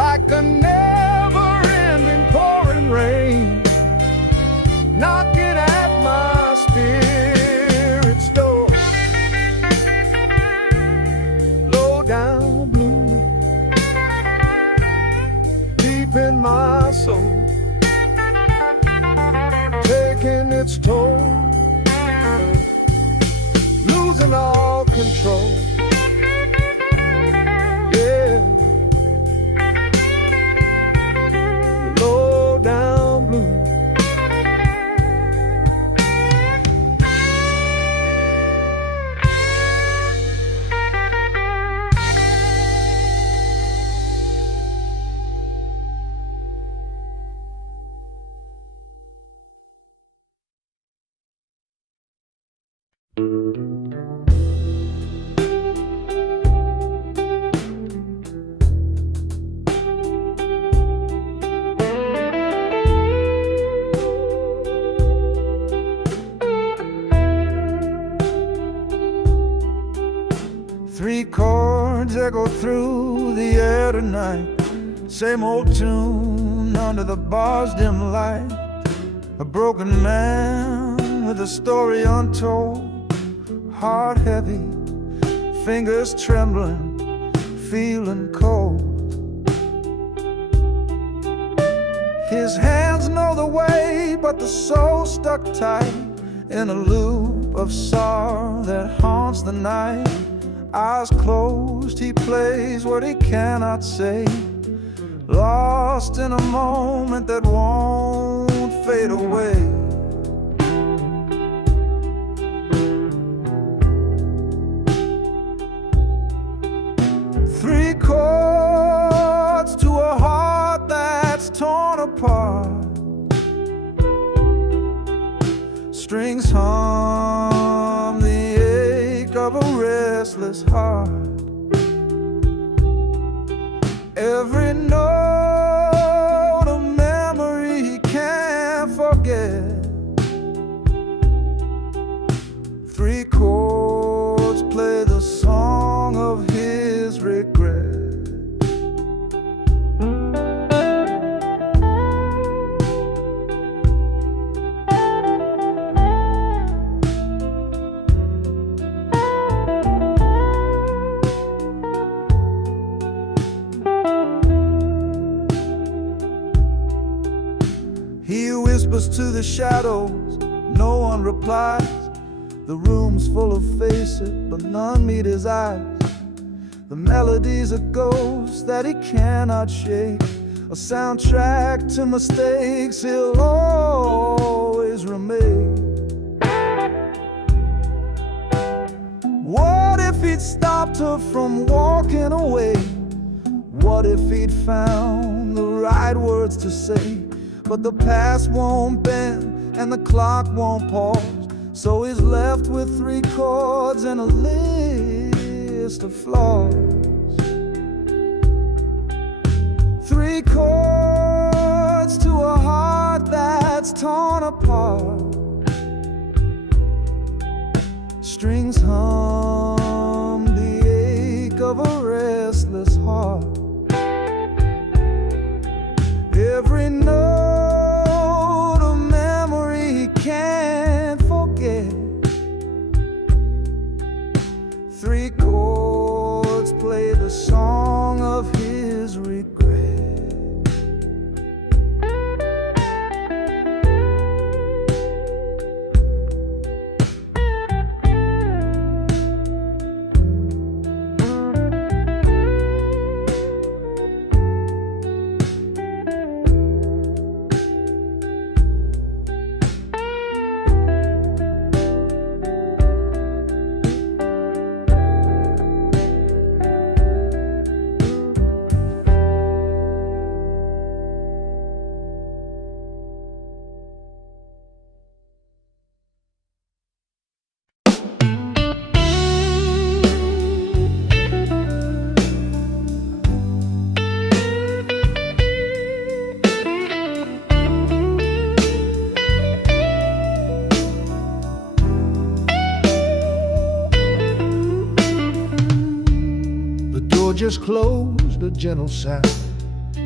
like a never-ending pouring rain, knocking at my spirit's door. Low down blue, deep in my soul, taking its toll, losing all control. Yeah, low down blue. Three chords echo through the air tonight, same old tune under the bar's dim light. A broken man with a story untold, heart heavy, fingers trembling, feeling cold. His hands know the way, but the soul stuck tight in a loop of sorrow that haunts the night. Eyes closed, he plays what he cannot say, lost in a moment that won't fade away. Three chords to a heart that's torn apart, strings hum the ache of a restless heart. Every note a memory he can't forget. Three chords play the song of his regret. He whispers to the shadows, no one replies. The room's full of faces, but none meet his eyes. The melody's a ghost that he cannot shake, a soundtrack to mistakes he'll always remake. What if he'd stopped her from walking away? What if he'd found the right words to say? But the past won't bend and the clock won't pause, so he's left with three chords and a list of flaws. Three chords to a heart that's torn apart, strings hum the ache of a restless heart. Every note a memory he can't forget. Three chords play the song of his regret. Just closed, a gentle sound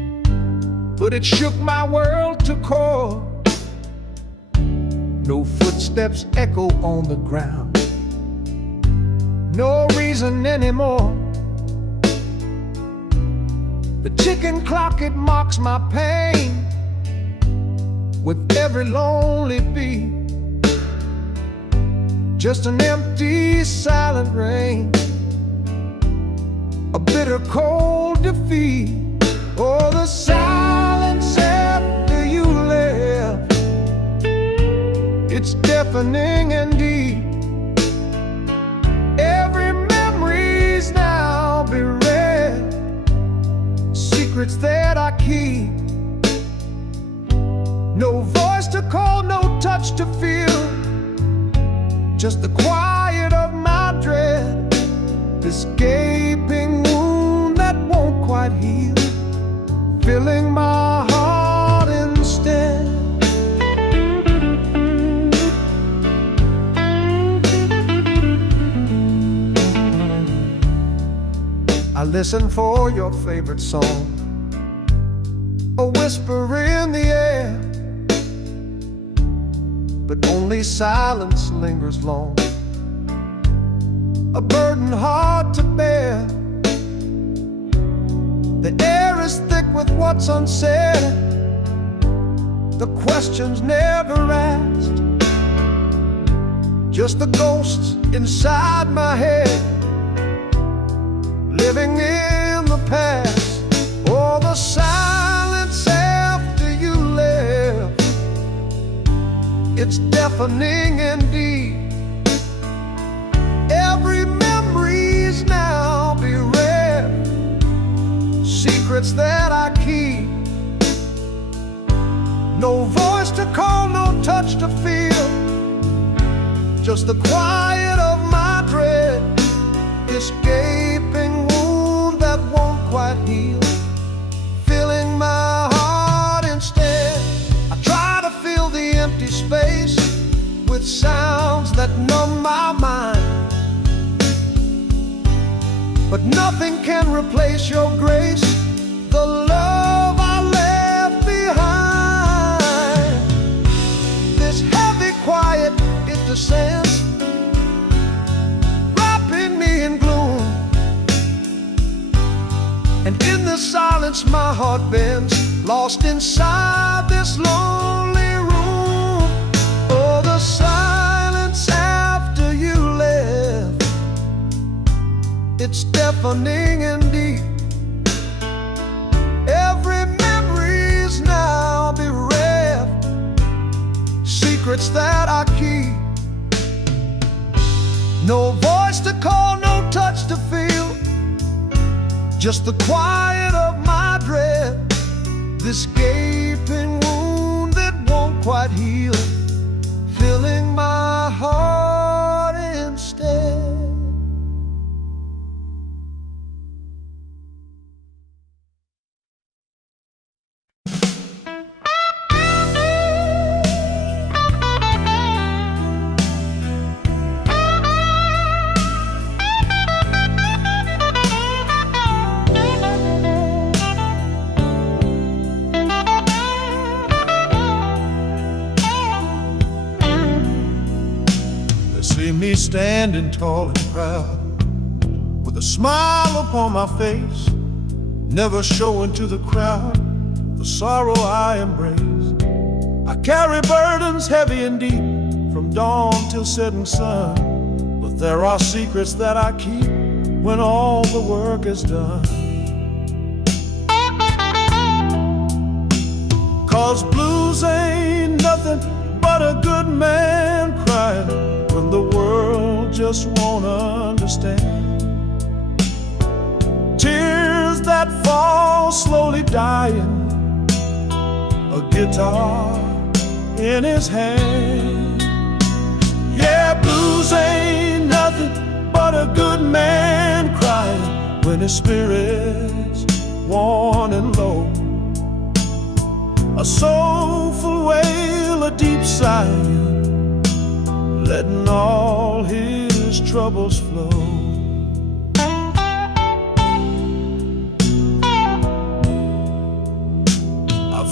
but it shook my world to core. No footsteps echo on the ground, no reason anymore. The ticking clock, it mocks my pain with every lonely beat. Just an empty, silent rain, a bitter, cold defeat. Oh, the silence after you left, it's deafening and deep. Every memory's now bereft, secrets that I keep. No voice to call, no touch to feel, just the quiet of my dread. This gaping wound that won't quite heal, filling my heart instead. I listen for your favorite song, a whisper in the air, but only silence lingers long, a burden hard to bear. The air is thick with what's unsaid, the questions never asked, just the ghosts inside my head, living in the past. Oh, the silence after you left, it's deafening and deep. Every memory's now bereft, secrets that I keep. No voice to call, no touch to feel, just the quiet of my dread. This gaping wound that won't quite heal, filling my heart instead. I try to fill the empty space with sounds that numb my mind, but nothing can replace your grace, the love I left behind. This heavy quiet, it descends, wrapping me in gloom, and in the silence my heart bends, lost inside this lonely room. Oh, the silence after you left, it's deafening and deep. Every memory's now bereft, secrets that I keep. No voice to call, no touch to feel, just the quiet of my dread. This gaping wound that won't quite heal, filling my heart instead. See me standing tall and proud, with a smile upon my face, never showing to the crowd the sorrow I embrace. I carry burdens heavy and deep, from dawn till setting sun, but there are secrets that I keep when all the work is done. 'Cause blues ain't nothing but a good man crying when the world just won't understand. Tears that fall slowly dying, a guitar in his hand. Yeah, blues ain't nothing but a good man crying when his spirit's worn and low. A soulful wail, a deep sigh, letting all his troubles flow.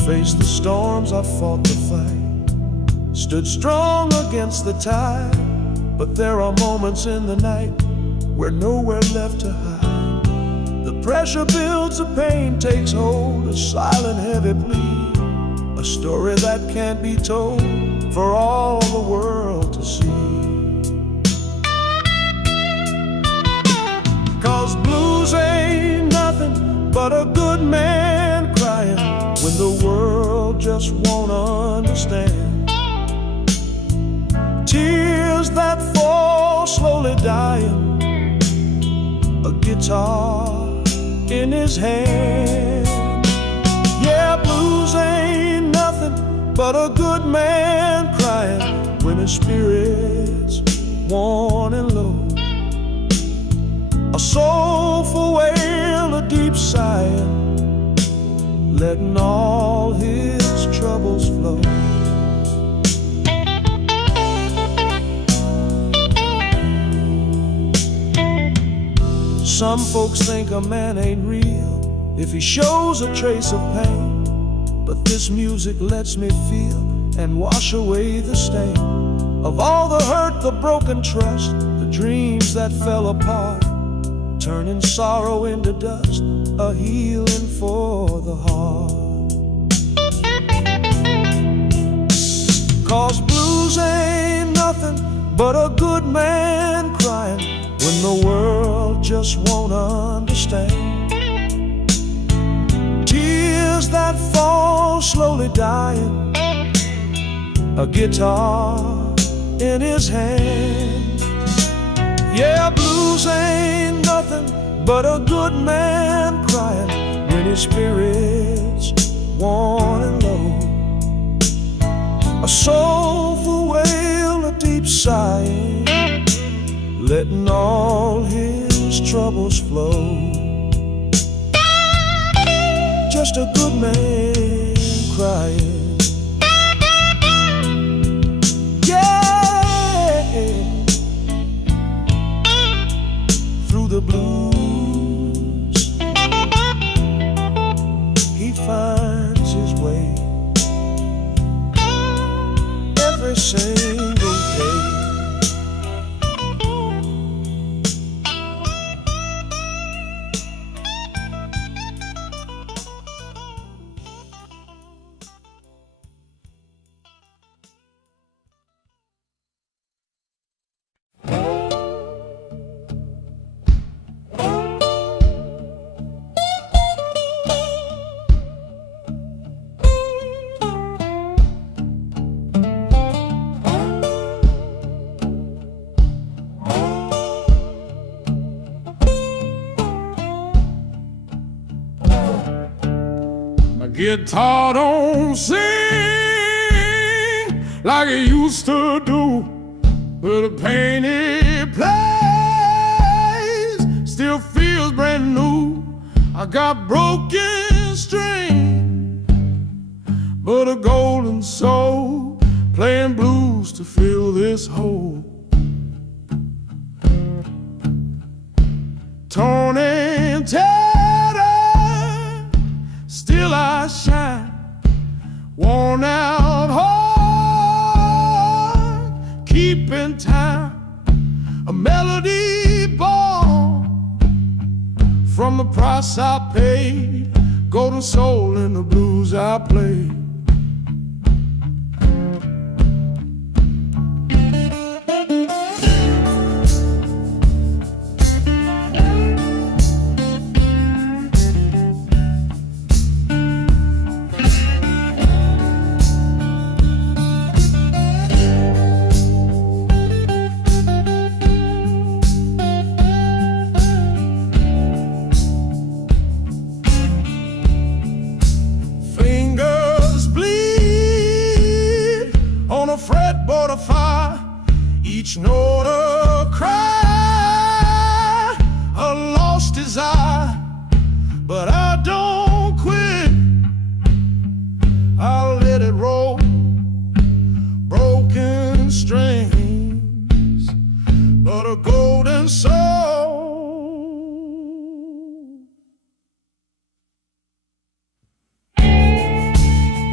Faced the storms, I fought the fight, stood strong against the tide. But there are moments in the night where nowhere left to hide. The pressure builds, the pain takes hold, a silent heavy plea, a story that can't be told for all the world to see. 'Cause blues ain't nothing but a good man crying when the world just won't understand. Tears that fall slowly dying, a guitar in his hand. Yeah, blues ain't nothing but a good man crying when his spirit's worn and low. A soulful wail, a deep sigh, letting all his troubles flow. Some folks think a man ain't real if he shows a trace of pain, but this music lets me feel and wash away the stain of all the hurt, the broken trust, the dreams that fell apart, turning sorrow into dust, a healing for the heart. 'Cause blues ain't nothing but a good man crying when the world just won't understand. Tears that fall slowly dying, a guitar in his hand. Yeah, blues ain't nothing but a good man crying when his spirit's worn and low. A soulful wail, a deep sigh, letting all his troubles flow. Just a good man crying. Yeah, through the blues he finds his way every single day. Guitar don't sing like it used to do, but the pain it plays still feels brand new. I got broken string, but a golden soul playing blues to fill this hole. Torn and tattered, still I shine, worn out heart, keeping time, a melody born from the price I paid, golden soul in the blues I play. Fretboard of fire, each note a cry, a lost desire, but I don't quit. I'll let it roll, broken strings, but a golden soul.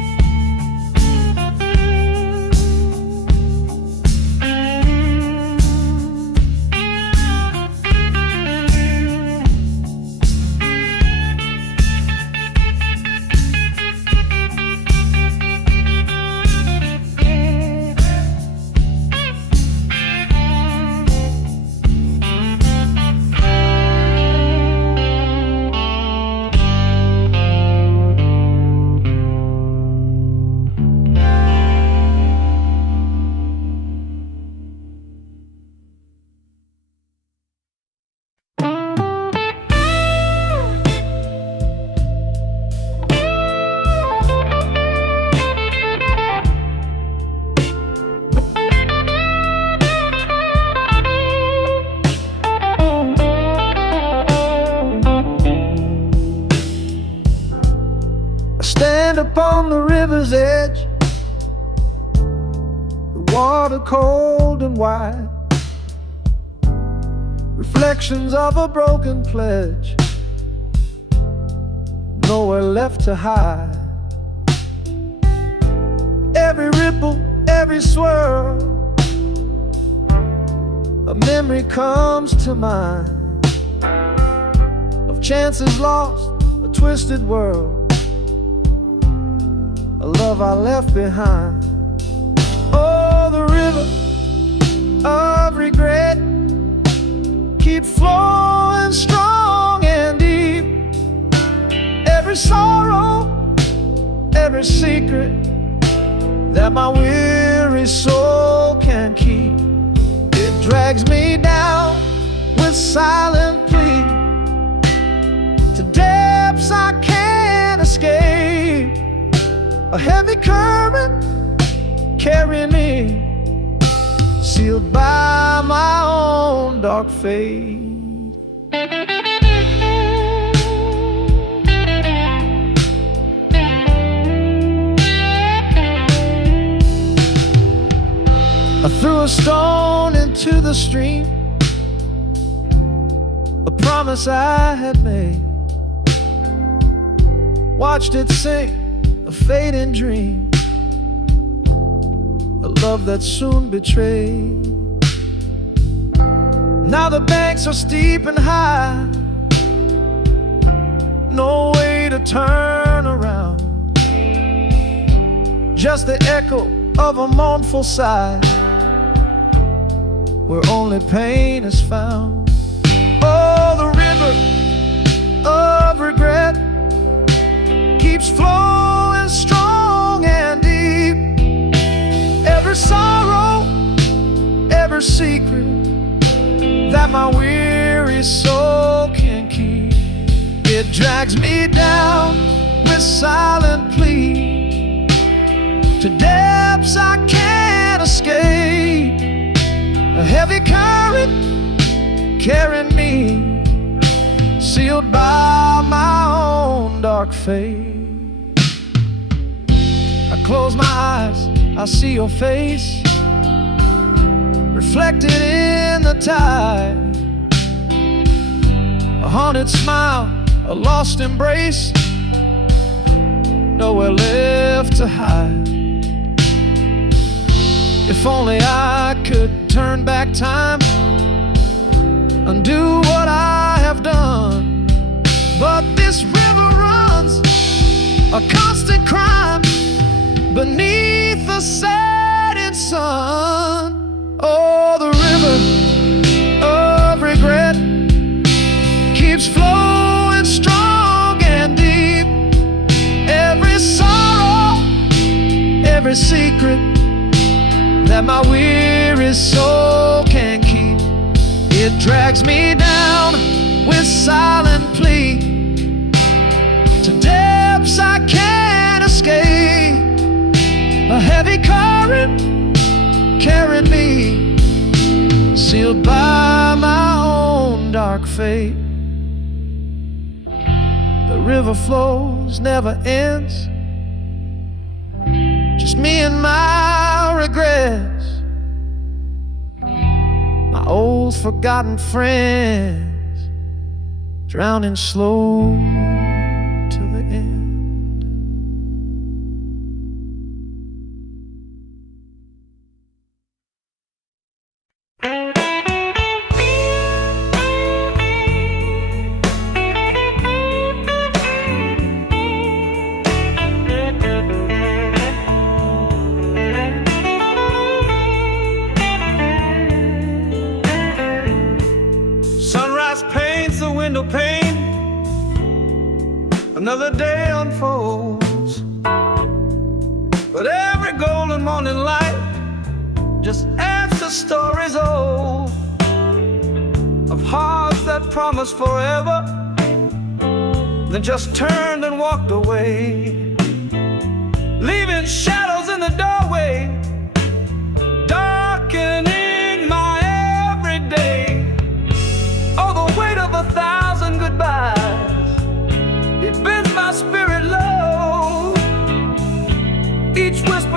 stand upon the river's edge, the water cold and wide, reflections of a broken pledge, nowhere left to hide. Every ripple, every swirl, a memory comes to mind of chances lost, a twisted world, a love I left behind. Oh, the river of regret keeps flowing strong and deep. Every sorrow, every secret that my weary soul can keep, it drags me down with silent plea to depths I can't escape. A heavy current carrying me, sealed by my own dark fate. I threw a stone into the stream, a promise I had made, watched it sink, a fading dream, a love that soon betrayed. Now the banks are steep and high, no way to turn around, just the echo of a mournful sigh, where only pain is found. Oh, the river of regret keeps flowing strong and deep. Every sorrow, every secret that my weary soul can keep, it drags me down with silent plea to depths I can't escape. A heavy current carrying me, sealed by my own dark fate. I close my eyes, I see your face reflected in the tide, a haunted smile, a lost embrace, nowhere left to hide. If only I could turn back time, undo what I have done, but this river runs a constant crime beneath the setting sun. Oh, the river of regret keeps flowing strong and deep. Every sorrow, every secret that my weary soul can keep, it drags me down with silent plea to depths I can't escape. A heavy current carrying me, sealed by my own dark fate. The river flows, never ends, just me and my regrets, my old forgotten friends, drowning slow till the end. Window pane, another day unfolds, but every golden morning light just adds to stories old of hearts that promised forever, then just turned and walked away, leaving shadows in the doorway, darkening my everyday. Oh, the weight of 1,000 goodbyes, it bends my spirit low.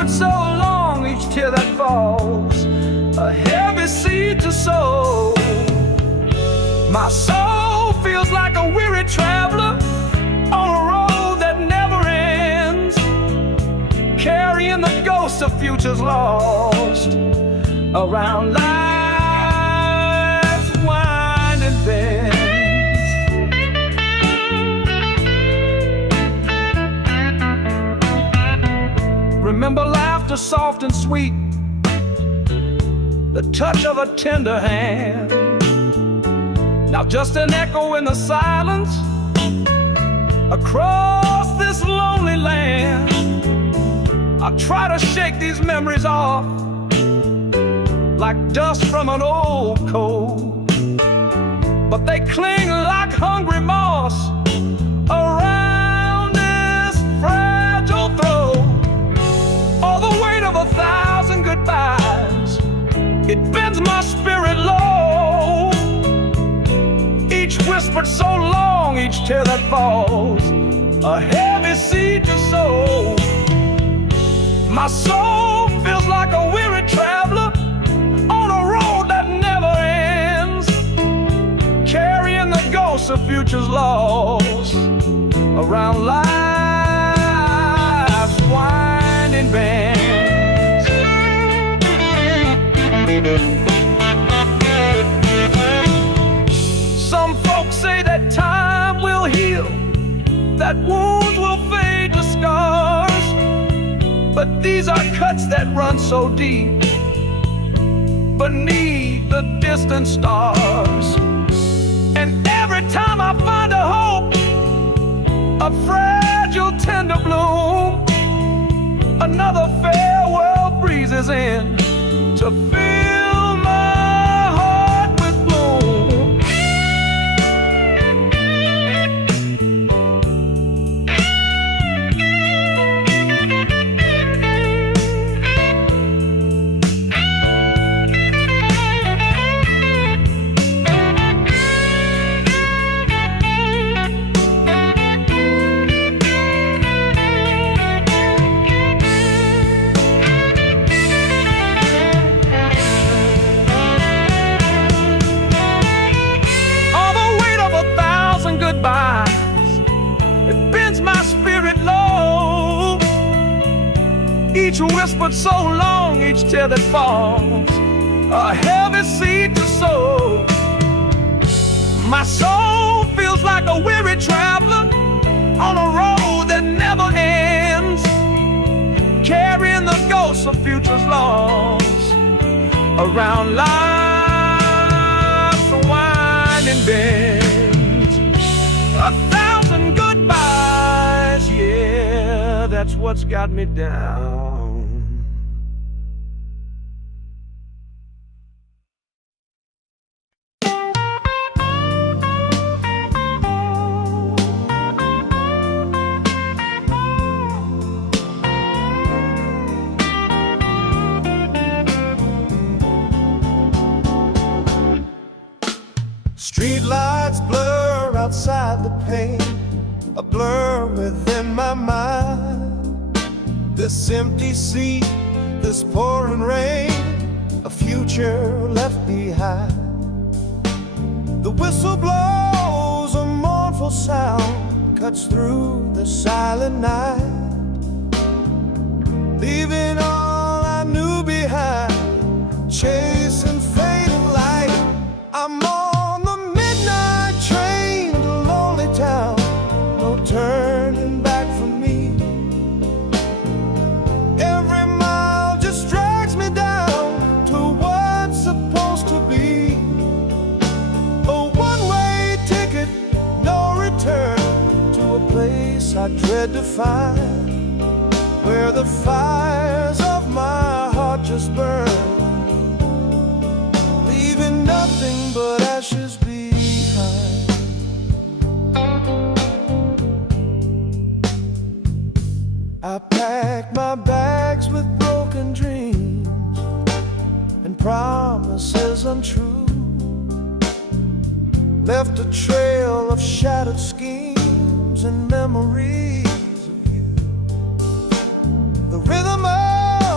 whispered so long, each tear that falls, a heavy seed to sow. My soul feels like a weary traveler on a road that never ends, carrying the ghosts of futures lost around life's winding bends. Remember laughter soft and sweet, the touch of a tender hand. Now just an echo in the silence across this lonely land. I try to shake these memories off like dust from an old coat, but they cling like hungry moss around this fragile throat. Oh, the weight of 1,000 goodbyes, it bends my spirit low. Each whispered so long, each tear that falls, a heavy seed to sow. My soul feels like a weary traveler on a road that never ends, carrying the ghosts of futures lost around life's winding bends. Some folks say that time will heal, that wounds will fade to scars, but these are cuts that run so deep beneath the distant stars. And every time I find a hope, a fragile tender bloom, another farewell breezes in to fill my heart with gloom. It bends my spirit low. Each whispered so long, each tear that falls, a heavy seed to sow. My soul feels like a weary traveler on a road that never ends, carrying the ghosts of futures lost around life's winding bend. 1,000 goodbyes, yeah, that's what's got me down. Street lights blur outside the pane, a blur within my mind. This empty sea, this pouring rain, a future left behind. The whistle blows, a mournful sound cuts through the silent night, leaving all I knew behind, chasing fading light. I'm on the midnight train to lonely town, no turning back for me. Every mile just drags me down to what's supposed to be. A one-way ticket, no return, to a place I dread to find, where the fires of my heart just burn, leaving nothing but ashes behind. I packed my bags with broken dreams and promises untrue, left a trail of shattered schemes and memories of you. The rhythm of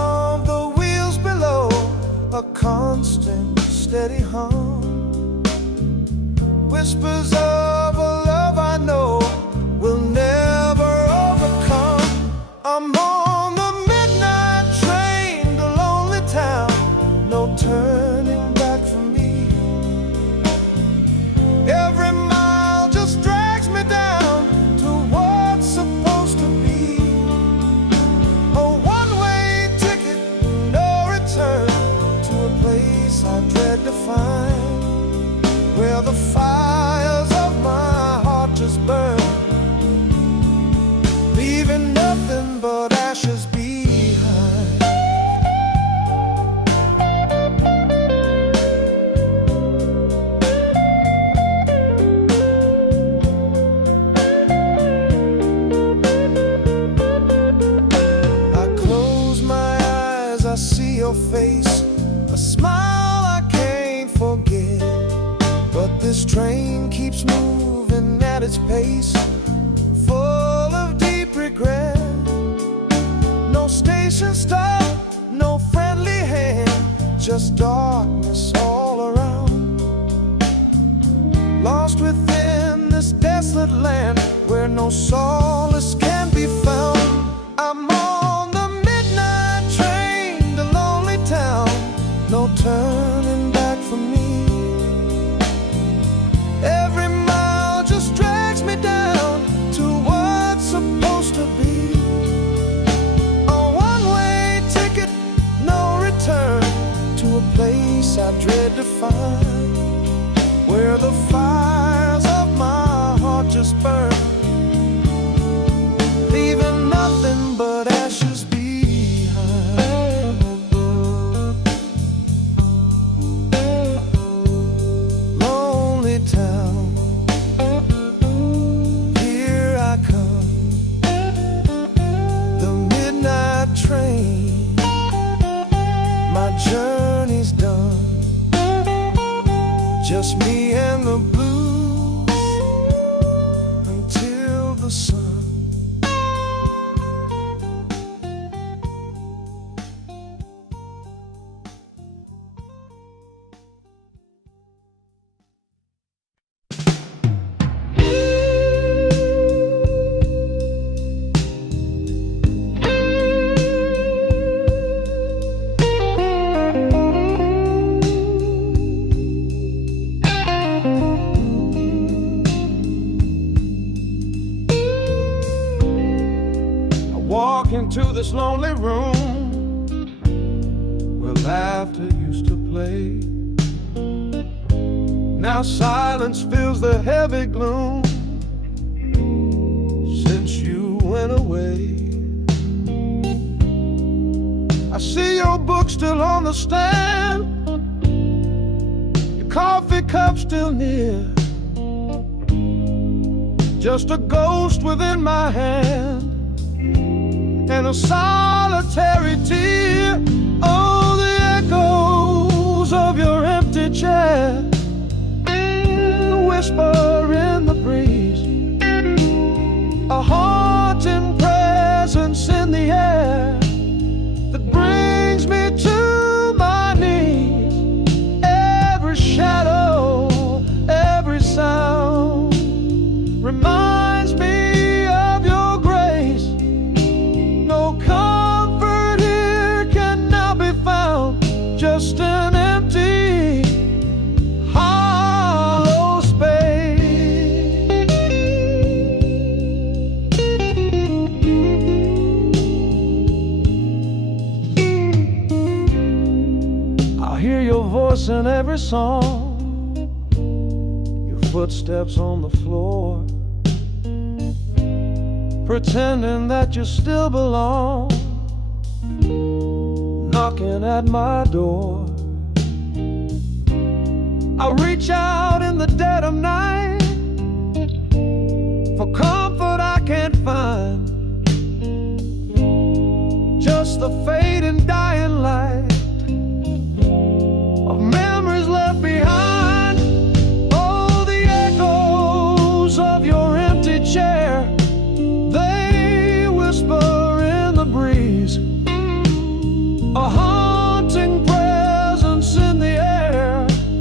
steady hum, whispers of a love I know will never overcome. I'm on the midnight train to lonely town, no turning back for me. Every mile just drags me down to what's supposed to be a one-way ticket, no return, to a place I dread to find, where the fires of my heart just burn, leaving nothing but ashes behind. I close my eyes, I see your face, a smile I can't forget. But this train keeps moving at its pace, full of deep regret. No station stop, no friendly hand, just darkness all around. Lost within this desolate land where no solace can be found. I'm on the midnight train to lonely town, no turning back for me. Every mile just drags me down to what's supposed to be a one-way ticket, no return, to a place I dread to find, where the fires of my heart just burn, leaving nothing but ashes behind. Lonely town, here I come, the midnight train, my journey's done, just me and the blues until the sun. Walk into this lonely room where laughter used to play. Now silence fills the heavy gloom since you went away. I see your book still on the stand, your coffee cup still near, just a ghost within my hand and a solitary tear. Oh, the echoes of your empty chair, the whisper in the breeze, a haunting presence in the air that brings me to my knees. Every shadow, every sound reminds me of your grace. No comfort here can now be found, just an empty, hollow space. I'll hear your voice in every song, your footsteps on the floor, pretending that you still belong, knocking at my door. I reach out in the dead of night for comfort I can't find, just the fading dying light of memories left behind. Oh, the echoes of your empty chair, they whisper in the breeze, a haunting presence in the air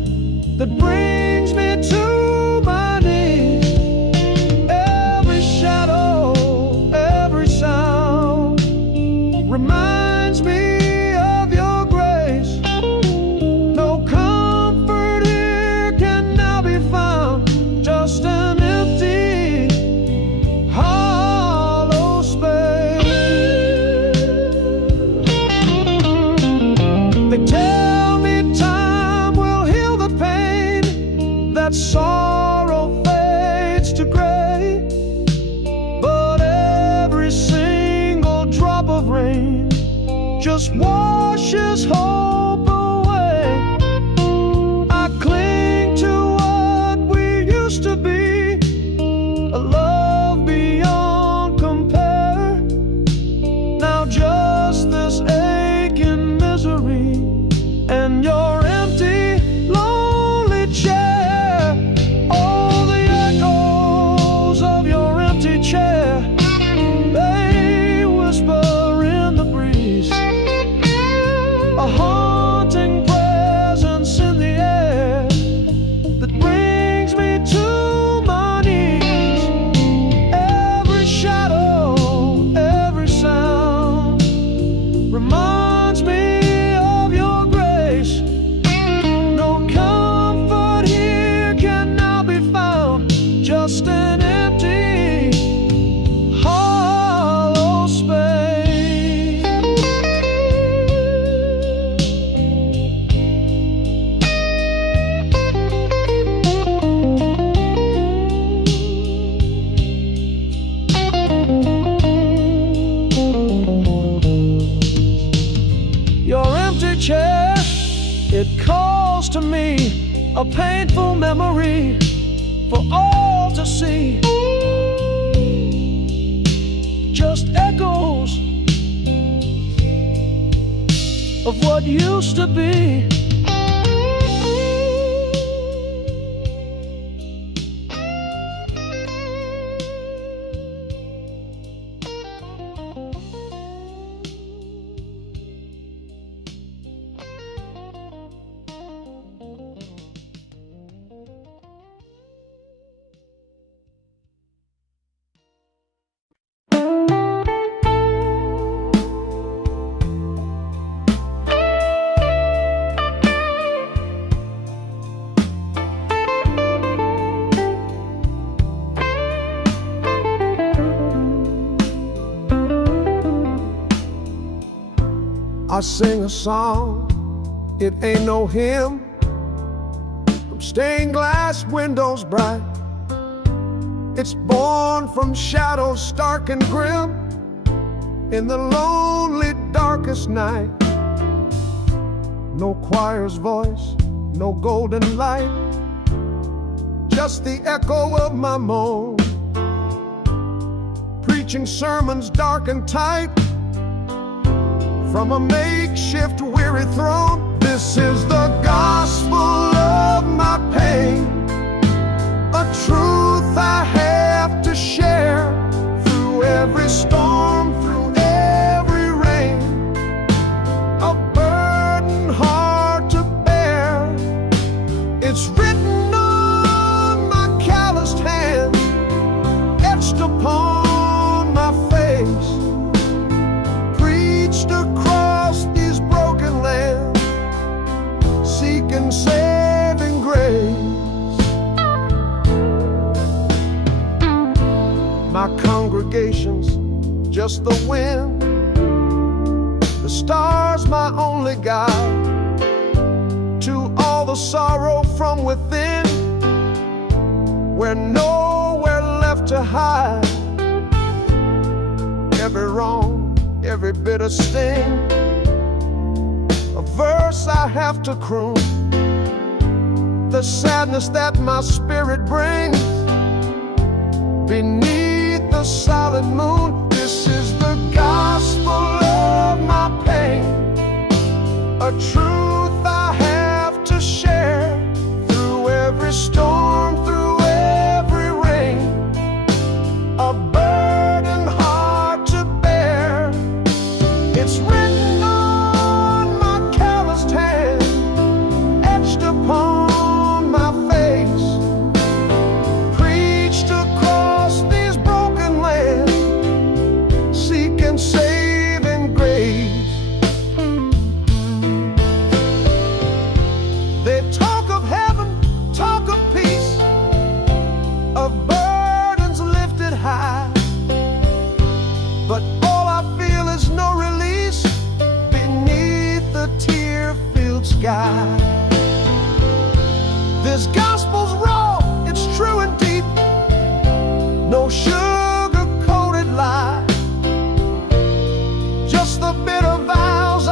just washes hope away. I cling to what we used to be, a love beyond compare. Now just this aching misery and your empty, lonely chair. All the echoes of your empty chair, they whisper in the breeze, a haunting presence in the air that brings me to my knees. Every shadow, every sound reminds me of your grace. No comfort here can now be found, just an empty, hollow space. Your empty chair, it calls to me, a painful memory for all to see. Just echoes of what used to be. I sing a song, it ain't no hymn, from stained glass windows bright. It's born from shadows stark and grim, in the lonely darkest night. No choir's voice, no golden light, just the echo of my moan, preaching sermons dark and tight from a makeshift weary throne. This is the gospel of my pain, a truth I have to share through every storm, through every rain, a burden hard to bear. It's written on my calloused hands, etched upon my face, preached across these broken lands, seeking saving grace. My congregation's just the wind, the stars my only guide to all the sorrow from within, where nowhere left to hide. Every wrong, every bitter sting, a verse I have to croon, the sadness that my spirit brings beneath the solid moon. This is the gospel of my pain, a truth I have to share through every storm, through every rain, a burden hard to bear. It's written on my calloused hand, etched upon my face, preached across these broken lands, seeking saving grace. They talk of heaven, talk of peace, of burdens lifted high, but all I feel is no release beneath the tear-filled sky. This gospel's raw, it's true and deep, no sugar-coated lie, just the bitter vows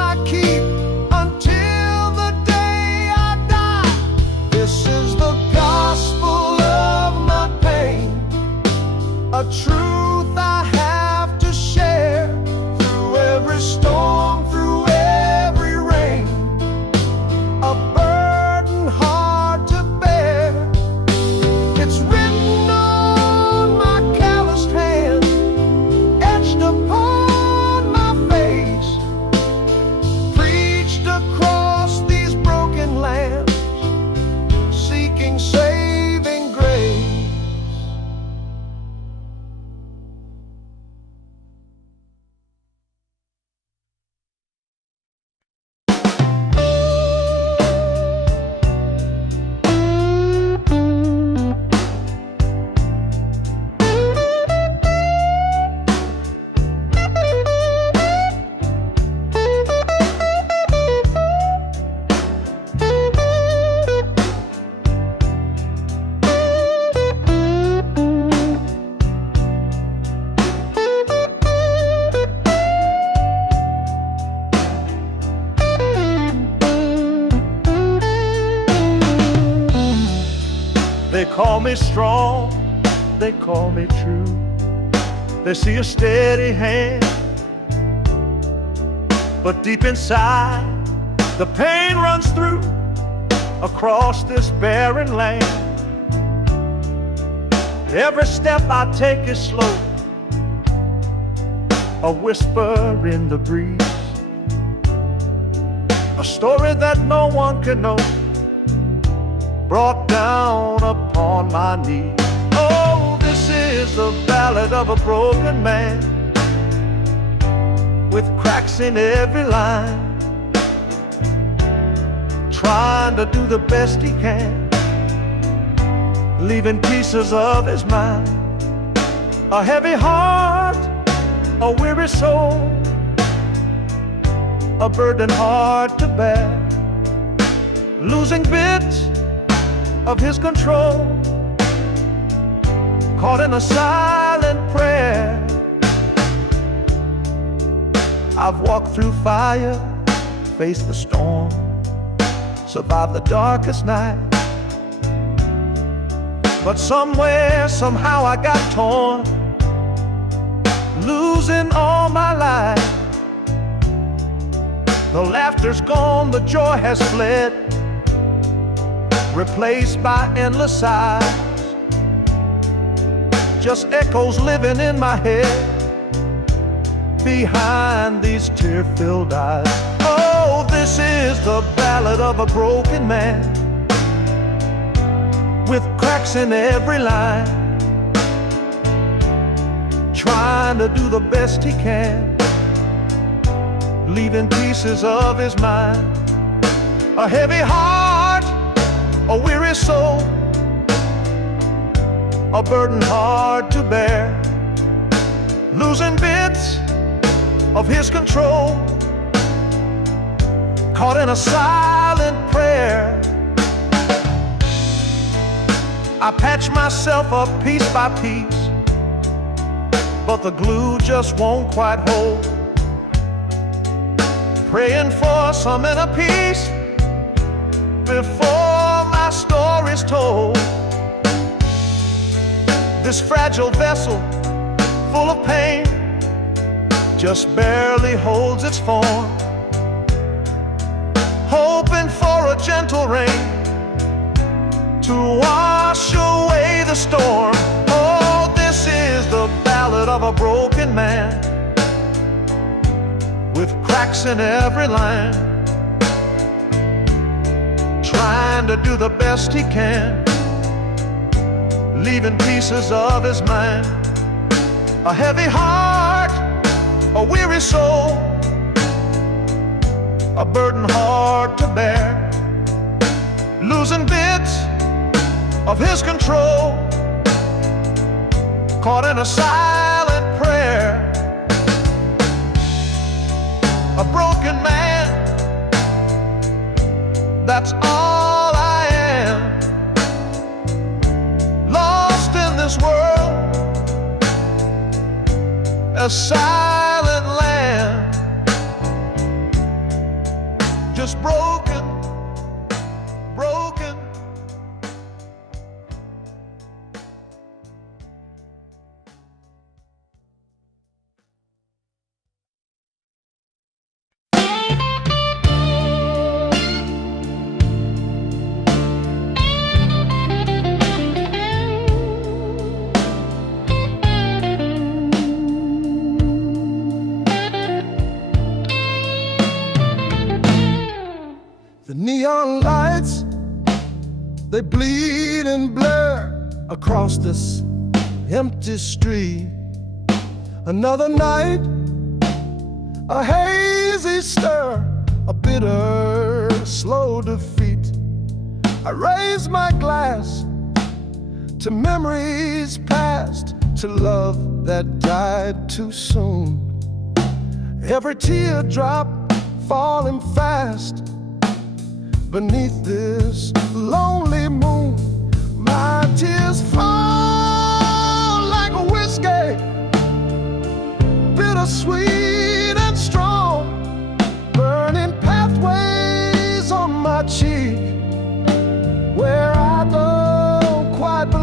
call me strong, they call me true. They see a steady hand, but deep inside the pain runs through across this barren land. Every step I take is slow, a whisper in the breeze, a story that no one can know, brought down upon my knees. Oh, this is the ballad of a broken man, with cracks in every line, trying to do the best he can, leaving pieces of his mind. A heavy heart, a weary soul, a burden hard to bear, losing bits of his control, caught in a silent prayer. I've walked through fire, faced the storm, survived the darkest night, but somewhere, somehow I got torn, losing all my life. The laughter's gone, the joy has fled, replaced by endless sighs, just echoes living in my head behind these tear-filled eyes. Oh, this is the ballad of a broken man, with cracks in every line, trying to do the best he can, leaving pieces of his mind. A heavy heart, a weary soul, a burden hard to bear, losing bits of his control, caught in a silent prayer. I patch myself up piece by piece, but the glue just won't quite hold, praying for some inner peace before my story's told. This fragile vessel, full of pain, just barely holds its form, hoping for a gentle rain to wash away the storm. Oh, this is the ballad of a broken man, with cracks in every line, trying to do the best he can, leaving pieces of his mind. A heavy heart, a weary soul, a burden hard to bear, losing bits of his control, caught in a silent prayer. A broken man, that's all I am, lost in this world, a silent land, just broken, broken. The neon lights, they bleed and blur across this empty street. Another night, a hazy stir, a bitter, slow defeat. I raise my glass to memories past, to love that died too soon. Every teardrop falling fast beneath this lonely moon. My tears fall like a whiskey, bittersweet and strong, burning pathways on my cheek where I don't quite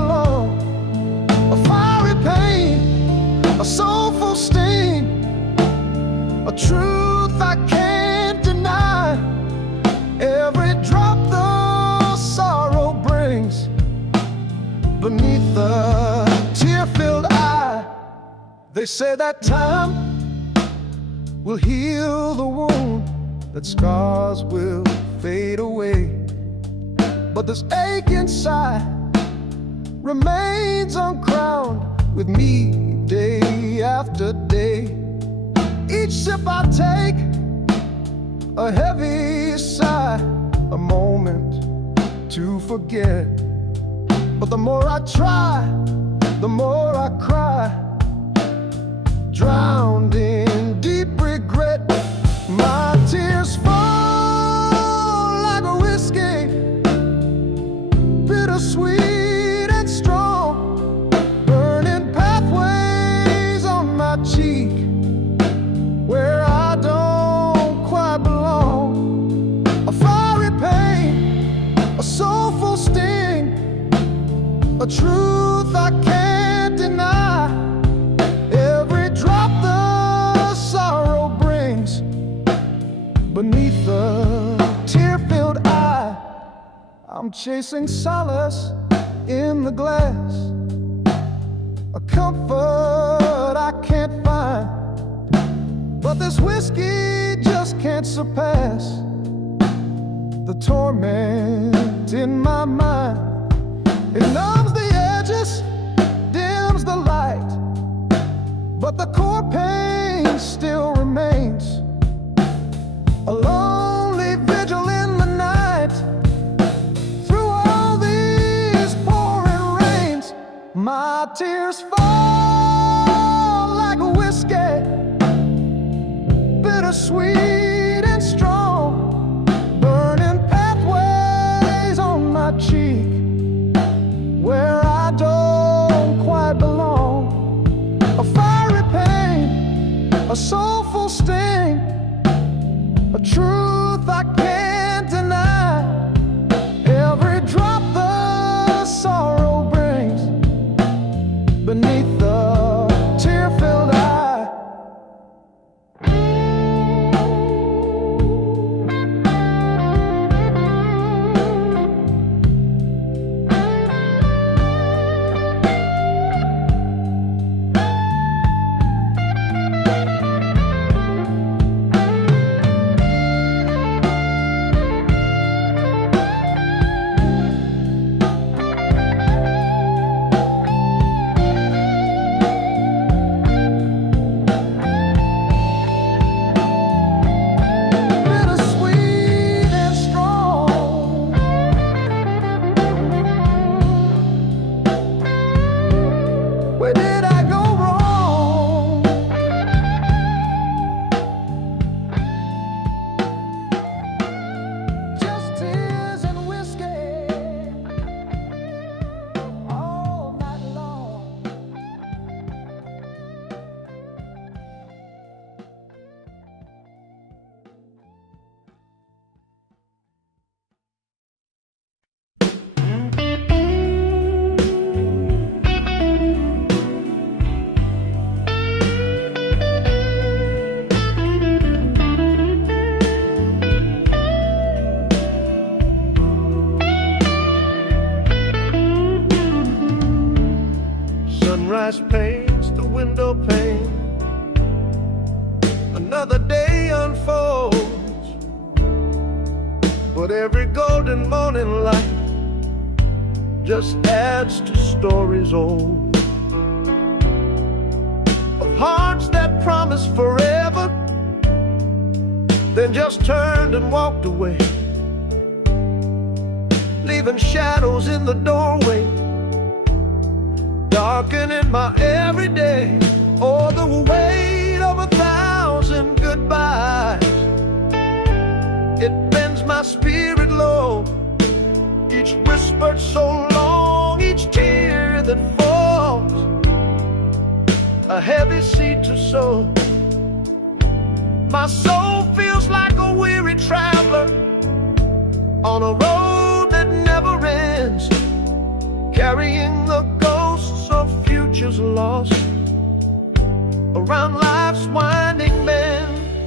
a truth I can't deny. Every drop the sorrow brings beneath the tear-filled eye. They say that time will heal the wound, that scars will fade away, but this ache inside remains uncrowned with me day after day. Each sip I take, a heavy sigh, a moment to forget. But the more I try, the more I cry, drowned in deep regret. My tears fall like a whiskey, bittersweet and strong, burning pathways on my cheek where I don't quite belong. A fiery pain, a soulful sting, a truth I can't deny. Every drop the sorrow brings beneath the tear-filled eye. I'm chasing solace in the glass, a comfort I can't find, but this whiskey just can't surpass the torment in my mind. It numbs the edges, dims the light, but the core pain still remains. A lonely vigil in the night, through all these pouring rains. My tears fall like a whiskey, bittersweet and strong, burning pathways on my cheek where I don't quite belong. A fiery pain, a soulful sting, a truth I can't deny. Every drop the sorrow brings beneath the tear-filled eye. Where did I go wrong? Just tears and whiskey all night long. Sunrise paints the window pane, another day unfolds, but every golden morning light just adds to stories old, of hearts that promised forever, then just turned and walked away, leaving shadows in the doorway, darkening my everyday. Oh, the weight of 1,000 goodbyes, it bends my spirit low. Each whispered so long, each tear that falls, a heavy seed to sow. My soul feels like a weary traveler on a road that never ends, carrying the ghosts of futures lost around life's winding bend.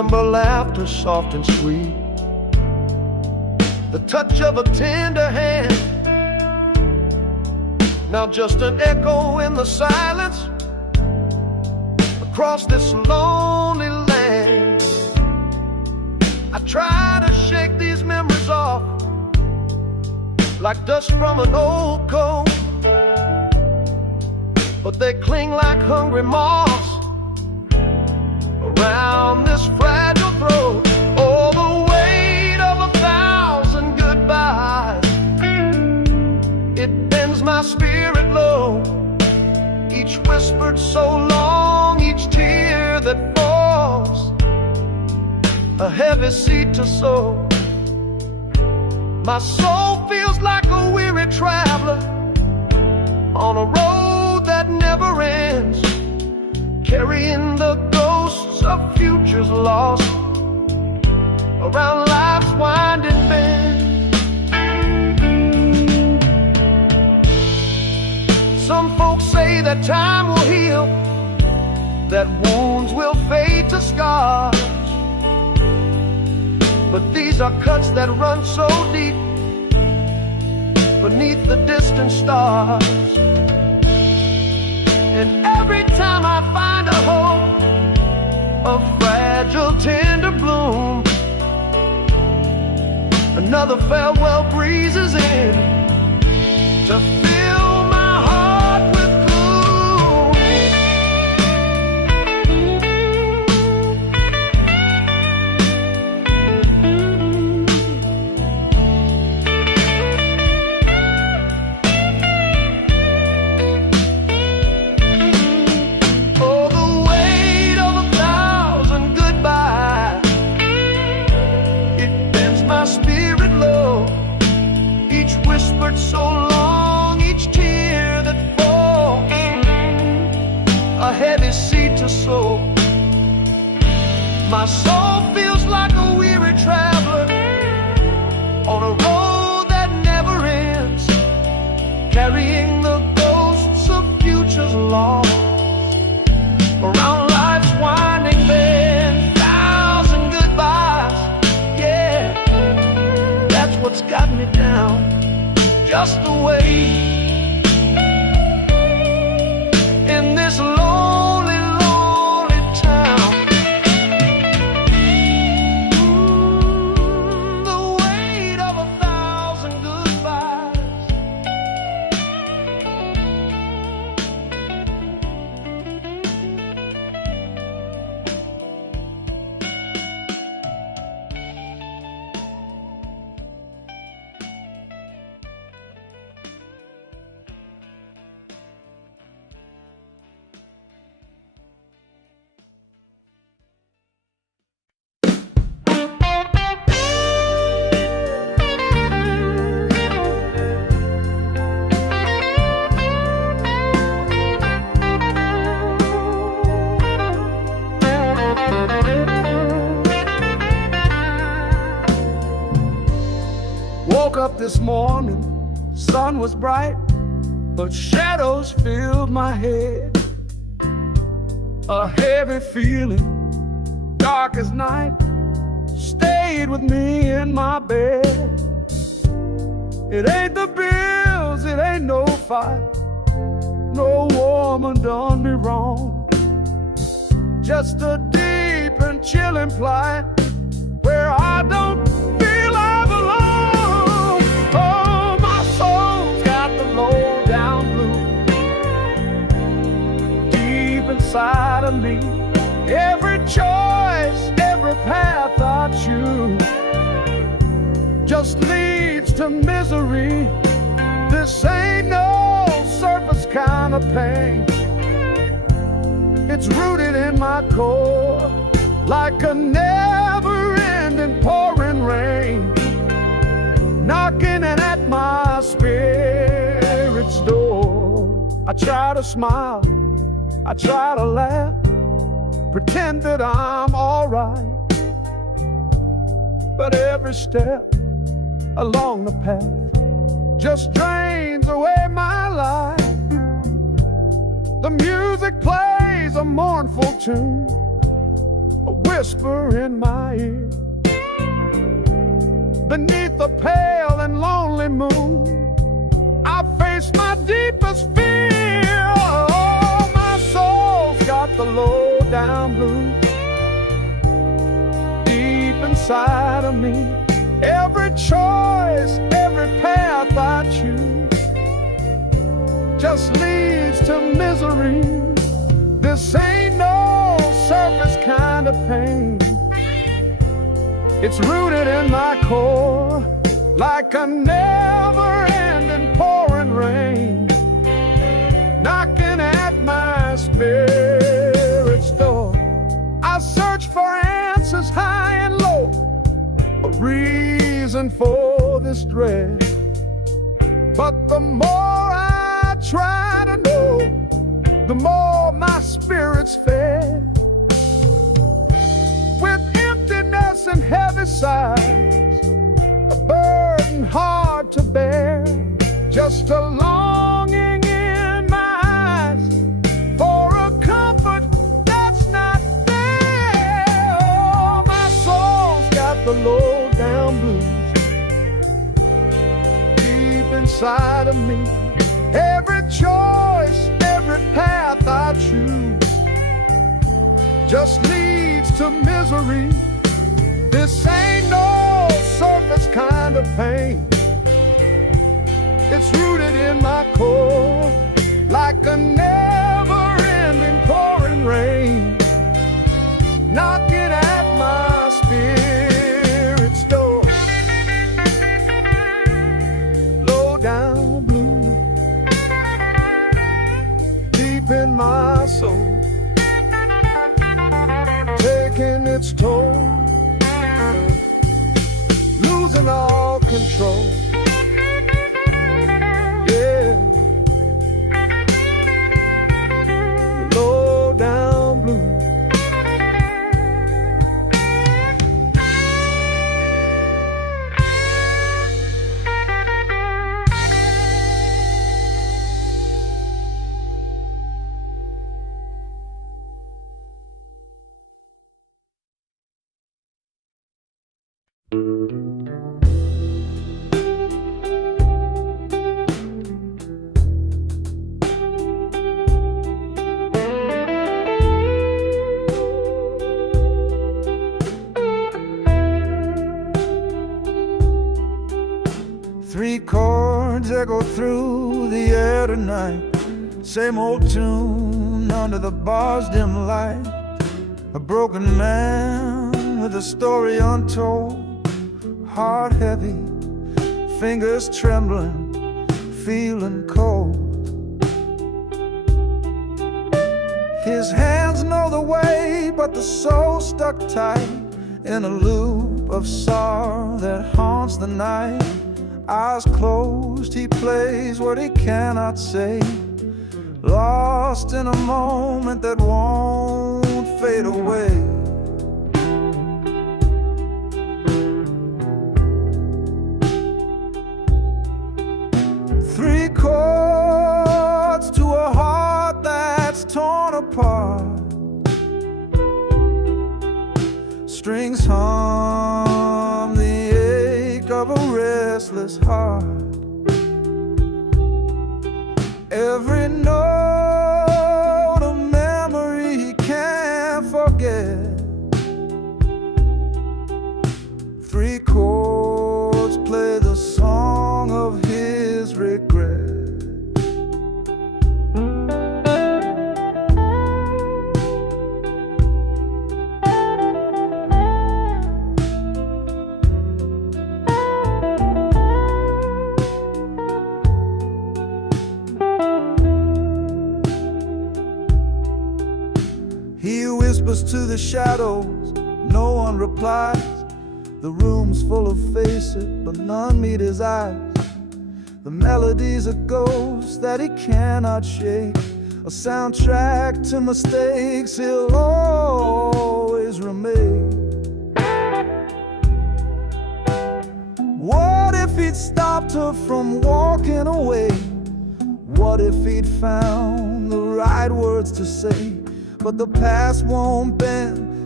remember laughter soft and sweet, the touch of a tender hand. Now just an echo in the silence across this lonely land. I try to shake these memories off like dust from an old coat, but they cling like hungry moths around this fragile throat. Oh, the weight of 1,000 goodbyes, it bends my spirit low. Each whispered so long, each tear that falls, a heavy seed to sow. My soul feels like a weary traveler on a road that never ends, carrying the ghosts of futures lost around life's winding bend. Some folks say that time will heal, that wounds will fade to scars, but these are cuts that run so deep beneath the distant stars. And every time I find a hope, a fragile tender bloom, another farewell breezes in to fill my heart with gloom. Oh, the weight of 1,000 goodbyes, it bends my spirit low. Each whispered so long, each tear that falls, a heavy seed to sow. My soul feels like a weary traveler on a road that never ends, carrying the ghosts of futures lost around life's winding bend. 1,000 goodbyes, yeah, that's what's got me down, just the way in this lonely, lonely town. The weight of 1,000 goodbyes. Woke up this morning, sun was bright, but shadows filled my head. A heavy feeling, dark as night, stayed with me in my bed. It ain't the bills, it ain't no fight, no woman done me wrong. Just a deep and chilling plight where I don't feel I belong. Oh, my soul's got the low down blues deep inside of me. Every choice, every path I choose just leads to misery. This ain't no surface kind of pain. It's rooted in my core like a never-ending pouring rain, knocking at my spirit's door. I try to smile, I try to laugh, pretend that I'm alright, but every step along the path just drains away my life. The music plays a mournful tune, a whisper in my ear. Beneath the pale and lonely moon, I face my deepest fear. Oh, my soul's got the low down blues deep inside of me. Every choice, every path I choose just leads to misery. This ain't no surface kind of pain. It's rooted in my core like a never-ending pouring rain, knocking at my spirit's door. I search for answers high and low, a reason for this dread. But the more I try to know, the more my spirit's fed. With emptiness and heavy sighs, a burden hard to bear, just a longing in my eyes for a comfort that's not there. Oh, my soul's got the low down blues deep inside of me. Every choice, every path I choose just leads to misery. This ain't no surface kind of pain. It's rooted in my core like a never-ending pouring rain, knocking at my spirit's door. Low down blue, deep in my soul, taking its toll, losing all control. Yeah, low down blue. Three chords echo through the air tonight, same old tune under the bar's dim light. A broken man with a story untold, heart heavy, fingers trembling, feeling cold. His hands know the way, but the soul stuck tight in a loop of sorrow that haunts the night. Eyes closed, he plays what he cannot say, lost in a moment that won't fade away. Three chords to a heart that's torn apart, strings hum the ache of a restless heart. Every note a memory he can't forget. Three chords play the song of his regret. He whispers to the shadows, no one replies. The room's full of faces, but none meet his eyes. The melody's a ghost that he cannot shake, a soundtrack to mistakes he'll always remake. What if he'd stopped her from walking away? What if he'd found the right words to say? But the past won't bend,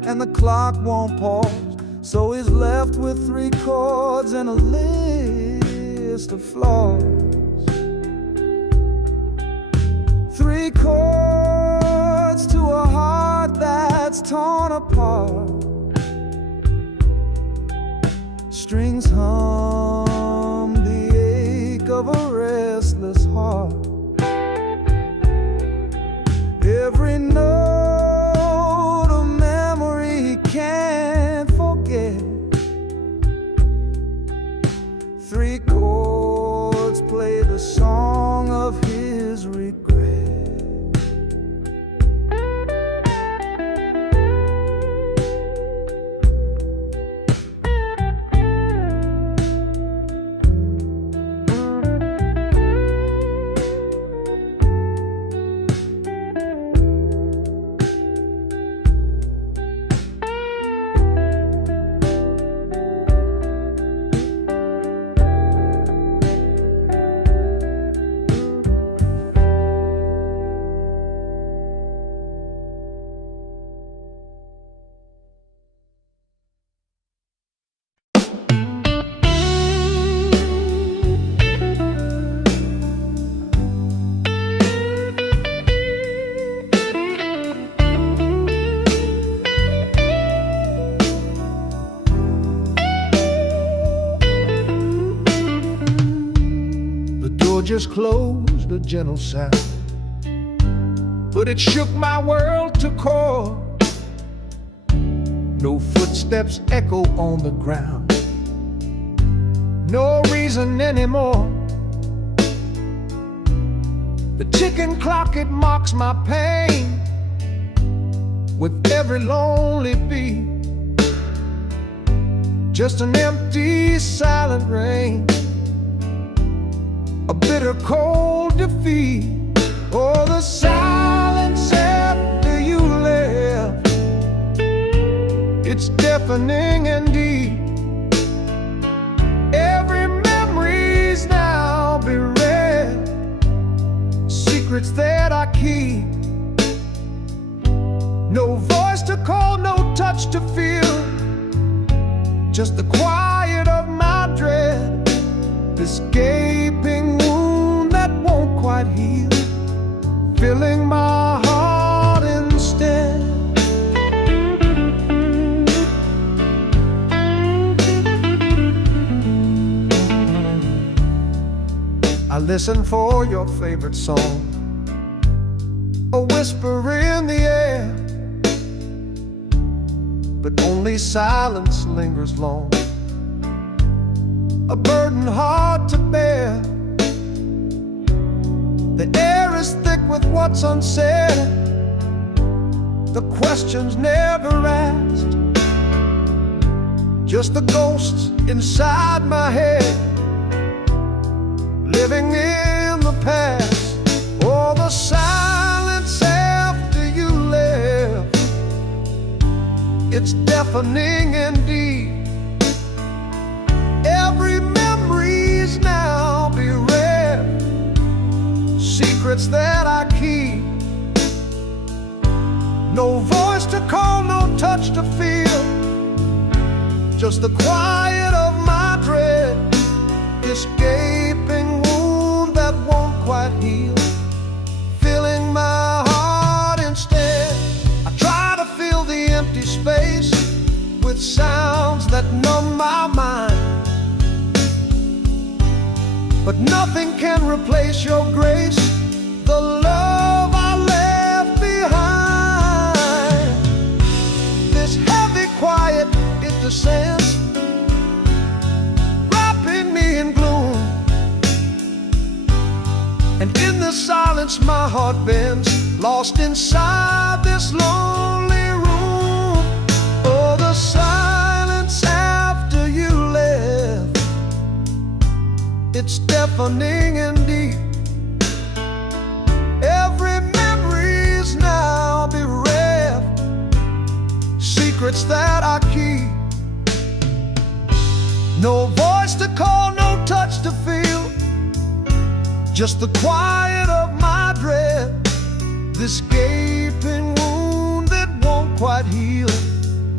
and the clock won't pause. So he's left with 3 chords and a list of flaws. 3 chords to a heart that's torn apart. Strings hum the ache of a restless heart. Every note a memory he can't forget. 3 chords play the song of his regret. Just closed, a gentle sound, but it shook my world to core. No footsteps echo on the ground, no reason anymore. The ticking clock, it mocks my pain with every lonely beat. Just an empty, silent rain, a bitter cold defeat. Oh, the silence after you left, it's deafening indeed. Every memory's now bereft, secrets that I keep. No voice to call, no touch to feel, just the quiet of my dread. This gaping wound that won't quite heal, filling my heart instead. I listen for your favorite song, a whisper in the air, but only silence lingers long, a burden hard to bear. The air is thick with what's unsaid, the questions never asked, just the ghosts inside my head, living in the past. Oh, the silence after you left, it's deafening indeed. Every memory's now bereft, secrets that I keep. No voice to call, no touch to feel, just the quiet of my dread. This gaping wound that won't quite heal, filling my heart instead. I try to fill the empty space with sounds that numb my mind, but nothing can replace your grace, the love I left behind. This heavy quiet, it descends, wrapping me in gloom, and in the silence my heart bends, lost inside this lonely room. Oh, the silence after you left, it's deafening indeed. Every memory's now bereft, secrets that I keep. No voice to call, no touch to feel, just the quiet of my dread. This gaping wound that won't quite heal,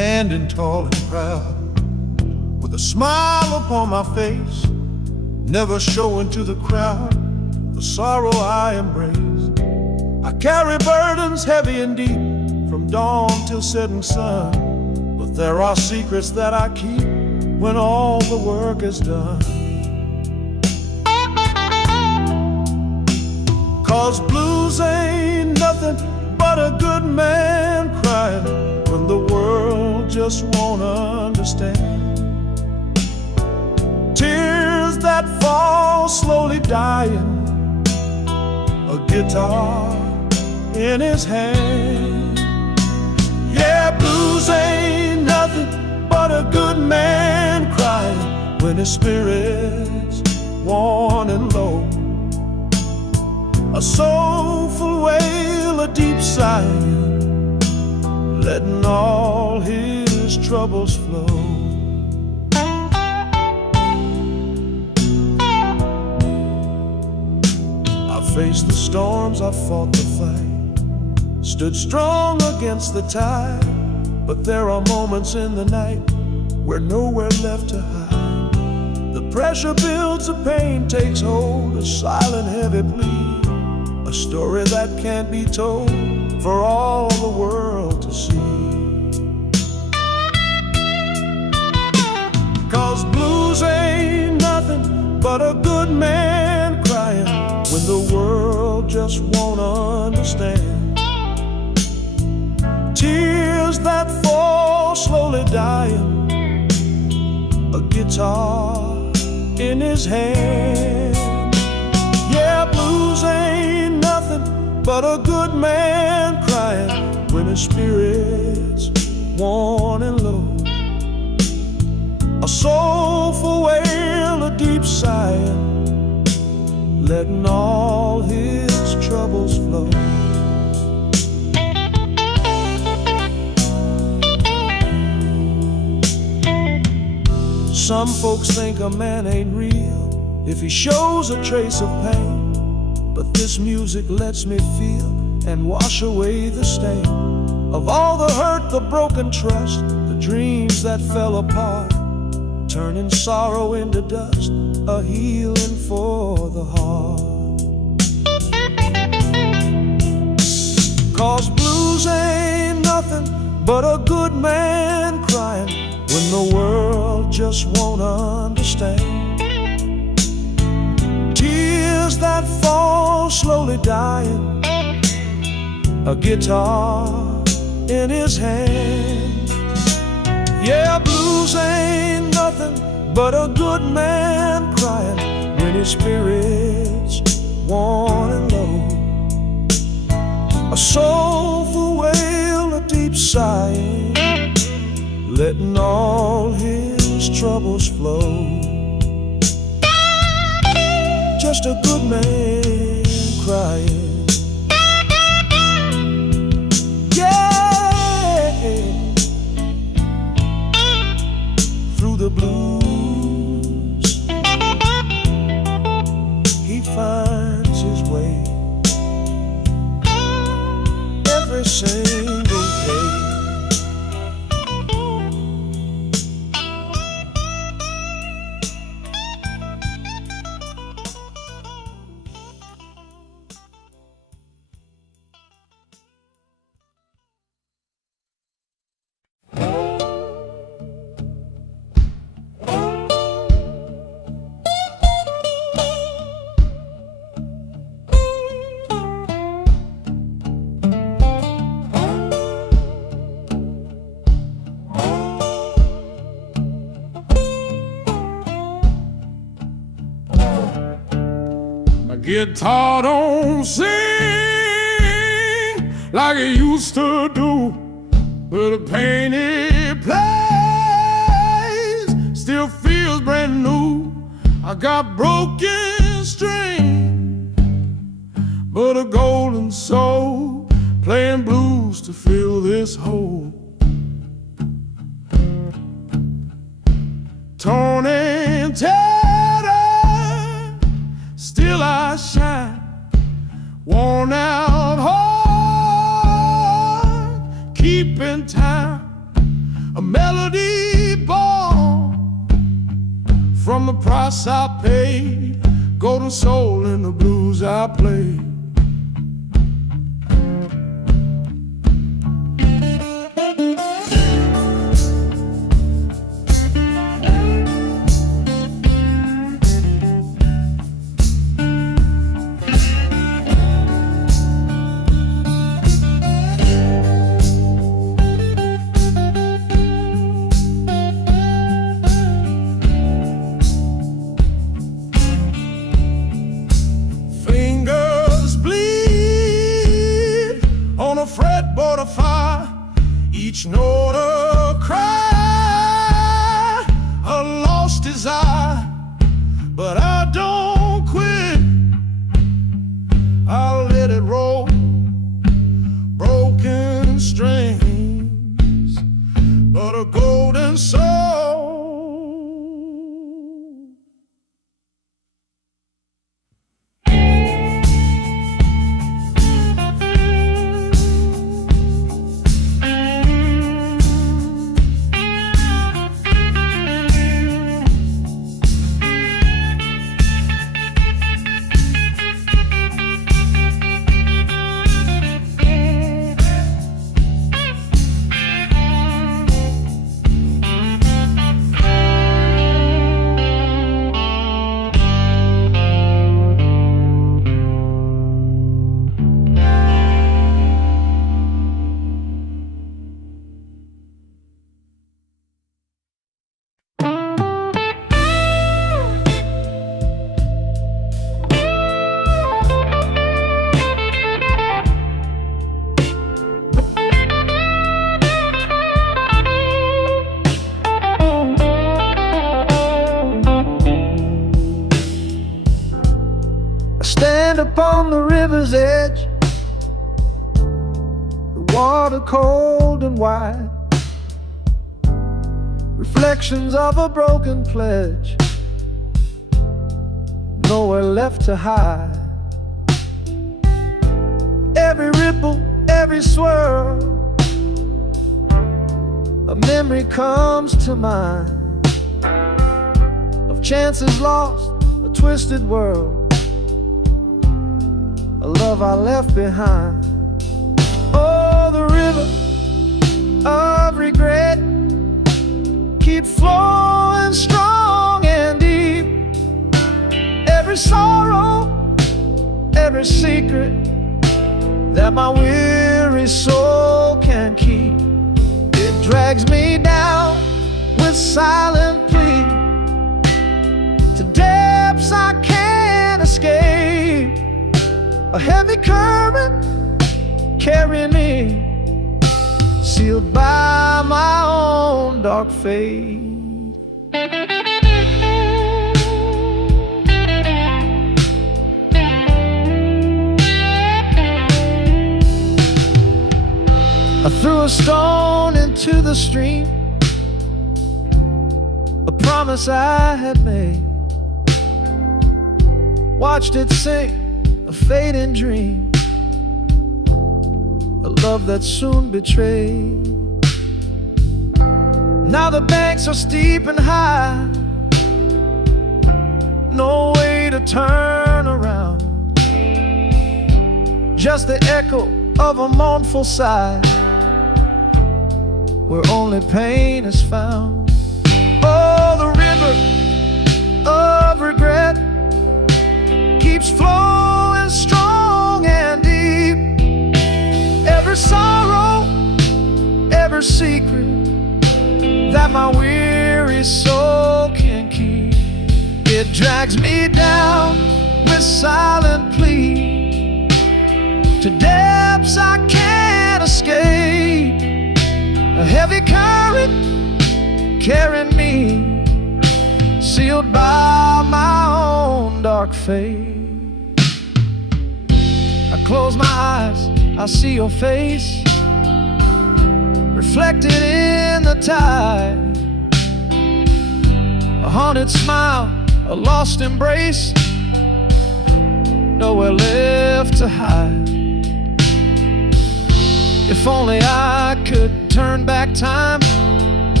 standing tall and proud, with a smile upon my face, never showing to the crowd the sorrow I embraced. I carry burdens heavy and deep, from dawn till setting sun, but there are secrets that I keep when all the work is done. 'Cause blues ain't nothing but a good man crying when the world just won't understand. Tears that fall slowly dying, a guitar in his hand. Yeah, blues ain't nothing but a good man crying when his spirit's worn and low. A soulful wail, a deep sigh, letting all his troubles flow. I faced the storms, I fought the fight, stood strong against the tide, but there are moments in the night where nowhere left to hide. The pressure builds, the pain takes hold, a silent heavy plea, a story that can't be told for all the world to see. 'Cause blues ain't nothing but a good man crying when the world just won't understand. Tears that fall slowly dying, a guitar in his hand. Yeah, blues ain't nothing but a good man crying when his spirit's worn and low. A soulful wail, a deep sigh, letting all his troubles flow. Some folks think a man ain't real if he shows a trace of pain, but this music lets me feel and wash away the stain of all the hurt, the broken trust, the dreams that fell apart, turning sorrow into dust, a healing for the heart. 'Cause blues ain't nothing but a good man crying when the world just won't understand. Tears that fall slowly dying, a guitar in his hand. Yeah, blues ain't nothing but a good man crying when his spirit's worn and low. A soulful wail, a deep sigh, letting all his troubles flow. Just a good man crying. Yeah, through the blues he finds his way every single day. Guitar don't sing like it used to do, but the pain it plays still feels brand new. I got broken string, but a golden soul playing blues to fill this hole. Torn and tattered, still I shine, worn out heart, keeping time, a melody born from the price I paid, golden soul in the blues I played. Fretboard of fire, each note a cry, a lost desire. But I don't quit, I'll let it roll. Broken strings, but a golden soul. Stand upon the river's edge, the water cold and wide, reflections of a broken pledge, nowhere left to hide. Every ripple, every swirl, a memory comes to mind of chances lost, a twisted world, a love I left behind. Oh, the river of regret keeps flowing strong and deep. Every sorrow, every secret that my weary soul can keep, it drags me down with silent plea to depths I can't escape. A heavy current carrying me, sealed by my own dark fate. I threw a stone into the stream, a promise I had made, watched it sink, a fading dream, a love that soon betrayed. Now the banks are steep and high, no way to turn around, just the echo of a mournful sigh, where only pain is found. Oh, the river of regret keeps flowing strong and deep. Every sorrow, every secret that my weary soul can keep, it drags me down with silent plea to depths I can't escape. A heavy current carrying me, sealed by my own dark fate. I close my eyes, I see your face reflected in the tide, a haunted smile, a lost embrace, nowhere left to hide. If only I could turn back time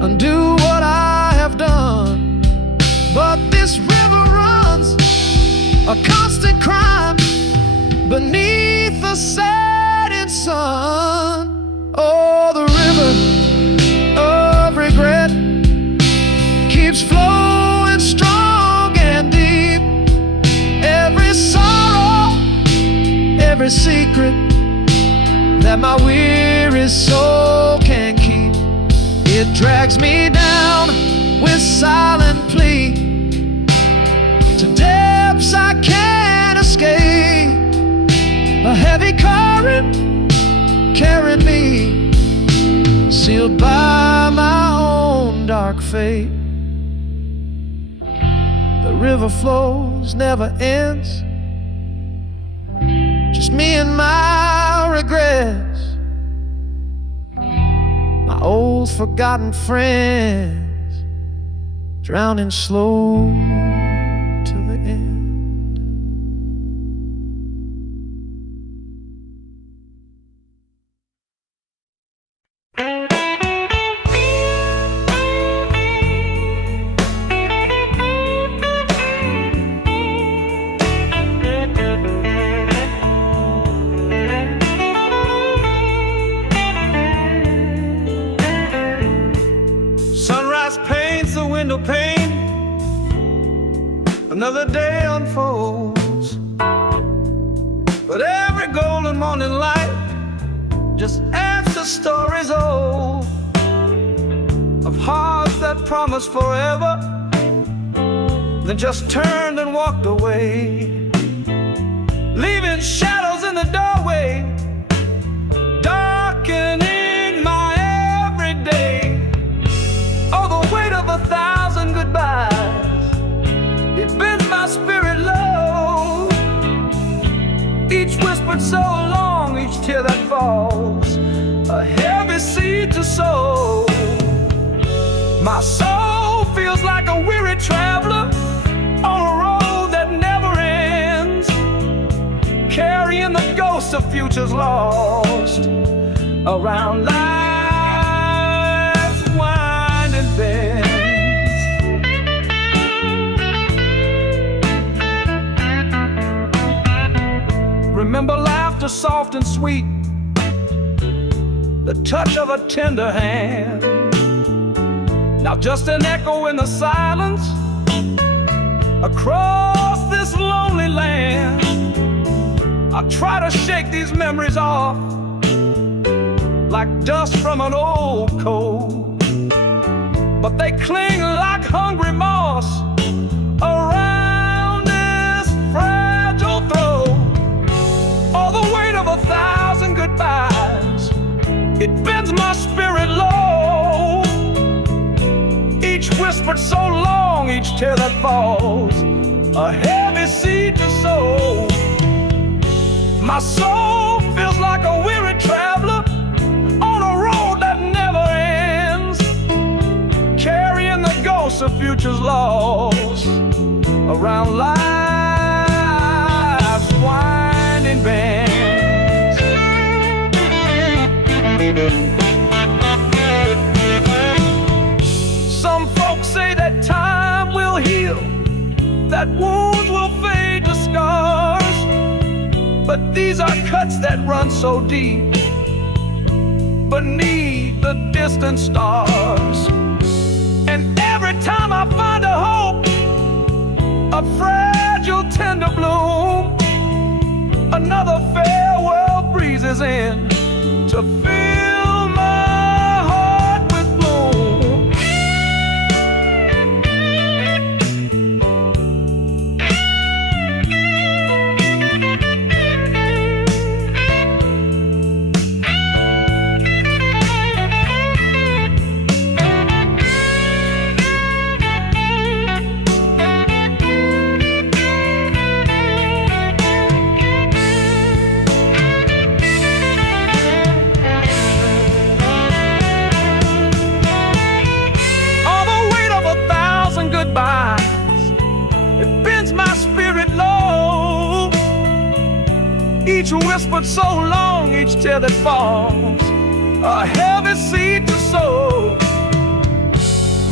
undo what I have done. But this river runs a constant crime beneath the setting sun. Oh, the river of regret keeps flowing strong and deep. Every sorrow, every secret that my weary soul can keep, it drags me down with silent plea to depths I can't escape. A heavy current carrying me, sealed by my own dark fate. The river flows, never ends, just me and my regrets, my old forgotten friends, drowning slow till the end. Paints the window pane, another day unfolds, but every golden morning light just adds to stories old of hearts that promised forever, then just turned and walked away, leaving shadows in the doorway, darkening my everyday. Oh, the weight of 1,000 goodbyes, it bends my spirit low. Each whispered so long, each tear that falls, a heavy seed to sow. My soul feels like a weary traveler on a road that never ends, carrying the ghosts of futures lost around life's winding bends. Remember laughter soft and sweet, the touch of a tender hand. Now just an echo in the silence across this lonely land. I try to shake these memories off like dust from an old coat, but they cling like hungry moss around this fragile throat. All the weight of 1,000 goodbyes, it bends my spirit low. Each whispered so long, each tear that falls, a heavy seed to sow. My soul feels like a weary traveler on a road that never ends, carrying the ghosts of futures lost around life's winding bends. Some folks say that time will heal, that wounds will fade to scars, but these are cuts that run so deep beneath the distant stars. And every time I find a hope, a fragile tender bloom, another farewell breezes in to fill my heart with gloom. Each whispered so long, each tear that falls, a heavy seed to sow.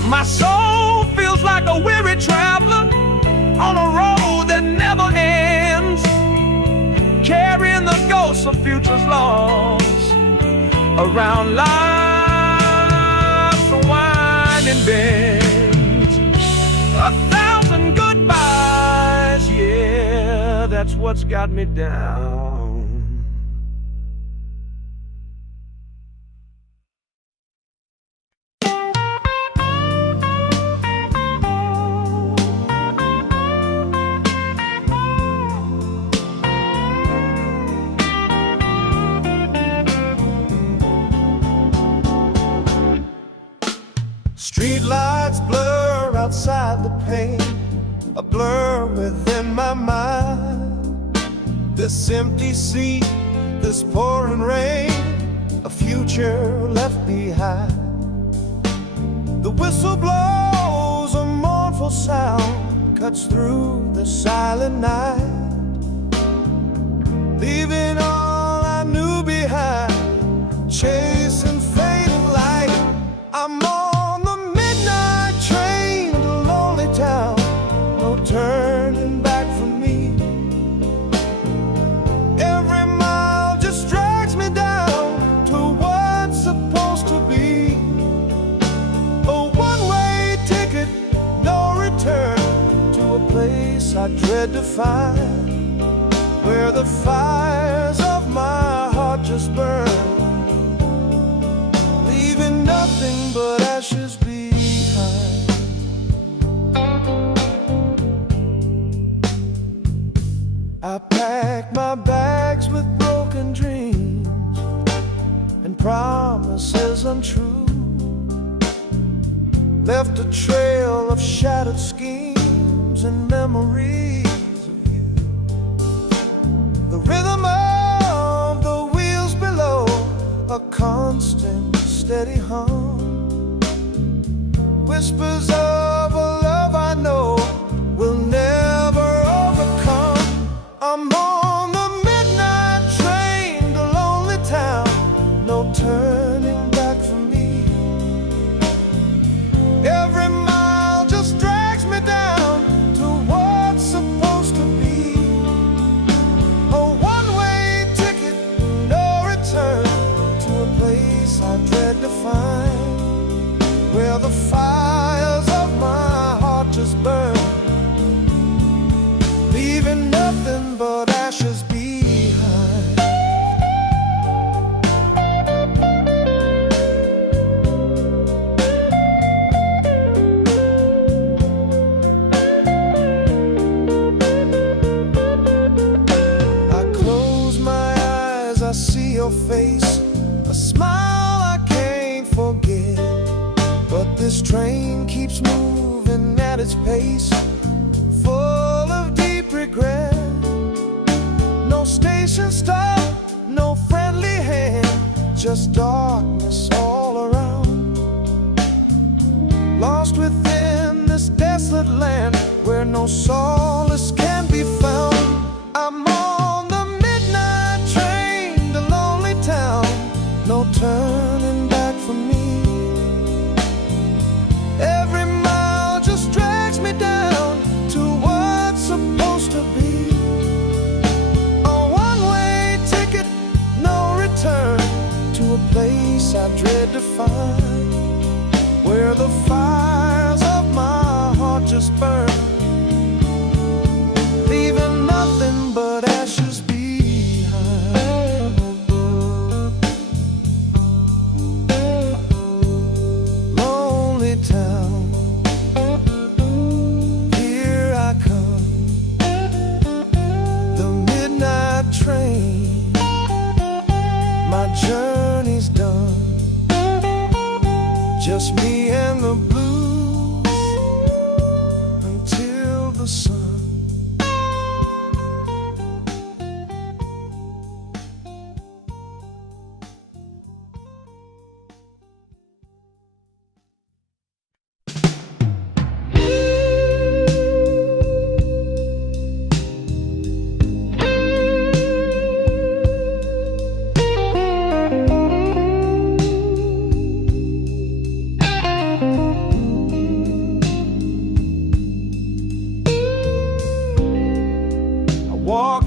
My soul feels like a weary traveler on a road that never ends, carrying the ghosts of futures lost around life's winding bends. 1,000 goodbyes, yeah, that's what's got me down. Street lights blur outside the pane, a blur within my mind. This empty seat, this pouring rain, a future left behind. The whistle blows, a mournful sound cuts through the silent night, leaving all I knew behind, chasing fading light. I'm on the midnight train to lonely town, no turning back for me. Every mile just drags me down to what's supposed to be. A one-way ticket, no return, to a place I dread to find, where the fires of my heart just burn, leaving nothing but ashes behind. I packed my bags with broken dreams and promises untrue, left a trail of shattered schemes and memories of you. The rhythm of the wheels below, a constant steady hum, whispers of a love I know will never overcome. I'm on the midnight train to lonely town, no turning back for me. Every mile just drags me down to what's supposed to be. A one-way ticket, no return, to a place I dread to find, where the fires of my heart just burn, leaving nothing but ashes behind. I close my eyes, I see your face, a smile I can't forget. But this train keeps moving at its pace, full of deep regret. No station stop, no friendly hand, just darkness all around. Lost within this desolate land, where no solace can be found. I'm on the midnight train to lonely town, no turning back for me. Every mile just drags me down to what's supposed to be. A one-way ticket, no return, to a place I dread to find, where the fires of my heart just burn, leaving nothing but ashes behind. Lonely town, here I come, the midnight train, my journey's done, just me and the blues until the sun.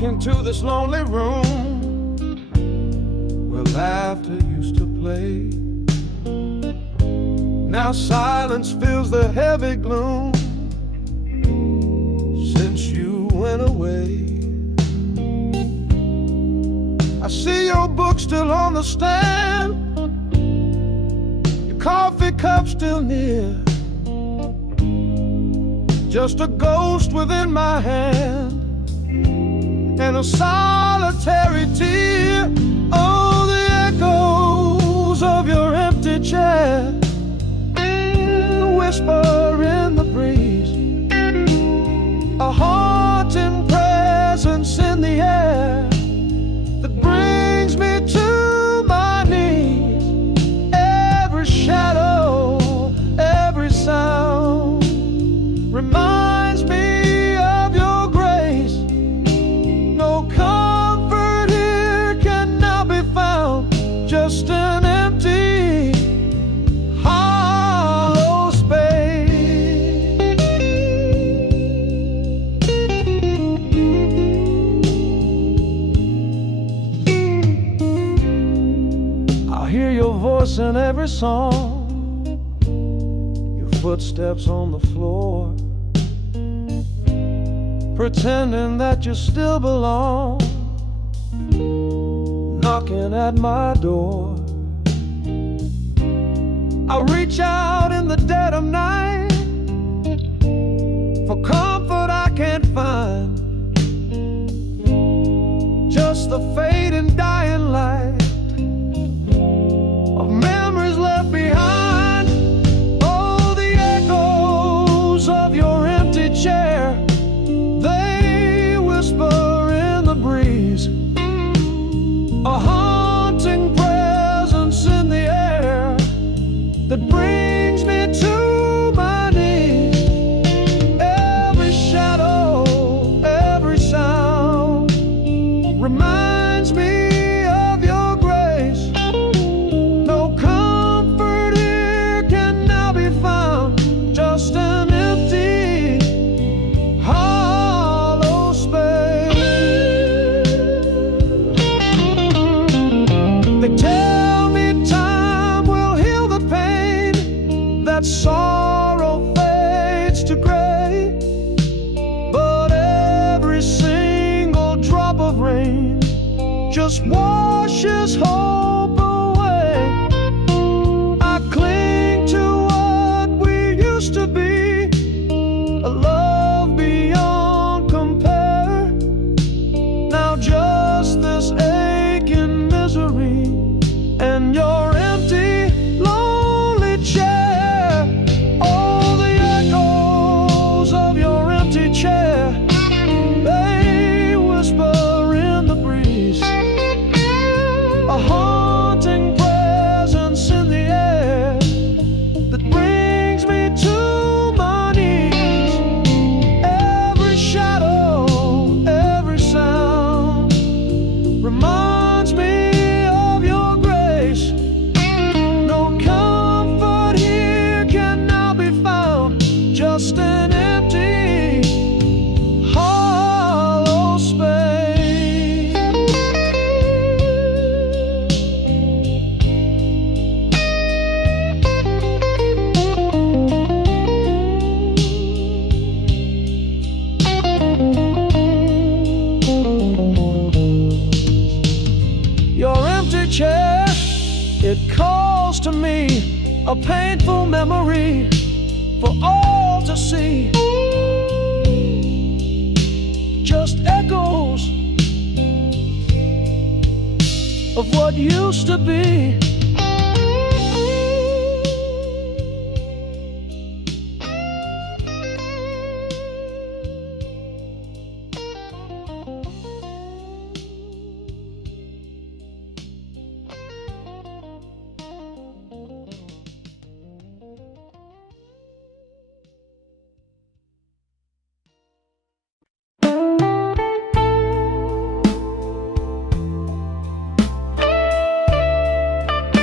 walk into this lonely room where laughter used to play. Now silence fills the heavy gloom since you went away. I see your book still on the stand, your coffee cup still near, just a ghost within my hand and a solitary tear. Oh, the echoes of your empty chair, the whisper in the breeze, a haunting presence in the air that brings me to my knees. Every shadow, every sound reminds me of your grace. No comfort here can now be found, just an empty, hollow space. I'll hear your voice in every song, your footsteps on the floor, pretending that you still belong, knocking at my door. I reach out in the dead of night for comfort I can't find, just the fading dying light of memories left behind. Oh, the echoes of your empty chair, they whisper in the breeze, a haunting presence in the air that brings me to my knees. Every shadow, every sound reminds me of your grace. No comfort here can now be found, just an empty, hollow space. They tell me time will heal the pain, that sorrow fades to gray, but every single drop of rain just washes hope away. I cling to what we used to be, a love beyond compare. Now just this aching misery and your empty, lonely chair. Oh, the echoes of your empty chair, they whisper in the breeze, a haunting presence in the air that brings me to my knees. Every shadow, every sound reminds me of your grace. No comfort here can now be found, just an empty, hollow space. Your empty chair, it calls to me, a painful memory for all to see. Just echoes of what used to be.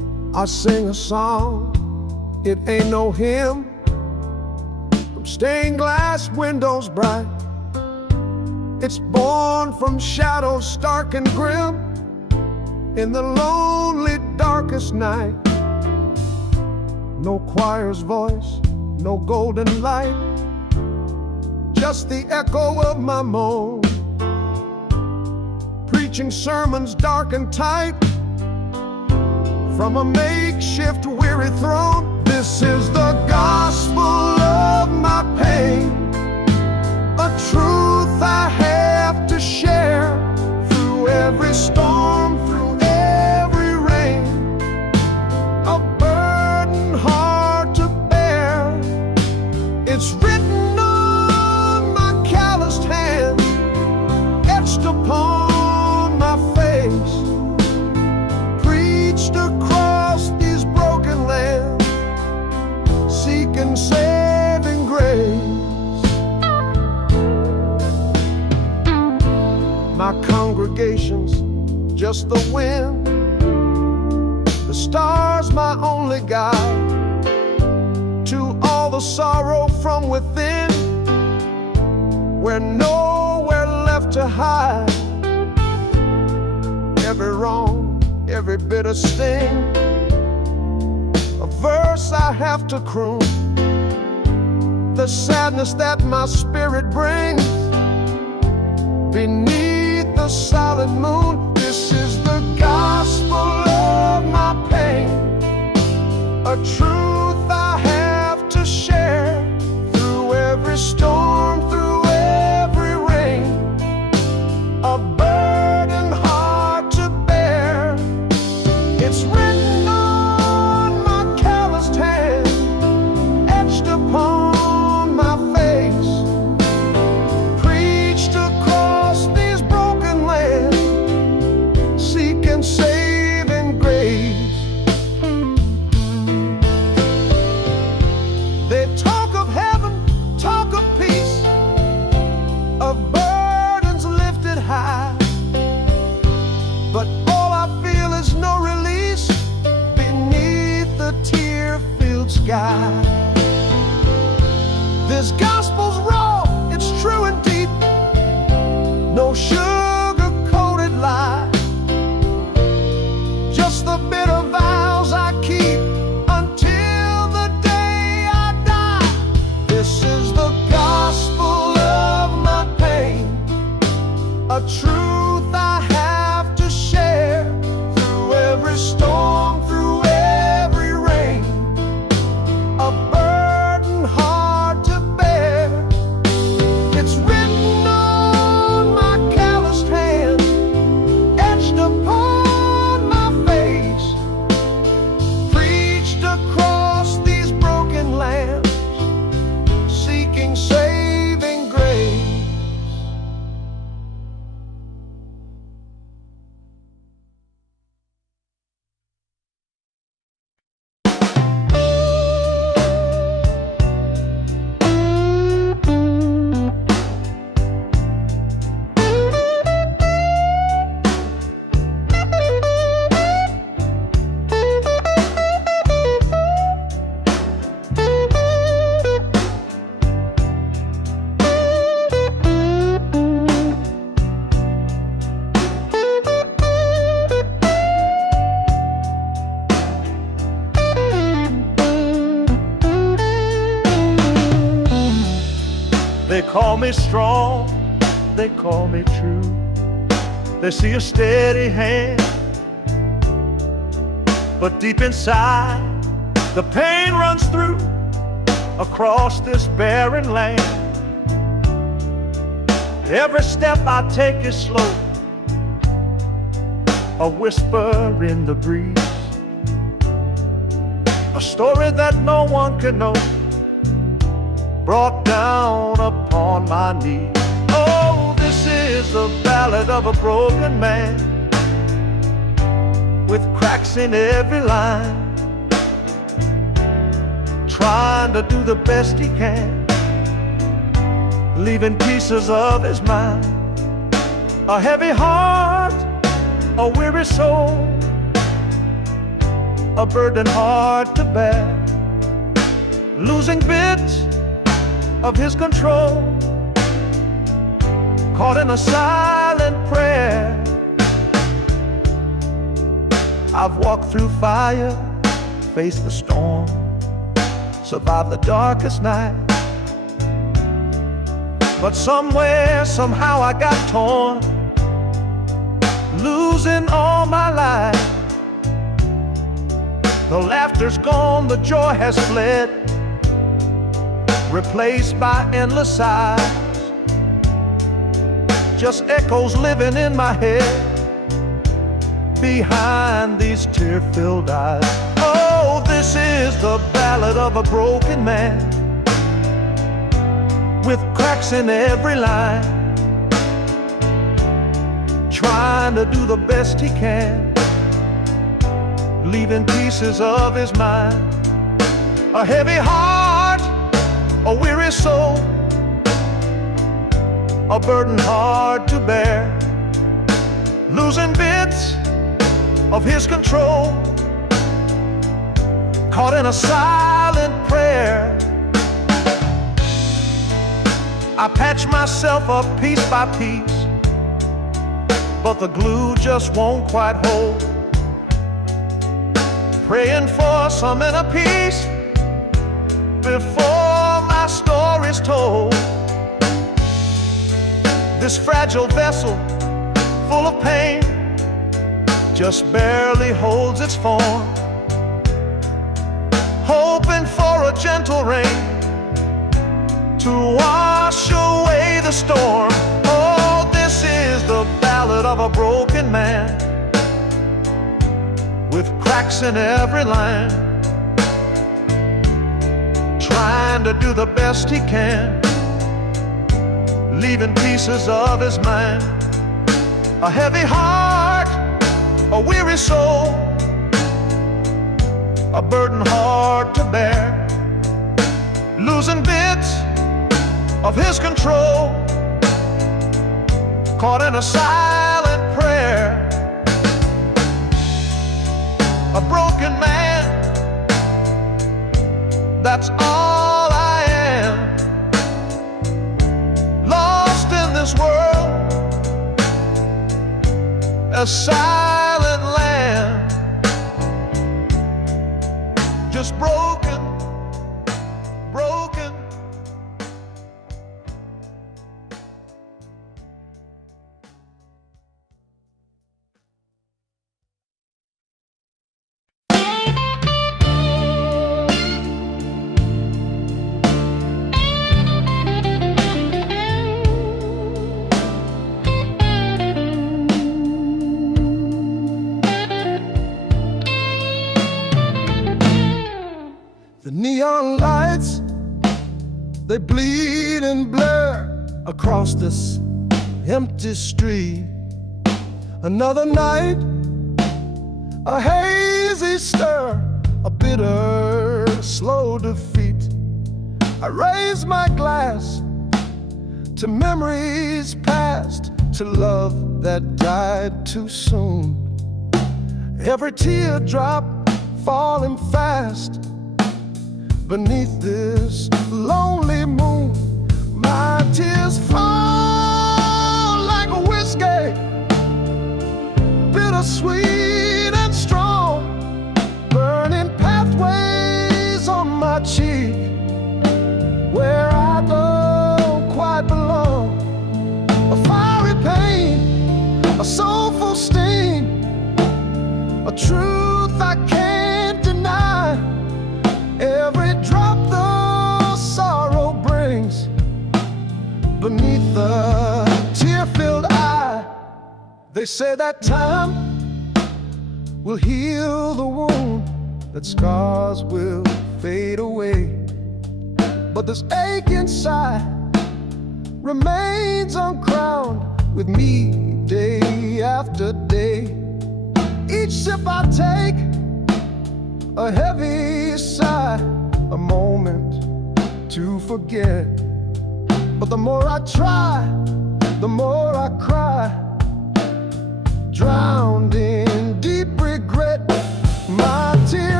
sing a song, it ain't no hymn, from stained glass windows bright. It's born from shadows stark and grim, in the lonely darkest night. No choir's voice, no golden light, just the echo of my moan, preaching sermons dark and tight from a makeshift weary throne. This is the gospel of my pain, a truth I have to share through every storm, through every rain, a burden hard to bear. It's written on my calloused hand, etched upon my face, preached across these broken lands, seeking saving grace. My congregation's just the wind, the stars my only guide to all the sorrow from within, where nowhere left to hide. Every wrong, every bitter sting, a verse I have to croon, the sadness that my spirit brings beneath the solid moon. This is the gospel of my pain, a truth I have to share through every storm, through every rain, a burden hard to bear. It's written on my calloused hand, etched upon my face, preached across these broken lands, seeking saving grace. They talk of heaven, talk of peace, of burdens lifted high, but all I feel is no release beneath the tear-filled sky. This gospel's raw, it's true and deep, no sugar-coated lie, just the bitter vows I keep until the day I die. This is the gospel of my pain, a truth I have to share through every storm, through every rain, a burden hard to bear. It's written on my calloused hand, etched upon my face, preached across these broken lands, seeking saving grace. They call me strong, they call me true. They see a steady hand, but deep inside the pain runs through across this barren land. Every step I take is slow, a whisper in the breeze, a story that no one can know, brought down upon my knees. Oh, this is the ballad of a broken man, with cracks in every line, trying to do the best he can, leaving pieces of his mind, a heavy heart, a weary soul, a burden hard to bear, losing bits of his control, caught in a silent prayer. I've walked through fire, faced the storm, survived the darkest night. But somewhere, somehow I got torn, losing all my life. The laughter's gone, the joy has fled, replaced by endless sighs. Just echoes living in my head, behind these tear-filled eyes. Oh, this is the ballad of a broken man, with cracks in every line, trying to do the best he can, leaving pieces of his mind. A heavy heart, a weary soul, a burden hard to bear, losing bits of his control, caught in a silent prayer. I patch myself up piece by piece, but the glue just won't quite hold. Praying for some inner peace before my story's told. This fragile vessel, full of pain, just barely holds its form, hoping for a gentle rain to wash away the storm. Oh, this is the ballad of a broken man, with cracks in every line, trying to do the best he can, leaving pieces of his mind. A heavy heart, a weary soul, a burden hard to bear, losing bits of his control, caught in a silent prayer. A broken man, that's all I am, lost in this world, a silent land, just broken, broken. The neon lights, they bleed and blur across this empty street. Another night, a hazy stir, a bitter, slow defeat. I raise my glass to memories past, to love that died too soon. Every teardrop falling fast beneath this lonely moon. My tears fall like a whiskey, bittersweet and strong, burning pathways on my cheek, where I don't quite belong. A fiery pain, a soulful sting, a truth I can't deny. Every drop the sorrow brings beneath the tear-filled eye. They say that time will heal the wound, that scars will fade away, but this ache inside remains uncrowned with me day after day. Each sip I take, a heavy sigh, a moment to forget. But the more I try, the more I cry, drowned in deep regret. My tears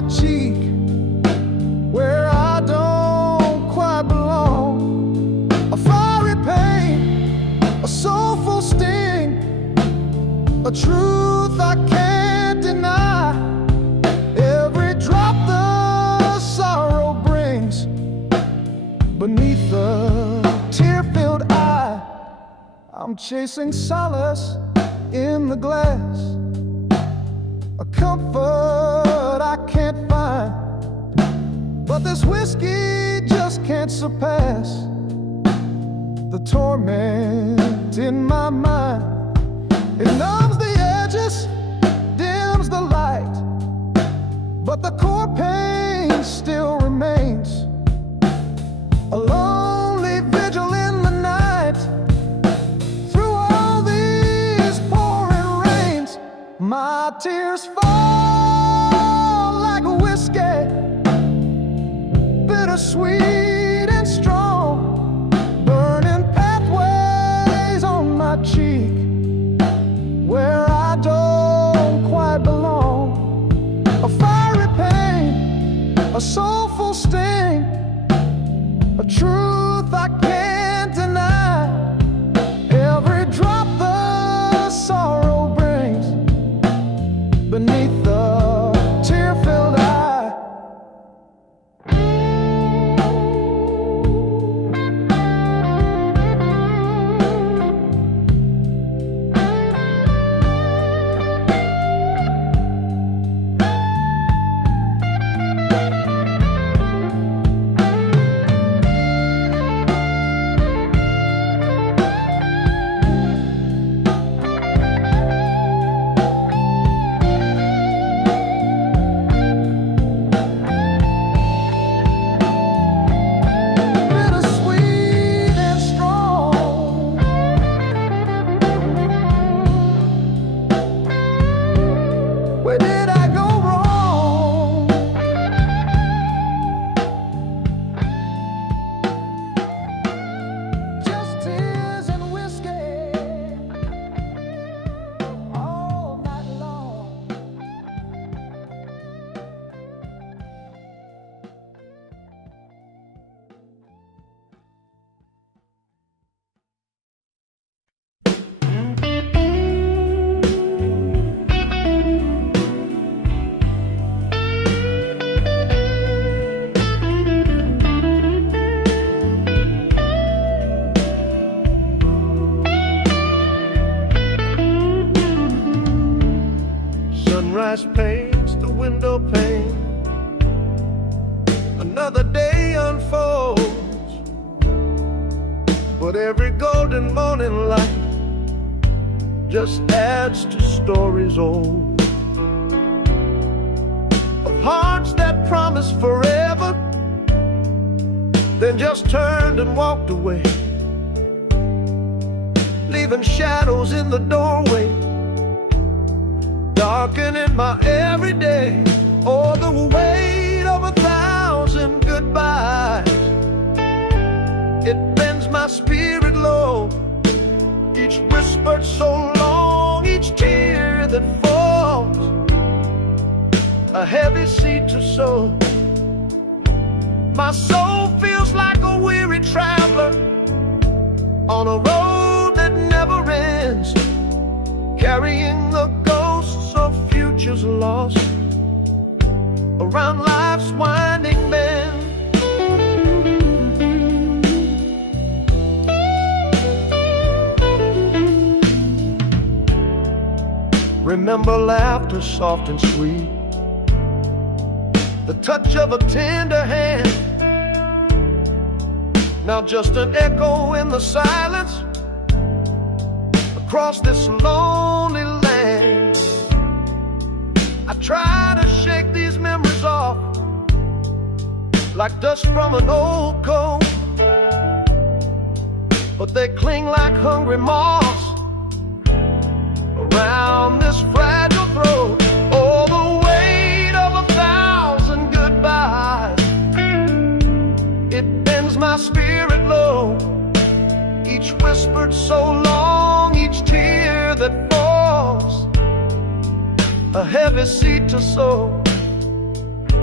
my cheek where I don't quite belong. A fiery pain, a soulful sting, a truth I can't deny. Every drop the sorrow brings beneath the tear-filled eye. I'm chasing solace in the glass, a comfort I can't find, but this whiskey just can't surpass the torment in my mind. It numbs the edges, dims the light, but the core pain still remains. A lonely vigil in the night, through all these pouring rains. My tears fall like a whiskey, bittersweet and strong, burning pathways on my cheek where I don't quite belong. A fiery pain, a soulful sting, a truth I can't deny. Every drop the sorrow brings beneath the tear-filled eye. Where did I go wrong? Just tears and whiskey all night long. Sunrise paints the window pane, another day unfolds, but every golden morning light just adds to stories old, of hearts that promised forever, then just turned and walked away, leaving shadows in the doorway, darkening my everyday. Oh, the weight of 1,000 goodbyes, it bends my spirit low. Each whispered so long, each tear that falls, a heavy seed to sow. My soul feels like a weary traveler on a road that never ends, carrying the ghosts of futures lost around life's winding bend. Remember laughter soft and sweet, the touch of a tender hand, now just an echo in the silence across this lonely land. I try to shake these memories off like dust from an old coat, but they cling like hungry moths around this fragile throat. Oh, the weight of 1,000 goodbyes, it bends my spirit low. Each whispered so long, each tear that falls, a heavy seed to sow.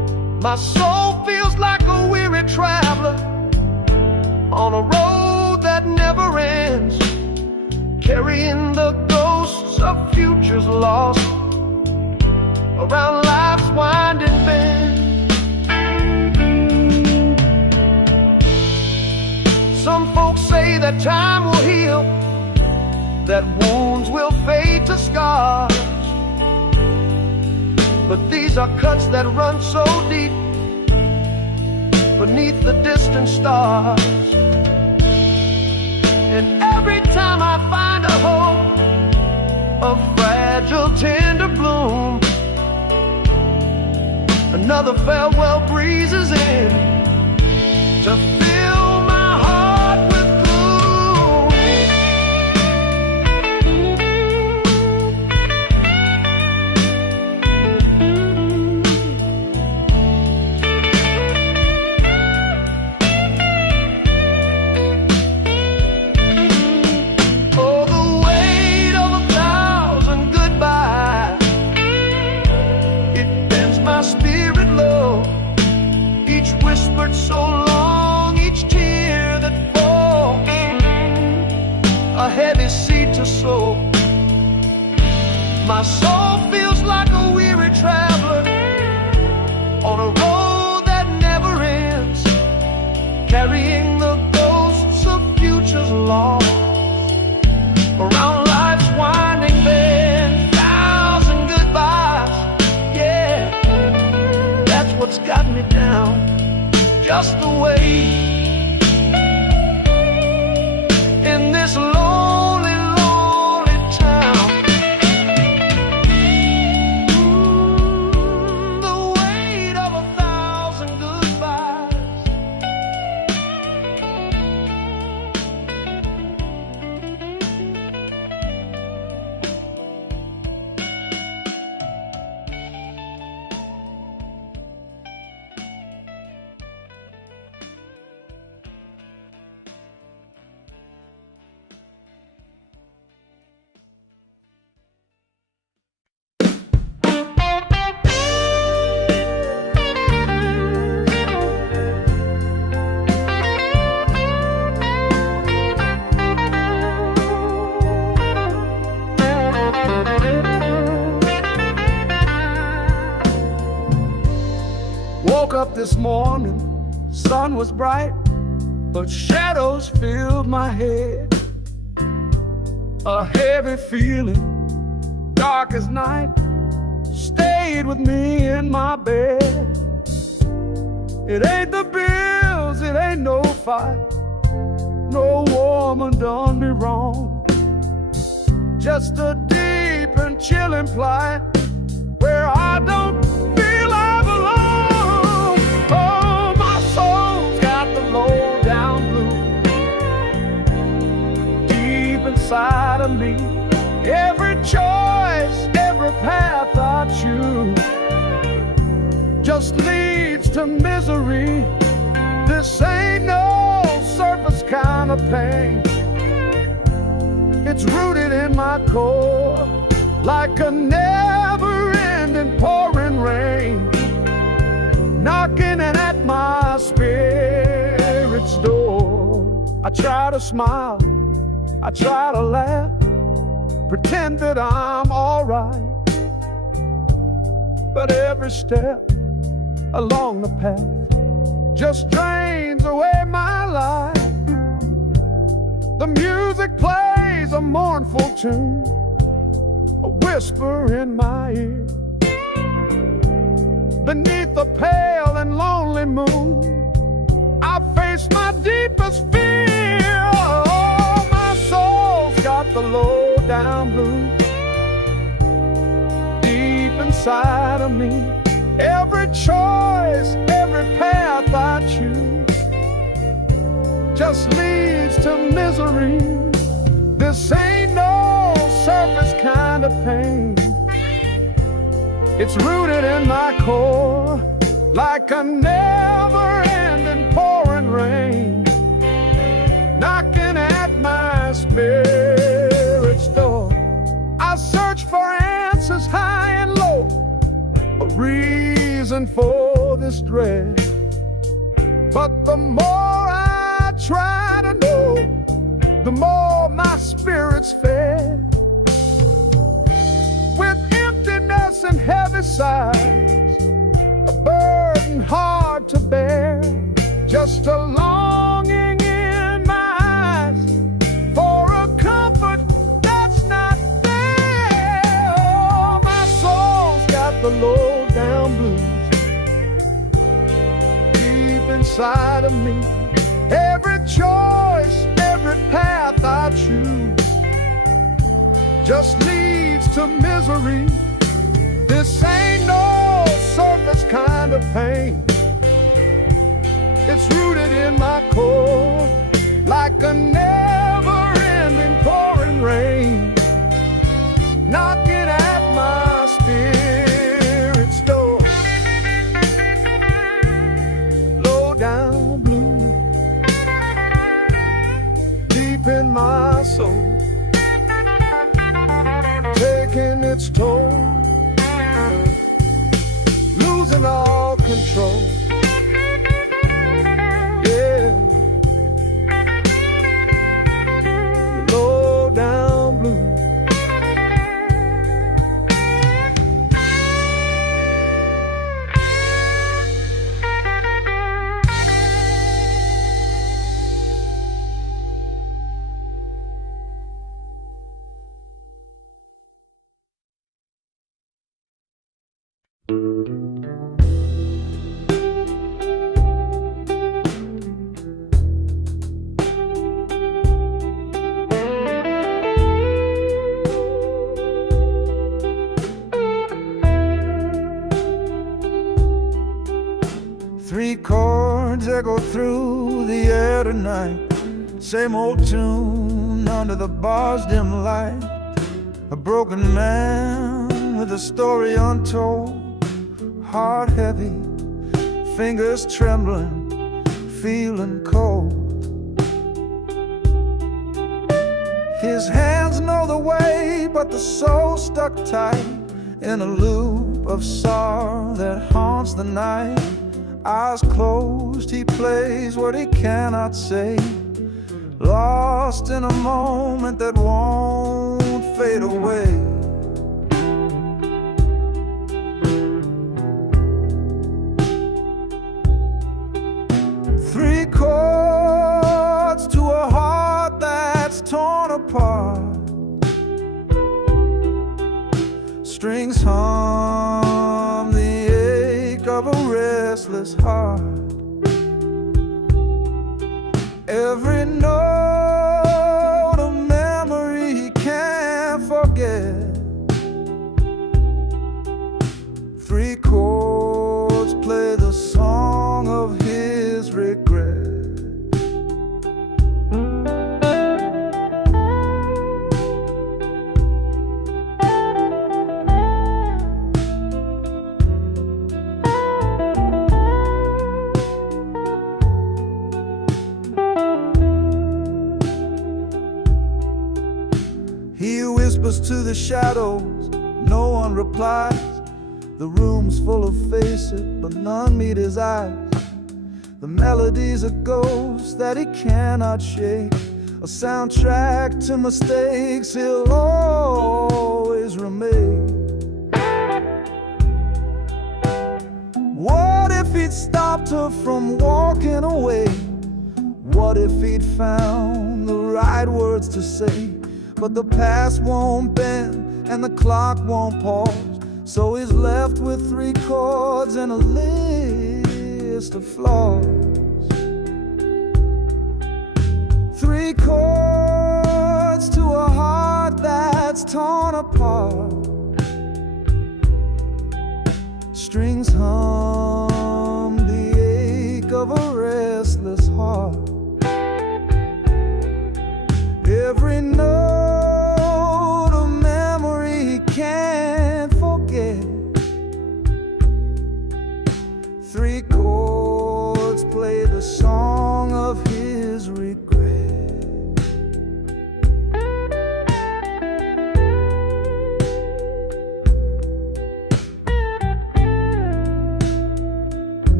My soul feels like a weary traveler on a road that never ends, carrying the ghosts of futures lost around life's winding bend. Some folks say that time will heal, that wounds will fade to scars, but these are cuts that run so deep beneath the distant stars. And every time I find a hope, a fragile tender bloom, another farewell breezes in to fill my heart with so long, each tear that falls, a heavy seed to sow. My soul feels like a weary traveler on a road that never ends, carrying the ghosts of futures lost around life's winding bend. Thousand goodbyes, yeah, that's what's got me down. Just the way in this lonely, lonely town. The weight of 1,000 goodbyes. Woke up this morning, sun was bright, but shadows filled my head. A heavy feeling, dark as night, stayed with me in my bed. It ain't the bills, it ain't no fight, no woman done me wrong. Just a deep and chilling plight where I don't feel I belong. Oh, my soul's got the low down blues deep inside of me. Every choice, every path I choose just leads to misery. This ain't no surface kind of pain. It's rooted in my core like a never-ending pouring rain, knocking at my spirit's door. I try to smile, I try to laugh, pretend that I'm alright, but every step along the path just drains away my life. The music plays a mournful tune, a whisper in my ear. Beneath the pale and lonely moon, I face my deepest fear. Oh, my soul's got the low down blues deep inside of me. Every choice, every path I choose just leads to misery. This ain't no surface kind of pain. It's rooted in my core like a never-ending pouring rain, knocking at my spirit's door. I search for answers high and low, a reason for know this dread, but the more I try to know, the more my spirit's fed. With emptiness and heavy sighs, a burden hard to bear, just a longing in my eyes for a comfort that's not there. Oh, my soul's got the low down blues deep inside of me. Every choice, every path I choose just leads to misery. This ain't no surface kind of pain. It's rooted in my core, like a never-ending pouring rain, knocking at my spirit's door. Low down blue, deep in my soul, taking its toll, losing all control. Yeah, low down blue. Three chords echo through the air tonight, same old tune under the bar's dim light. A broken man with a story untold, heart heavy, fingers trembling, feeling cold. His hands know the way, but the soul stuck tight in a loop of sorrow that haunts the night. Eyes closed, he plays what he cannot say, lost in a moment that won't fade away. Three chords to a heart that's torn apart, strings hum the ache of a restless heart. Every note a memory he can't forget. Three chords play the song of his regret. He whispers to the shadows, no one replies. The room's full of faces, but none meet his eyes. The melody's a ghost that he cannot shake, a soundtrack to mistakes he'll always remain. What if he'd stopped her from walking away? What if he'd found the right words to say? But the past won't bend and the clock won't pause, so he's left with three chords and a list of flaws. Three chords to a heart that's torn apart, strings hum the ache of a restless heart. Every note a memory he can't forget. Three chords play the song of his regret.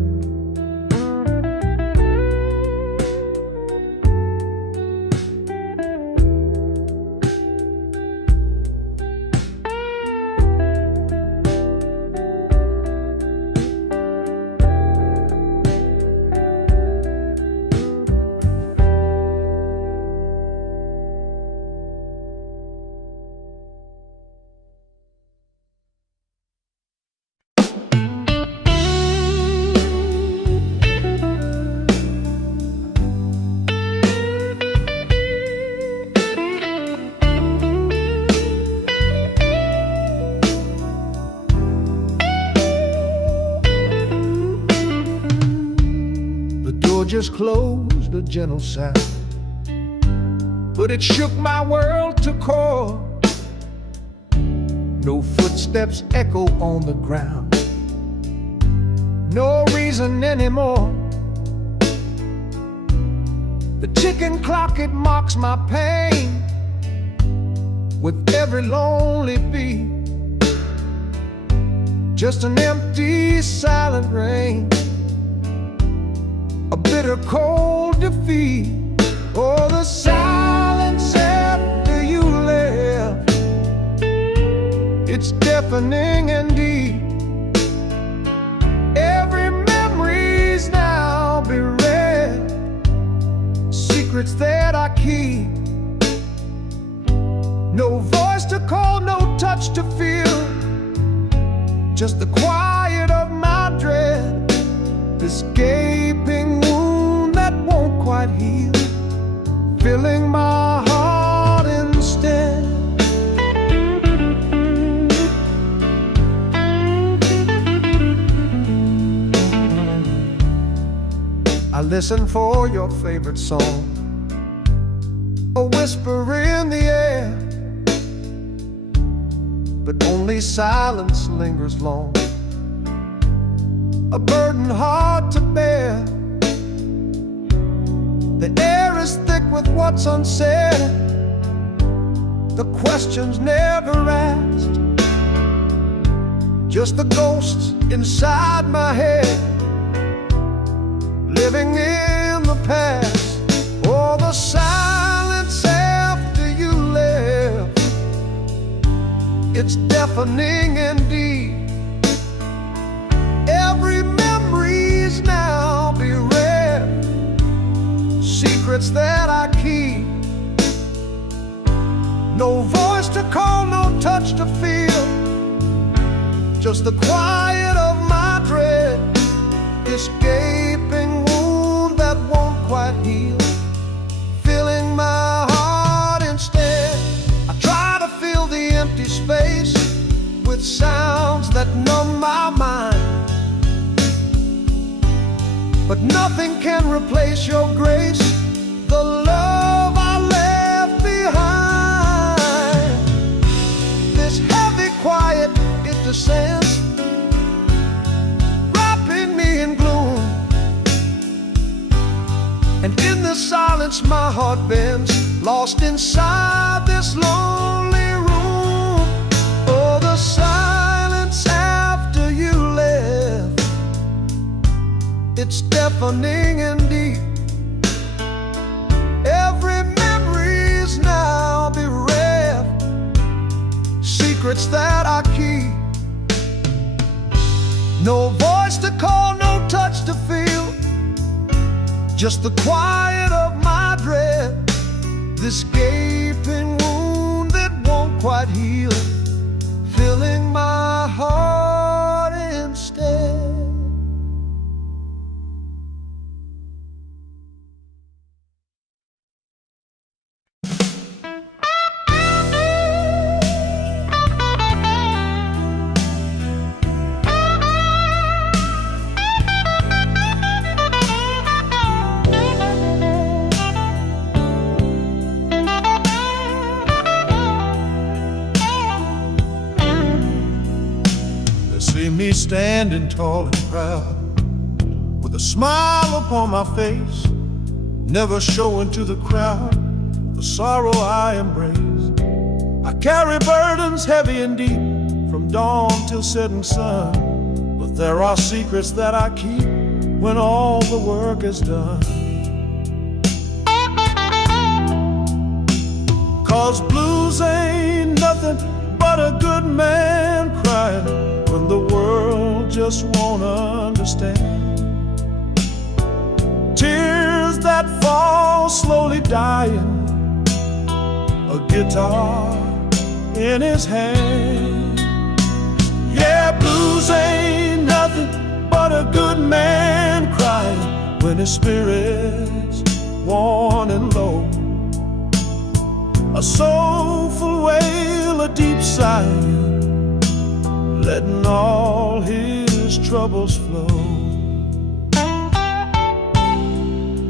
just closed, a gentle sound, but it shook my world to core. No footsteps echo on the ground, no reason anymore. The ticking clock, it mocks my pain with every lonely beat. Just an empty, silent rain, a bitter, cold defeat. Oh, the silence after you left, it's deafening and deep. Every memory's now bereft, secrets that I keep. No voice to call, no touch to feel, just the quiet of my dread, this gaping wound that won't quite heal, filling my heart instead. I listen for your favorite song, a whisper in the air, but only silence lingers long, a burden hard to bear. The air is thick with what's unsaid, the questions never asked, just the ghosts inside my head, living in the past. Oh, the silence after you left, it's deafening and deep. Every memory's now bereft, secrets that I keep. No voice to call, no touch to feel, just the quiet of my dread, this gaping wound that won't quite heal, filling my heart instead. I try to fill the empty space with sounds that numb my mind, but nothing can replace your grace, the love I left behind. This heavy quiet, it descends, wrapping me in gloom, and in the silence my heart bends, lost inside this lonely room. Oh, the silence after you left, it's deafening and deep. Every memory's now bereft, secrets that I keep. No voice to call, no touch to feel, just the quiet of my dread, this gaping wound that won't quite heal, filling my heart instead. See me standing tall and proud, with a smile upon my face, never showing to the crowd the sorrow I embrace. I carry burdens heavy and deep, from dawn till setting sun, but there are secrets that I keep when all the work is done. 'Cause blues ain't nothing but a good man crying when the world just won't understand. Tears that fall slowly dying, a guitar in his hand. Yeah, blues ain't nothing but a good man crying when his spirit's worn and low. A soulful wail, a deep sigh, letting all his troubles flow.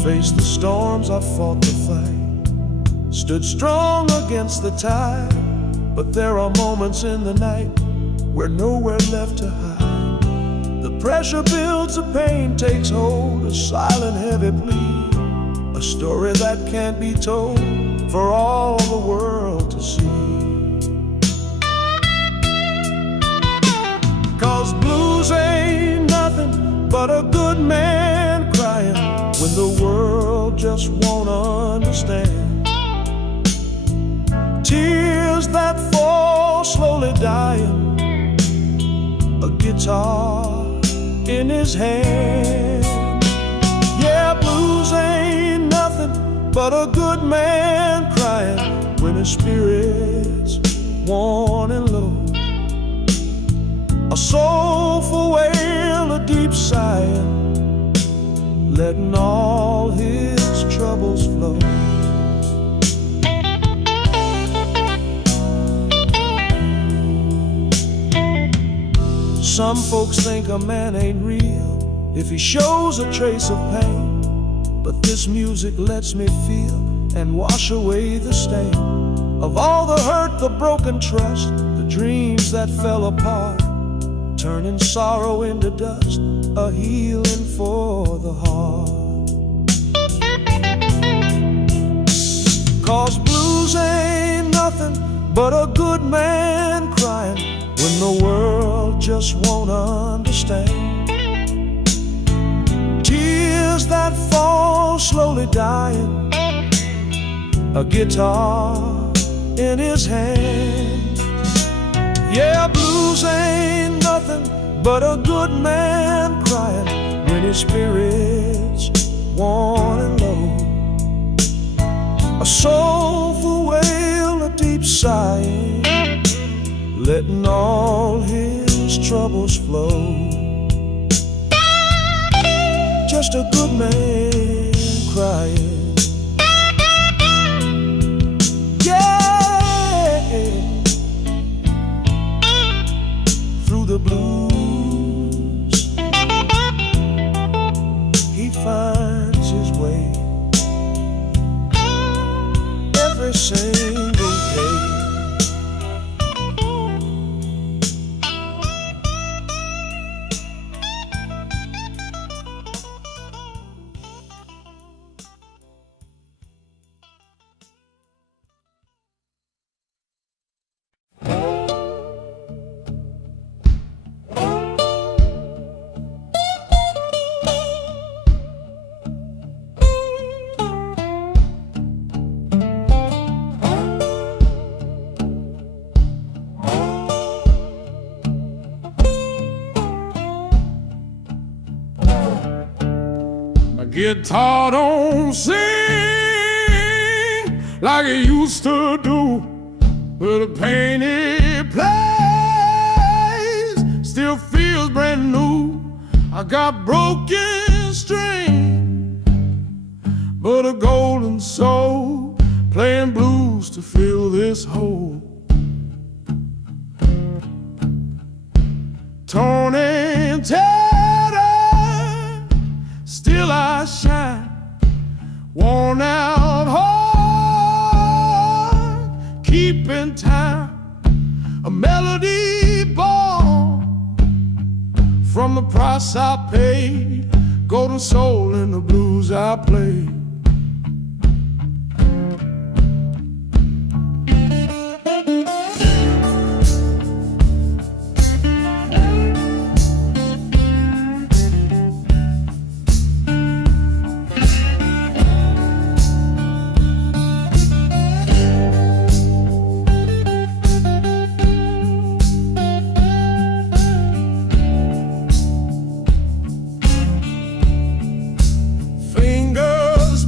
Faced the storms, I fought the fight, stood strong against the tide. But there are moments in the night where nowhere left to hide. The pressure builds, the pain takes hold, a silent heavy plea, a story that can't be told for all the world to see. 'Cause blues ain't nothing but a good man crying when the world just won't understand. Tears that fall slowly dying, a guitar in his hand. Yeah, blues ain't nothing but a good man crying when his spirit's worn and low. A soulful wail, a deep sighing, letting all his troubles flow. Some folks think a man ain't real if he shows a trace of pain, but this music lets me feel and wash away the stain of all the hurt, the broken trust, the dreams that fell apart, turning sorrow into dust, a healing for the heart. 'Cause blues ain't nothing but a good man crying when the world just won't understand. Tears that fall slowly dying, a guitar in his hand. Yeah, blues ain't nothing but a good man crying when his spirit's worn and low. A soulful wail, a deep sighing, letting all his troubles flow. Just a good man crying. Yeah, through the blues he finds his way every single day. Guitar don't sing like it used to do, but the pain it plays still feels brand new. I got broken string, but a golden soul playing blues to fill this hole. Torn and tattered, still I shine, worn out heart, keeping time, a melody born from the price I paid, golden soul in the blues I play.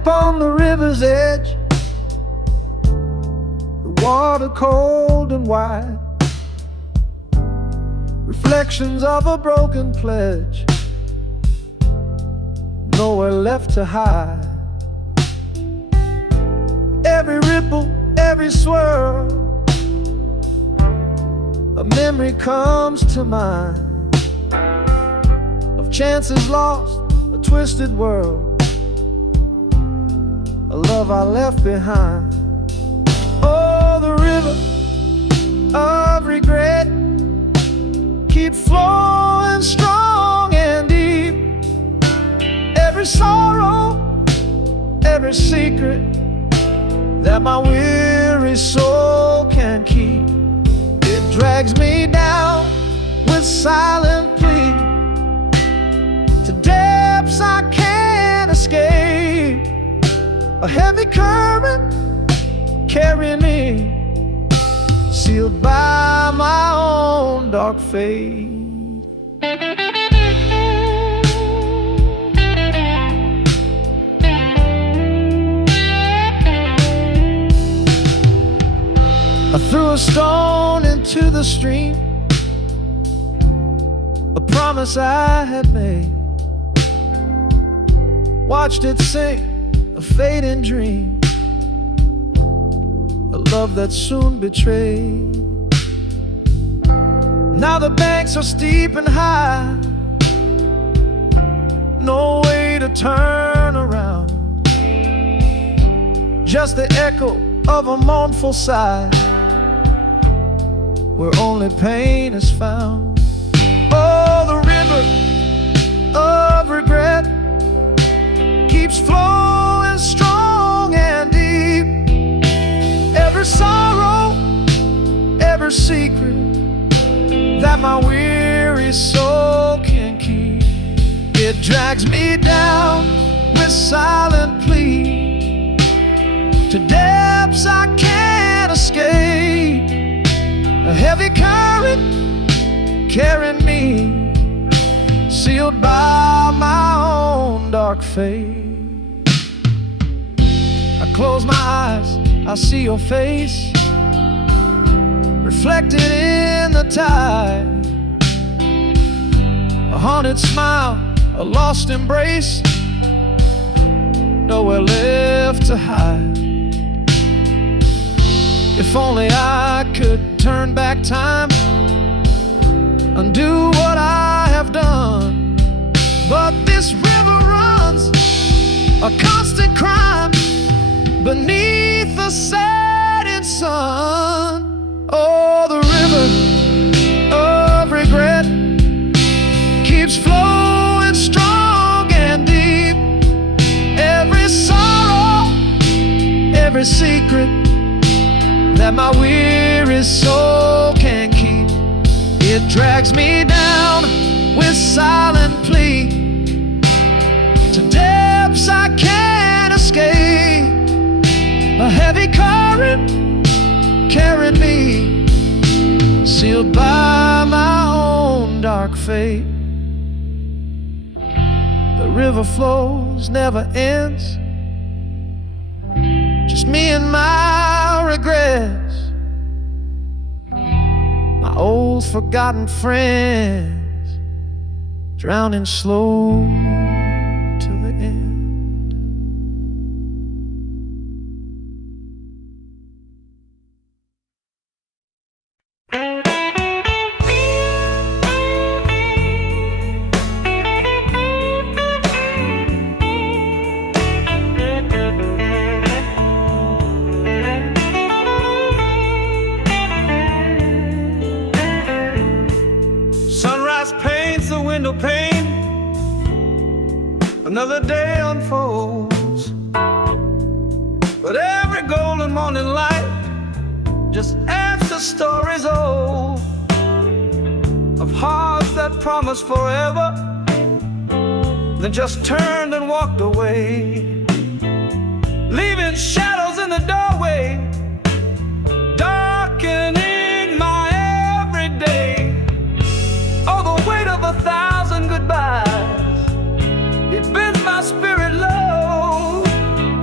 camp on the river's edge, the water cold and wide, reflections of a broken pledge, nowhere left to hide. Every ripple, every swirl, a memory comes to mind of chances lost, a twisted world, a love I left behind. Oh, the river of regret keeps flowing strong and deep. Every sorrow, every secret that my weary soul can keep, it drags me down with silent plea to depths I can't escape. A heavy current carrying me, sealed by my own dark fate. I threw a stone into the stream, a promise I had made. Watched it sink, a fading dream, a love that soon betrayed. Now the banks are steep and high, no way to turn around, just the echo of a mournful sigh, where only pain is found. Oh, the river of regret keeps flowing strong and deep. Every sorrow, every secret that my weary soul can keep, it drags me down with silent plea to depths I can't escape. A heavy current carrying me, sealed by my own dark fate. I close my eyes, I see your face reflected in the tide. A haunted smile, a lost embrace, nowhere left to hide. If only I could turn back time, undo what I have done. But this river runs a constant crime beneath the setting sun. Oh, the river of regret keeps flowing strong and deep. Every sorrow, every secret that my weary soul can keep, it drags me down with silent plea to depths I can't escape. A heavy current carrying me, sealed by my own dark fate. The river flows, never ends, just me and my regrets, my old forgotten friends, drowning slow to the end. Window pane, another day unfolds, but every golden morning light just adds to stories old of hearts that promised forever, then just turned and walked away, leaving shadows in the doorway, darkening my everyday. Oh, the weight of 1,000 goodbyes, it bends my spirit low.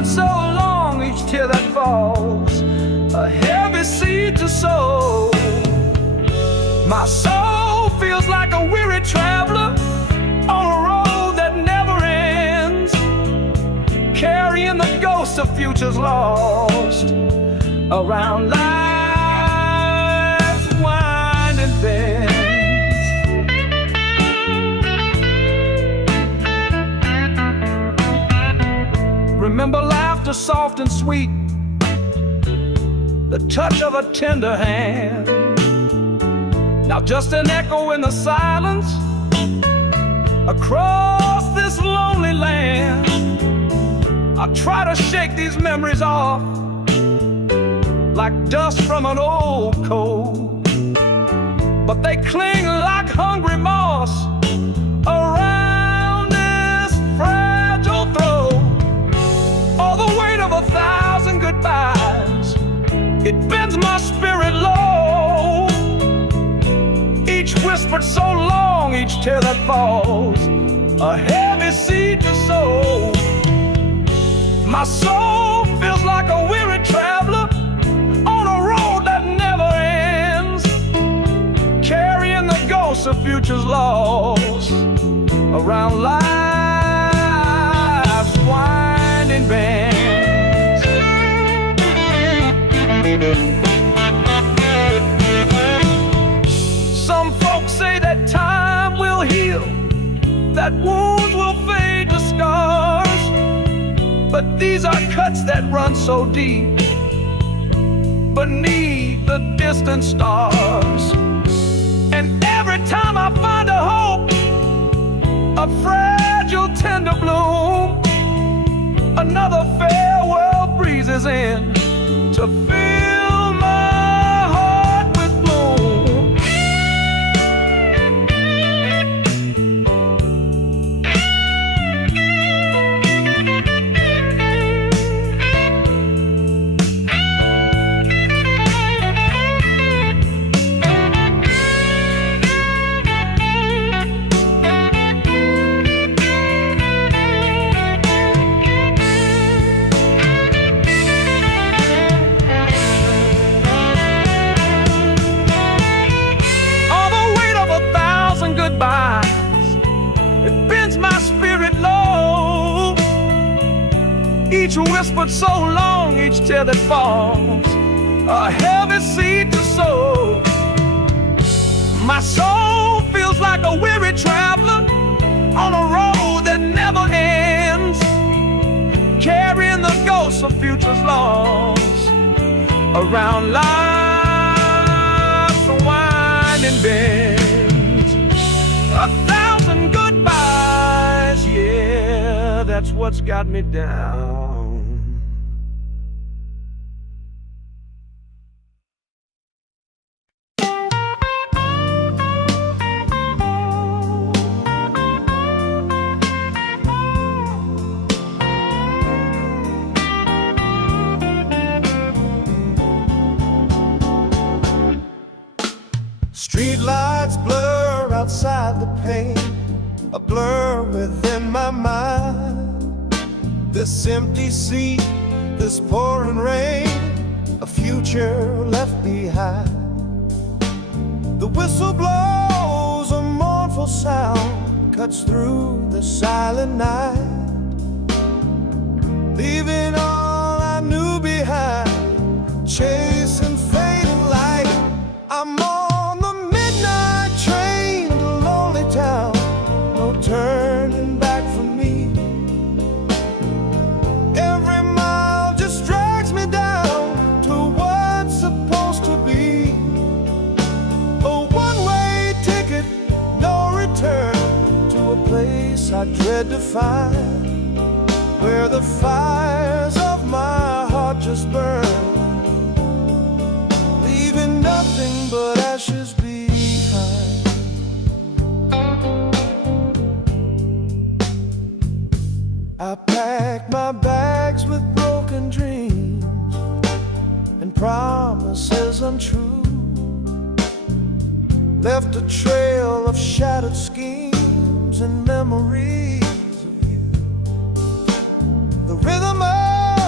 whispered so long, each tear that falls, a heavy seed to sow. My soul feels like a weary traveler on a road that never ends, carrying the ghosts of futures lost around life's winding bends. Remember laughter soft and sweet, the touch of a tender hand. Now just an echo in the silence across this lonely land. I try to shake these memories off like dust from an old coat, but they cling like hungry moss around this fragile throat. All the weight of 1,000 goodbyes, it bends my spirit low. Each whispered so long, each tear that falls, a heavy seed to sow. My soul feels like a weary traveler on a road that never ends, carrying the ghosts of futures lost around life's winding bends. Some folks say that time will heal, that wounds will fade to scars, but these are cuts that run so deep beneath the distant stars. And every time I find a hope, a fragile tender bloom, another farewell breezes in to fill my heart with gloom. It bends my spirit low. Each whispered so long, each tear that falls, a heavy seed to sow. My soul feels like a weary traveler on a road that never ends, carrying the ghosts of futures lost around life's winding bend. 1,000 goodbyes, yeah, that's what's got me down. Street lights blur outside the pane, a blur within my mind. This empty seat, this pouring rain, a future left behind. The whistle blows, a mournful sound cuts through the silent night, leaving all I knew behind, chasing fading light. I'm on the midnight train to lonely town, no turning back for me. Every mile just drags me down to what's supposed to be a one-way ticket, no return, to a place I dread to find, where the fires of my heart just burn, leaving nothing but ashes behind. I packed my bags with broken dreams and promises untrue, left a trail of shattered schemes and memories of you. The rhythm of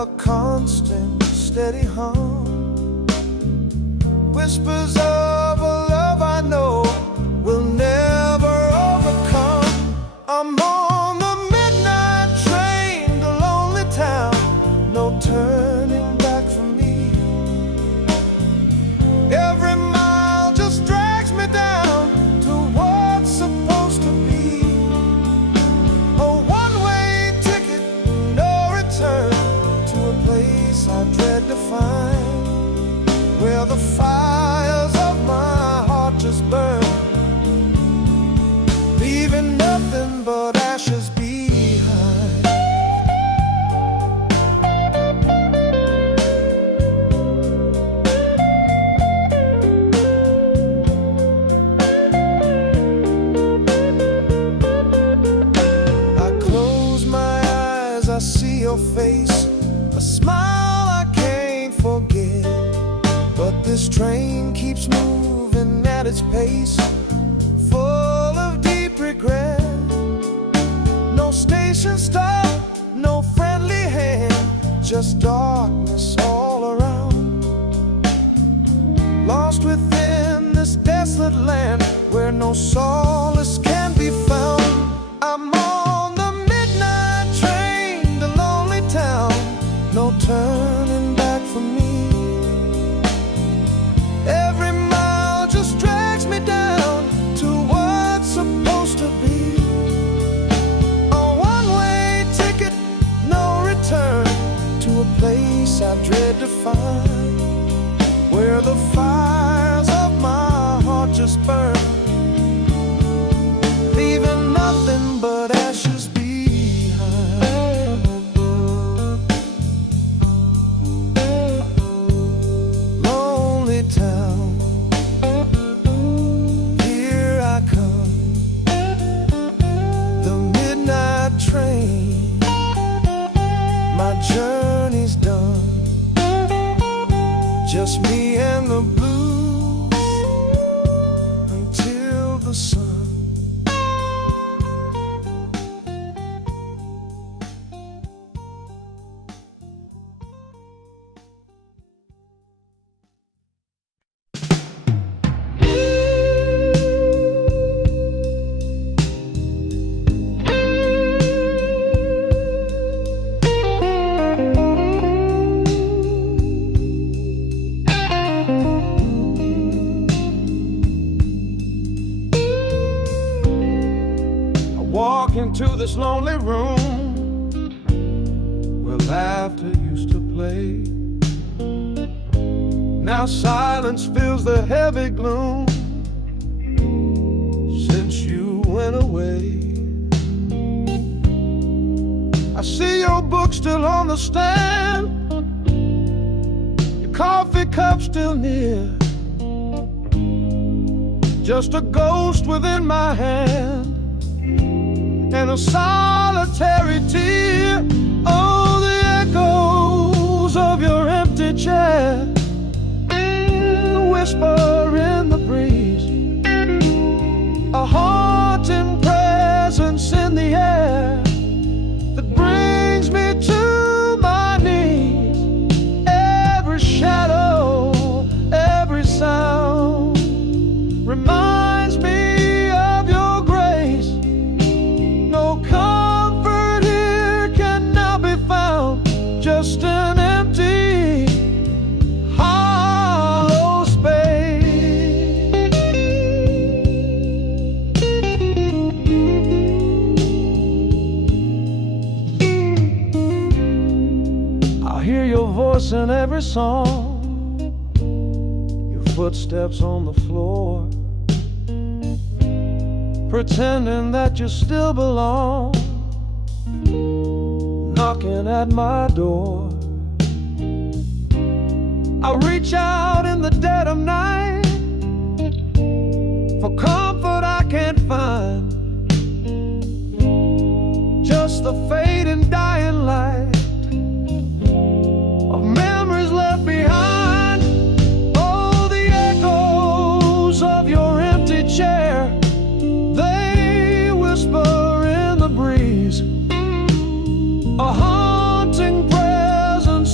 a constant, steady hum, whispers of a love I know will never overcome. I'm on the midnight train to lonely town, no turning back for me. Every mile just drags me down to what's supposed to be. A one-way ticket, no return, to a place I dread to find, where the fires of my heart just burn, leaving nothing but ashes behind. I close my eyes, I see your face, a smile I can't forget. But this train keeps moving at its pace, full of deep regret. No station stop, no friendly hand, just darkness all around. Lost within this desolate land where no solace can be found. I'm on the midnight train to lonely town, no turning back for me. Every mile just drags me down to what's supposed to be. A one-way ticket, no return, to a place I dread to find, where the fires of my heart just burn, leaving nothing but ashes behind. Lonely town, here I come, the midnight train, my journey's done, just me and the blues until the sun. Walk into this lonely room where laughter used to play. Now silence fills the heavy gloom since you went away. I see your book still on the stand, your coffee cup still near, just a ghost within my hand and a solitary tear. Oh, the echoes of your empty chair, the whisper in the breeze, a haunting presence in the air that brings me to my knees. Every shadow, every sound reminds me of your grace. No comfort here can now be found, just an empty, hollow space. I'll hear your voice in every song, your footsteps on the floor, pretending that you still belong, knocking at my door. I reach out in the dead of night for comfort I can't find, just the fading dying light of memories left behind. Oh, the echoes of your empty chair, they whisper in the breeze, a haunting presence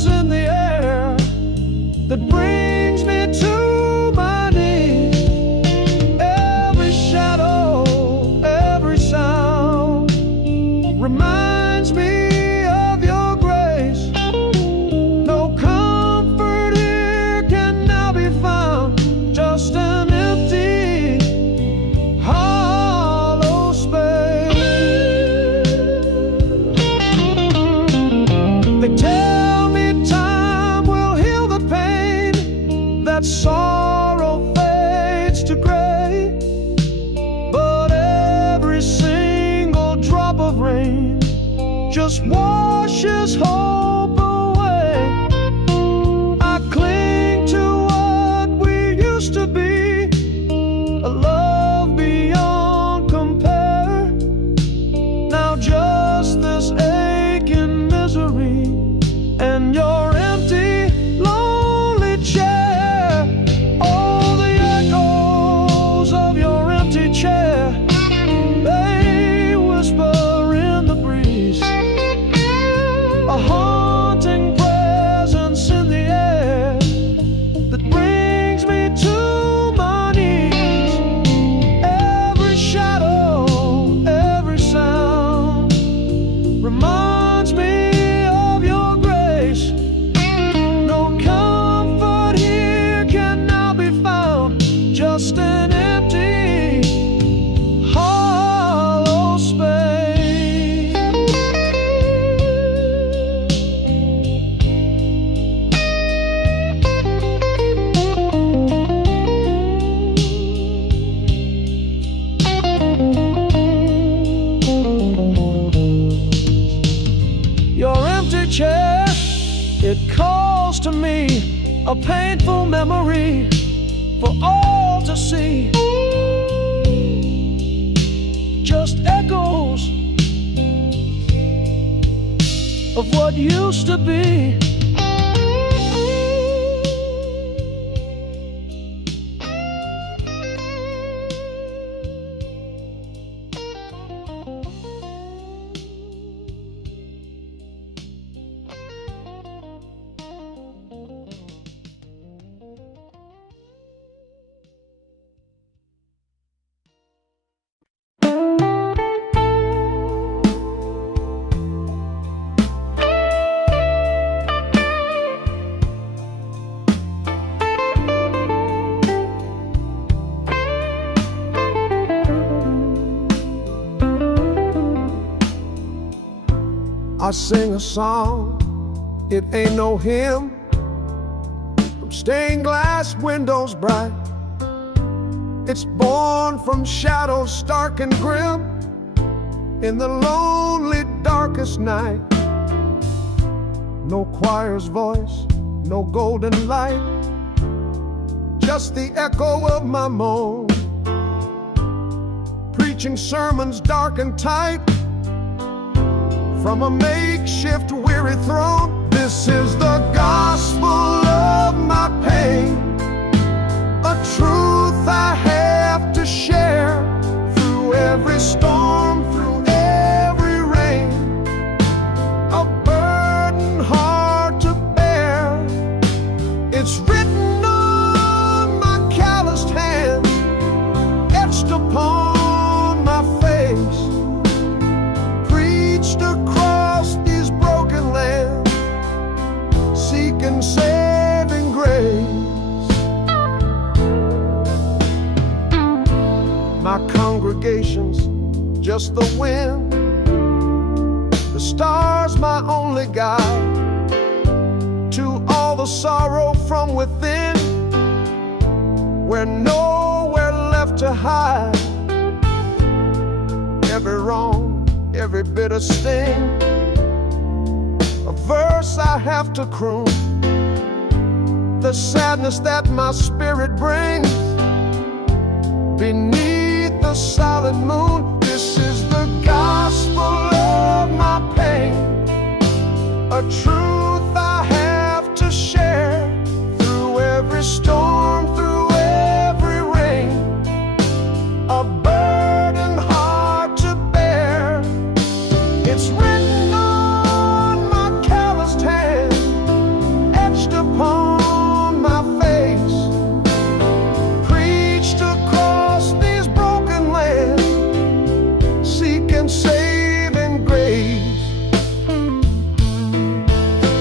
just washes hope away. I cling to what we used to be, a love beyond compare. Now just this aching misery and your empty, lonely chair. All the echoes of your empty chair, they whisper in the breeze, a haunting presence in the air that brings me to my knees. Every shadow, every sound reminds me of your grace. No comfort here can now be found, just an empty, hollow space. Your empty chair, it calls to me, a painful memory for all to see. Just echoes of what used to be. I sing a song, it ain't no hymn, from stained glass windows bright. It's born from shadows stark and grim, in the lonely darkest night. No choir's voice, no golden light, just the echo of my moan, preaching sermons dark and tight from a makeshift weary throne. This is the gospel of my pain, a truth I have to share through every storm, through every rain, a burden hard to bear. It's written on my calloused hands, etched upon my face, preached across these broken lands, seeking saving grace. My congregation's just the wind, the stars my only guide to all the sorrow from within, where nowhere left to hide. Every wrong, every bitter sting, a verse I have to croon, the sadness that my spirit brings beneath the silent moon. This is the gospel of my pain, a truth I have to share through every storm, through every rain, a burden hard to bear. It's written on my calloused hand, etched upon my face, preached across these broken lands, seeking saving grace.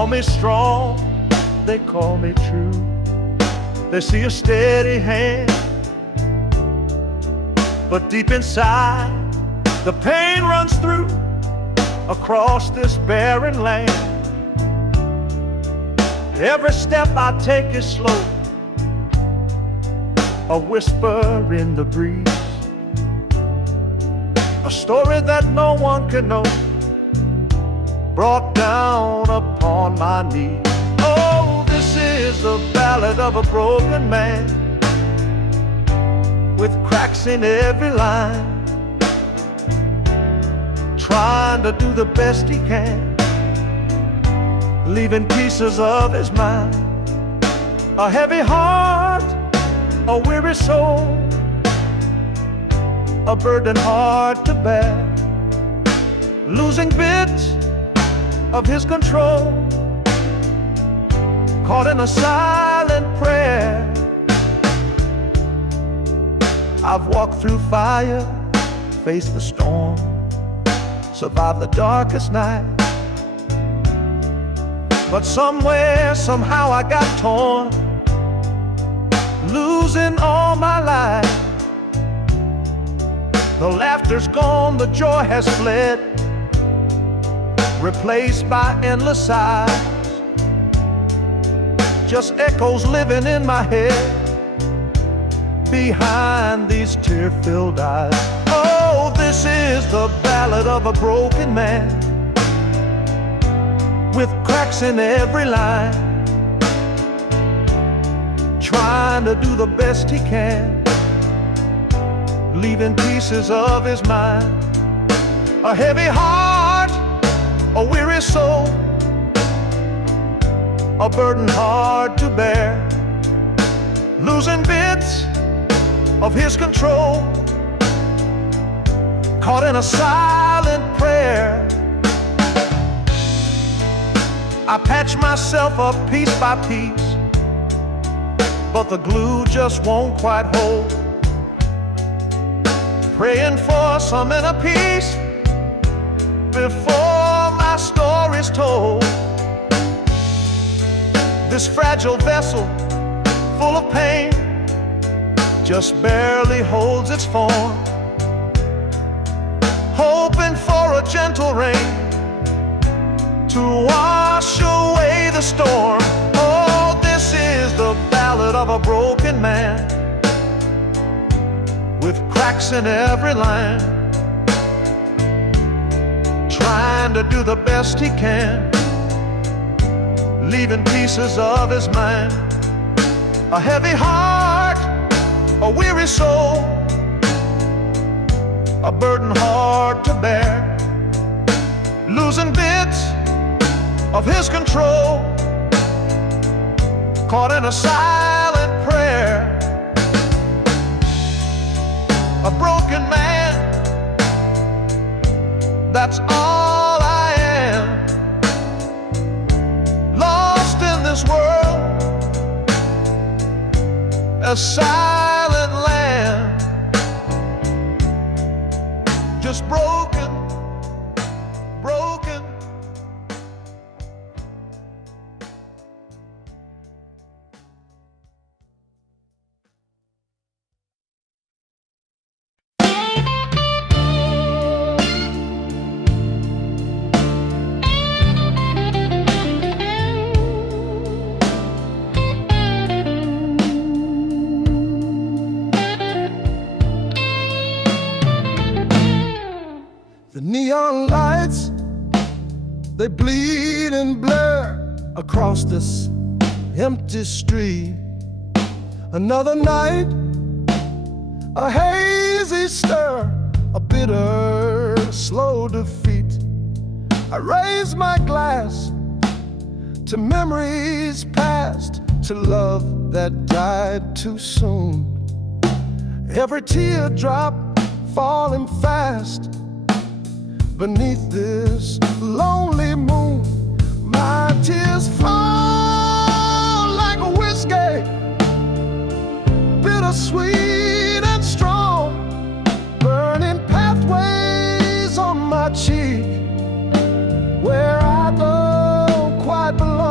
call me strong, they call me true. They see a steady hand, but deep inside the pain runs through across this barren land. Every step I take is slow, a whisper in the breeze, a story that no one can know, brought down upon my knees. Oh, this is the ballad of a broken man, with cracks in every line, trying to do the best he can, leaving pieces of his mind. A heavy heart, a weary soul, a burden hard to bear, losing bits of his control, caught in a silent prayer. I've walked through fire, faced the storm, survived the darkest night, but somewhere, somehow I got torn, losing all my life. The laughter's gone, the joy has fled, replaced by endless sighs, just echoes living in my head behind these tear-filled eyes. Oh, this is the ballad of a broken man, with cracks in every line, trying to do the best he can, leaving pieces of his mind. A heavy heart, a weary soul, a burden hard to bear, losing bits of his control, caught in a silent prayer. I patch myself up piece by piece, but the glue just won't quite hold, praying for some inner peace before my story's told. This fragile vessel, full of pain, just barely holds its form, hoping for a gentle rain to wash away the storm. Oh, this is the ballad of a broken man, with cracks in every line, trying to do the best he can, leaving pieces of his mind. A heavy heart, a weary soul, a burden hard to bear, losing bits of his control, caught in a silent prayer. A broken man, that's all I am, lost in this world, a silent land, just broken, broken. The neon lights, they bleed and blur across this empty street. Another night, a hazy stir, a bitter, slow defeat. I raise my glass to memories past, to love that died too soon. Every teardrop falling fast beneath this lonely moon. My tears fall like a whiskey, bittersweet and strong, burning pathways on my cheek where I don't quite belong.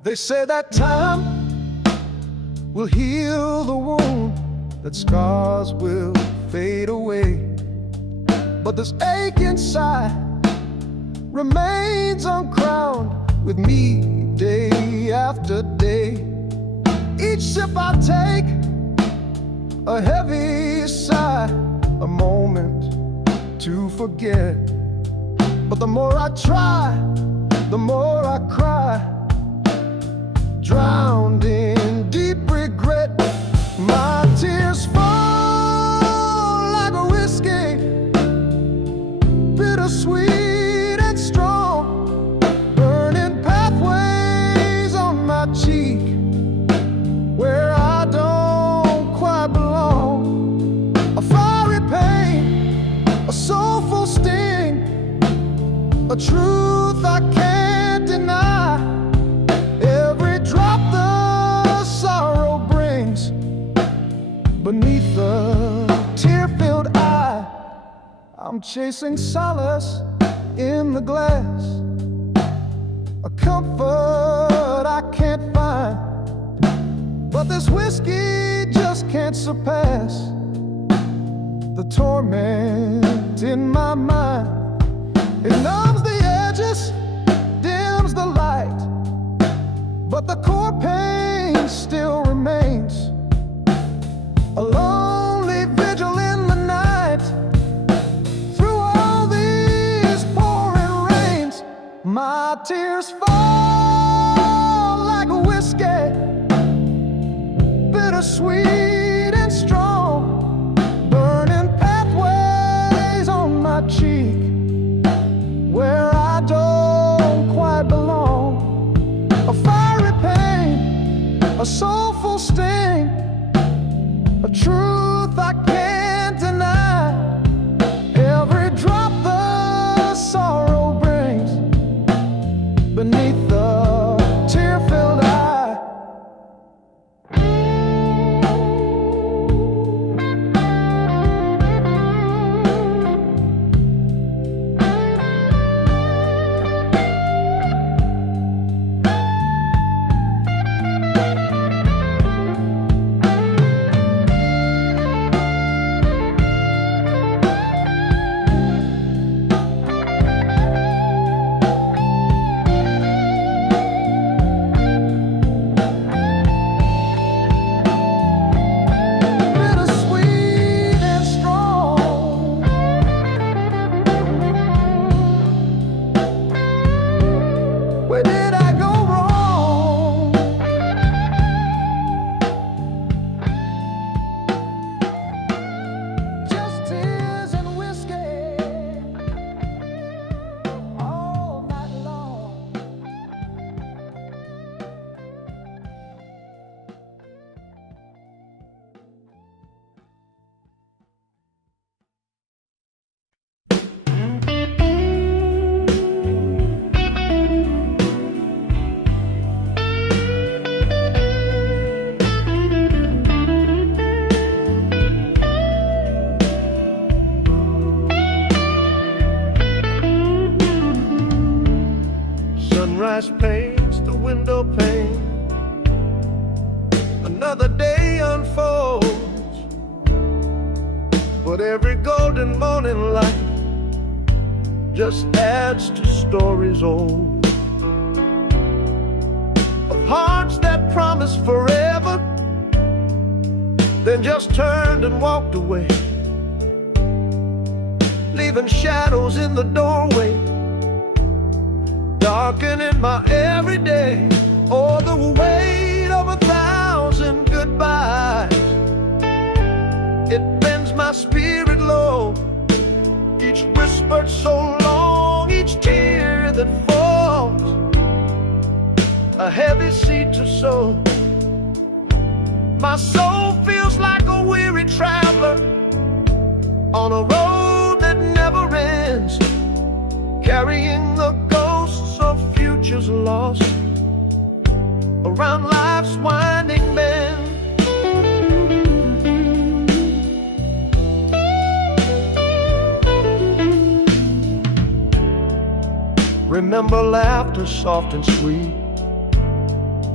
They say that time will heal the wound, that scars will fade away, but this ache inside remains uncrowned with me day after day. Each sip I take, a heavy sigh, a moment to forget. But the more I try, the more I cry, drowned in deep regret. My tears fall like a whiskey, bittersweet and strong, burning pathways on my cheek where I don't quite belong. A fiery pain, a soulful sting, a truth I can't deny. Every drop the sorrow brings beneath the tear-filled eye. I'm chasing solace in the glass, a comfort I can't find, but this whiskey just can't surpass the torment in my mind. It numbs the edges, dims the light, but the core pain still remains. A lonely vigil in the night, through all these pouring rains. My tears fall like a whiskey, bittersweet and strong, burning pathways on my cheek where I don't quite belong. A fiery pain, a soulful sting, a truth I can't deny. Every drop the sorrow brings beneath the tear-filled eye. Where did I go wrong? Just tears and whiskey all night long. Sunrise paints the window pane, another day unfolds, but every golden morning light just adds to stories old, of hearts that promised forever, then just turned and walked away, leaving shadows in the doorway, darkening my everyday. Oh, the weight of 1,000 goodbyes, it bends my spirit low. Each whispered so long, each tear that falls, a heavy seed to sow. My soul feels like a weary traveler on a road that never ends, carrying the ghosts of futures lost around life's winding bend. Remember laughter soft and sweet,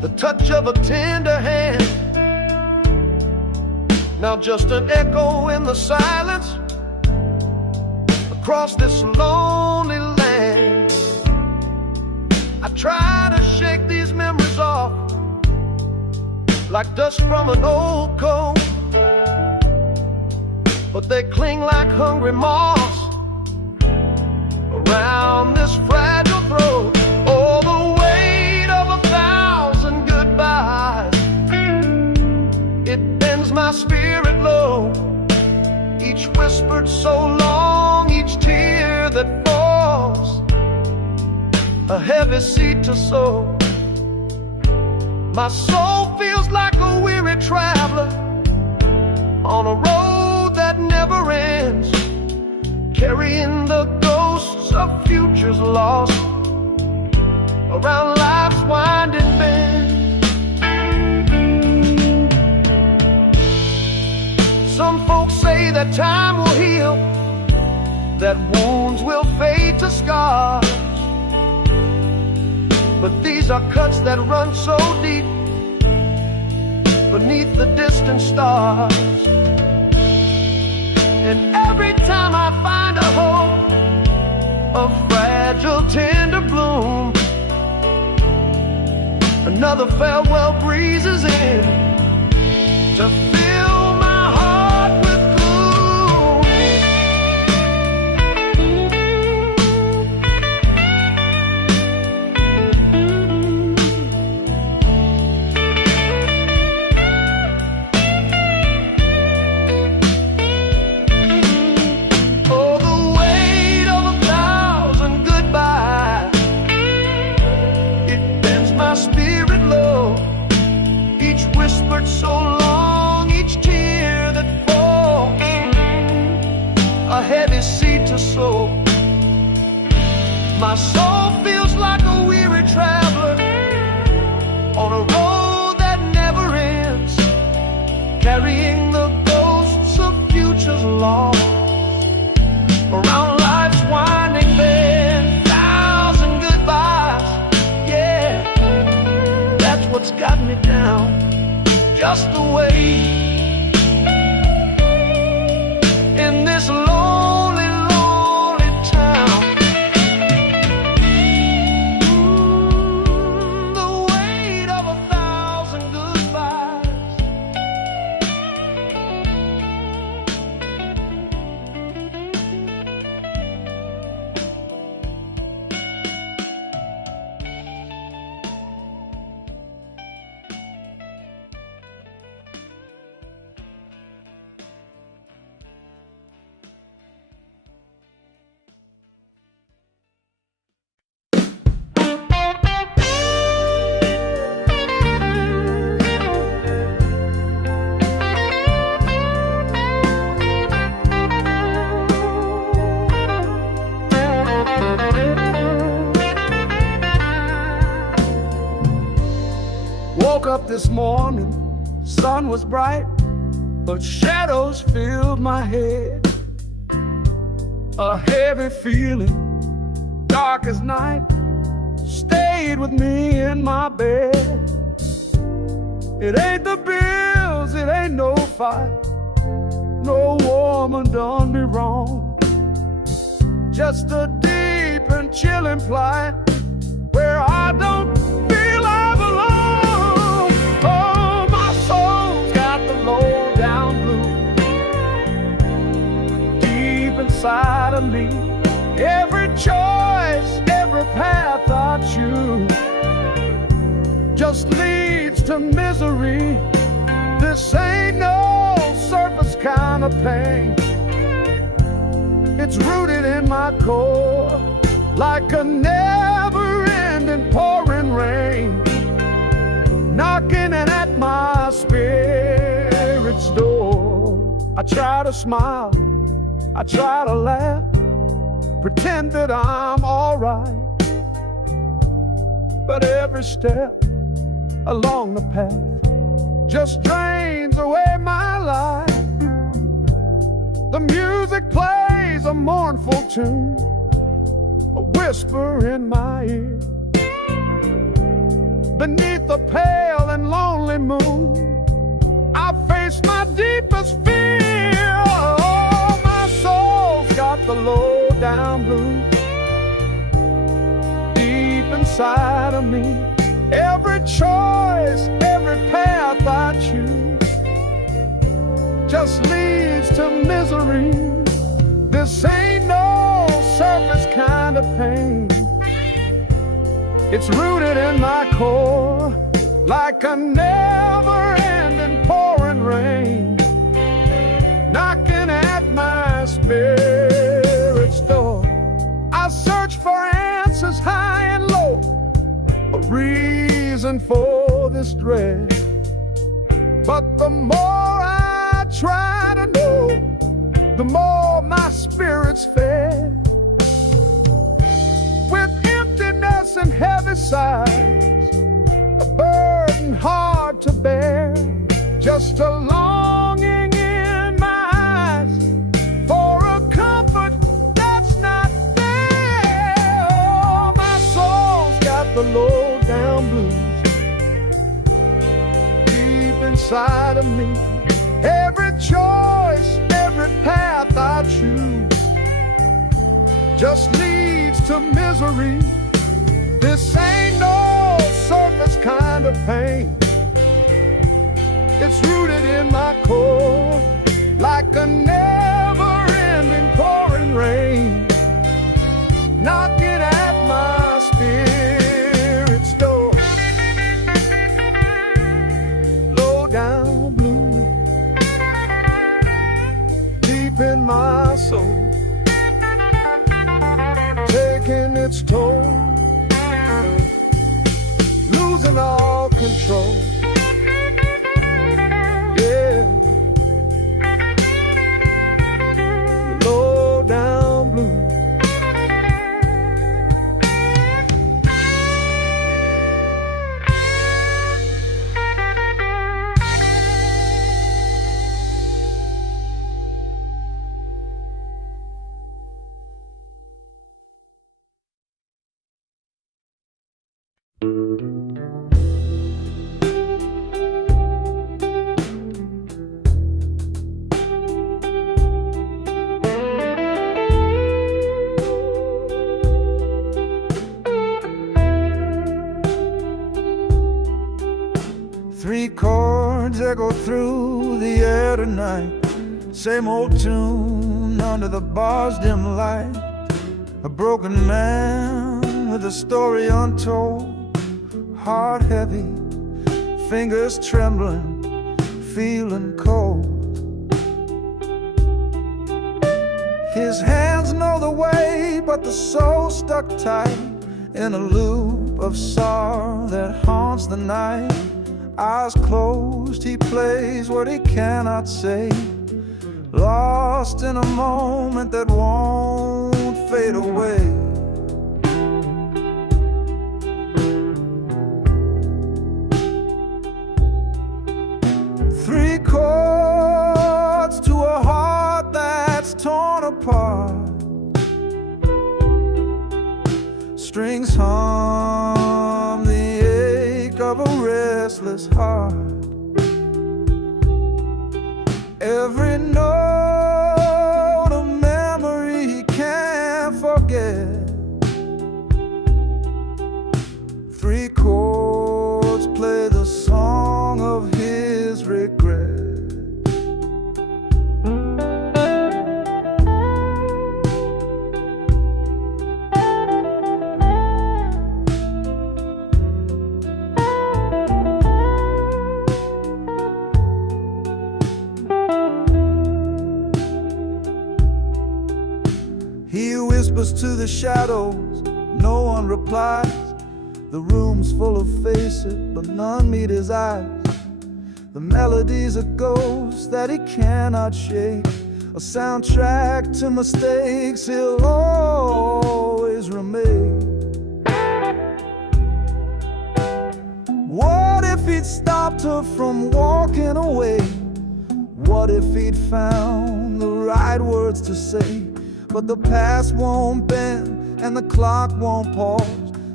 the touch of a tender hand. Now just an echo in the silence across this lonely land. I try to shake these memories off like dust from an old coat, but they cling like hungry moths around this fragile throat. Oh, the weight of 1,000 goodbyes, it bends my spirit low. Each whispered so long, each tear that falls, a heavy seed to sow. My soul feels like a weary traveler on a road that never ends, carrying the ghosts of futures lost around life's winding bend. Some folks say that time will heal, that wounds will fade to scars, but these are cuts that run so deep beneath the distant stars. And every time I find a hope, a fragile tender bloom, another farewell breezes in to fill my heart with gloom. Oh, the weight of 1,000 goodbyes, it bends my spirit low. Each whispered so long, each tear that falls, a heavy seed to sow. My soul feels like a weary traveler on a road that never ends, carrying the ghosts of futures lost around life's winding bend. 1,000 goodbyes, yeah, that's what's got me down, just the way in this lonely, lonely town. The weight of 1,000 goodbyes. Woke up this morning, sun was bright, but shadows filled my head. A heavy feeling, dark as night, stayed with me in my bed. It ain't the bills, it ain't no fight, no woman done me wrong. Just a deep and chilling plight where I don't feel I belong. Oh, my soul's got the low down blues deep inside of me. Every choice, every path I choose just leads to misery. This ain't no surface kind of pain. It's rooted in my core like a never-ending pouring rain, knocking at my spirit's door. I try to smile, I try to laugh, pretend that I'm alright, but every step along the path just drains away my life. The music plays a mournful tune, a whisper in my ear, beneath the pale and lonely moon, I face my deepest fear. Oh, my soul's got the low down blues deep inside of me. Every choice, every path I choose just leads to misery. This ain't no surface kind of pain. It's rooted in my core, like a never-ending pouring rain, knocking at my spirit's door. I search for answers high and low, a reason for this dread. But the more I try to know, the more my spirit's fed. With emptiness and heavy sighs, a burden hard to bear, just a longing in my eyes for a comfort that's not there. Oh, my soul's got the low down blues deep inside of me. Every choice, every path I choose just leads to misery. This ain't no surface kind of pain. It's rooted in my core, like a never-ending pouring rain, knocking at my spirit's door. Low down blue, deep in my soul, taking its toll, losing all control. Yeah, low down blue. Three chords echo through the air tonight. Same old tune under the bar's dim light. A broken man with a story untold, heart heavy, fingers trembling, feeling cold. His hands know the way, but the soul stuck tight in a loop of sorrow that haunts the night. Eyes closed, he plays what he cannot say, lost in a moment that won't fade away. Three chords to a heart that's torn apart. Strings hum the ache of a restless heart. Every note a memory he can't forget. Three chords play the song of his regret. He whispers to the shadows, no one replies. The room's full of faces, but none meet his eyes. The melody's a ghost that he cannot shake, a soundtrack to mistakes he'll always remake. What if he'd stopped her from walking away? What if he'd found the right words to say? But the past won't bend and the clock won't pause,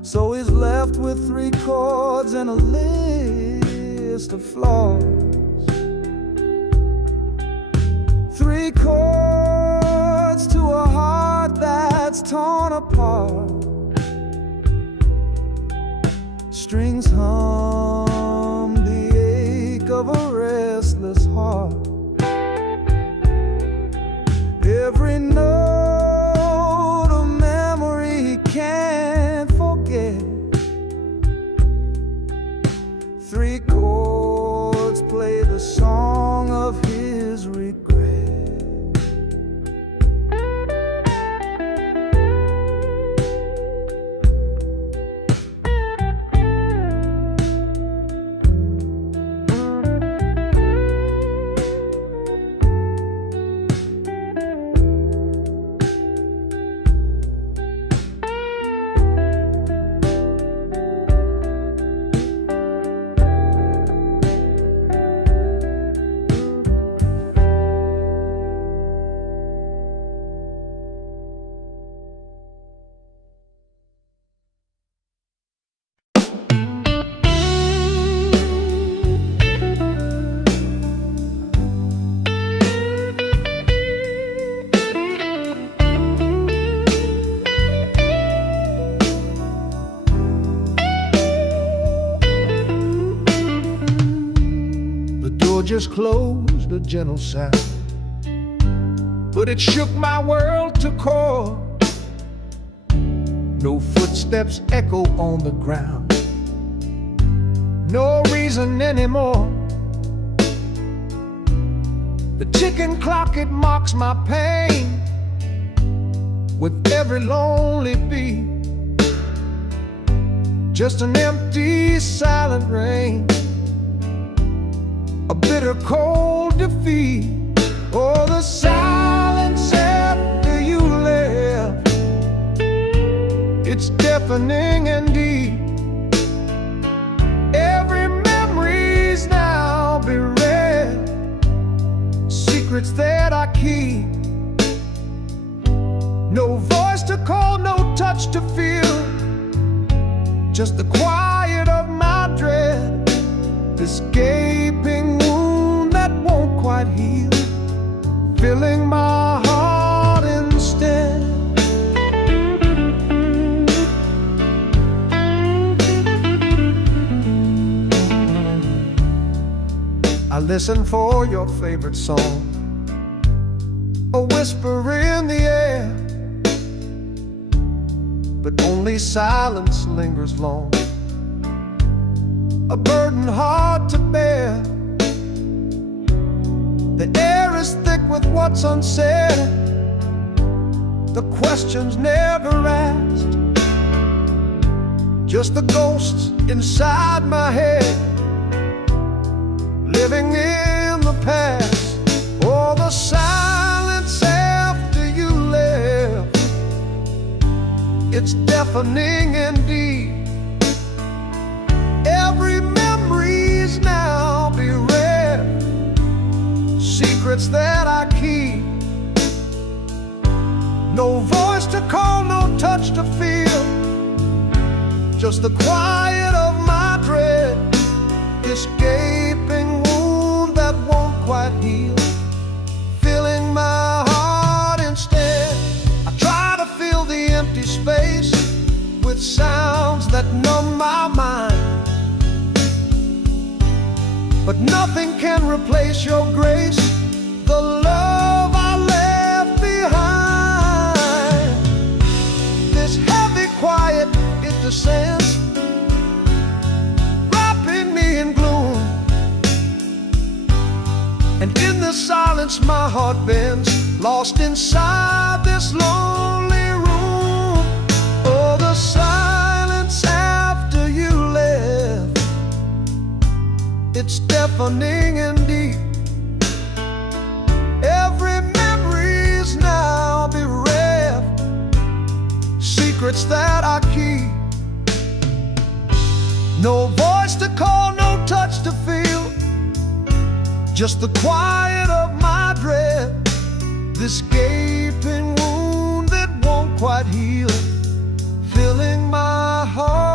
So he's left with 3 chords and a list of flaws. 3 chords to a heart that's torn apart. Strings hum the ache of a restless heart. Every note a memory he can't forget. 3 chords play the song of his regret. Just closed, a gentle sound, but it shook my world to core. No footsteps echo on the ground, no reason anymore. The ticking clock, it mocks my pain with every lonely beat. Just an empty, silent rain, a bitter cold defeat. Oh, the silence after you left, it's deafening indeed. Every memory's now bereft, secrets that I keep. No voice to call, no touch to feel, just the quiet of my dread. This gaping wound that won't quite heal, filling my heart instead. I listen for your favorite song, a whisper in the air, but only silence lingers long, a burden hard to bear. The air is thick with what's unsaid, the questions never asked, just the ghosts inside my head, living in the past. Oh, the silence after you left, it's deafening indeed. Every memory's now bereft, secrets that I keep. No voice to call, no touch to feel, just the quiet of my dread. This gaping wound that won't quite heal, filling my heart instead. I try to fill the empty space with sounds that numb my mind, but nothing can replace your grace, the love I left behind. This heavy quiet, it descends, wrapping me in gloom, and in the silence my heart bends, lost inside this lonely room. Oh, the silence after you left, it's deafening indeed. Every memory's now bereft, secrets that I keep. No voice to call, no touch to feel, just the quiet of my dread. This gaping wound that won't quite heal, filling my heart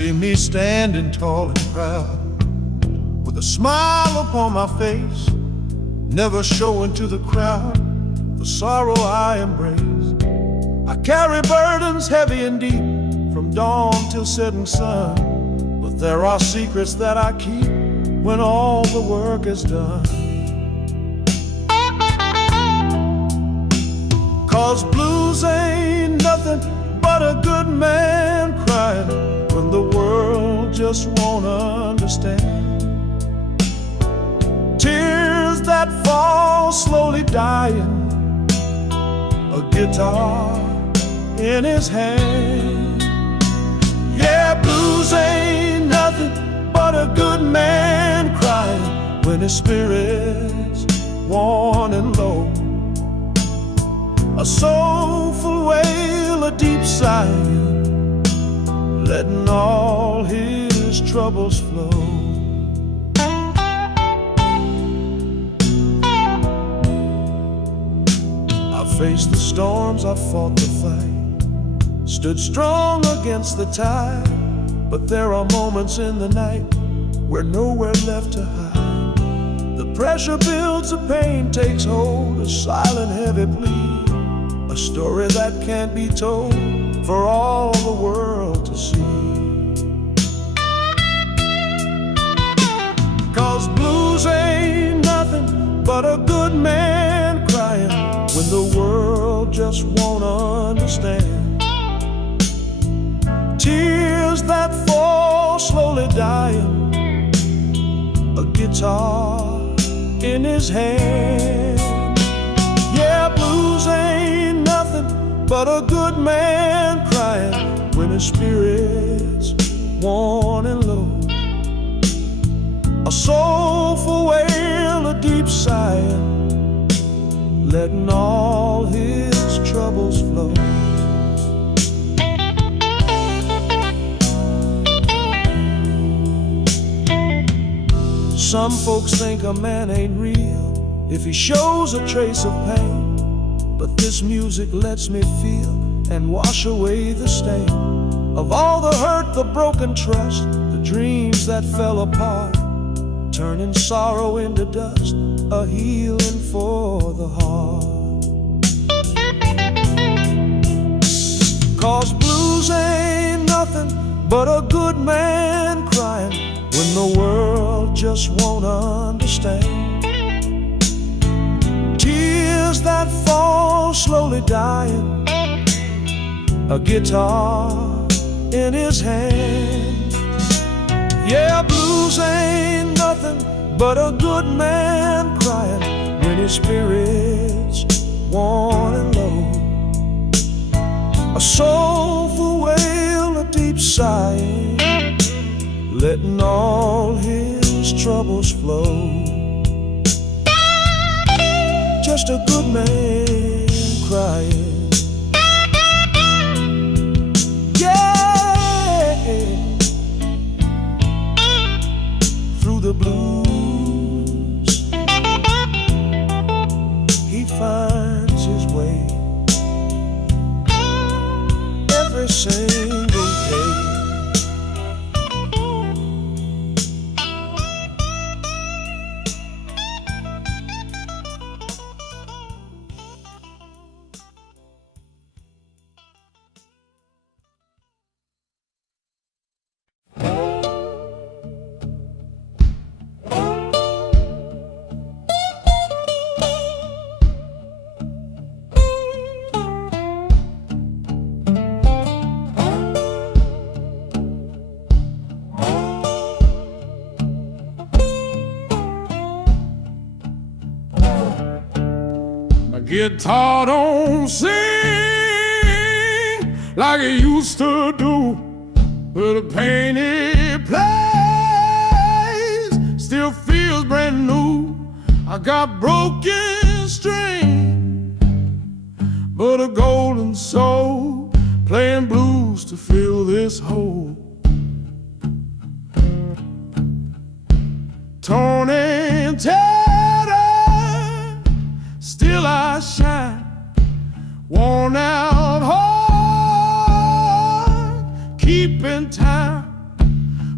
see me standing tall and proud, with a smile upon my face, never showing to the crowd the sorrow I embrace. I carry burdens heavy and deep, from dawn till setting sun, but there are secrets that I keep when all the work is done. 'Cause blues ain't nothing but a good man crying when the world just won't understand. Tears that fall slowly dying, a guitar in his hand. Yeah, blues ain't nothing but a good man crying when his spirit's worn and low. A soulful wail, a deep sigh, letting all his troubles flow. I faced the storms, I fought the fight, stood strong against the tide, but there are moments in the night where nowhere left to hide. The pressure builds, the pain takes hold, a silent heavy plea, a story that can't be told for all the world to see. 'Cause blues ain't nothing but a good man crying when the world just won't understand. Tears that fall slowly dying, a guitar in his hand. Yeah, blues ain't nothing but a good man crying when his spirit's worn and low. A soulful wail, a deep sigh, letting all his troubles flow. Some folks think a man ain't real if he shows a trace of pain, but this music lets me feel and wash away the stain of all the hurt, the broken trust, the dreams that fell apart, turning sorrow into dust, a healing for the heart. 'Cause blues ain't nothing but a good man crying when the world just won't understand. Tears that fall slowly dying, a guitar in his hand. Yeah, blues ain't nothing but a good man crying when his spirit's worn and low. A soulful wail, a deep sigh, letting all his troubles flow. Just a good man crying. Yeah, through the blues he finds his way every single day. Guitar don't sing like it used to do, but the pain it plays still feels brand new. I got broken string, but a golden soul playing blues to fill this hole. Torn and tattered, still I shine, worn out heart, keeping time.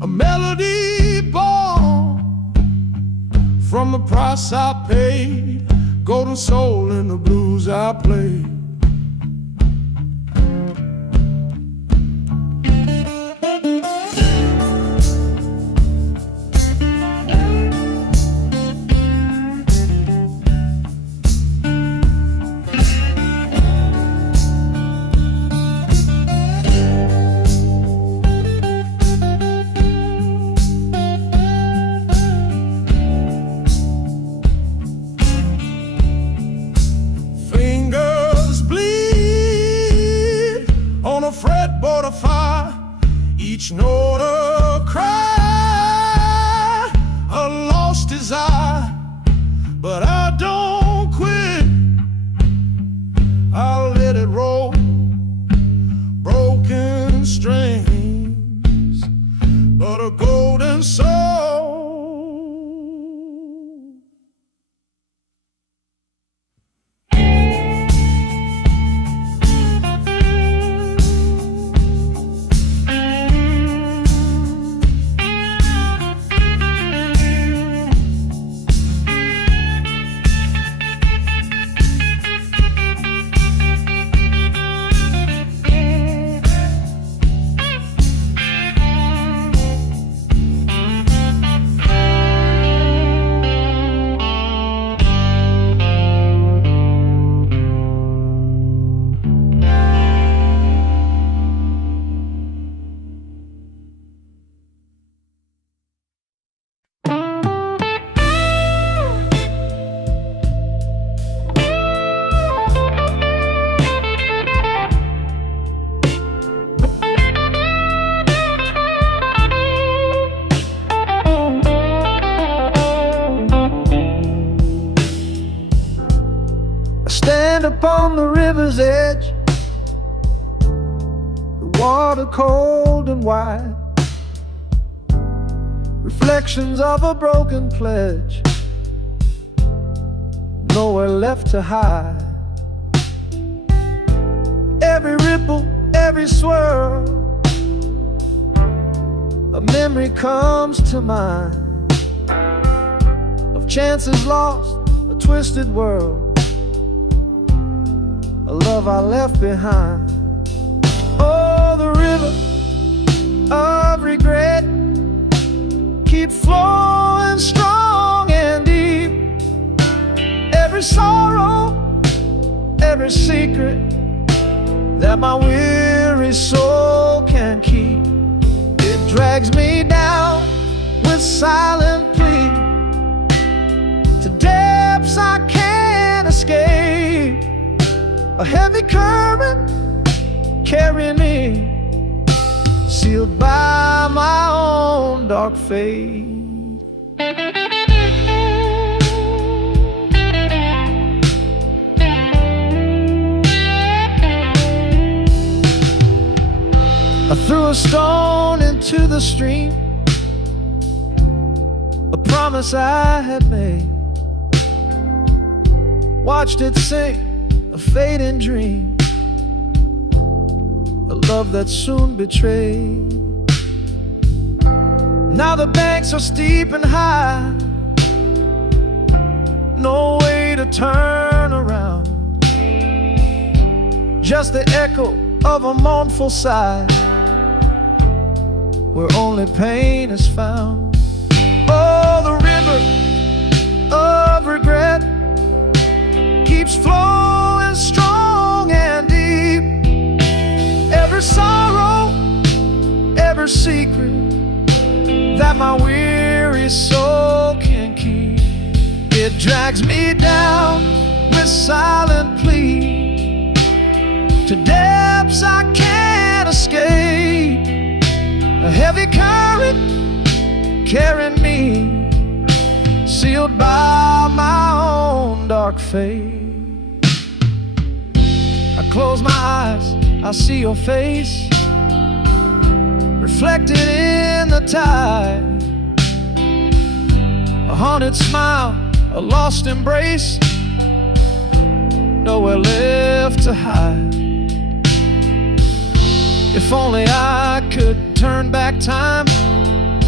a melody born from the price I paid, golden soul in the blues I played. Fretboard of fire, each note a cry, a lost desire. But I don't quit, I'll let it roll. Broken strings, but a golden soul. Stand upon the river's edge, the water cold and wide, reflections of a broken pledge, nowhere left to hide. Every ripple, every swirl, a memory comes to mind of chances lost, a twisted world, a love I left behind. Oh, the river of regret keeps flowing strong and deep. Every sorrow, every secret that my weary soul can keep, it drags me down with silent plea to depths I can't escape. A heavy current carrying me, sealed by my own dark fate. I threw a stone into the stream, a promise I had made, watched it sink, a fading dream, a love that soon betrayed. Now the banks are steep and high, no way to turn around, just the echo of a mournful sigh, where only pain is found. Oh, the river of regret keeps flowing strong and deep. Every sorrow, every secret that my weary soul can keep, it drags me down with silent plea to depths I can't escape. A heavy current carrying me, sealed by my own dark fate. I close my eyes, I see your face reflected in the tide, a haunted smile, a lost embrace, nowhere left to hide. If only I could turn back time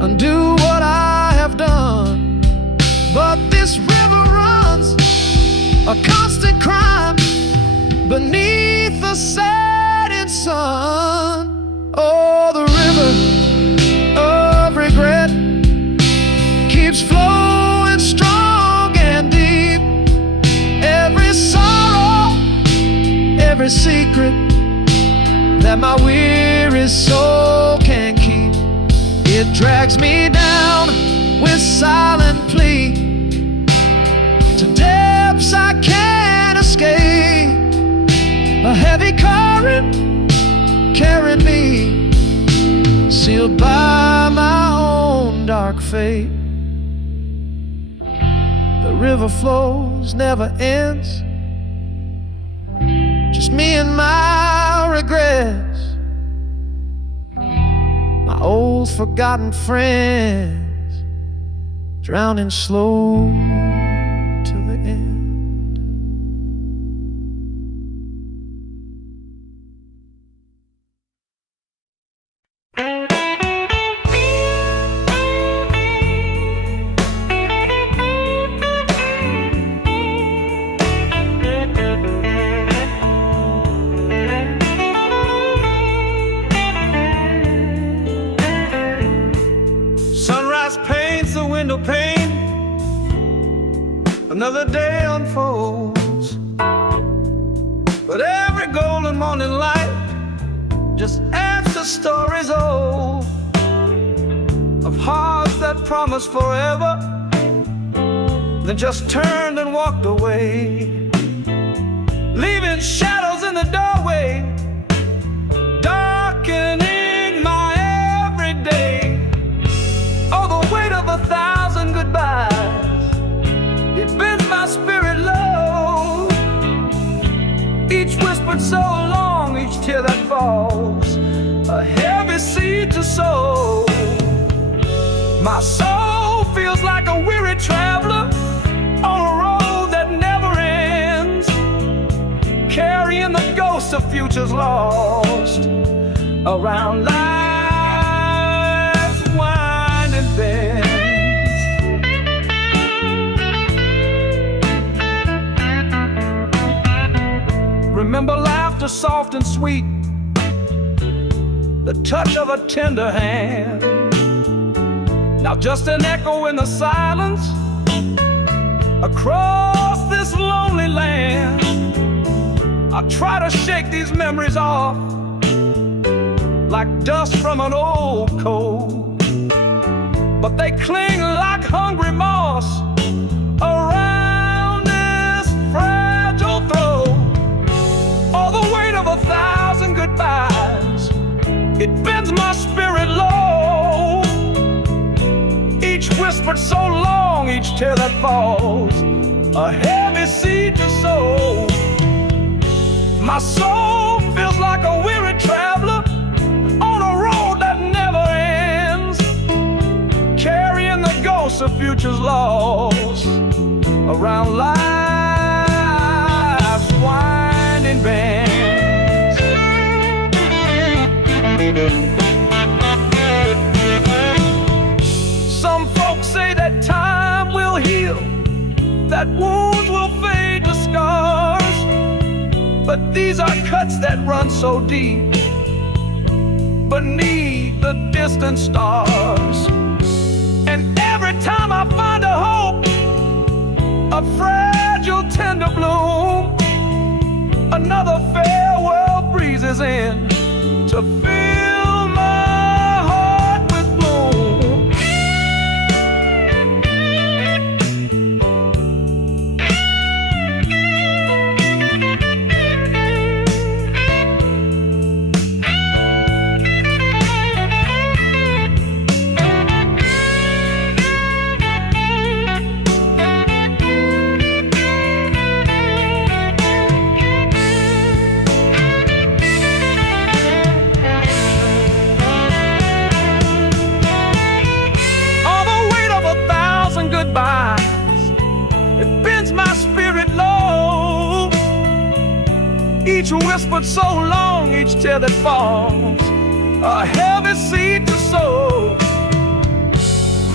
undo what I have done. But this river runs a constant crime beneath the setting sun. Oh, the river of regret keeps flowing strong and deep. Every sorrow, every secret that my weary soul can keep, it drags me down with silent plea to depths I can't escape. A heavy current carrying me, sealed by my own dark fate. The river flows, never ends, just me and my regrets, my old forgotten friends, drowning slow till the end. Paints the window pane, another day unfolds, but every golden morning light just adds to stories old, of hearts that promised forever, then just turned and walked away, leaving shadows in the doorway, darkening my everyday. Oh, the weight of 1,000 goodbyes, it bends my spirit low. Each whispered so long, each tear that falls, a heavy seed to sow. My soul feels like a weary traveler on a road that never ends, carrying the ghosts of futures lost around life's winding bends. Remember laughter soft and sweet, the touch of a tender hand. Now just an echo in the silence across this lonely land. I try to shake these memories off like dust from an old coat, but they cling like hungry moss around this fragile throat. All the weight of 1,000 goodbyes, it bends my spirit low. Each whispered so long, each tear that falls, a heavy seed to sow. My soul feels like a weary traveler on a road that never ends, carrying the ghosts of futures lost around life's winding bends. Some folks say that time will heal, that wounds will fade to scars, but these are cuts that run so deep beneath the distant stars. And every time I find a hope, a fragile tender bloom, another farewell breezes in to fill my heart with gloom. Each whispered so long, each tear that falls, a heavy seed to sow.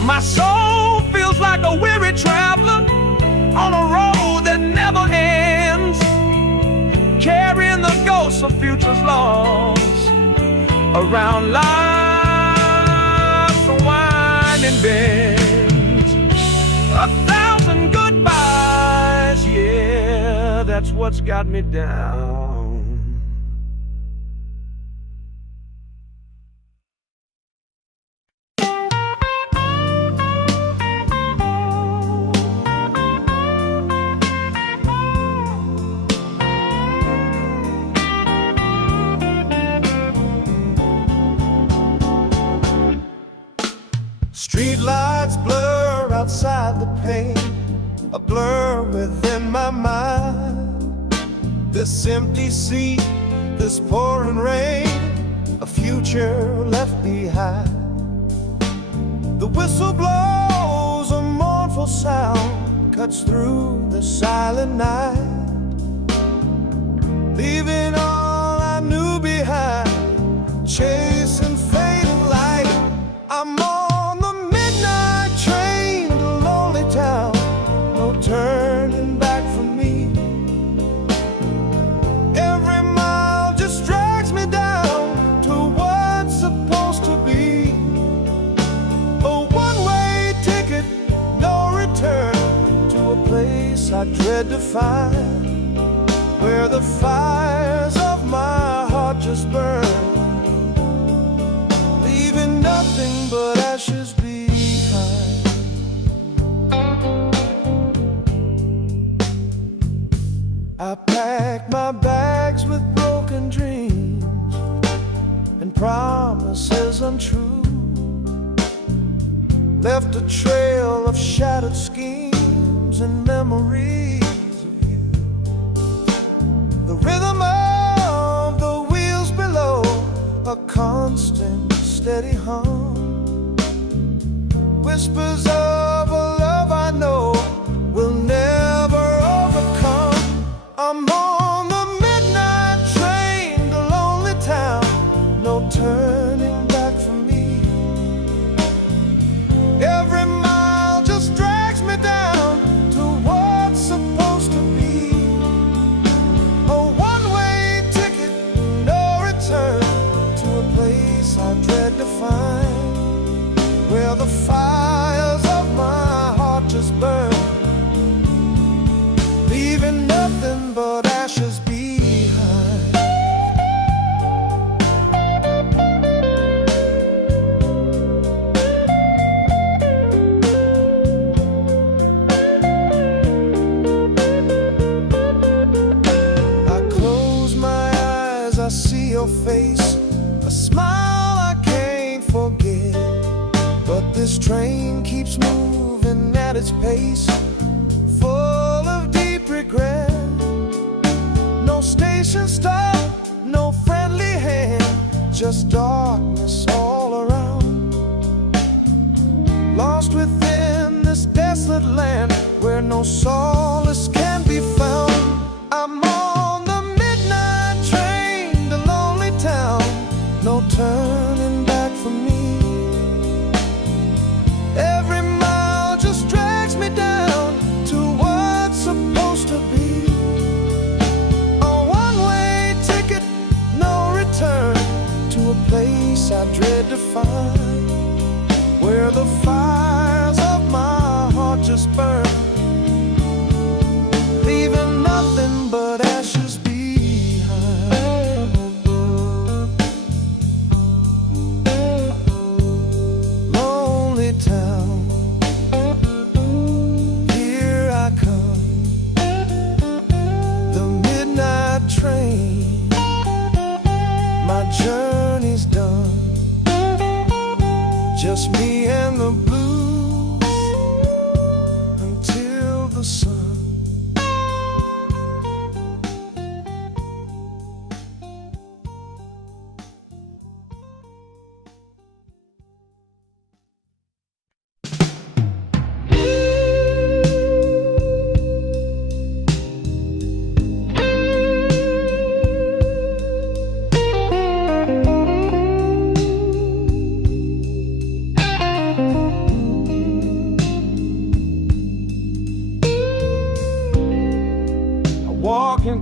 My soul feels like a weary traveler on a road that never ends, carrying the ghosts of futures lost around life's winding bends. 1,000 goodbyes, yeah, that's what's got me down. Street lights blur outside the pane, a blur within my mind. This empty seat, this pouring rain, a future left behind. The whistle blows, a mournful sound cuts through the silent night, leaving all I knew behind, chasing fading light. I'm on the midnight train to lonely town, no turning back for me. Every mile just drags me down to what's supposed to be. A one-way ticket, no return, to a place I dread to find, where the fires of my heart just burn, leaving nothing but ashes behind. I packed my bags with broken dreams and promises untrue, left a trail of shattered schemes and memories of you. The rhythm of the wheels below, a constant steady hum, whispers of a love I know will never overcome. I'm on the midnight train to lonely town, no turning back for me. Every mile just drags me down to what's supposed to be. A one-way ticket, no return, to a place I dread to find, where the fires of my heart just burn, leaving nothing but ashes behind. I close my eyes, I see your face, a smile I can't forget. But this train keeps moving at its pace, full of deep regret. No station stop, no friendly hand, just darkness all around. Lost within this desolate land where no solace can be found. I'm on the midnight train to lonely town, no turning back for me. Every mile just drags me down to what's supposed to be. A one-way ticket, no return, to a place I dread to find, where the fires of my heart just burn, leaving nothing but ashes behind. Lonely town, here I come, the midnight train, my journey's done, just me and the blues until the sun.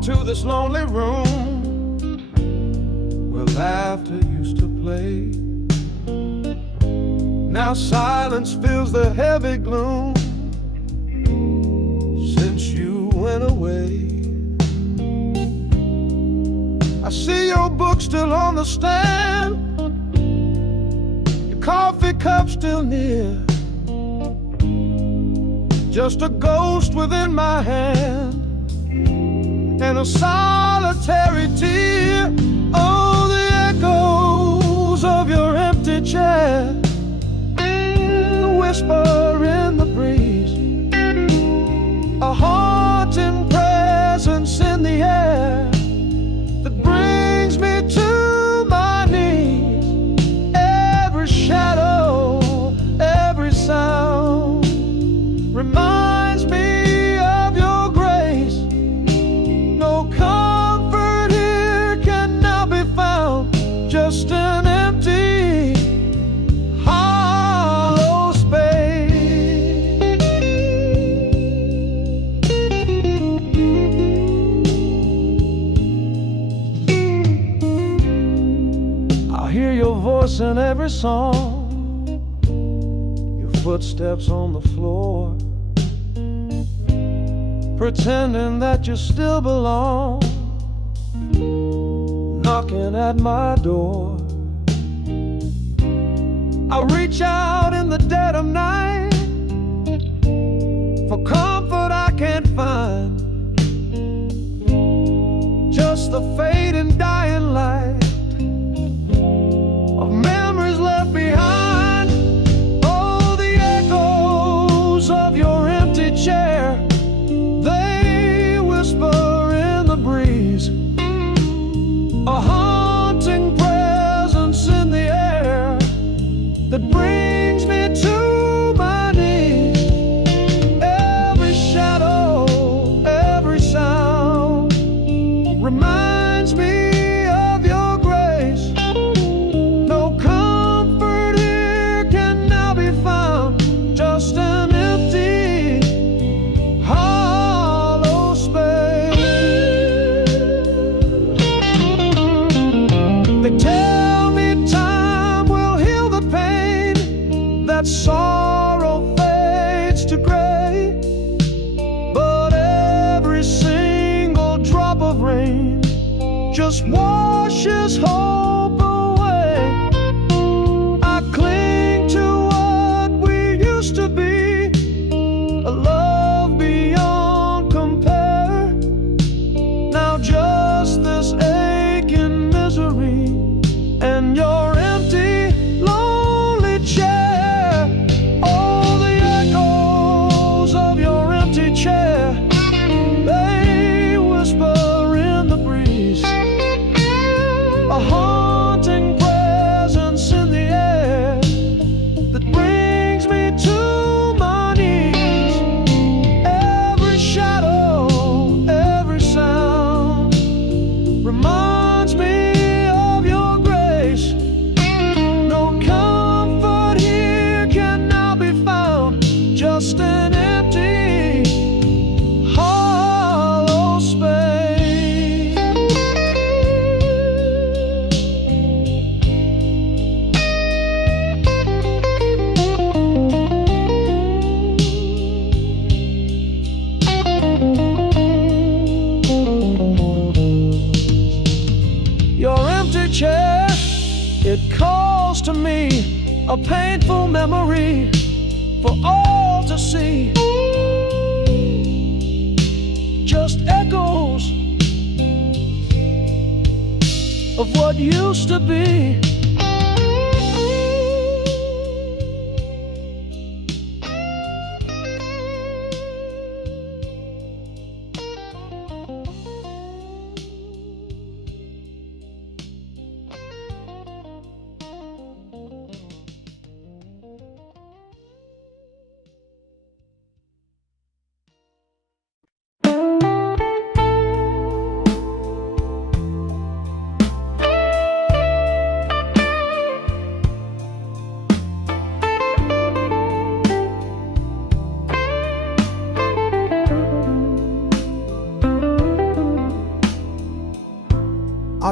to this lonely room where laughter used to play. Now silence fills the heavy gloom since you went away. I see your book still on the stand, your coffee cup still near, just a ghost within my hand and a solitary tear. Oh, the echoes of your empty chair, the whisper in the breeze, a haunting presence in the air that brings me to my knees. Every shadow, every sound reminds me of your grace. No comfort here can now be found, just an empty, hollow space. I hear your voice in every song, your footsteps on the floor, pretending that you still belong, knocking at my door. I reach out in the dead of night for comfort I can't find, just the fading dying light of memories left behind. Oh, the echoes of your empty chair, they whisper in the breeze, a haunting presence in the air that brings me to my knees. Every shadow, every sound reminds me of your grace. No comfort here can now be found, just an empty, hollow space. They tell me time will heal the pain, that sorrow fades to gray, but every single drop of rain just washes hope away. I cling to what we used to be, a love beyond compare. Now just this aching misery and your empty, lonely chair. Oh, the echoes of your empty chair, they whisper in the breeze, a haunting presence in the air that brings me to my knees. Every shadow, every sound reminds me of your grace. No comfort here can now be found, just an empty, hollow space. Your empty chair, it calls to me, a painful memory for all to see. Just echoes of what used to be.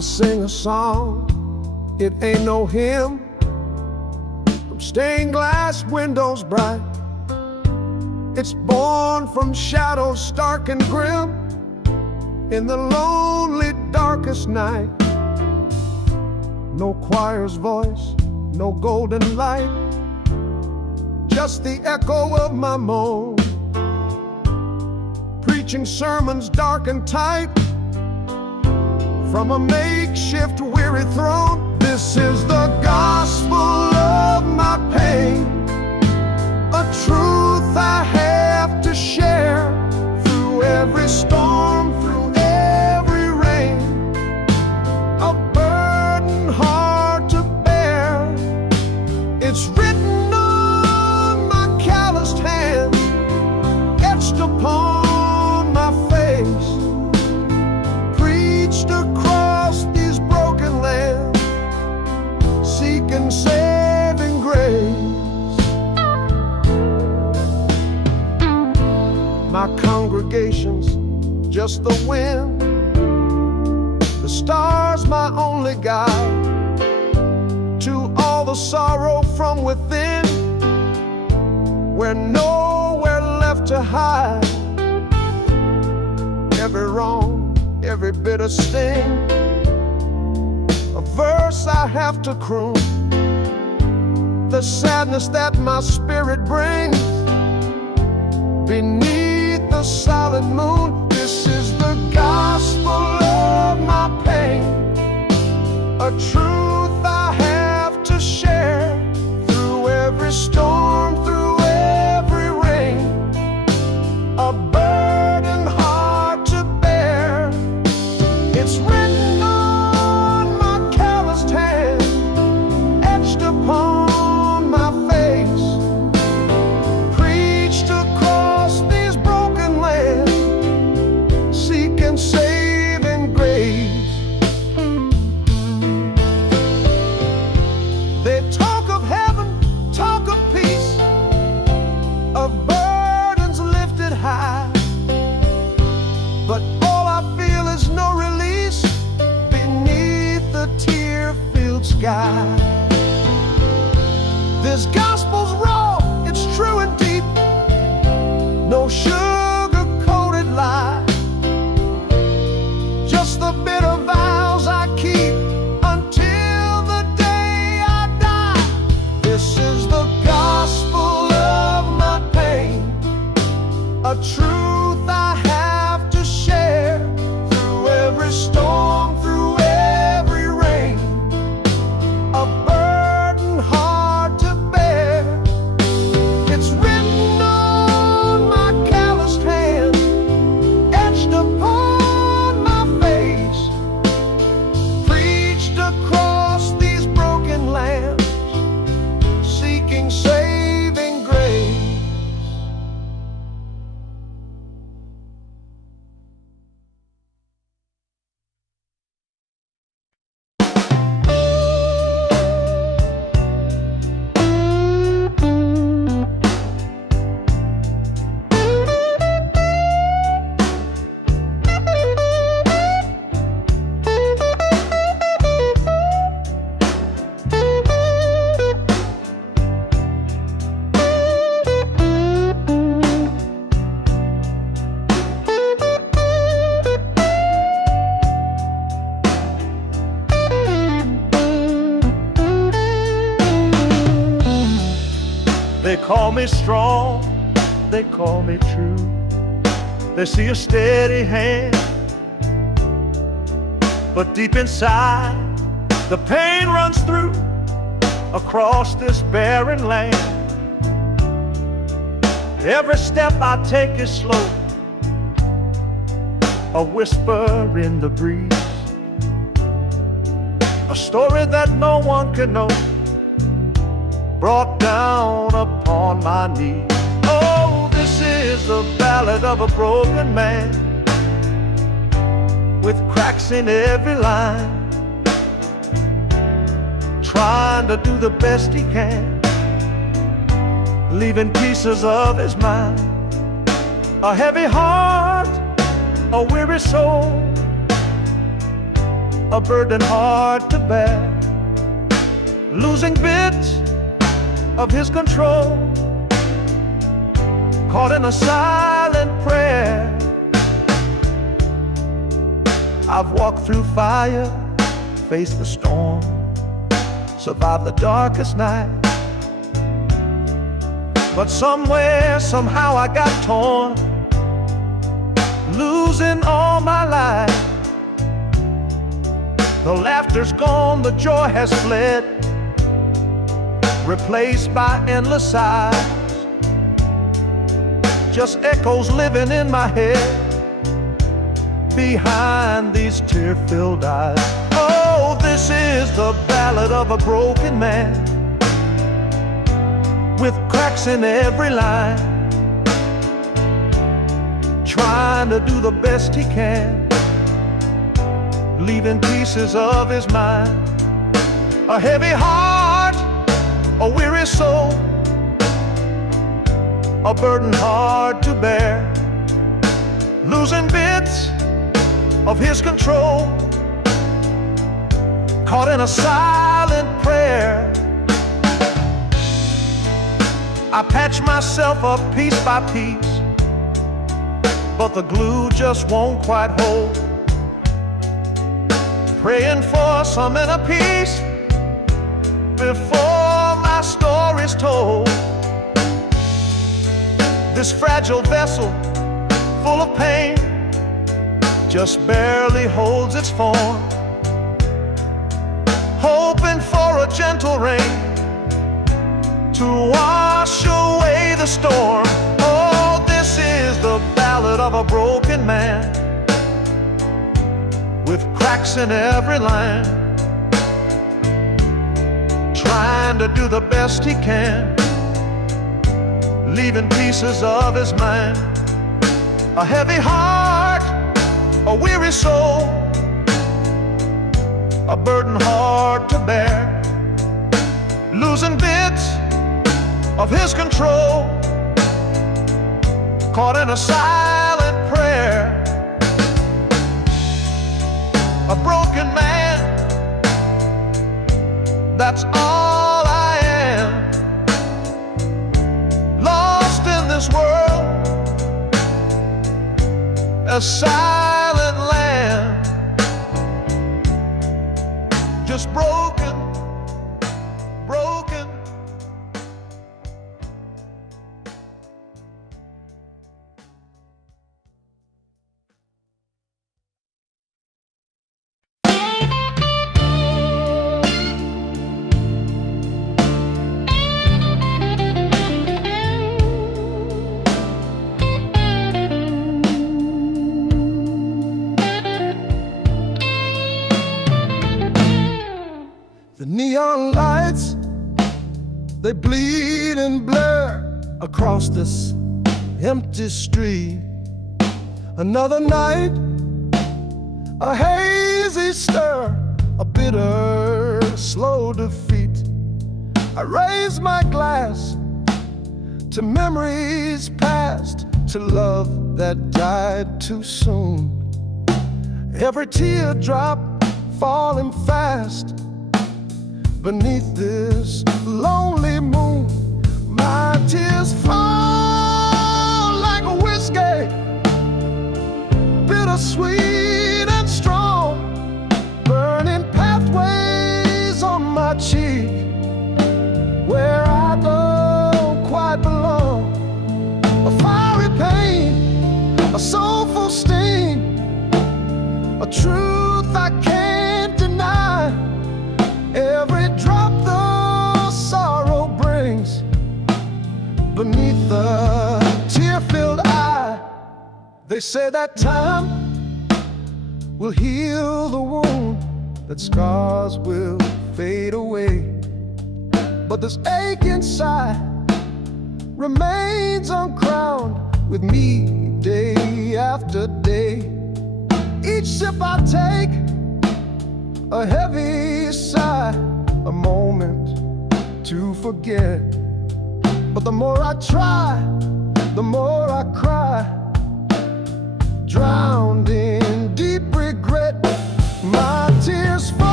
sing a song, it ain't no hymn, from stained glass windows bright. It's born from shadows stark and grim, in the lonely darkest night. No choir's voice, no golden light, just the echo of my moan, preaching sermons dark and tight from a makeshift weary throne. This is the gospel of my pain, a truth I have to share through every storm, through every rain, a burden hard to bear. It's written on my calloused hands, etched upon my face, preached across these broken lands, seeking saving grace. My congregation's just the wind, the stars my only guide to all the sorrow from within, we're nowhere left to hide. Every wrong, every bitter sting, a verse I have to croon, the sadness that my spirit brings beneath the silent moon. This is the gospel of my pain, a truth I have to share through every storm, through every rain, a burden hard to bear. It's written on my calloused hand, etched upon my face, preached across these broken lands, seeking saving grace. They talk of heaven, talk of peace, of burdens lifted high, but all I feel is no release beneath the tear-filled sky. This gospel's raw, it's true and deep, no sugar-coated lie, just the bitter vows I keep until the day I die. This is the gospel of my pain, a truth I have to share through every storm, through every rain, a burden hard to bear. It's written on my calloused hand, etched upon my face, preached across these broken lands, seeking saving grace. They call me strong, they call me true. They see a steady hand, but deep inside the pain runs through across this barren land. Every step I take is slow, a whisper in the breeze, a story that no one can know, brought down upon my knees. Oh, this is the ballad of a broken man, with cracks in every line, trying to do the best he can, leaving pieces of his mind, a heavy heart, a weary soul, a burden hard to bear, losing bits of his control, caught in a silent prayer. I've walked through fire, faced the storm, survived the darkest night. But somewhere, somehow I got torn, losing all my life. The laughter's gone, the joy has fled, replaced by endless sighs. Just echoes living in my head, behind these tear-filled eyes. Oh, this is the ballad of a broken man, with cracks in every line, trying to do the best he can, leaving pieces of his mind. A heavy heart, a weary soul, a burden hard to bear, losing bits of his control, caught in a silent prayer. I patch myself up piece by piece, but the glue just won't quite hold. Praying for some inner peace before my story's told. This fragile vessel, full of pain, just barely holds its form, hoping for a gentle rain to wash away the storm. Oh, this is the ballad of a broken man, with cracks in every line, trying to do the best he can, leaving pieces of his mind. A heavy heart, a weary soul, a burden hard to bear, losing bits of his control, caught in a silent prayer. A broken man, that's all I am, lost in this world, a silent land, just broken, broken. The neon lights, they bleed and blur across this empty street. Another night, a hazy stir, a bitter, slow defeat. I raise my glass to memories past, to love that died too soon. Every teardrop falling fast beneath this lonely moon. My tears fall like a whiskey, bittersweet and strong, burning pathways on my cheek, where I don't quite belong. A fiery pain, a soulful sting, a truth I can't deny. Every drop the sorrow brings beneath the tear-filled eye. They say that time will heal the wound, that scars will fade away, but this ache inside remains uncrowned with me day after day. Each sip I take, a heavy sigh, a moment to forget. But the more I try, the more I cry, drowned in deep regret. My tears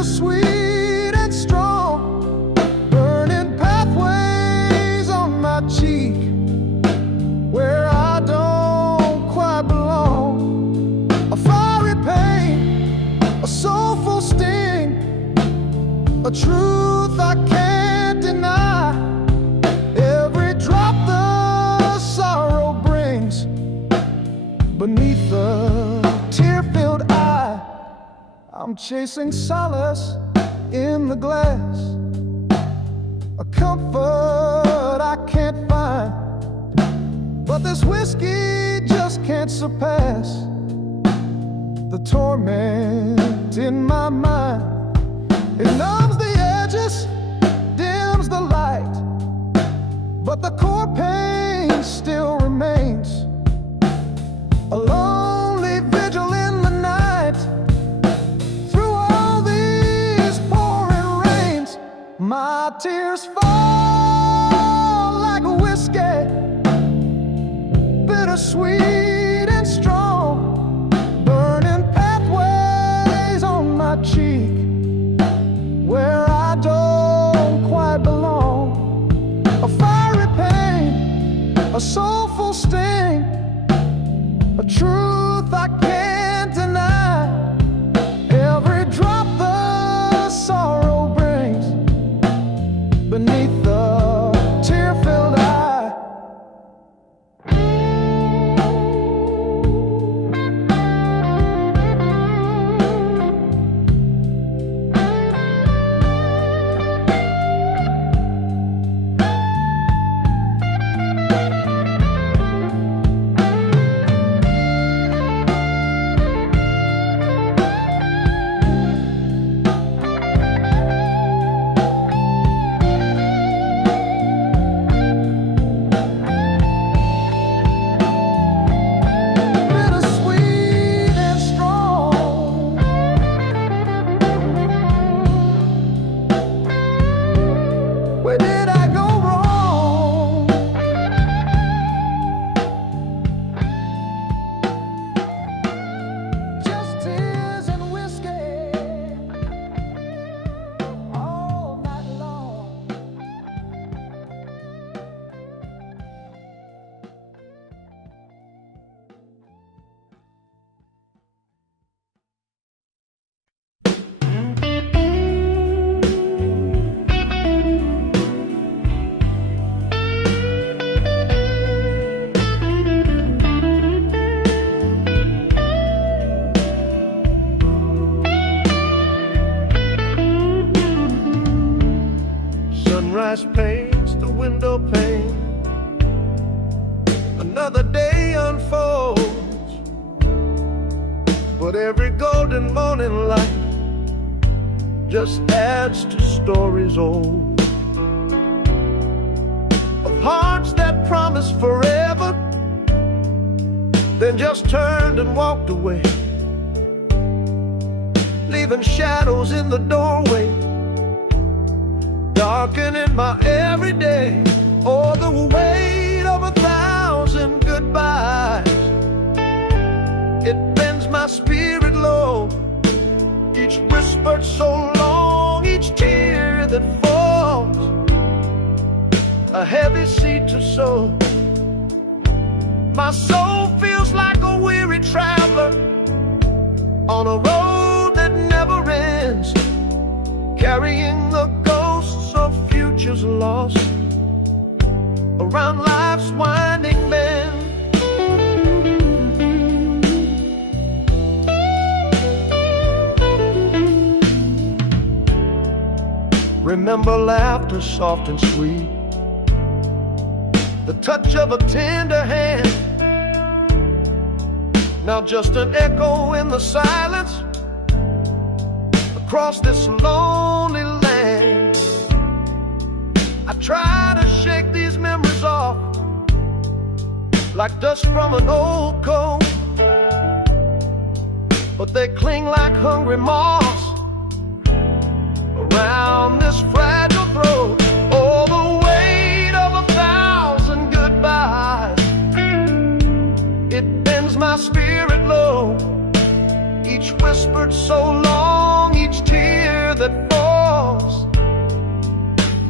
bittersweet and strong, burning pathways on my cheek where I don't quite belong. A fiery pain, a soulful sting, a truth I can't deny. Every drop the sorrow brings beneath the tear-filled eye. I'm chasing solace in the glass, a comfort I can't find, but this whiskey just can't surpass the torment in my mind. It numbs the edges, dims the light, but the core pain still remains. A lonely vigil in the night, through all these pouring rains. My tears fall like a whiskey, bittersweet and strong, burning pathways on my cheek where I don't quite belong. A fiery pain, a soulful sting, a truth I can't deny. Every drop the sorrow brings beneath the tear-filled eye. Where did I go wrong? Just tears and whiskey all night long. Sunrise paints the window pane, another day unfolds, but every golden morning light just adds to stories old, of hearts that promised forever, then just turned and walked away, leaving shadows in the doorway, darkening my everyday. Oh, the weight of 1,000 goodbyes, it bends my spirit low. Each whispered so long, each tear that falls, a heavy seed to sow. My soul feels like a weary traveler on a road that never ends, carrying the ghosts of futures lost around life's winding bend. Remember laughter soft and sweet, the touch of a tender hand, now just an echo in the silence across this lonely land. I try to shake these memories off like dust from an old coat, but they cling like hungry moths around this fragile throat. Oh, the weight of 1,000 goodbyes, it bends my spirit low. Each whispered so long, each tear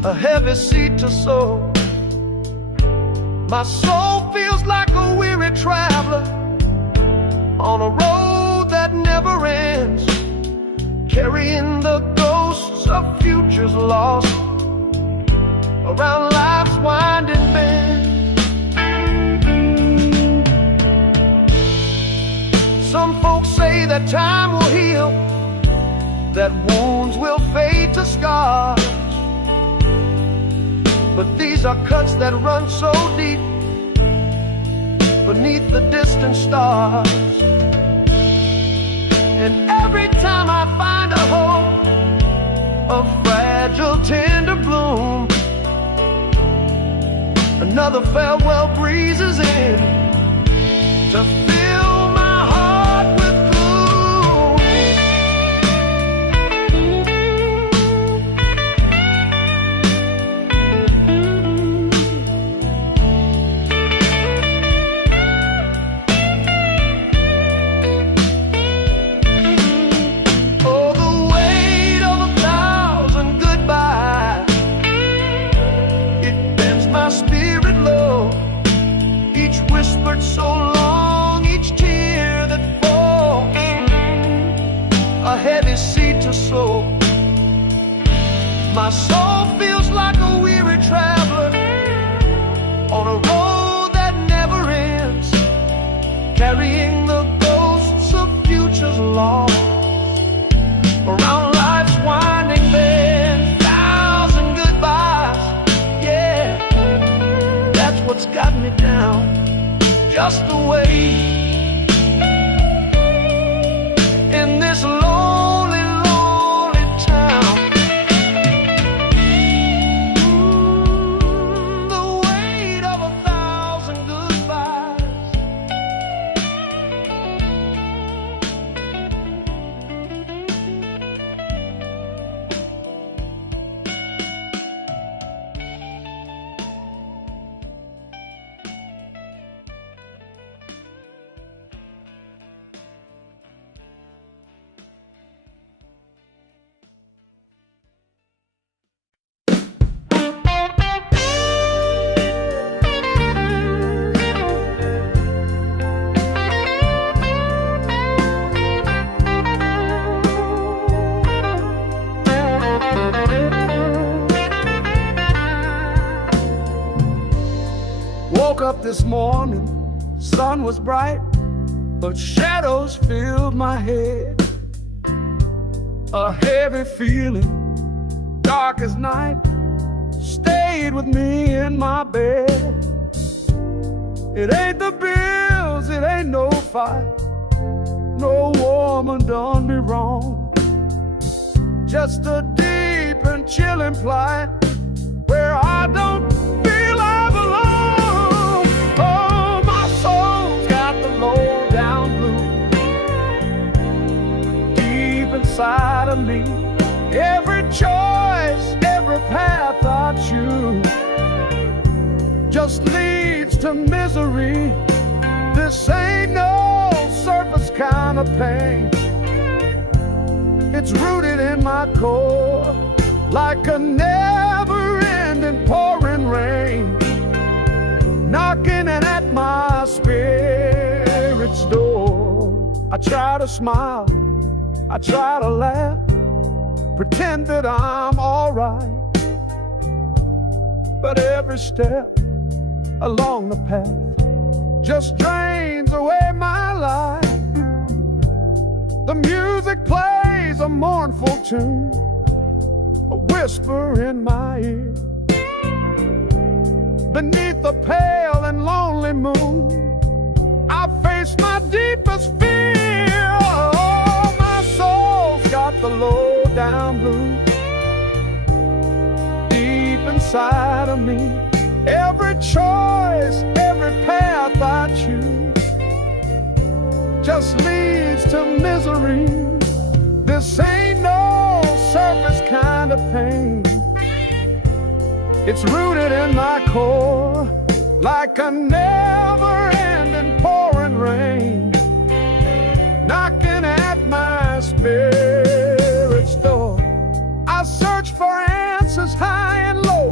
a heavy seed to sow. My soul feels like a weary traveler on a road that never ends, carrying the ghosts of futures lost around life's winding bend. Some folks say that time will heal, that wounds will fade to scars, but these are cuts that run so deep beneath the distant stars. And every time I find a hope, a fragile tender bloom, another farewell breezes in to fill my heart with gloom. Oh, the weight of 1,000 goodbyes, it bends my spirit low. Each whispered so long, each tear that falls, a heavy seed to sow. My soul feels like a weary traveler on a road that never ends, carrying the ghosts of futures lost around life's winding bend. 1,000 goodbyes, yeah, that's what's got me down, just the way in this lonely, lonely town. The weight of 1,000 goodbyes. Woke up this morning, sun was bright, but shadows filled my head. A heavy feeling, dark as night, stayed with me in my bed. It ain't the bills, it ain't no fight, no woman done me wrong. Just a deep and chilling plight where I don't feel I belong. Oh, my soul's got the low down blues deep inside of me. Every choice, every path I choose just leads to misery. This ain't no surface kind of pain. It's rooted in my core like a never-ending pouring rain, knocking at my spirit's door. I try to smile, I try to laugh, pretend that I'm alright, but every step along the path just drains away my life. The music plays a mournful tune, a whisper in my ear. Beneath the pale and lonely moon, I face my deepest fear. Oh, my soul's got the low down blues deep inside of me. Every choice, every path I choose just leads to misery. This ain't no surface kind of pain. It's rooted in my core like a never-ending pouring rain, knocking at my spirit's door. I search for answers high and low,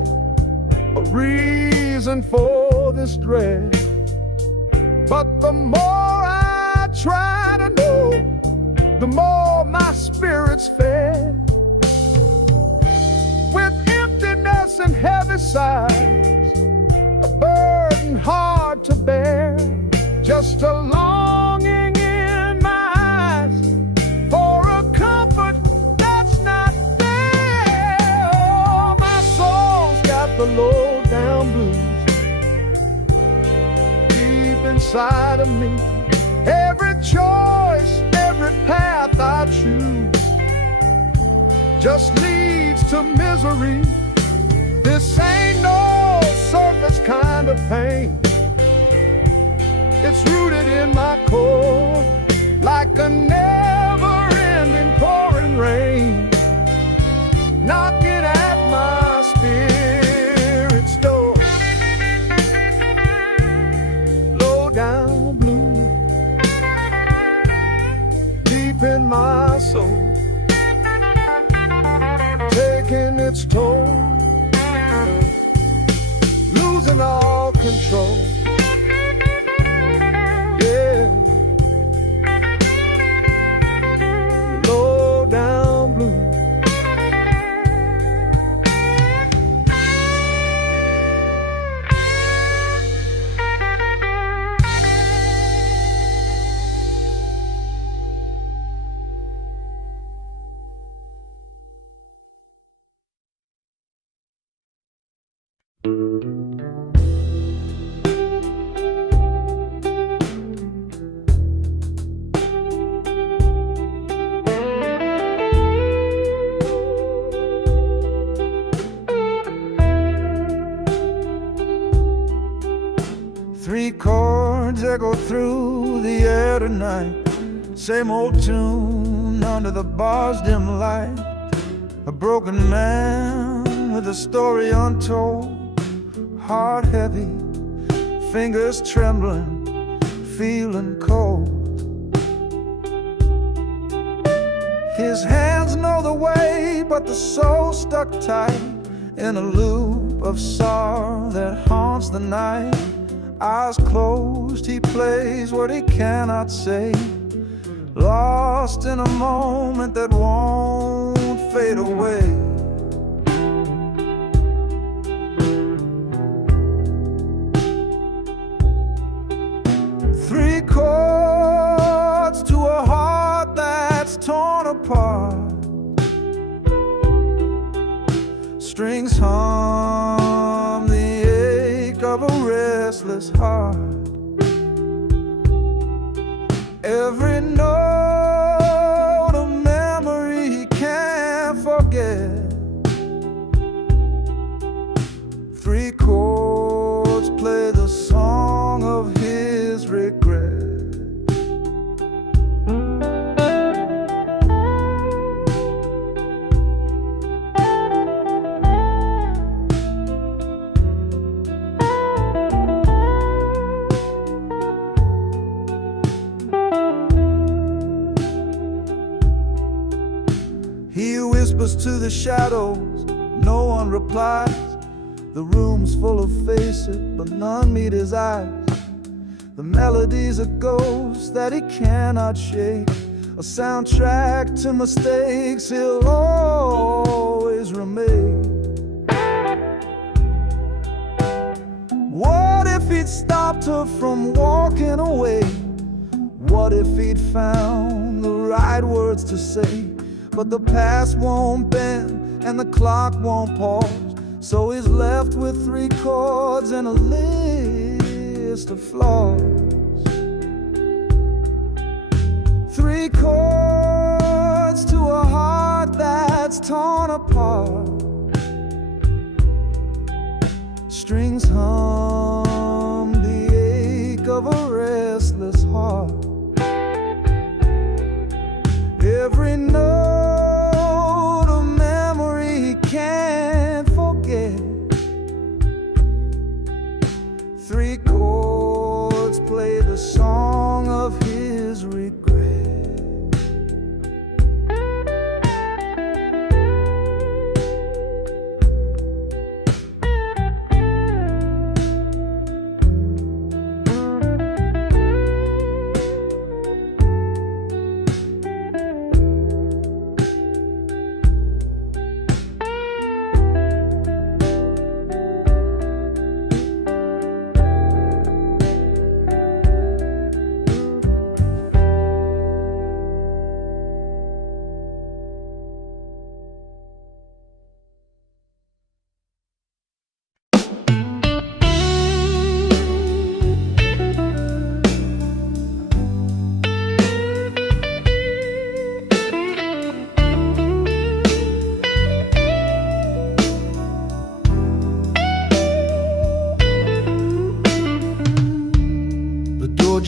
reason for this dread, but the more I try to know, the more my spirit's fed. With emptiness and heavy sighs, a burden hard to bear, just a longing in my eyes for a comfort that's not there. Oh, my soul's got the low down blues deep inside of me. Every choice, every path I choose just leads to misery. This ain't no surface kind of pain. It's rooted in my core, like a never-ending pouring rain, knocking at my spirit's door. Low down blue, deep in my soul, taking its toll, losing all control. Yeah, low down blue. Three chords echo through the air tonight, same old tune under the bar's dim light. A broken man with a story untold, heart heavy, fingers trembling, feeling cold. His hands know the way, but the soul stuck tight in a loop of sorrow that haunts the night. Eyes closed, he plays what he cannot say, lost in a moment that won't fade away. Three chords to a heart that's torn apart, strings hum the ache of a restless heart. Every note a memory he can't forget. Three chords play the song of his regret. He whispers to the shadows, no one replies. The room's full of faces, but none meet his eyes. The melody's a ghost that he cannot shake, a soundtrack to mistakes he'll always remake. What if he'd stopped her from walking away? What if he'd found the right words to say? But the past won't bend and the clock won't pause, so he's left with three chords and a list of flaws. Three chords to a heart that's torn apart, strings hum the ache of a restless heart. Every note a memory he can't forget. Three chords play the song of his regret.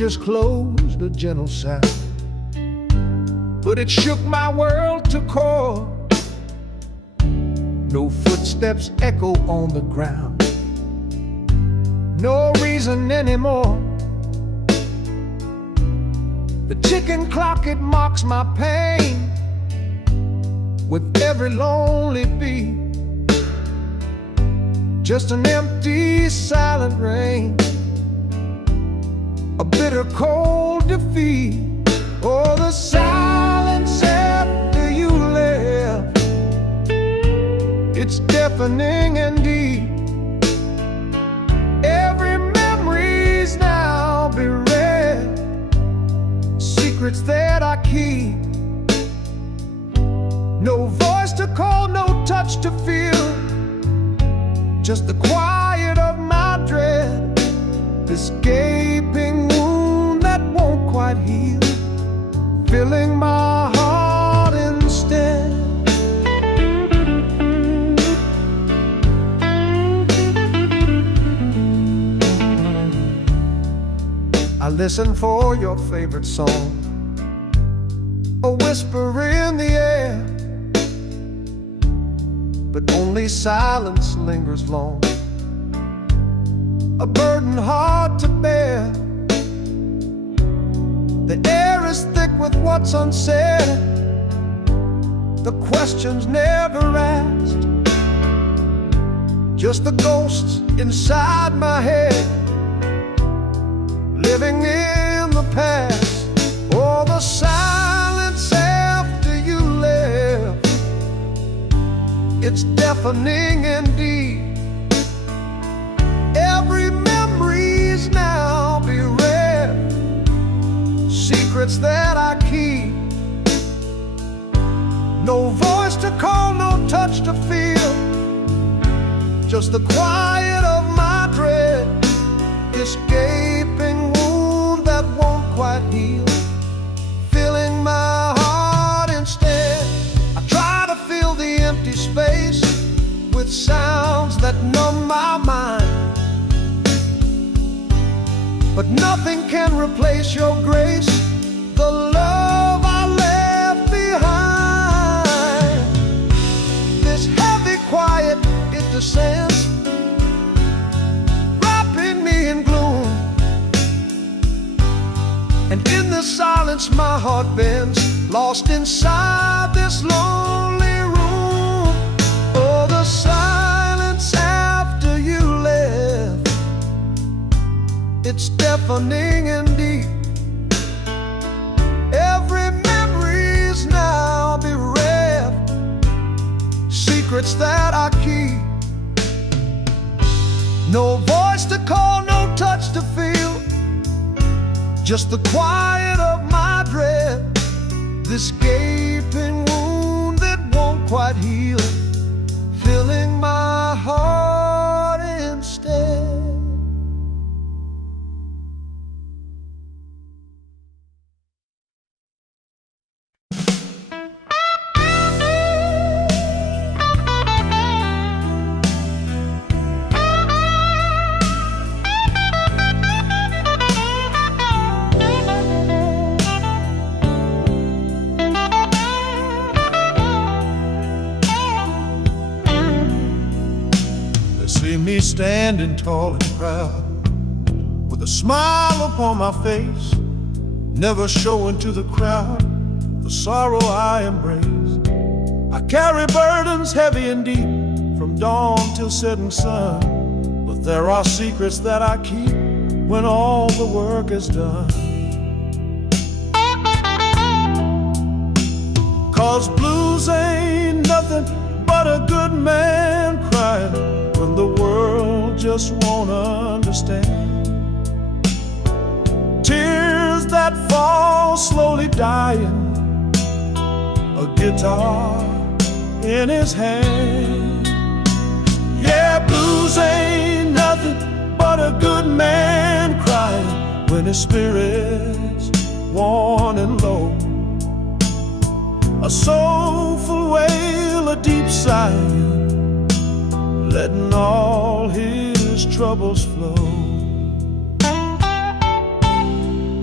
just closed, a gentle sound, but it shook my world to core. No footsteps echo on the ground, no reason anymore. The ticking clock, it mocks my pain with every lonely beat. Just an empty, silent rain, a bitter, cold defeat. Oh, the silence after you left, it's deafening and deep. Every memory's now bereft, secrets that I keep. No voice to call, no touch to feel, just the quiet of my dread, this gaping wound that won't quite heal, filling my heart instead. I listen for your favorite song, a whisper in the air, but only silence lingers long, a burden hard to bear. The air is thick with what's unsaid, the questions never asked, just the ghosts inside my head, living in the past. Oh, the silence after you left, it's deafening and deep. Every memory's now bereft, secrets that I keep. No voice to call, no touch to feel, just the quiet of my dread, this gaping wound that won't quite heal, filling my heart instead. I try to fill the empty space with sounds that numb my mind, but nothing can replace your grace, the love I left behind. This heavy quiet, it descends, wrapping me in gloom, and in the silence my heart bends, lost inside this lonely room. Oh, the silence after you left, it's deafening and deep. Every memory's now bereft, secrets that I keep. No voice to call, no touch to feel, just the quiet of my dread, this gaping wound that won't quite heal, filling my heart instead. See me standing tall and proud, with a smile upon my face, never showing to the crowd the sorrow I embrace. I carry burdens heavy and deep, from dawn till setting sun, but there are secrets that I keep when all the work is done. 'Cause blues ain't nothing but a good man crying when the world just won't understand. Tears that fall slowly dying, a guitar in his hand. Yeah, blues ain't nothing but a good man crying when his spirit's worn and low. A soulful wail, a deep sigh, letting all his troubles flow.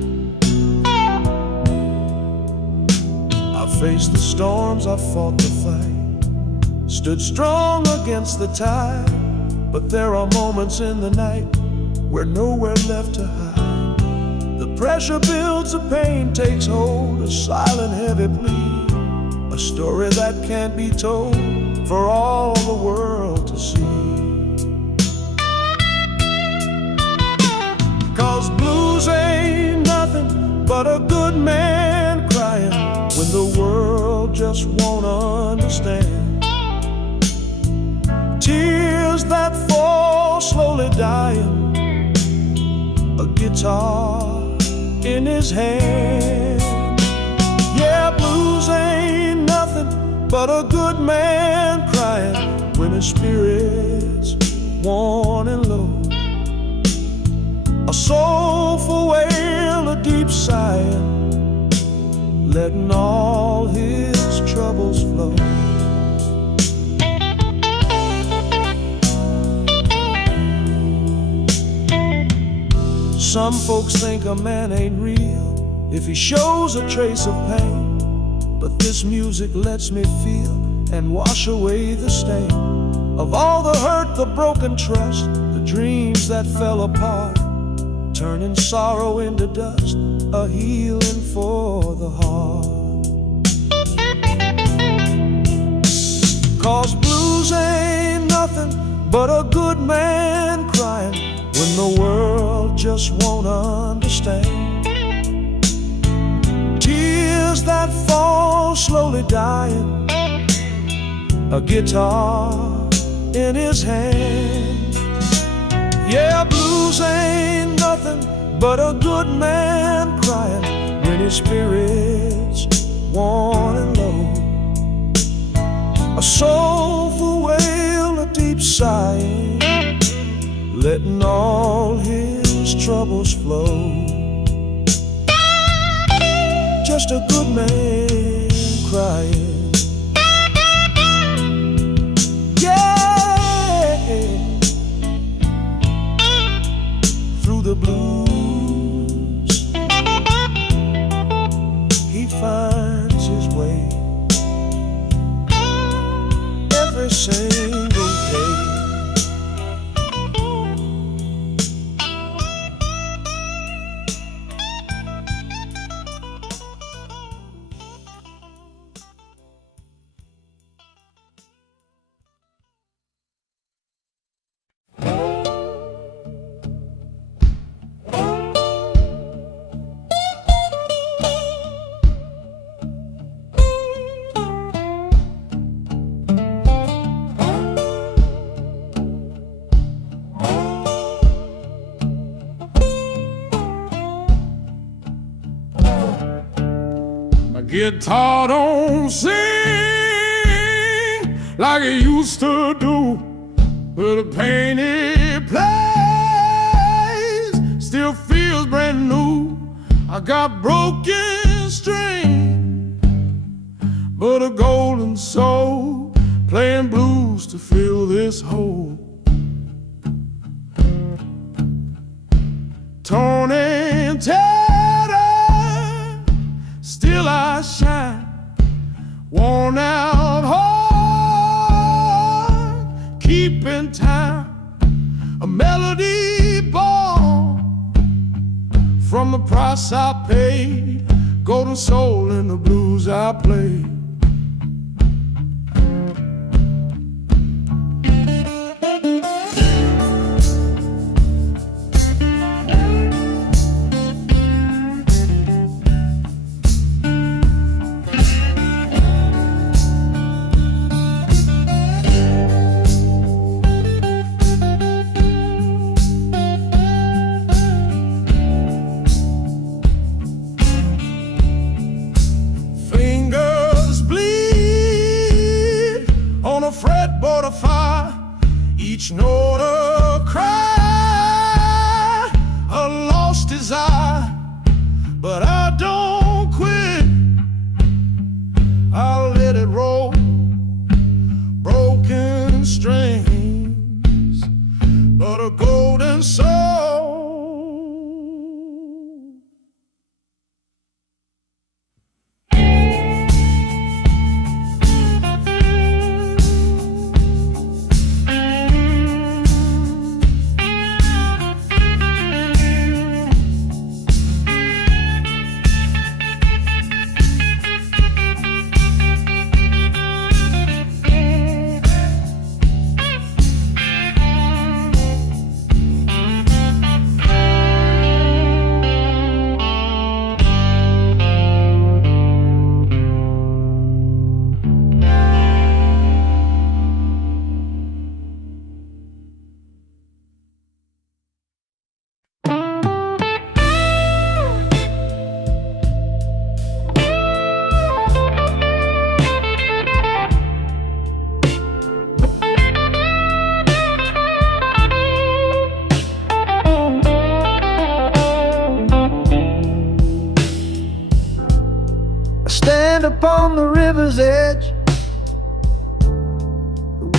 Faced the storms, I fought the fight, stood strong against the tide. But there are moments in the night where nowhere left to hide. The pressure builds, the pain takes hold, a silent heavy plea, a story that can't be told for all the world to see. 'Cause blues ain't nothing but a good man crying when the world just won't understand. Tears that fall slowly dying, a guitar in his hand. Yeah, blues ain't nothing but a good man crying when his spirit's worn and low. A soulful wail, a deep sighing, letting all his troubles flow. Some folks think a man ain't real if he shows a trace of pain, but this music lets me feel and wash away the stain of all the hurt, the broken trust, the dreams that fell apart, turning sorrow into dust, a healing for the heart. 'Cause blues ain't nothing but a good man crying when the world just won't understand. Tears that fall slowly dying, a guitar in his hand. Yeah, blues ain't nothing but a good man crying when his spirit's worn and low. A soulful wail, a deep sighing, letting all his troubles flow. Just a good man crying. Yeah, through the blues he finds his way every single day. Guitar don't sing like it used to do, but the pain it plays still feels brand new. I got broken string, but a golden soul playing blues to fill this hole. Torn and tattered, still I shine, worn out heart, keeping time, a melody born from the price I paid, golden soul in the blues I played. Fretboard of fire, each note a cry, a lost desire, but I don't quit. I'll let it roll, broken strings, but a golden soul.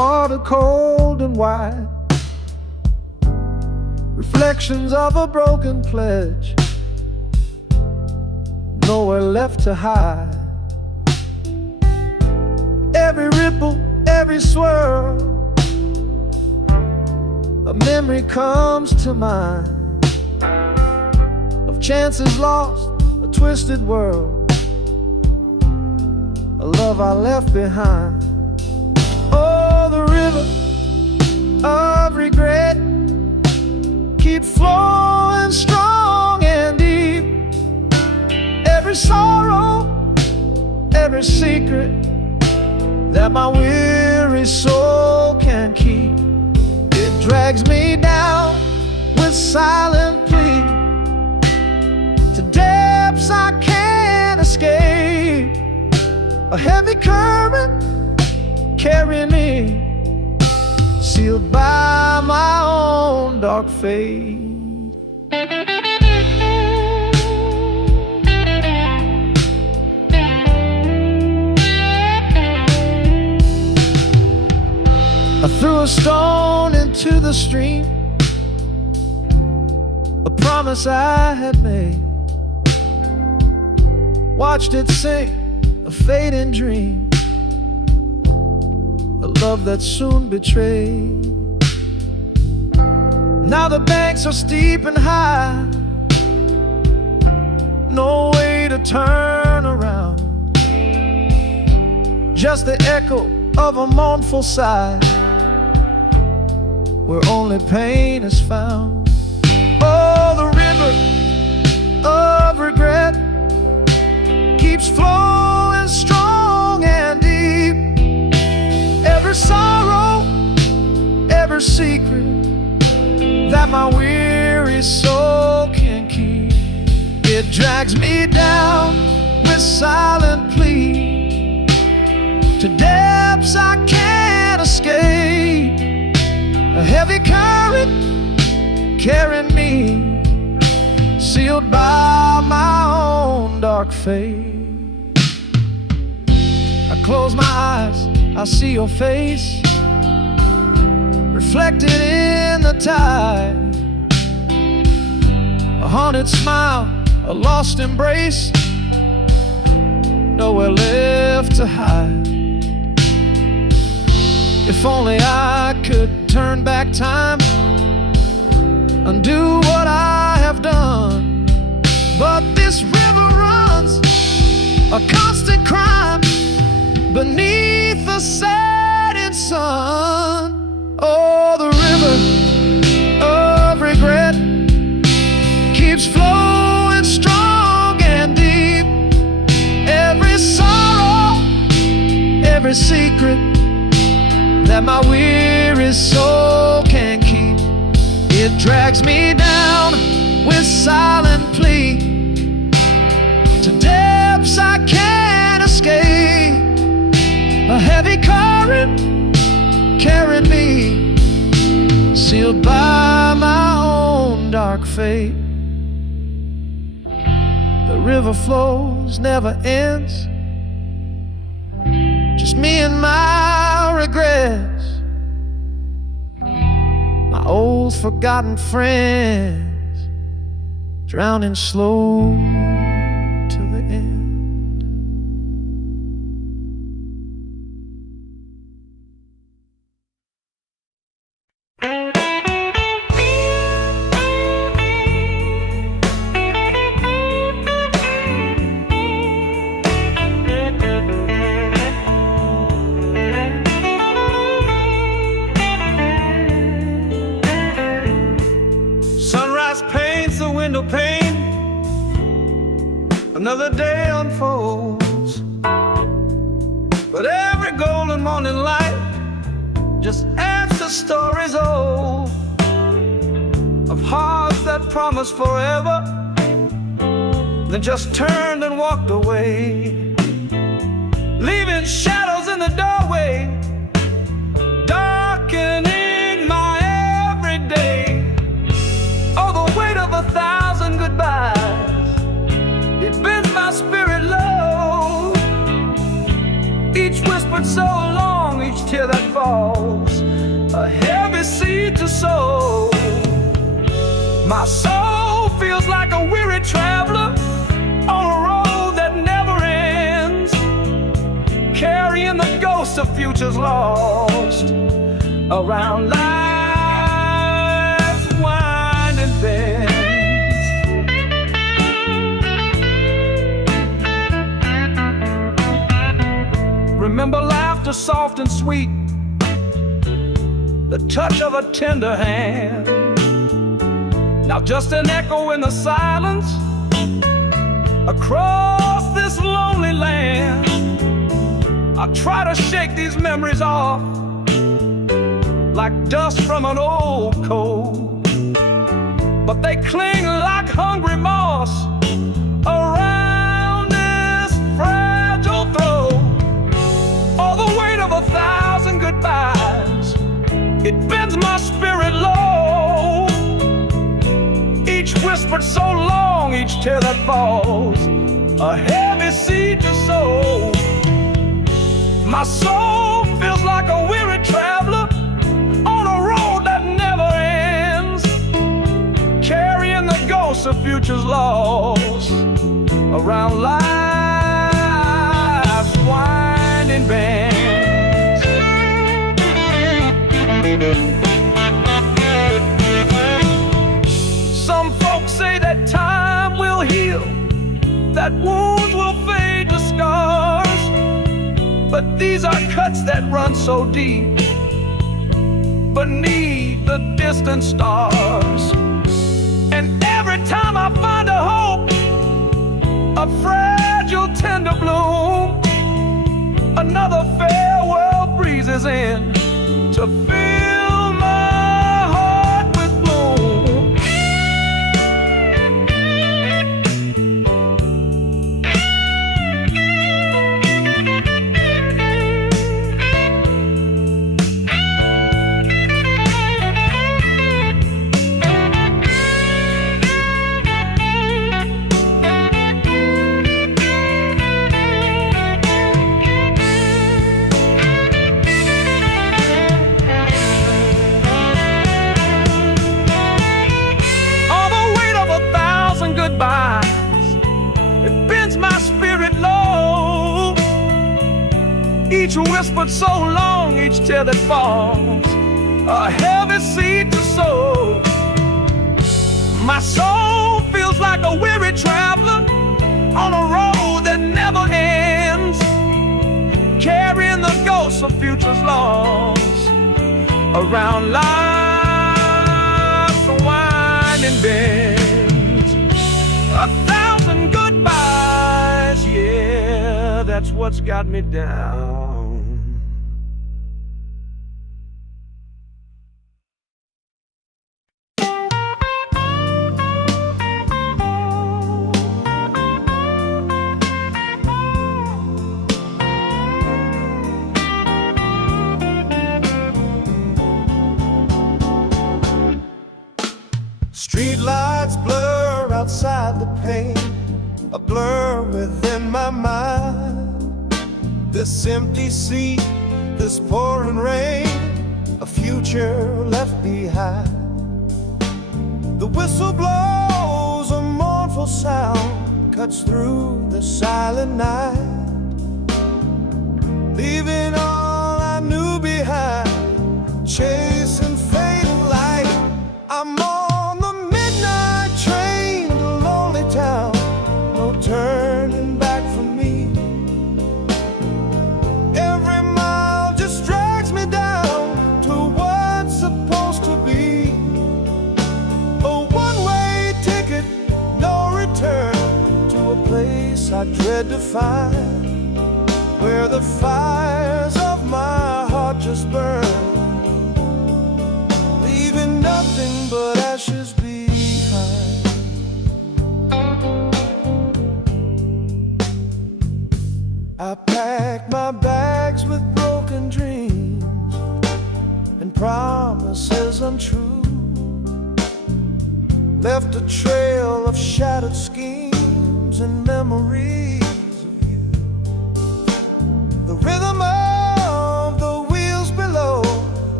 water cold and wide, reflections of a broken pledge, nowhere left to hide. Every ripple, every swirl, a memory comes to mind of chances lost, a twisted world, a love I left behind. Oh, the river of regret keep flowing strong and deep. Every sorrow, every secret that my weary soul can keep, it drags me down with silent plea to depths I can't escape. A heavy current carrying me, sealed by my own dark fate. I threw a stone into the stream, a promise I had made. Watched it sink, a fading dream, a love that soon betrayed. Now the banks are steep and high, no way to turn around, just the echo of a mournful sigh, where only pain is found. Oh, the river of regret keeps flowing strong and deep. Every sorrow, every secret that my weary soul can keep, it drags me down with silent plea to depths I can't escape. A heavy current carrying me, sealed by my own dark fate. I close my eyes, I see your face reflected in the tide, a haunted smile, a lost embrace, nowhere left to hide. If only I could turn back time, undo what I have done, but this river runs a constant crime beneath the setting sun. Oh, the river of regret keeps flowing strong and deep. Every sorrow, every secret that my weary soul can keep, it drags me down with silent plea to depths I can't escape. A heavy current carrying me, sealed by my own dark fate. The river flows, never ends, just me and my regrets, my old forgotten friends, drowning slow to the end. Window pane, another day unfolds, but every golden morning light just adds to stories old of hearts that promised forever, then just turned and walked away, leaving shadows in the doorway, darkening my everyday. Oh, the weight of 1,000 goodbyes, it bends my spirit low. Each whispered so long, each tear that falls, a heavy seed to sow. My soul feels like a weary traveler on a road that never ends, carrying the ghosts of futures lost around life's winding bends. Remember laughter soft and sweet, the touch of a tender hand. Now just an echo in the silence across this lonely land. I try to shake these memories off like dust from an old coat, but they cling like hungry moss around this fragile throat. All the weight of 1,000 goodbyes, it bends my spirit low. Each whispered so long, each tear that falls, a heavy seed to sow. My soul feels like a weary traveler on a road that never ends, carrying the ghosts of futures lost around life's winding bends. Some folks say that time will heal, that wounds will fade to scars, but these are cuts that run so deep beneath the distant stars. And every time I find a hope, a fragile tender bloom, another farewell breezes in to fill my heart with gloom. It bends my spirit low. Each whispered so long, each tear that falls, a heavy seed to sow. My soul feels like a weary traveler on a road that never ends, carrying the ghosts of futures lost around life's winding bend. 1,000 goodbyes, yeah, that's what's got me down. Street lights blur outside the pane, a blur within my mind. This empty sea, this pouring rain, a future left behind. The whistle blows, a mournful sound cuts through the silent night, leaving all I knew behind, chasing fading light. I'm on the midnight train to lonely town, no turning back for me. Every mile just drags me down to what's supposed to be a one-way ticket, no return, to a place I dread to find, where the fires of my heart just burn, leaving nothing but ashes behind. I packed my bags with broken dreams and promises untrue, left a trail of shattered schemes and memories of you. The rhythm of the wheels below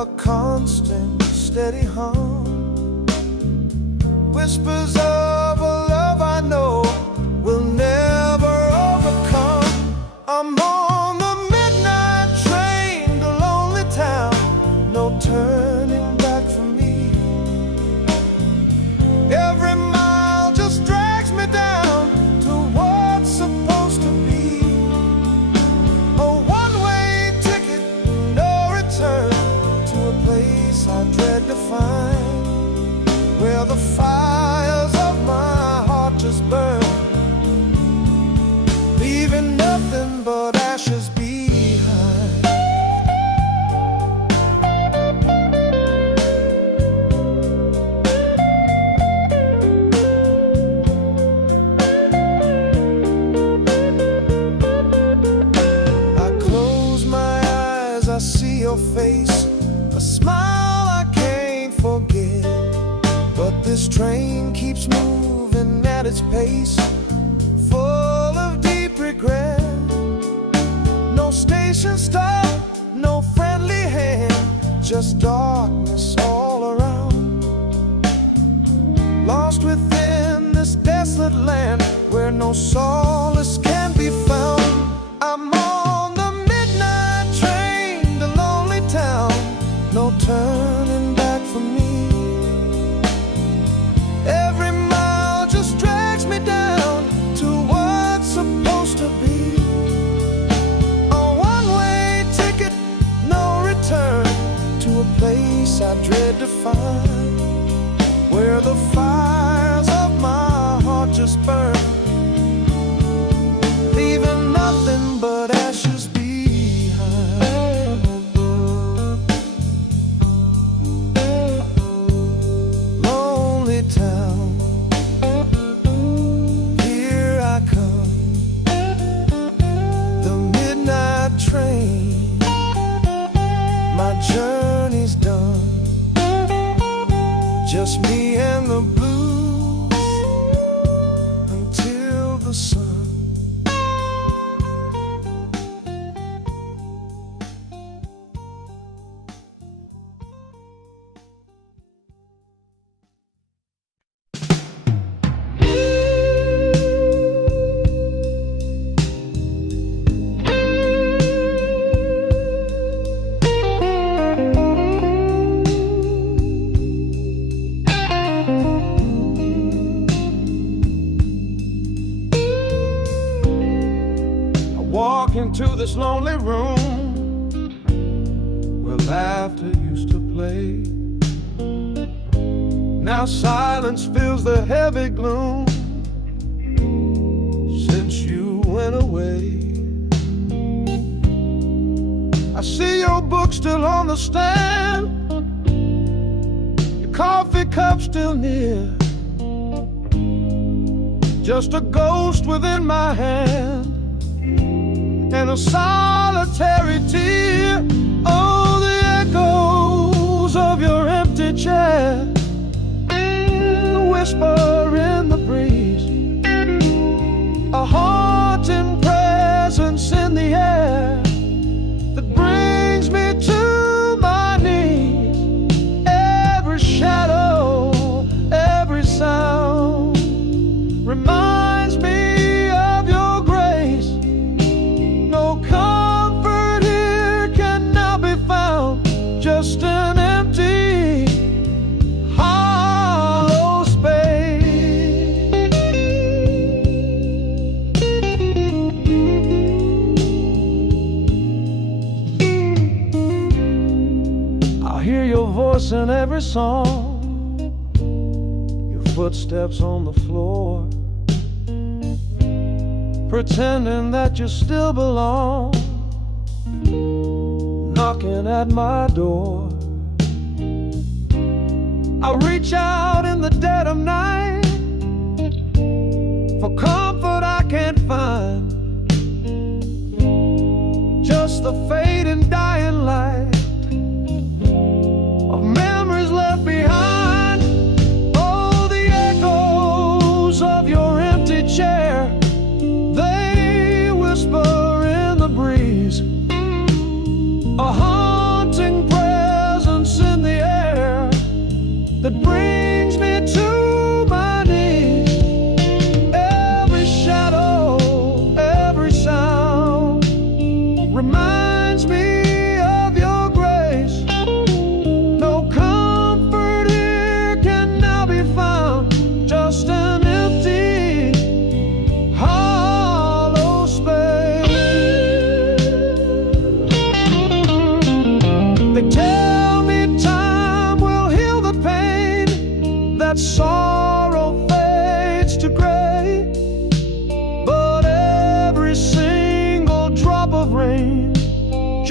a constant, steady hum. Whispers of a love I know will never overcome. I'm on the midnight train to lonely town, no turning back for me. Every mile just drags me down to what's supposed to be. A one-way ticket, no return, to a place I dread to find, where the fires of my heart just burn, leaving nothing but ashes behind. I close my eyes, I see your face, a smile I can't forget. But this train keeps moving at its pace, full of deep regret. No station stop, no friendly hand, just darkness all around. Lost within this desolate land where no solace can be found. I'm on the midnight train to lonely town, no turning back for me. Every mile just drags me down to what's supposed to be. A one-way ticket, no return, to a place I dread to find, where the fires of my heart just burn, leaving nothing but ashes behind. Lonely town, here I come, the midnight train, my journey's done, just me and the blues until the sun. Walk into this lonely room where laughter used to play. Now silence fills the heavy gloom since you went away. I see your book still on the stand, your coffee cup still near, just a ghost within my hand and a solitary tear. Oh, the echoes of your empty chair, the whisper in the breeze, a haunting presence in the air that brings me to my knees. Every shadow, every sound reminds me of your grace. No comfort here can now be found, just an empty, hollow space. I'll hear your voice in every song, your footsteps on the floor, pretending that you still belong, knocking at my door. I reach out in the dead of night for comfort I can't find, just the fading dying light of memories left behind. Oh, the echoes of your empty chair, they whisper in the breeze, a haunting presence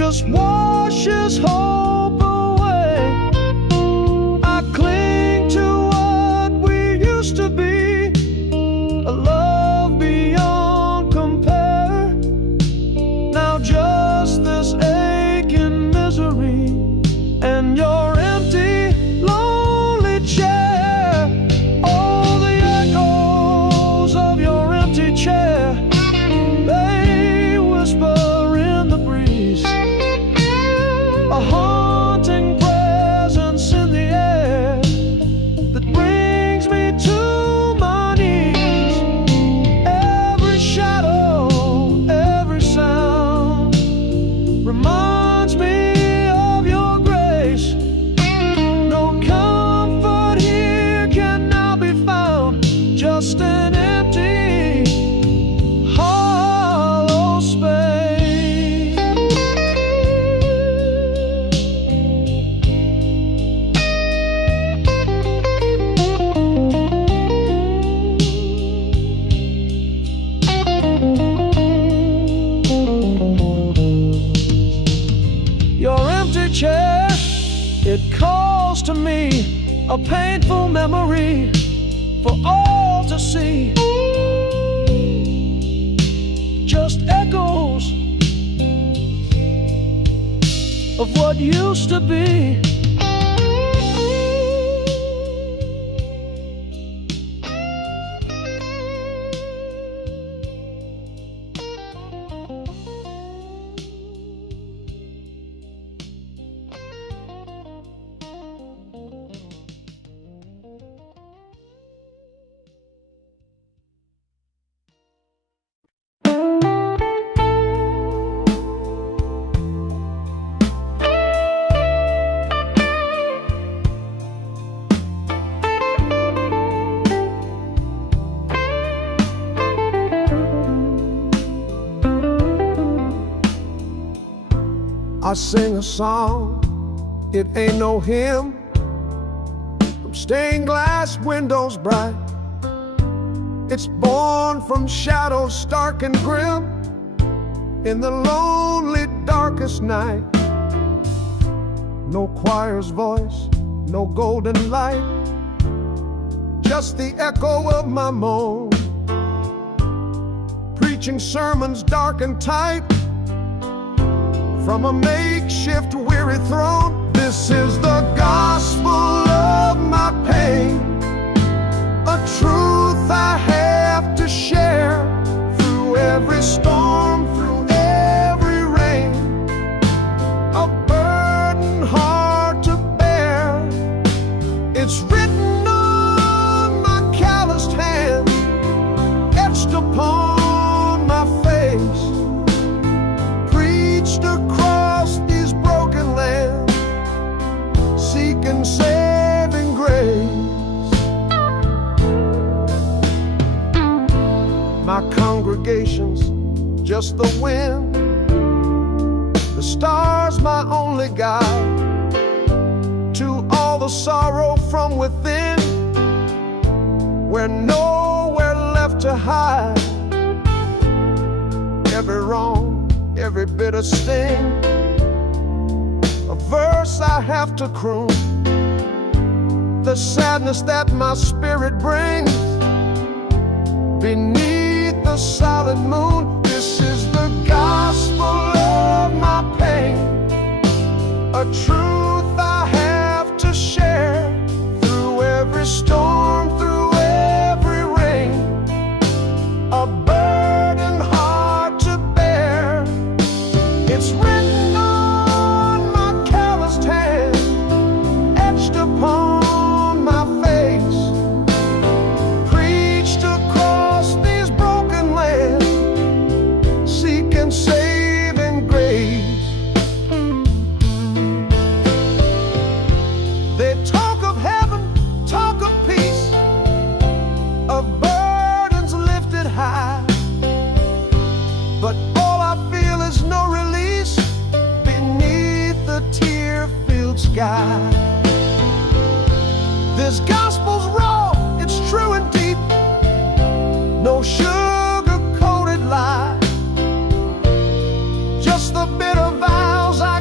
just washes hope away. I cling to what we used to be, a love beyond compare. Now just this aching misery and your empty, lonely chair. Oh, the echoes of your empty chair, they whisper in the breeze, a haunting presence in the air that brings me to my knees. Every shadow, every sound reminds me of your grace. No comfort here can now be found, just an empty, hollow space. Your empty chair, it calls to me, a painful memory for all to see. Just echoes of what used to be. I sing a song, it ain't no hymn, from stained glass windows bright. It's born from shadows stark and grim, in the lonely darkest night. No choir's voice, no golden light, just the echo of my moan, preaching sermons dark and tight from a makeshift weary throne. This is the gospel of my pain, a truth I have to share through every storm, through every rain, a burden hard to bear. It's written on my calloused hand, etched upon my face, preached across these broken lands, seeking saving grace. My congregation's just the wind, the stars my only guide to all the sorrow from within, where nowhere left to hide. Every wrong, every bitter sting, a verse I have to croon, the sadness that my spirit brings beneath the solid moon. This is the gospel of my pain, a truth I have to share through every storm, through every rain, a burden hard to bear. It's written on my calloused hand, etched upon my face, preached across these broken lands, seeking saving grace. They talk of heaven, talk of peace, of burdens lifted high, but all I feel is no release beneath the tear-filled sky. This gospel's raw, it's true and deep, no sugar-coated lie, just the bitter vows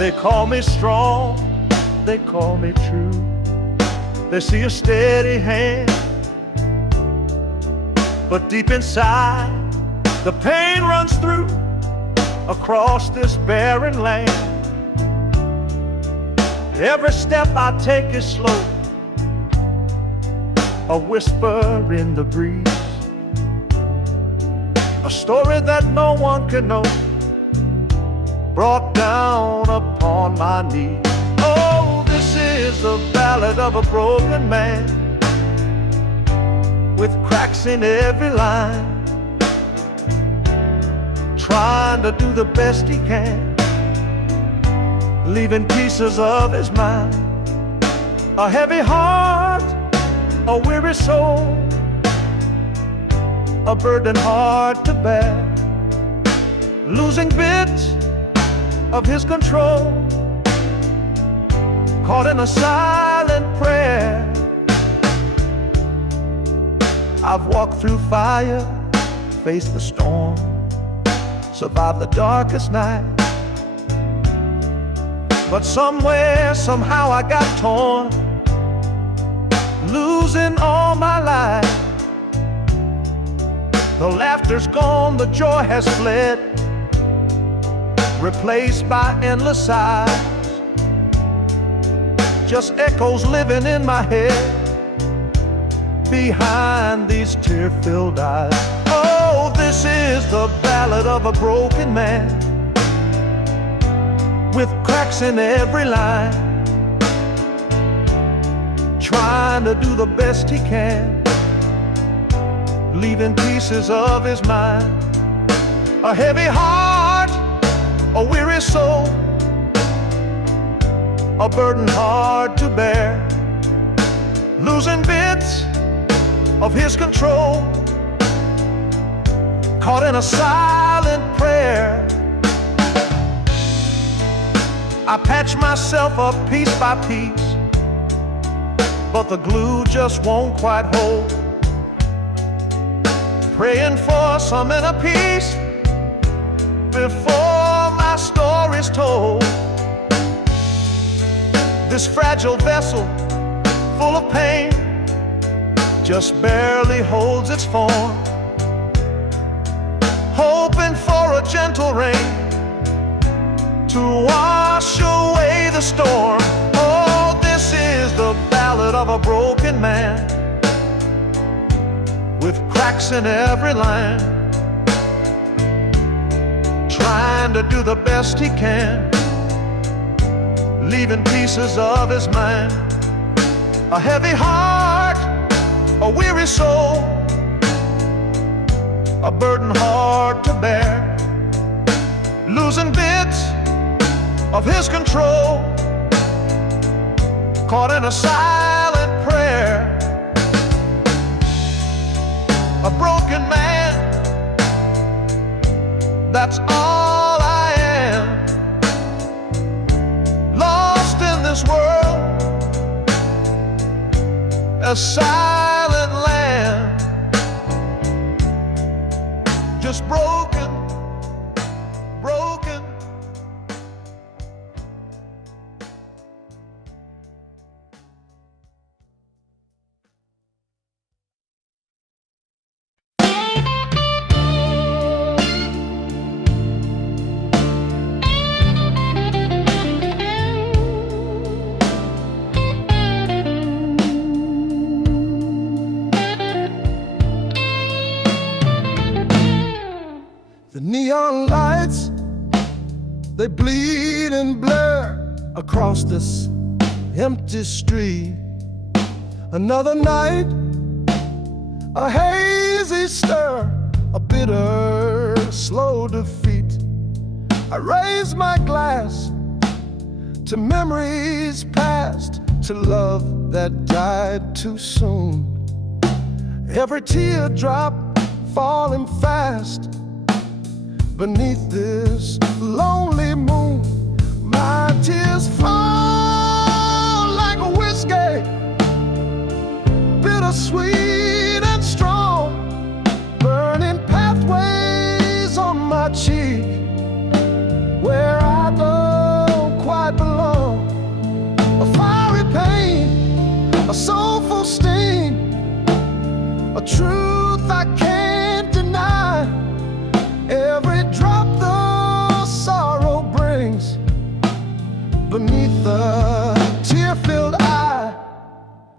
They call me strong, they call me true. They see a steady hand, but deep inside the pain runs through across this barren land. Every step I take is slow, a whisper in the breeze, a story that no one can know, brought down upon my knees. Oh, this is the ballad of a broken man, with cracks in every line, trying to do the best he can, leaving pieces of his mind. A heavy heart, a weary soul, a burden hard to bear, losing bits of his control, caught in a silent prayer. I've walked through fire, faced the storm, survived the darkest night, but somewhere, somehow I got torn, losing all my life. The laughter's gone, the joy has fled, replaced by endless sighs, just echoes living in my head behind these tear-filled eyes. Oh, this is the ballad of a broken man, with cracks in every line, trying to do the best he can, leaving pieces of his mind. A heavy heart, a weary soul, a burden hard to bear, losing bits of his control, caught in a silent prayer. I patch myself up piece by piece, but the glue just won't quite hold, praying for some inner peace before my story's told. This fragile vessel, full of pain, just barely holds its form, hoping for a gentle rain to wash away the storm. Oh, this is the ballad of a broken man, with cracks in every line, trying to do the best he can, leaving pieces of his mind. A heavy heart, a weary soul, a burden hard to bear, losing bits of his control, caught in a silent prayer. A broken man, that's all I am, lost in this world, a silent land, just broken, broken. The neon lights, they bleed and blur across this empty street. Another night, a hazy stir, a bitter, slow defeat. I raise my glass to memories past, to love that died too soon. Every teardrop falling fast beneath this lonely moon. My tears fall like a whiskey, bittersweet and strong, burning pathways on my cheek where I don't quite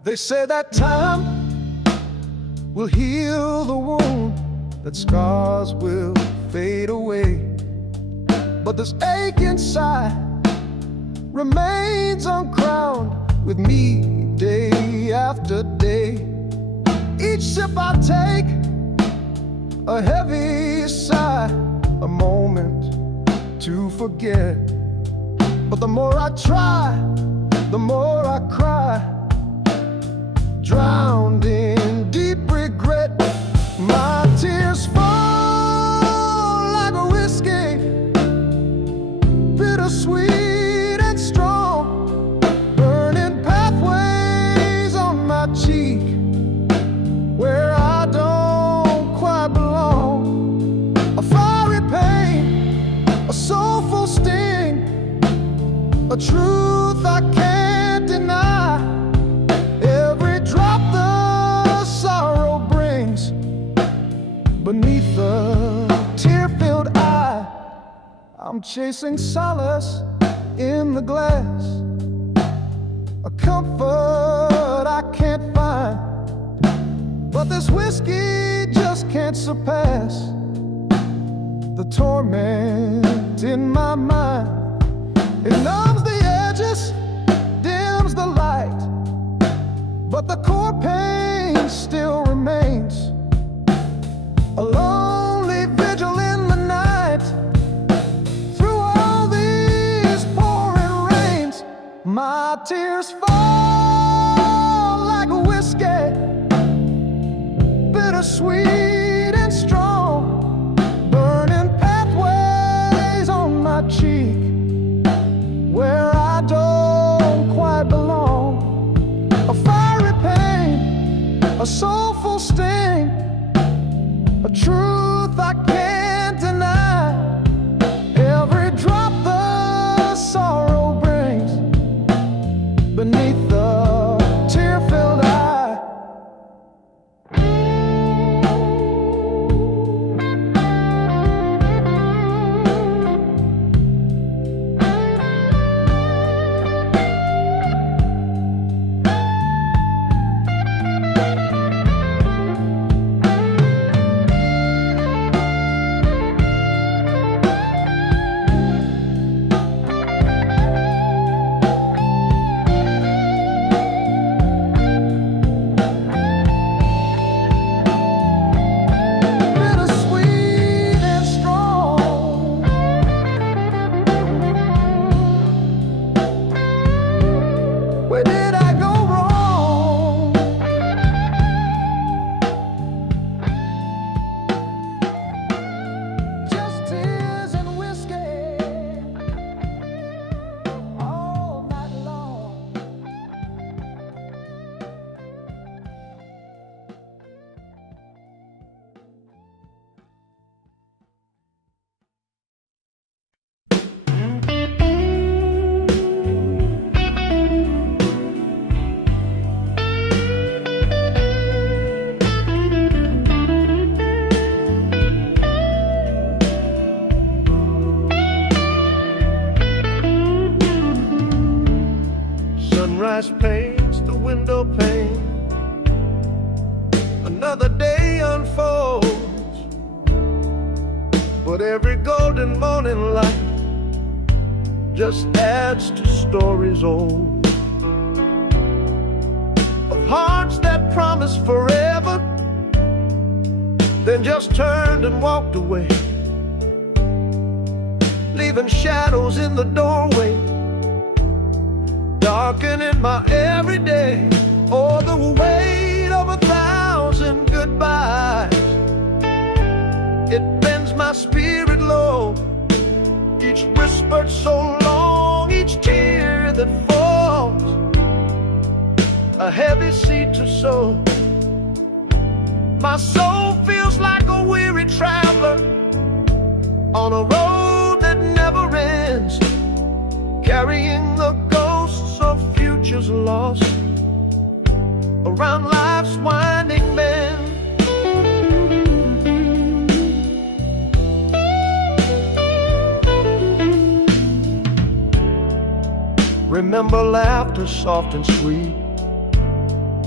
They say that time will heal the wound, that scars will fade away, but this ache inside remains uncrowned with me day after day. Each sip I take, a heavy sigh, a moment to forget. But the more I try, the more I cry, drowned in deep regret. My tears fall like a whiskey, bittersweet and strong, burning pathways on my cheek where I don't quite belong. A fiery pain, a soulful sting, a truth I can't deny. Every drop the sorrow brings beneath the tear-filled eye. I'm chasing solace in the glass, a comfort I can't find, but this whiskey just can't surpass the torment in my mind. It numbs the edges, dims the light, but the core pain still remains. A lonely vigil in the night, through all these pouring rains. My tears fall like a whiskey, bittersweet and strong, burning pathways on my cheek where I don't quite belong. A fiery pain, a soulful sting, a truth I can't deny. Every drop the sorrow brings beneath the tear-filled eye. Where did I go wrong? Just tears and whiskey all night long. Sunrise paints the window pane, another day unfolds, but every golden morning light just adds to stories old, of hearts that promised forever, then just turned and walked away, leaving shadows in the doorway, darkening my everyday. Oh, the weight of 1,000 goodbyes, it bends my spirit low. Each whispered so long, each tear that falls, a heavy seed to sow. My soul feels like a weary traveler on a road that never ends, carrying the ghosts of futures lost around life's winding bend. Remember laughter soft and sweet,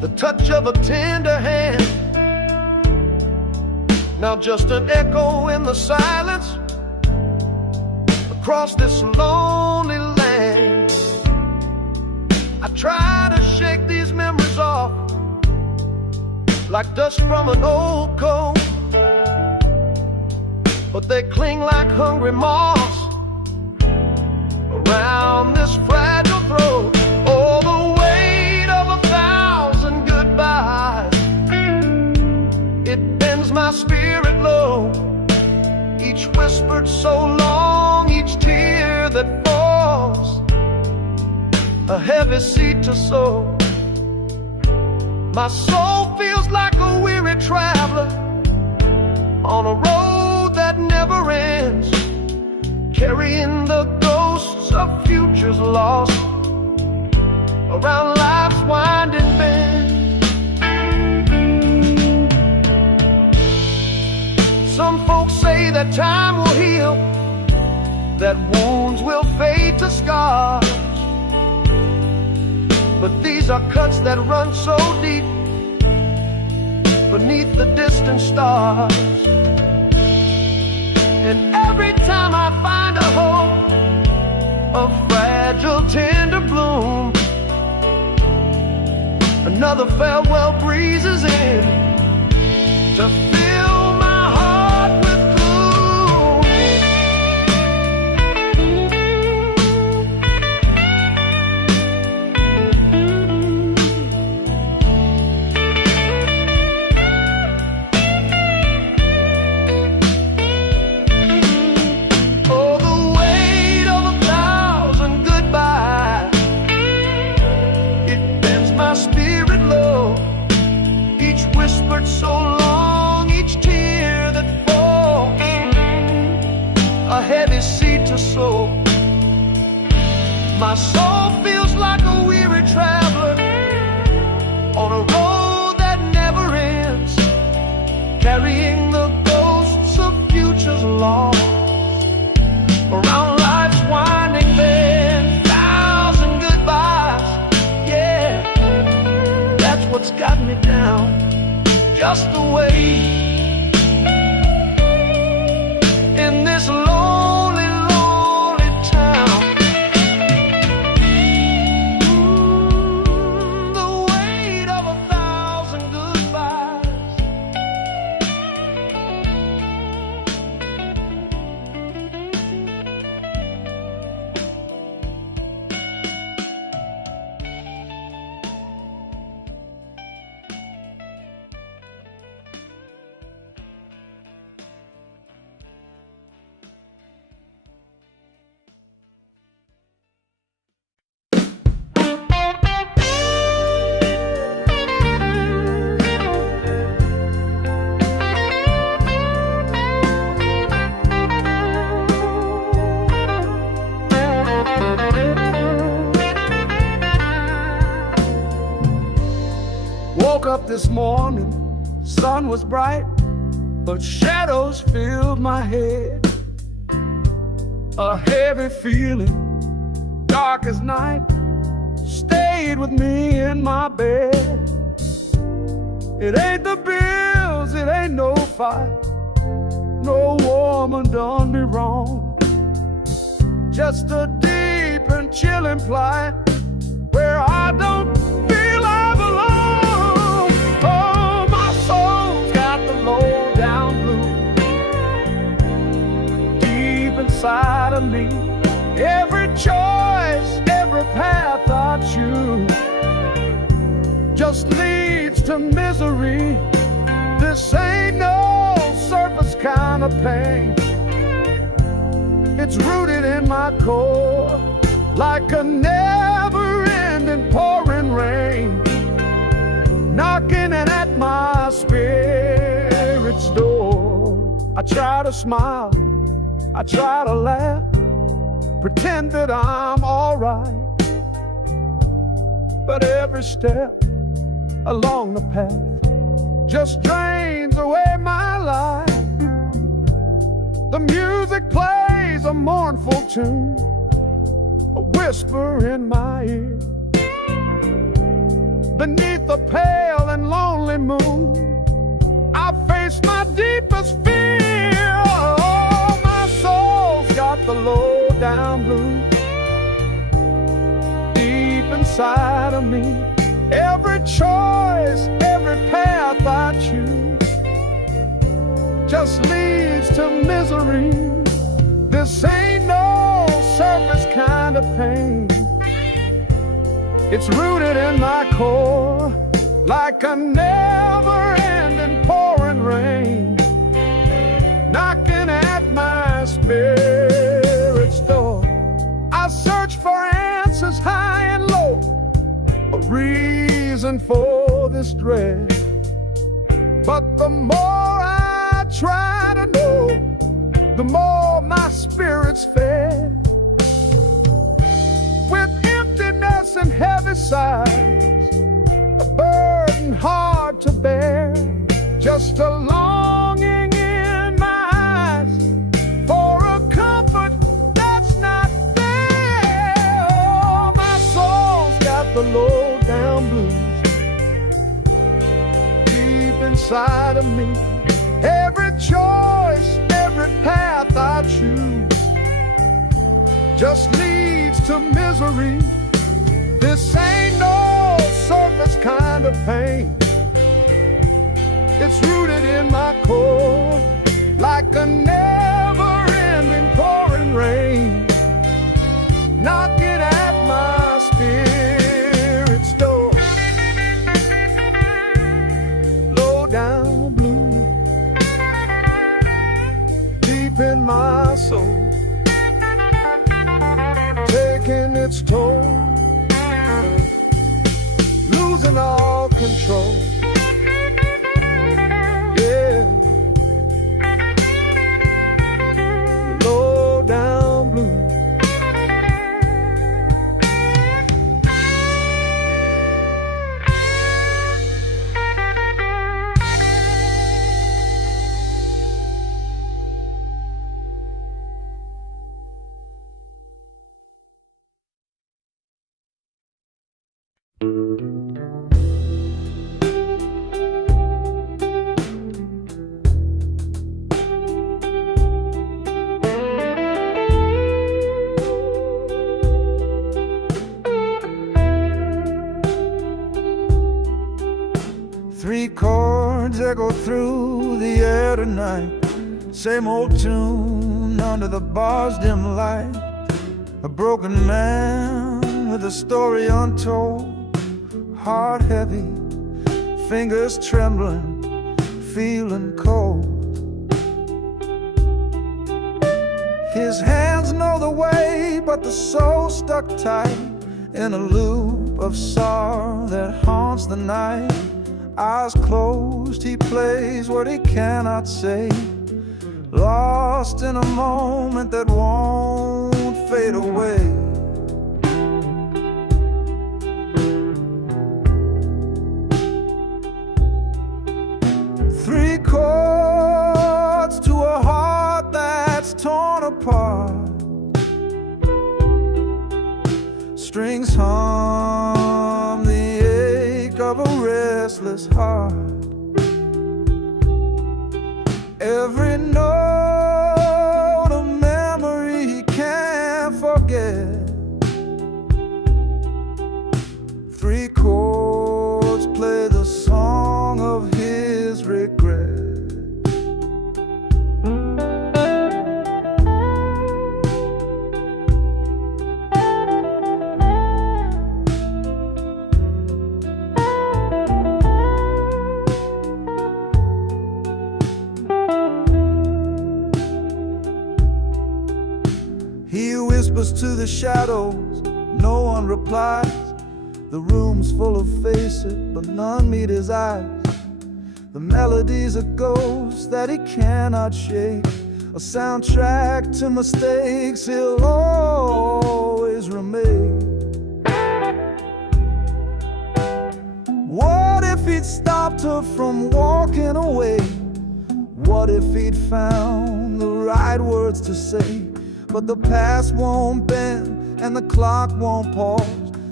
the touch of a tender hand. Now just an echo in the silence across this lonely land. I try to shake these memories off like dust from an old coat, but they cling like hungry moths around this fragile throat. Oh, the weight of 1,000 goodbyes, it bends my spirit low. Each whispered so long, each tear that falls, a heavy seed to sow. My soul feels like a weary traveler on a road that never ends, carrying the ghosts of futures lost around life's winding bend. Some folks say that time will heal, that wounds will fade to scars, but these are cuts that run so deep beneath the distant stars. And every time I find a hope, a fragile tender bloom, another farewell breezes in to fill my heart with gloom. Oh, the weight of 1,000 goodbyes, it bends my spirit low. Each whispered so long, each tear that falls, a heavy seed to sow. My soul feels like a weary traveler on a road that never ends, carrying the ghosts of futures lost around life's winding bend. 1,000 goodbyes, yeah, that's what's got me down, just the way in this lonely, lonely town. The weight of 1,000 goodbyes. Woke up this morning, sun was bright, but shadows filled my head. A heavy feeling, dark as night, stayed with me in my bed. It ain't the bills, it ain't no fight, no woman done me wrong. Just a deep and chilling plight where I don't feel I belong. Oh, my soul's got the low down blues deep inside of me. Every choice, every path I choose just leads to misery. This ain't no surface kind of pain. It's rooted in my core like a never-ending pouring rain, knocking at my spirit's door. I try to smile, I try to laugh, pretend that I'm alright, but every step along the path just drains away my life. The music plays a mournful tune, a whisper in my ear. beneath the pale and lonely moon, I face my deepest fear. Oh, my soul's got the low down blues deep inside of me. Every choice, every path I choose just leads to misery. This ain't no surface kind of pain. It's rooted in my core like a never-ending pouring rain, knocking at my spirit's door. I search for answers high and low, a reason for this dread. But the more I try to know, the more my spirit's fed. With emptiness and heavy sighs, a burden hard to bear, just a longing in my eyes for a comfort that's not there. Oh, my soul's got the low down blues deep inside of me. Every choice, every path I choose just leads to misery. This ain't no surface kind of pain. It's rooted in my core like a never-ending pouring rain, knocking at my spirit's door. Low down blue deep in my soul, taking its toll, losing all control. Yeah, low down blue. Three chords echo through the air tonight, same old tune under the bar's dim light. A broken man with a story untold, heart heavy, fingers trembling, feeling cold. His hands know the way, but the soul stuck tight in a loop of sorrow that haunts the night. Eyes closed, he plays what he cannot say, lost in a moment that won't fade away. Three chords to a heart that's torn apart, strings hum the ache of a restless heart. Every note a memory he can't forget. Three chords play the song of his regret. He whispers to the shadows, no one replies. The room's full of faces, but none meet his eyes. The melody's a ghost that he cannot shake, a soundtrack to mistakes he'll always remake. What if he'd stopped her from walking away? What if he'd found the right words to say? But the past won't bend and the clock won't pause,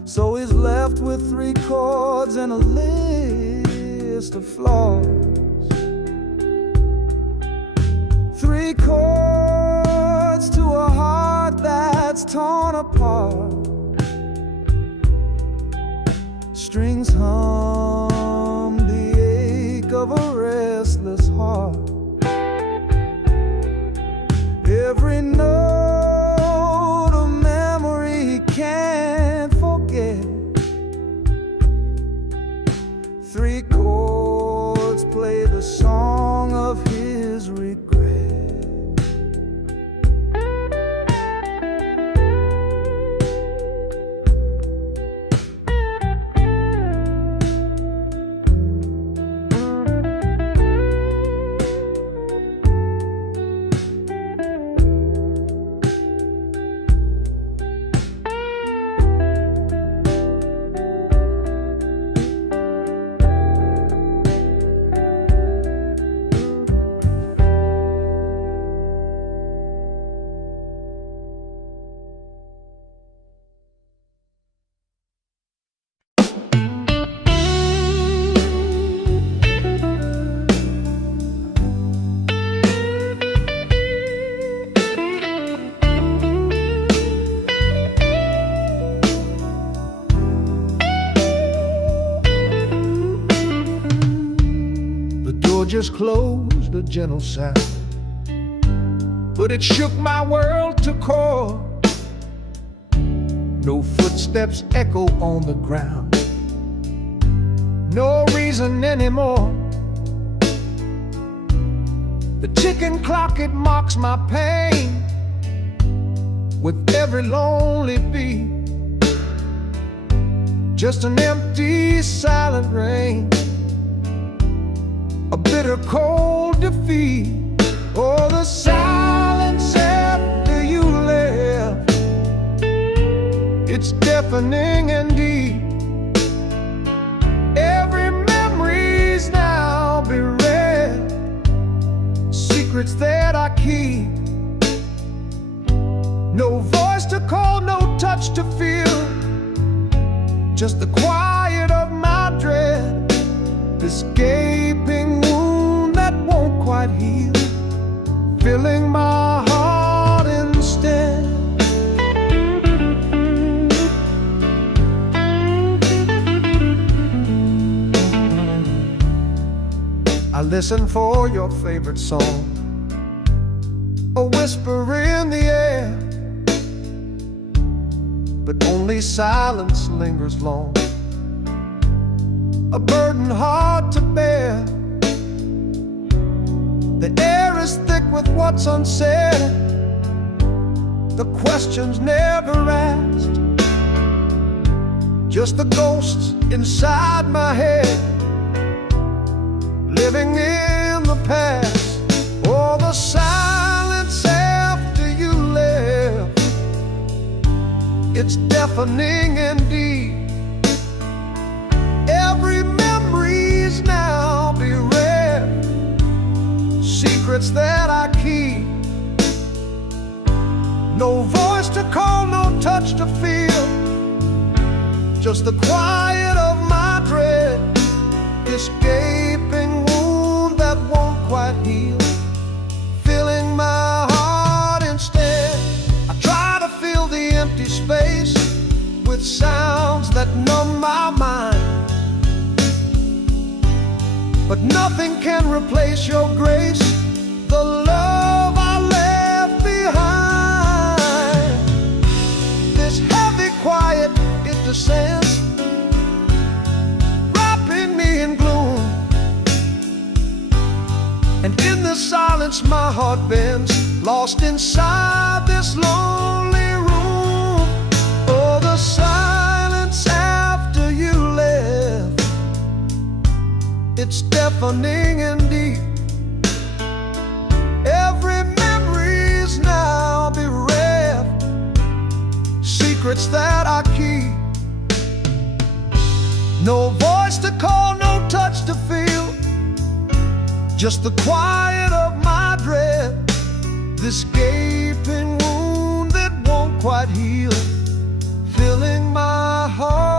So he's left with 3 chords and a list of flaws. 3 chords to a heart that's torn apart. Strings hum the ache of a restless heart. Every note a memory he can't forget. 3 chords play the song of his regret. Just closed, a gentle sound, but it shook my world to core. No footsteps echo on the ground, no reason anymore. The ticking clock, it mocks my pain with every lonely beat. Just an empty, silent rain, a bitter cold defeat. Oh, the silence after you left, it's deafening indeed. Every memory's now bereft, secrets that I keep. No voice to call, no touch to feel, just the quiet of my dread. This gaping wound that won't quite heal, filling my heart instead. I listen for your favorite song, a whisper in the air, but only silence lingers long, a burden hard to bear. The air is thick with what's unsaid, the questions never asked, just the ghosts inside my head, living in the past. Oh, the silence after you left, it's deafening indeed. Every memory's now bereft, secrets that I keep. No voice to call, no touch to feel, just the quiet of my dread. This gaping wound that won't quite heal, filling my heart instead. I try to fill the empty space with sounds that numb my mind, but nothing can replace your grace, the love I left behind. This heavy quiet, it descends, wrapping me in gloom, and in the silence my heart bends, lost inside this lonely room. Oh, the silence after you left, it's deafening indeed. Every memory's now bereft, secrets that I keep. No voice to call, no touch to feel, just the quiet of my dread. This gaping wound that won't quite heal, filling my heart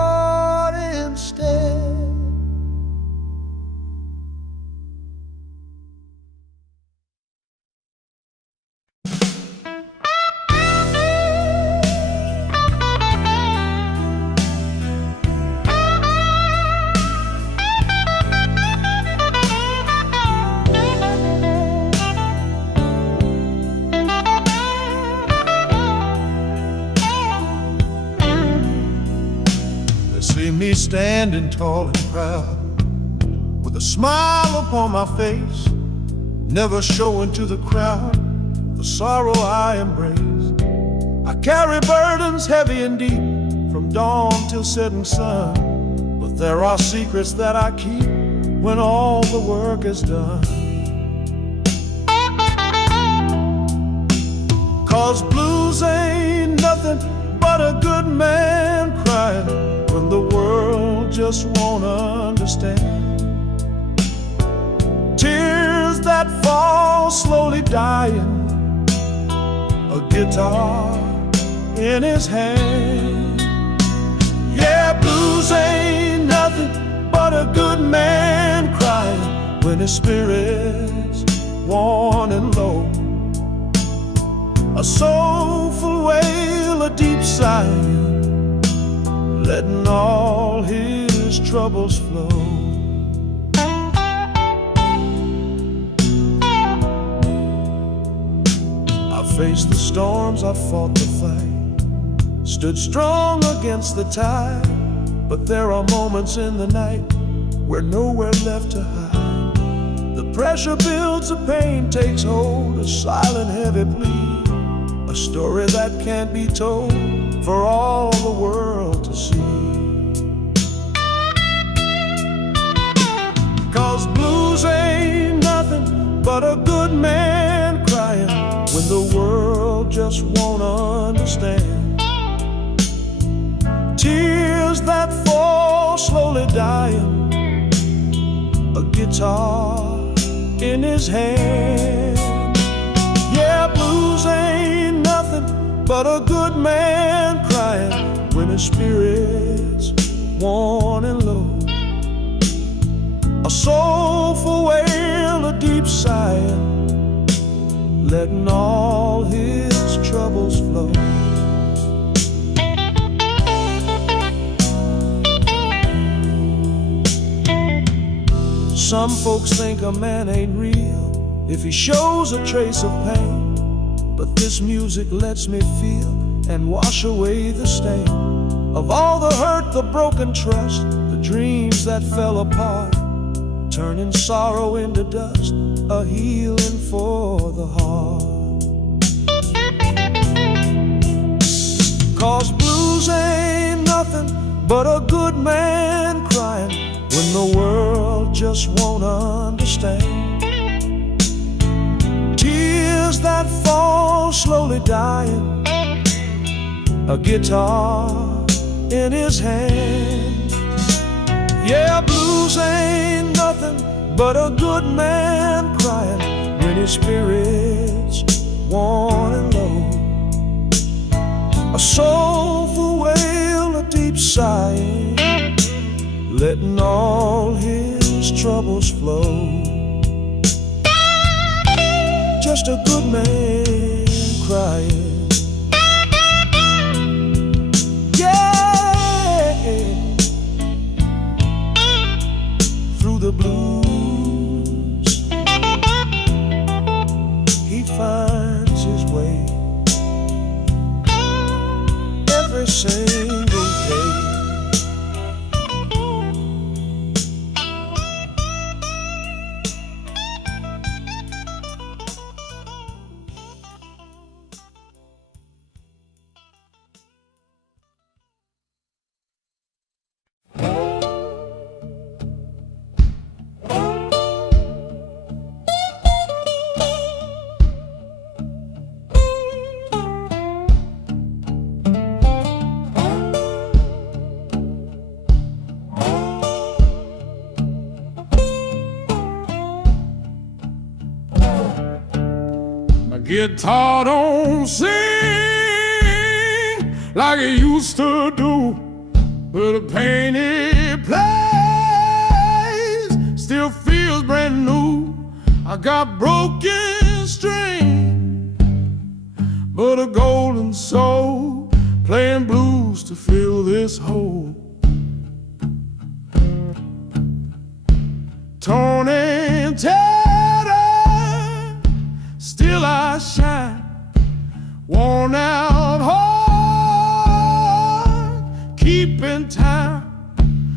me standing tall and proud, with a smile upon my face, never showing to the crowd the sorrow I embrace. I carry burdens heavy and deep, from dawn till setting sun, but there are secrets that I keep when all the work is done. 'Cause blues ain't nothing but a good man crying when the world just won't understand. Tears that fall slowly dying, a guitar in his hand. Yeah, blues ain't nothing but a good man crying when his spirit's worn and low. A soulful wail, a deep sigh, letting all his troubles flow. I faced the storms, I fought the fight, stood strong against the tide, but there are moments in the night where nowhere left to hide. The pressure builds, the pain takes hold, a silent heavy plea, a story that can't be told for all the world to see. 'Cause blues ain't nothing but a good man crying when the world just won't understand. Tears that fall slowly dying, a guitar in his hand. Yeah, blues ain't nothing but a good man crying when his spirit's worn and low. A soulful wail, a deep sigh, letting all his troubles flow. Some folks think a man ain't real if he shows a trace of pain, but this music lets me feel and wash away the stain of all the hurt, the broken trust, the dreams that fell apart, turning sorrow into dust, a healing for the heart. 'Cause blues ain't nothing but a good man crying when the world just won't understand. Tears that fall slowly dying, a guitar in his hand. Yeah, blues ain't nothing but a good man crying when his spirit's worn and low. A soulful wail, a deep sigh, letting all his troubles flow. Just a good man crying. Yeah, through the blues he finds his way every single day. Guitar don't sing like it used to do, but the pain it plays still feels brand new. I got broken string, but a golden soul playing blues to fill this hole. Torn and tattered, still I shine. Worn out heart, keeping time.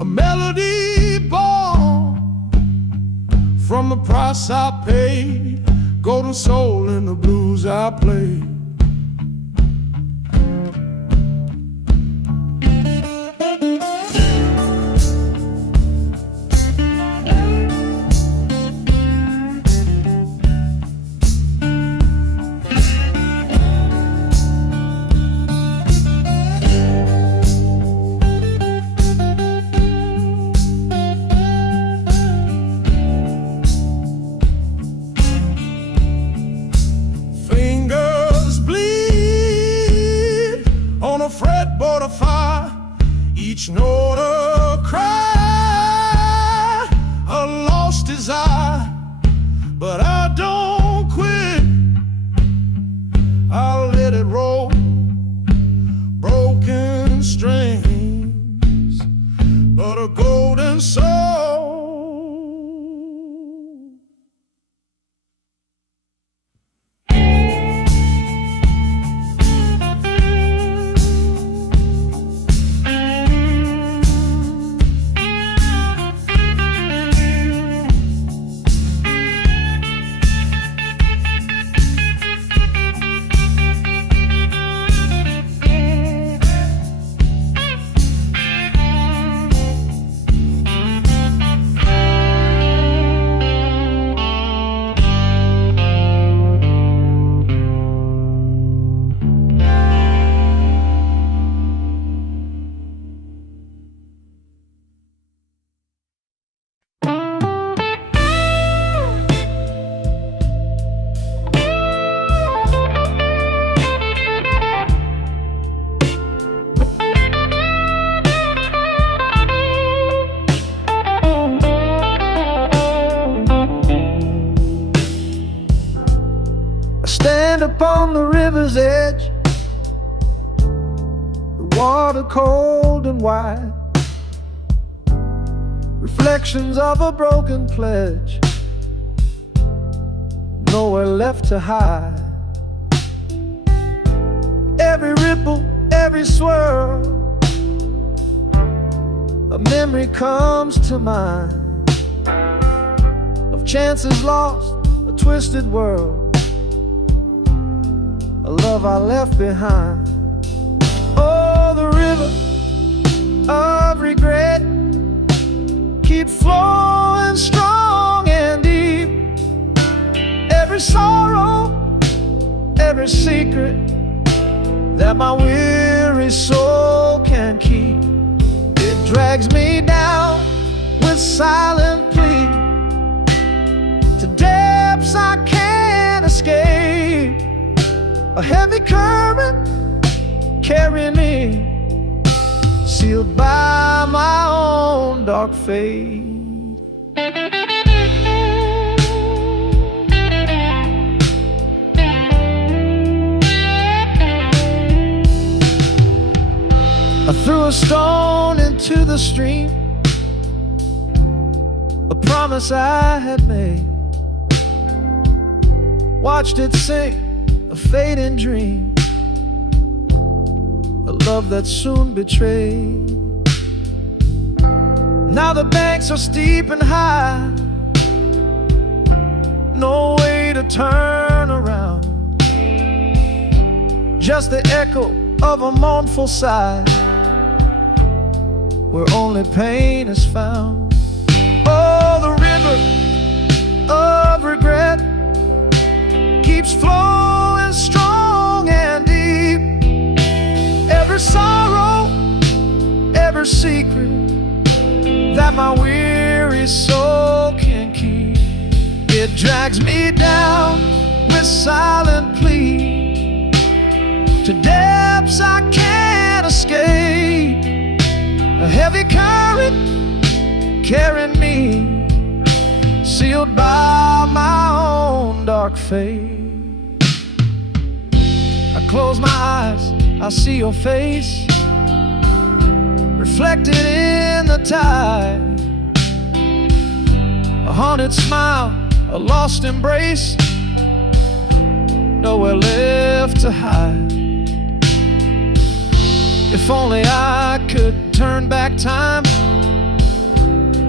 a melody born from the price I paid, golden soul in the blues I played. Fretboard of fire, each note a cry, a lost desire, but I don't quit. I'll let it roll, broken strings, but a golden soul. Stand upon the river's edge, the water cold and wide, reflections of a broken pledge, nowhere left to hide. Every ripple, every swirl, a memory comes to mind of chances lost, a twisted world, a love I left behind. Oh, the river of regret keeps flowing strong and deep. Every sorrow, every secret that my weary soul can keep, it drags me down with silent plea to depths I can't escape. A heavy current carrying me, sealed by my own dark fate. I threw a stone into the stream, a promise I had made, watched it sink, a fading dream, a love that soon betrayed. Now the banks are steep and high, no way to turn around, just the echo of a mournful sigh, where only pain is found. Oh, the river of regret keeps flowing strong and deep. Every sorrow, every secret that my weary soul can keep, it drags me down with silent plea to depths I can't escape. A heavy current carrying me, sealed by my own dark fate. I close my eyes, I see your face reflected in the tide, a haunted smile, a lost embrace, nowhere left to hide. If only I could turn back time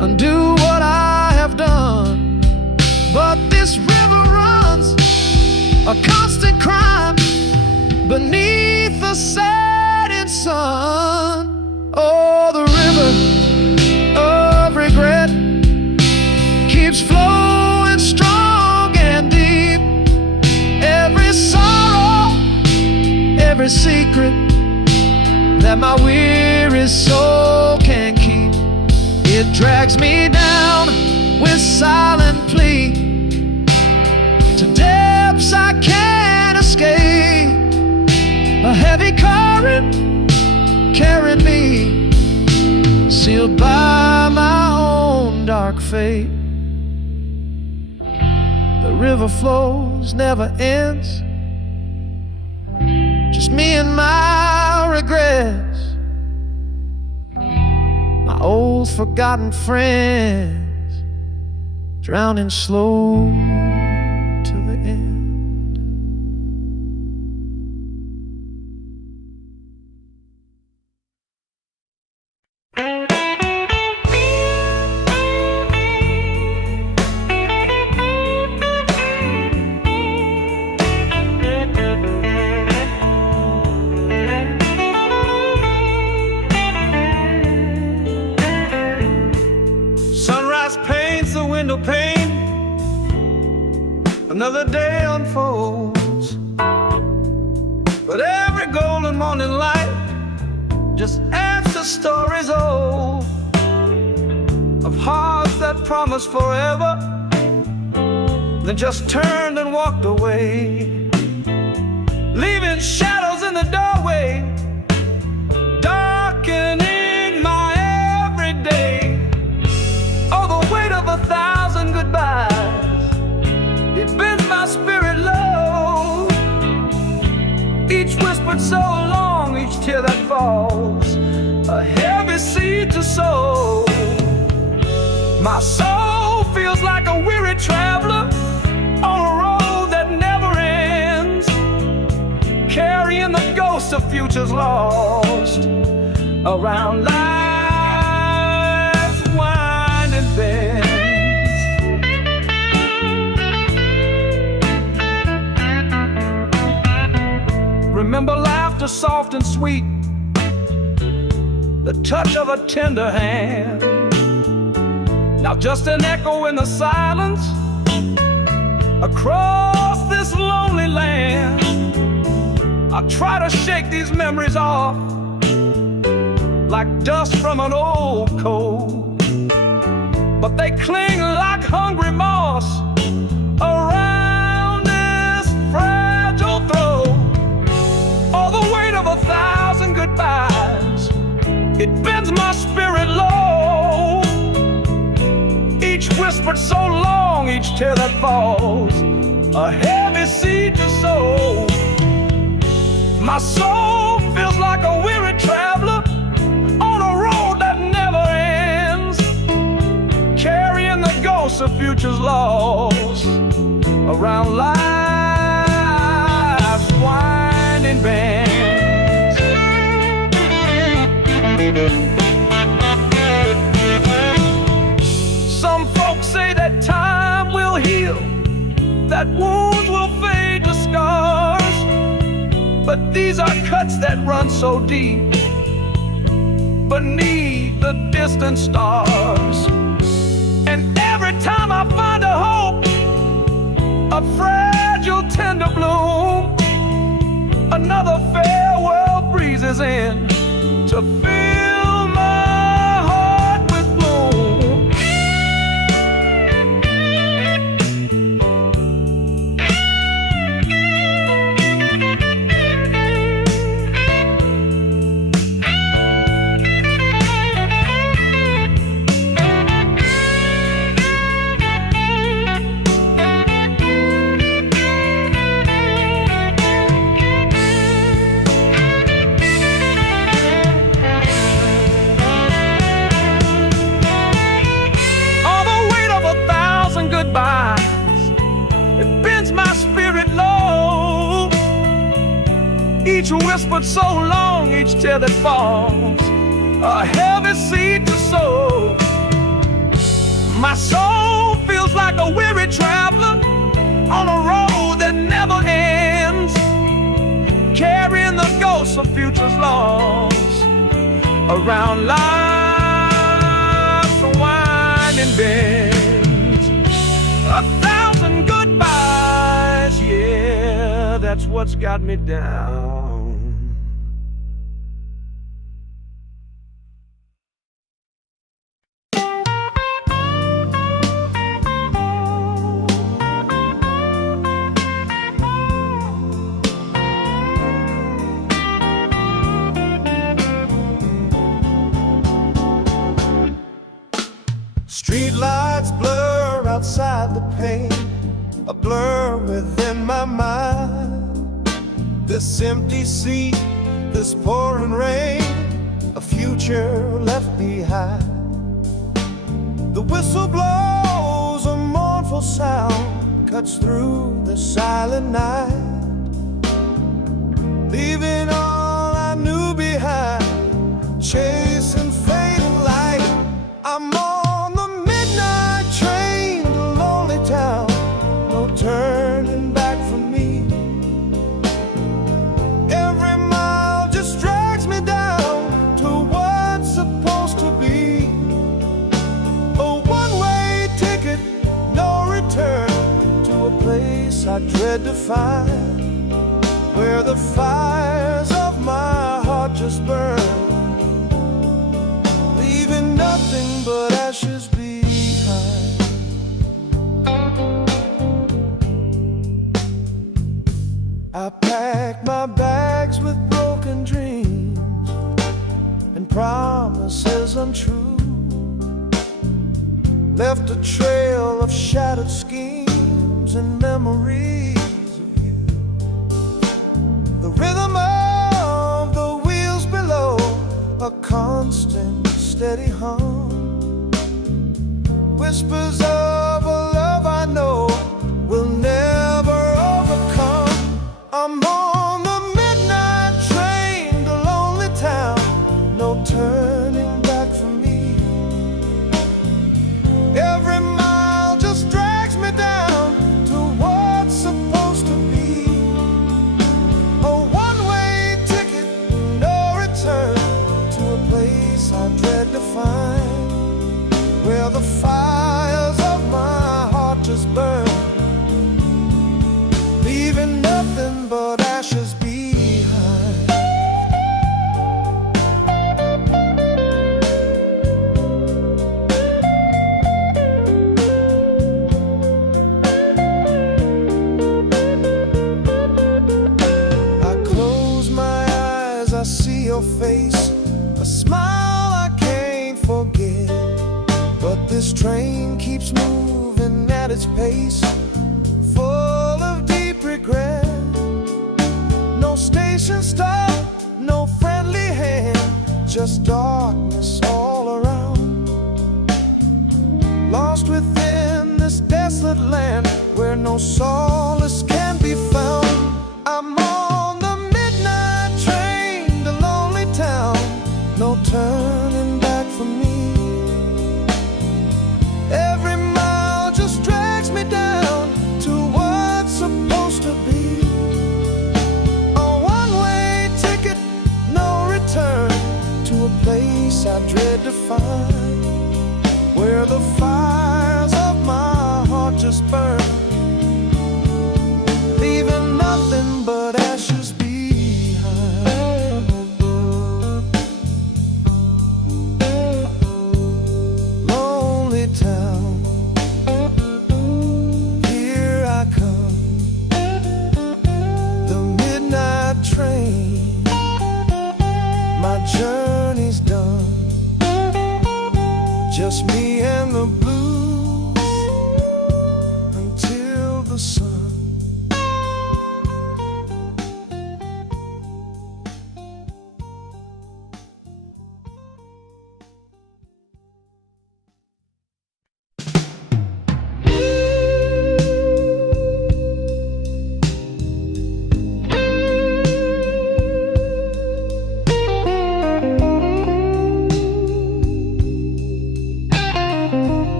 undo what I have done. But this river runs a constant crime beneath the setting sun. Oh, the river of regret keeps flowing strong and deep. Every sorrow, every secret that my weary soul can keep, it drags me down with silent plea to depths I can't escape. A heavy current carrying me, sealed by my own dark fate. The river flows, never ends, just me and my regrets, my old forgotten friends, drowning slow till the end. Paints the window pane, another day unfolds, but every golden morning light just adds to stories old of hearts that promised forever, then just turned and walked away, leaving shadows in the doorway, darkening my everyday. Oh, the weight of 1,000 goodbyes, it bends my spirit low. Each whispered so long, each tear that falls, a heavy seed to sow. My soul feels like a weary traveler on a road that never ends, carrying the ghosts of futures lost around life's winding bends. Remember laughter soft and sweet, the touch of a tender hand. Now just an echo in the silence across this lonely land. I try to shake these memories off like dust from an old coat, but they cling like hungry moss around this fragile throat. All the weight of 1,000 goodbyes, it bends my spirit low. Each whispered so long, each tear that falls, a heavy seed to sow. My soul feels like a weary traveler on a road that never ends, carrying the ghosts of futures lost around life's winding bends. Some folks say that time will heal, that wounds will fade to scars, but these are cuts that run so deep beneath the distant stars. And every time I find a hope, a fragile tender bloom, another farewell breezes in to fill my heart with gloom. It bends my spirit low. Each whispered so long, each tear that falls, a heavy seed to sow. My soul feels like a weary traveler on a road that never ends, carrying the ghosts of futures lost around life's winding bends. 1,000 goodbyes, yeah, that's what's got me down. Street lights blur outside the pane, a blur within my mind. This empty seat, this pouring rain, a future left behind. The whistle blows, a mournful sound cuts through the silent night, leaving all I knew behind, chasing fading light. I'm on the midnight train to lonely town, no turning back for me. Every mile just drags me down to what's supposed to be. A one-way ticket, no return, to a place I dread to find, where the fires of my heart just burn, leaving nothing but ashes behind. I packed my bags with broken dreams and promises untrue, left a trail of shattered schemes and memories of you. The rhythm of the wheels below, a constant steady hum, whispers of a love I know will never overcome. I'm on the midnight train to lonely town, no turning back for me. Every mile just drags me down to what's supposed to be. A one-way ticket, no return, to a place I dread to find, where the fires of my heart just burn, leaving nothing but ashes behind. I close my eyes, I see your face, a smile I can't forget. But this train keeps moving at its pace, full of deep regret. No station stop, no friendly hand, just darkness all around. Lost within this desolate land where no solace can be found. I'm on the midnight train to lonely town, no turning back for me. Every mile just drags me down to what's supposed to be. A one-way ticket, no return, to a place I dread to find, where the fires of my heart just burn, leaving nothing but ashes behind. Lonely town, here I come, the midnight train, my journey's done, just me and the blues,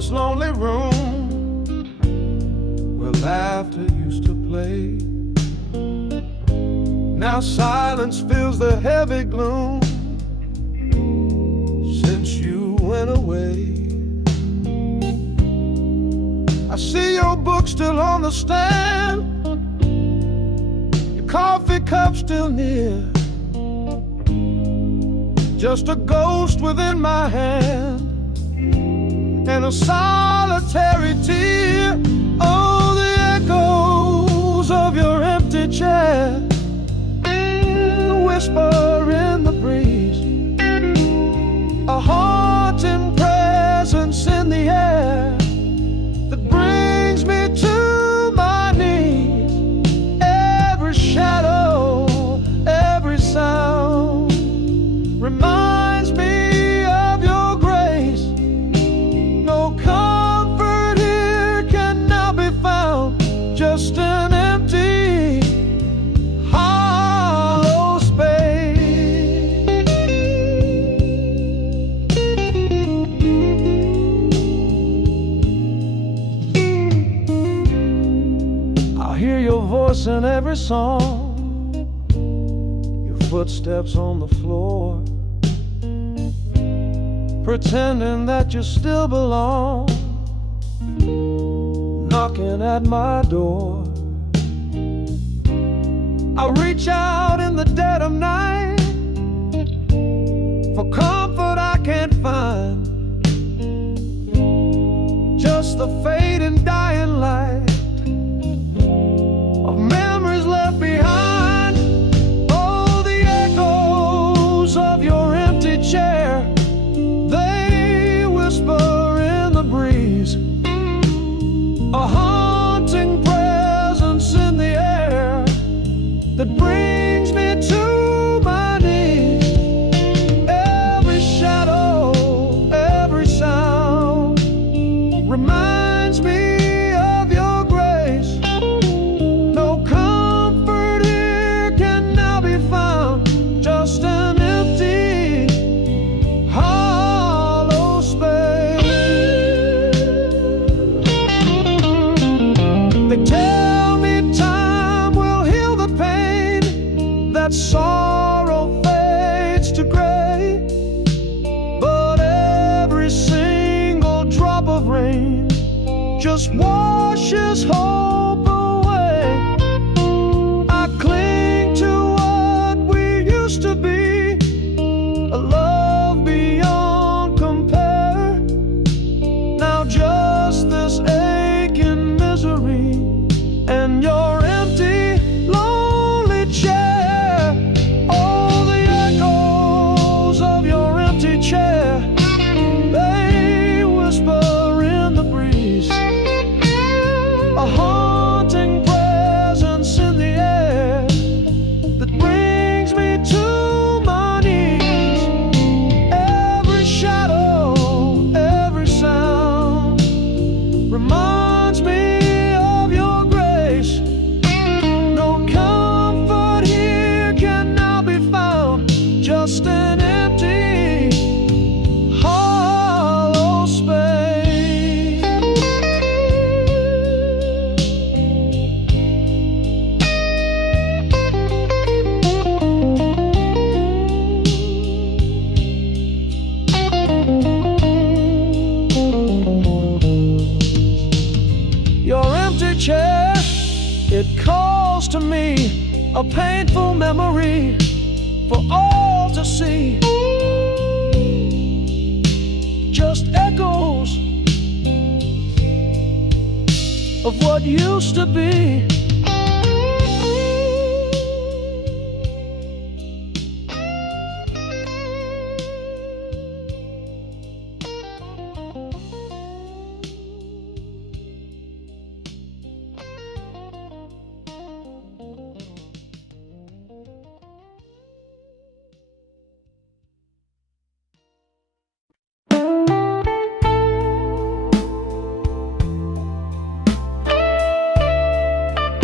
this lonely room where laughter used to play. Now silence fills the heavy gloom since you went away. I see your book still on the stand, your coffee cup still near, just a ghost within my hand and a solitary tear. Oh, the echoes of your empty chair, the whisper in the breeze, a haunting presence in the air that brings me to my knees. Every shadow, every sound reminds me of your grace. No comfort here can now be found, just an empty, hollow space. I hear your voice in every song, your footsteps on the floor, pretending that you still belong, knocking at my door. I reach out in the dead of night for comfort I can't find, just the fading dying light of memories left behind. Oh, the echoes of your empty chair, they whisper in the breeze, a haunting presence in the air that brings me to my knees. Every shadow, every sound reminds me of your grace. No comfort here can now be found, just an empty, hollow space. They tell me time will heal the pain, that sorrow fades to gray, but every single drop of rain just washes hope away. I cling to what we used to be, a love beyond compare. Now just this aching misery and your empty, lonely chair. Oh, the echoes of your empty chair, they whisper in the breeze, a haunting presence in the air that brings me to my knees. Every shadow, every sound reminds me of your grace. No comfort here can now be found, just an empty, hollow space. Your empty chair, it calls to me, a painful memory for all to see. Just echoes of what used to be.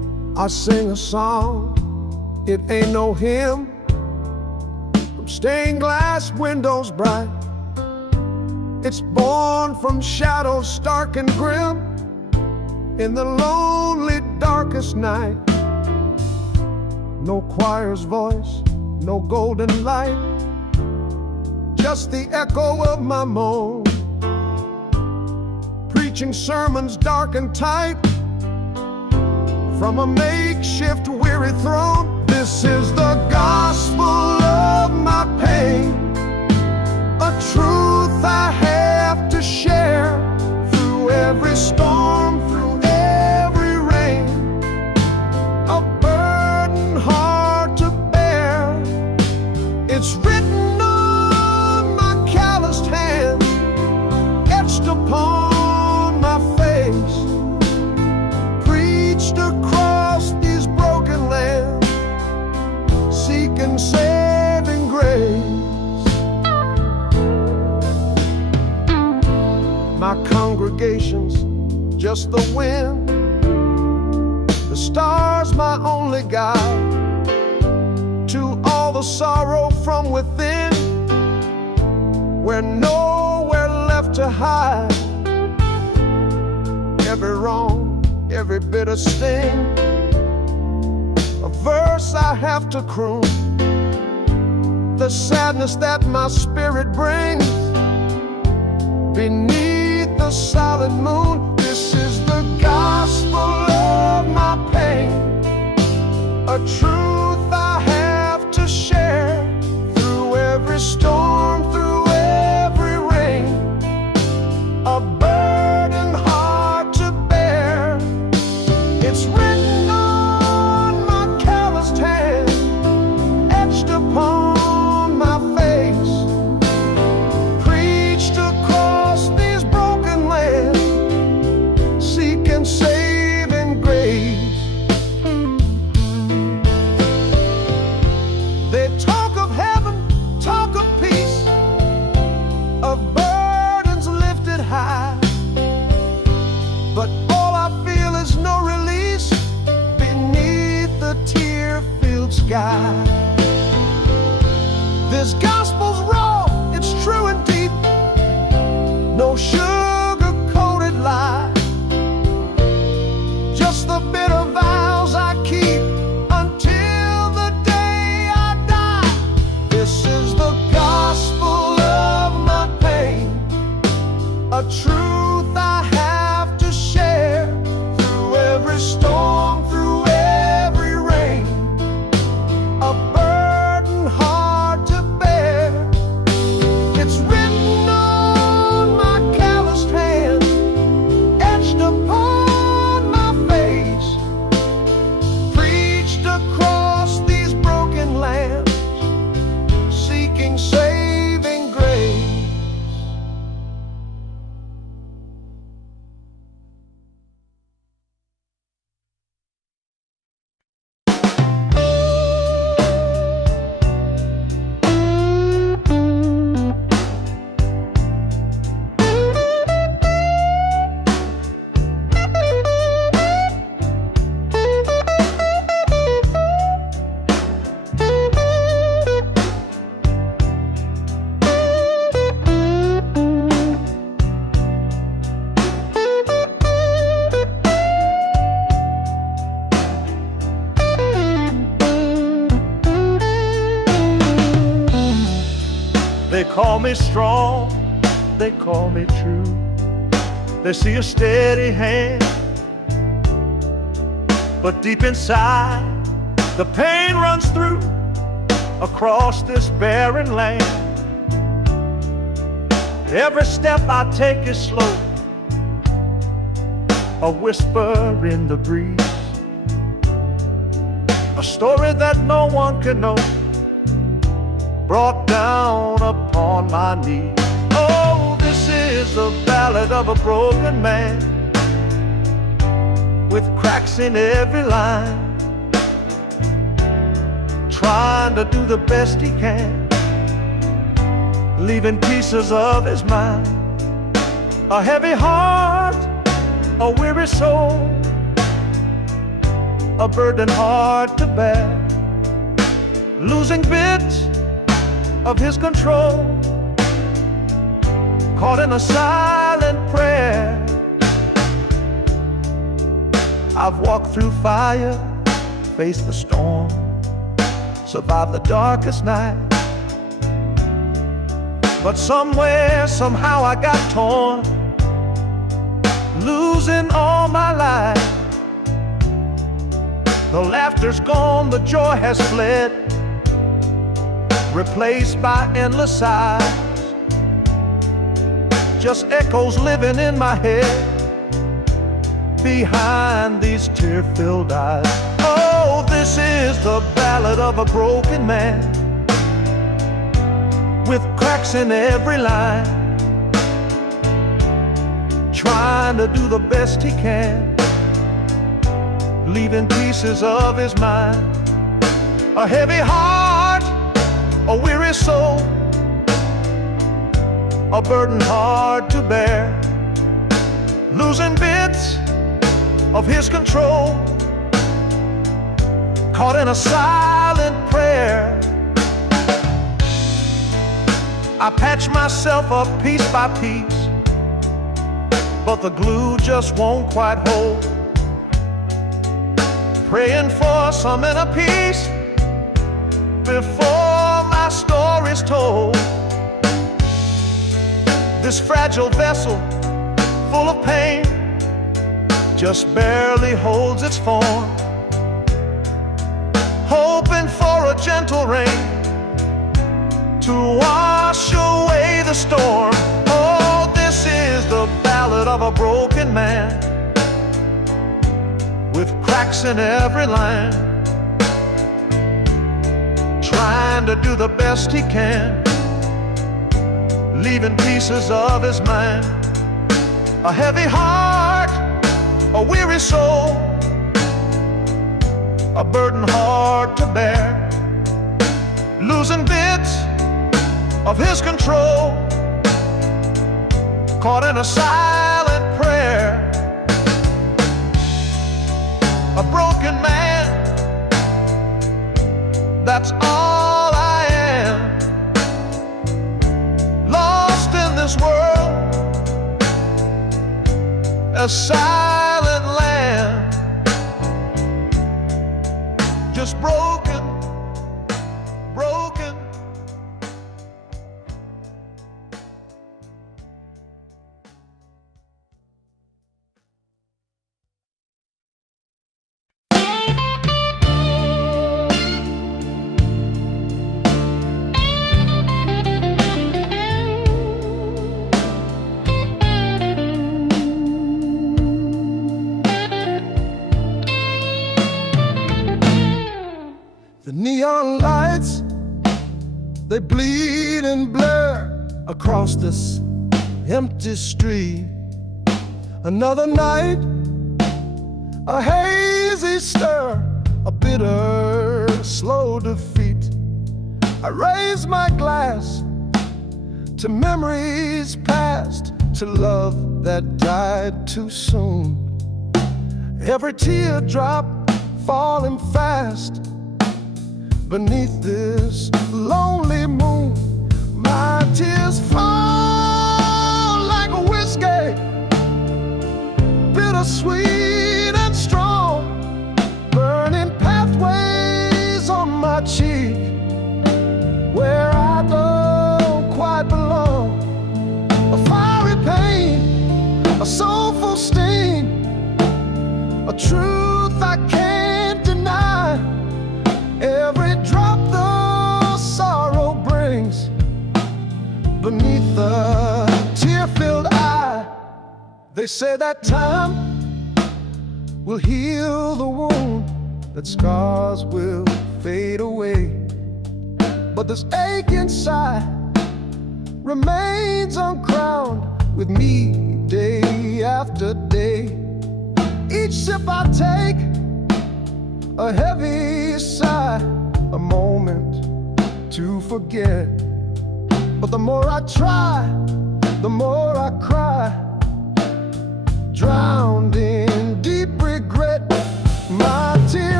I sing a song, it ain't no hymn, from stained glass windows bright. It's born from shadows stark and grim, in the lonely darkest night. No choir's voice, no golden light, just the echo of my moan, preaching sermons dark and tight from a makeshift weary throne. This is the gospel of my pain, a truth I have to share through every storm, through every rain, a burden hard to bear. It's written on my calloused hands, etched upon my face, preached across these broken lands, seeking saving grace. My congregation's just the wind, the stars my only guide to all the sorrow from within, where nowhere left to hide. Every wrong, every bitter sting, a verse I have to croon, the sadness that my spirit brings beneath the solid moon. This is the gospel of my pain, a truth I have to share through every storm, through every rain, a burden hard to bear. It's written on my calloused hand, etched upon my face, preached across these broken lands, seeking saving grace. They talk of heaven, talk of peace, of burdens lifted high, but all I feel is no release beneath the tear-filled sky. This gospel's raw, it's true and deep, no sugar-coated lie, just the bitter vows I keep until the day I die. This is the gospel of my pain, a truth I have to share through every storm, through every rain, a burden hard to bear. It's written on my calloused hand, etched upon my face, preached across these broken lands, seeking saving grace. They call me strong, they call me true. They see a steady hand, but deep inside the pain runs through across this barren land. Every step I take is slow, a whisper in the breeze, a story that no one can know, brought down upon my knees. Oh, this is the ballad of a broken man, with cracks in every line, trying to do the best he can, leaving pieces of his mind, a heavy heart, a weary soul, a burden hard to bear, losing bits of his control, caught in a silent prayer. I've walked through fire, faced the storm, survived the darkest night. But somewhere, somehow I got torn, losing all my life. The laughter's gone, the joy has fled, replaced by endless sighs. Just echoes living in my head, behind these tear-filled eyes. Oh, this is the ballad of a broken man, with cracks in every line, trying to do the best he can, leaving pieces of his mind. A heavy heart, a weary soul, a burden hard to bear, losing bits of his control, caught in a silent prayer. I patch myself up piece by piece, but the glue just won't quite hold. Praying for some inner peace before my story's told. This fragile vessel, full of pain, just barely holds its form, hoping for a gentle rain to wash away the storm. Oh, this is the ballad of a broken man, with cracks in every line, trying to do the best he can, leaving pieces of his mind. A heavy heart, a weary soul, a burden hard to bear, losing bits of his control, caught in a silent prayer. A broken man, that's all I am, lost in this world, a silent land, just broken, broken. The neon lights, they bleed and blur across this empty street. Another night, a hazy stir, a bitter, slow defeat. I raise my glass to memories past, to love that died too soon. Every teardrop falling fast beneath this lonely moon. My tears fall like a whiskey, bittersweet and strong, burning pathways on my cheek, where I don't quite belong. A fiery pain, a soulful sting, a truth I can't deny. Every drop the sorrow brings beneath the tear-filled eye. They say that time will heal the wound, that scars will fade away, but this ache inside remains uncrowned with me day after day. Each sip I take, a heavy sigh, a moment to forget. But the more I try, the more I cry, drowned in deep regret. My tears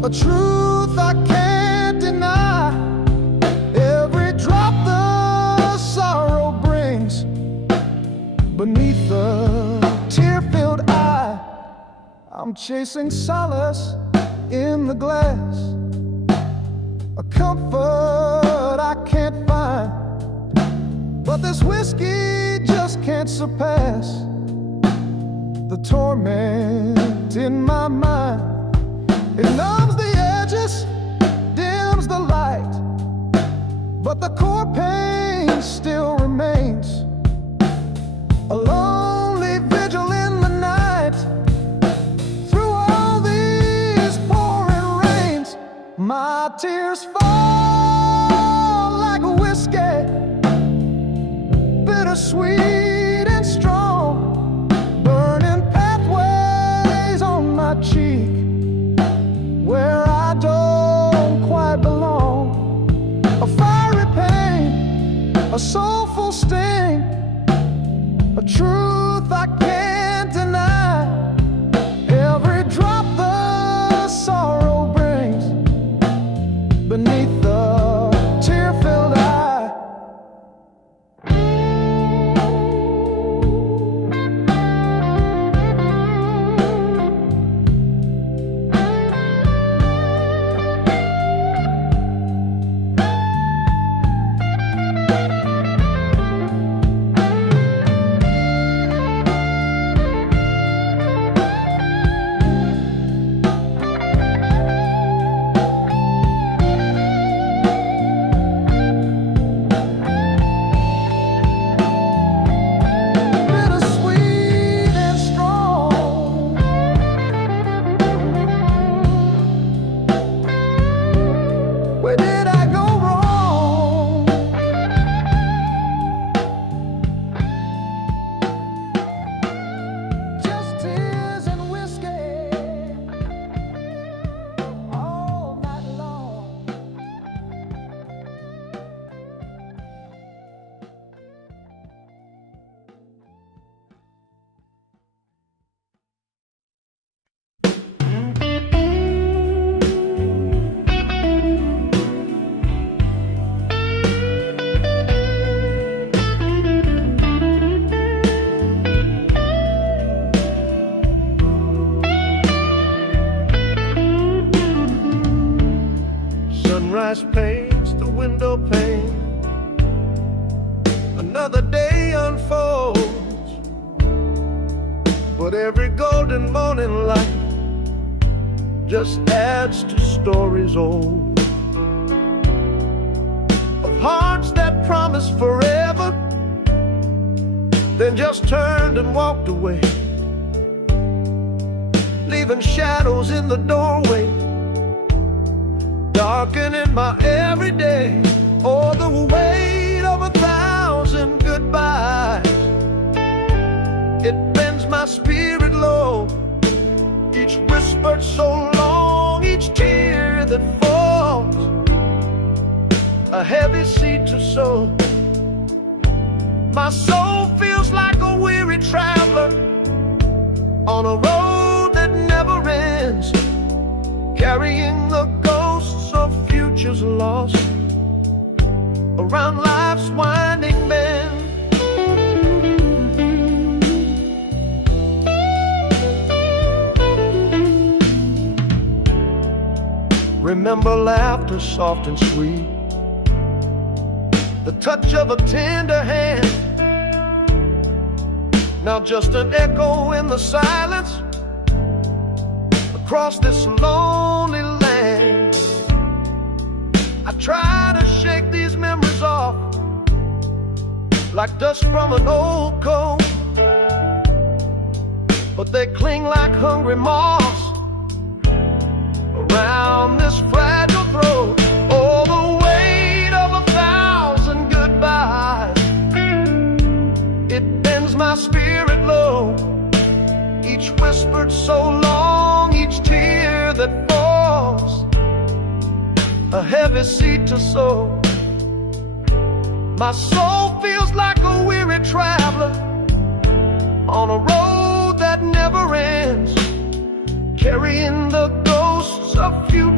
a truth I can't deny. Every drop the sorrow brings beneath the tear-filled eye. I'm chasing solace in the glass, a comfort I can't find, but this whiskey just can't surpass the torment in my mind. It numbs the edges, dims the light, but the core pain still remains. A lonely vigil in the night. Through all these pouring rains, my tears fall like whiskey, bittersweet and strong, burning pathways on my cheek where I don't quite belong. A fiery pain, a soulful sting, a truth I can't deny. Every drop the sorrow brings beneath the tear-filled eye. Sunrise paints the window pane. Another day unfolds, but every golden morning light just adds to stories old of hearts that promised forever, then just turned and walked away, leaving shadows in the doorway, darkening my everyday. Oh, the weight of 1,000 goodbyes, it bends my spirit low. Each whispered so long, each tear that falls, a heavy seed to sow. My soul feels like a weary traveler on a road that never ends, carrying the ghosts of futures lost around life's winding bend. Remember laughter soft and sweet, the touch of a tender hand, now just an echo in the silence across this lonely land. I try to shake these memories off like dust from an old coat, but they cling like hungry moths around this fragile throat. Oh, the weight of 1,000 goodbyes, it bends my spirit low. Each whispered so long, each tear that falls, a heavy seed to sow. My soul feels like a weary traveler on a road that never ends, carrying the ghosts of future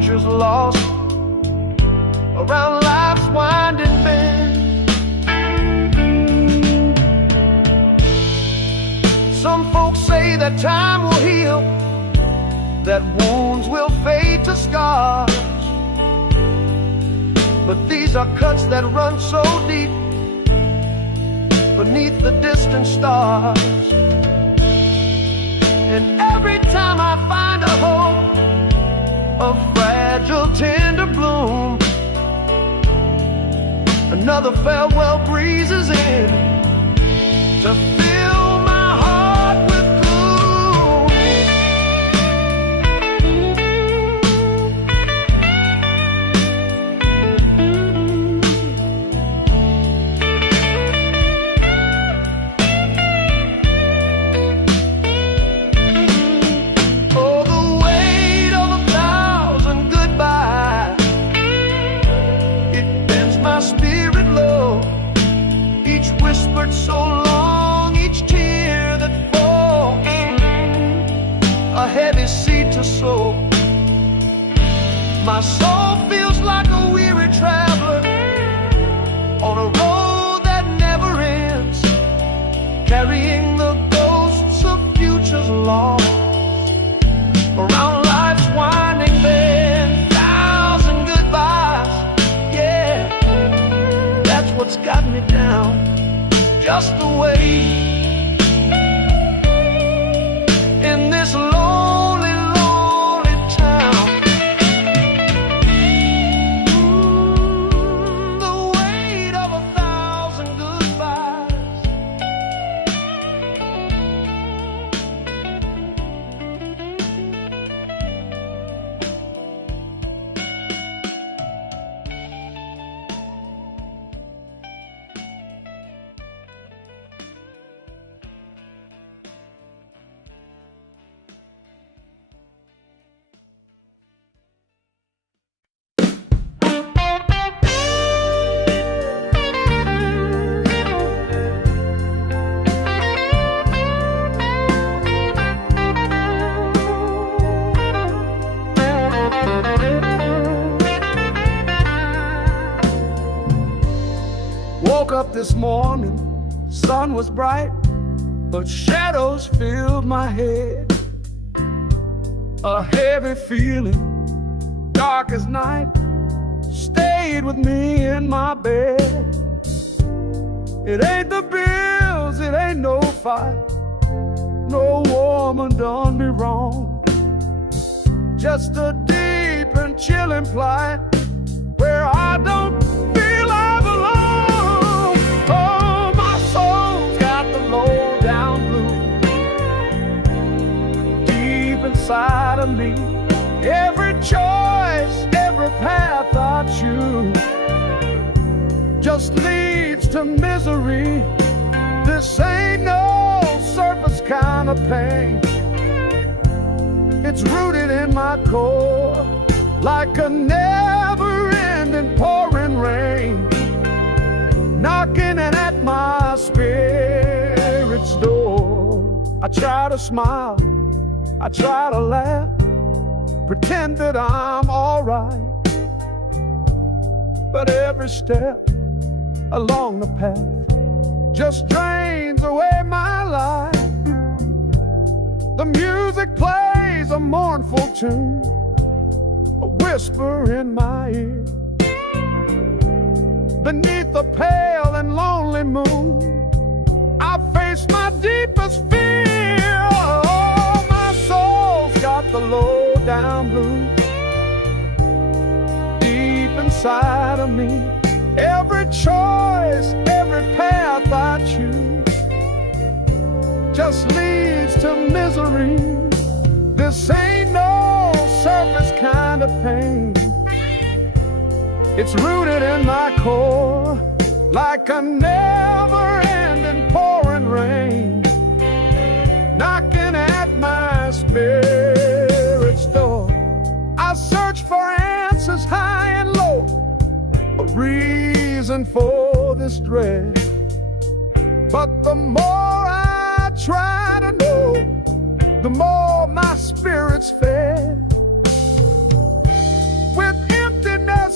future's lost around life's winding bend. Some folks say that time will heal, that wounds will fade to scars, but these are cuts that run so deep beneath the distant stars. And every time I find a hope, a fragile tender bloom, another farewell breezes in to fill my heart with so long, each tear that falls, a heavy seed to sow. My soul feels like a weary traveler on a road that never ends, carrying the ghosts of futures lost around life's winding bend. Thousand goodbyes, yeah, that's what's got me down. Just the way in this lonely, lonely town. The weight of 1,000 goodbyes. Woke up this morning, sun was bright, but shadows filled my head. A heavy feeling, dark as night, stayed with me in my bed. It ain't the bills, it ain't no fight, no woman done me wrong. Just a deep and chilling plight where I don't feel I belong. Oh, my soul's got the low down blues deep inside of me. Every choice, every path I choose just leads to misery. This ain't no surface kind of pain. It's rooted in my core like a never-ending pouring rain, knocking at my spirit's door. I try to smile, I try to laugh, pretend that I'm alright, but every step along the path just drains away my life. The music plays a mournful tune, a whisper in my ear. Beneath the pale and lonely moon, I face my deepest fear. Oh, my soul's got the low down blues deep inside of me. Every choice, every path I choose just leads to misery. This ain't no surface kind of pain. It's rooted in my core like a never-ending pouring rain, knocking at my spirit's door. I search for answers high and low, a reason for this dread. But the more I try to know, the more my spirit's fed.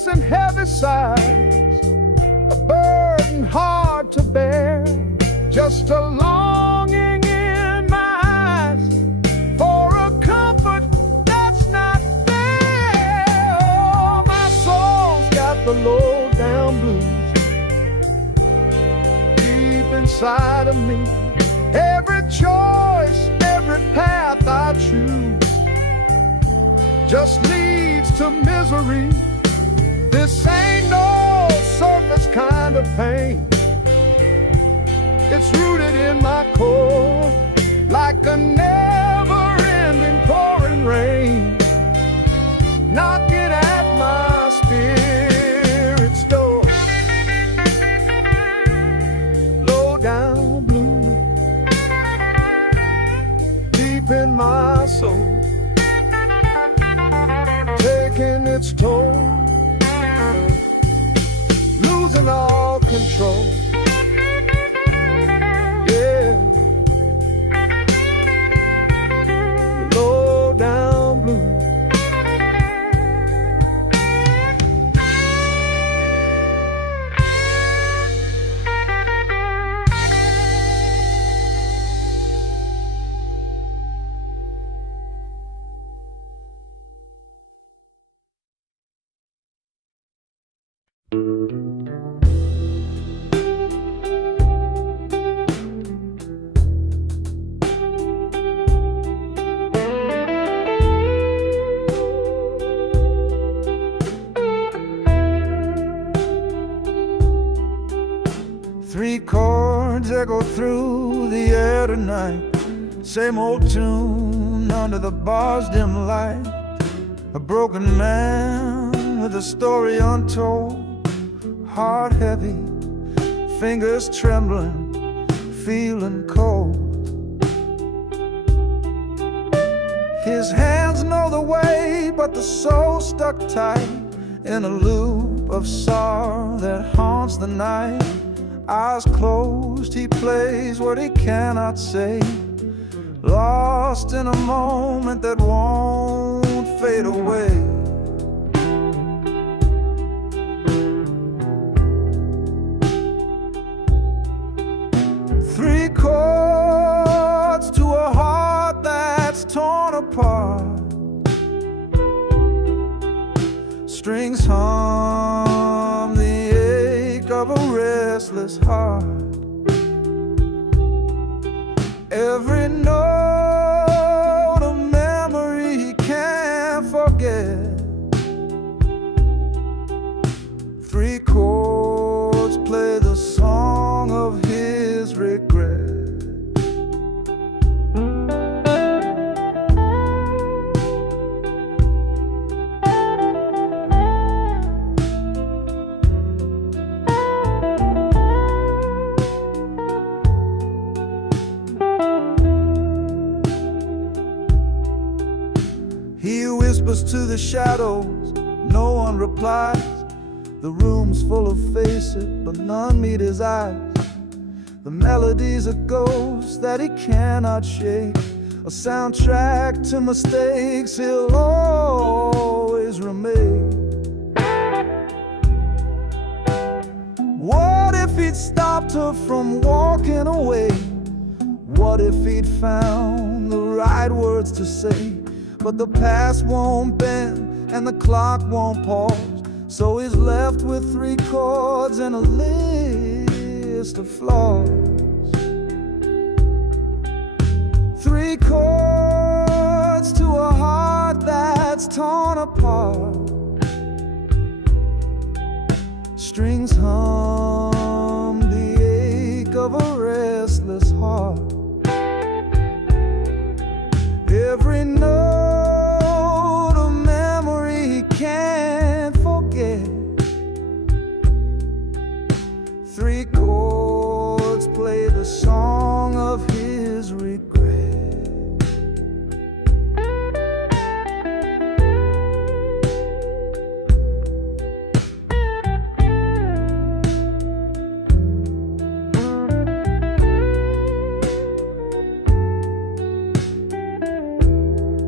and heavy sighs, a burden hard to bear, just a longing in my eyes for a comfort that's not there. Oh, my soul's got the low down blues deep inside of me. Every choice, every path I choose just leads to misery. This ain't no surface kind of pain. It's rooted in my core, like a never-ending pouring rain, knocking at my spirit's door. Low down blue, deep in my soul, taking its toll, losing all control. Yeah, low down blue. Three chords echo through the air tonight, same old tune under the bar's dim light. A broken man with a story untold, heart heavy, fingers trembling, feeling cold. His hands know the way, but the soul stuck tight in a loop of sorrow that haunts the night. Eyes closed, he plays what he cannot say, lost in a moment that won't fade away. Three chords to a heart that's torn apart, strings hum the ache of a restless heart. Every note a memory he can't forget. Three chords play the song of his regret. He whispers to the shadows, no one replies. The room's full of faces, but none meet his eyes. The melody's a ghost that he cannot shake, a soundtrack to mistakes he'll always remake. What if he'd stopped her from walking away? What if he'd found the right words to say? But the past won't bend and the clock won't pause, so he's left with three chords and a list of flaws. Three chords to a heart that's torn apart, strings hum the ache of a restless heart. Every note a memory he can't forget. Three chords play the song of his regret.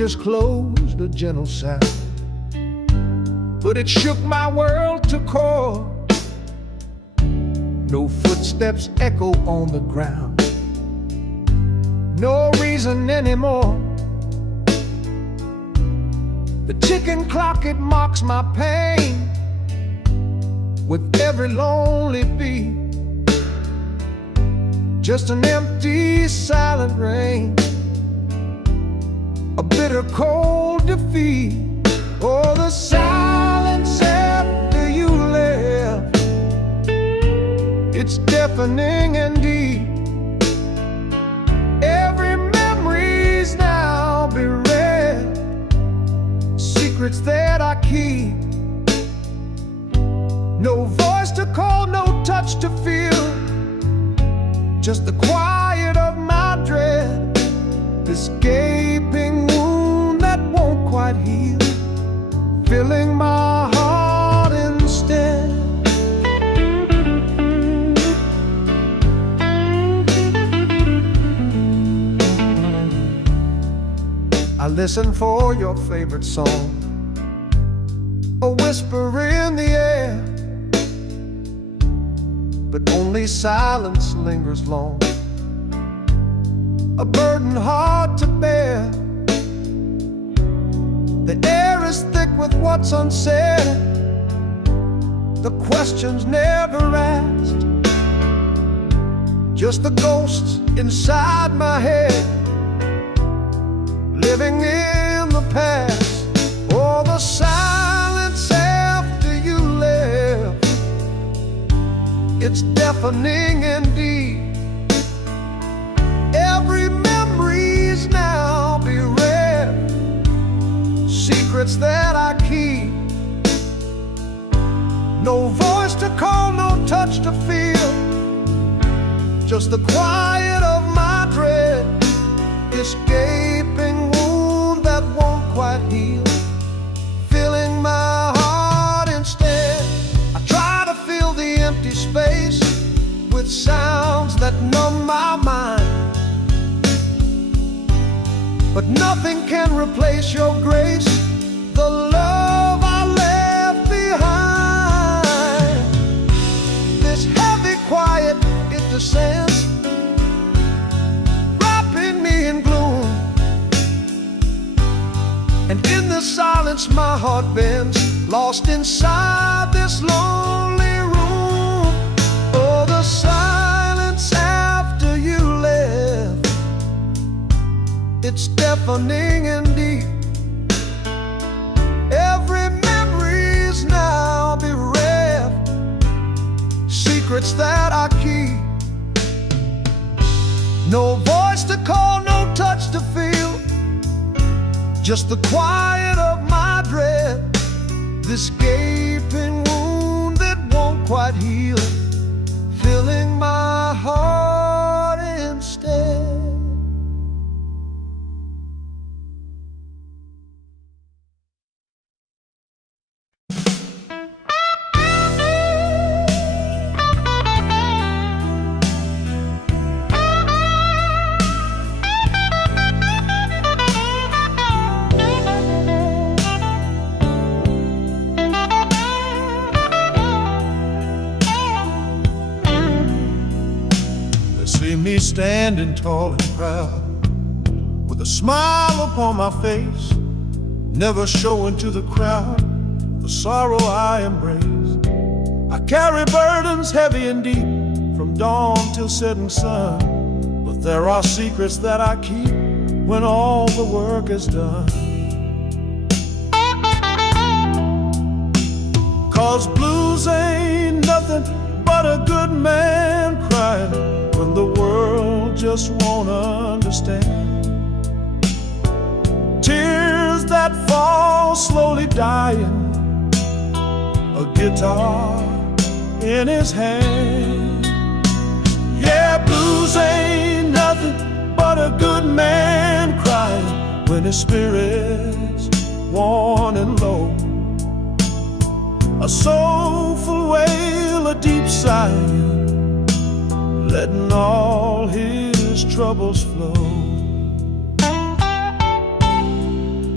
just closed a gentle sound, but it shook my world to core. No footsteps echo on the ground, no reason anymore. The ticking clock, it mocks my pain with every lonely beat. Just an empty, silent rain, a bitter, cold defeat. Oh, the silence after you left, it's deafening and deep. Every memory's now bereft, secrets that I keep. No voice to call, no touch to feel, just the quiet of my dread. This gaping wound that won't quite heal, filling my heart instead. I listen for your favorite song, a whisper in the air, but only silence lingers long, a burden hard to bear. The air is thick with what's unsaid, the questions never asked, just the ghosts inside my head, living in the past. Oh, the silence after you left, it's deafening and deep. Every memory's now bereft, secrets that I keep. No voice to call, no touch to feel, just the quiet of my dread. This gaping wound that won't quite heal, filling my heart instead. I try to fill the empty space with sounds that numb my mind, but nothing can replace your grace, the love I left behind. This heavy quiet, it descends, wrapping me in gloom, and in the silence my heart bends, lost inside this lonely room. Oh, the silence after you left, it's deafening and deep. Every memory's now bereft, secrets that I keep. No voice to call, no touch to feel, just the quiet of my dread. This gaping wound that won't quite heal, filling my heart instead. See me standing tall and proud, with a smile upon my face, never showing to the crowd the sorrow I embrace. I carry burdens heavy and deep, from dawn till setting sun, but there are secrets that I keep when all the work is done. 'Cause blues ain't nothing but a good man crying when the world just won't understand. Tears that fall slowly dying, a guitar in his hand. Yeah, blues ain't nothing but a good man crying when his spirit's worn and low. A soulful wail, a deep sigh, letting all his troubles flow.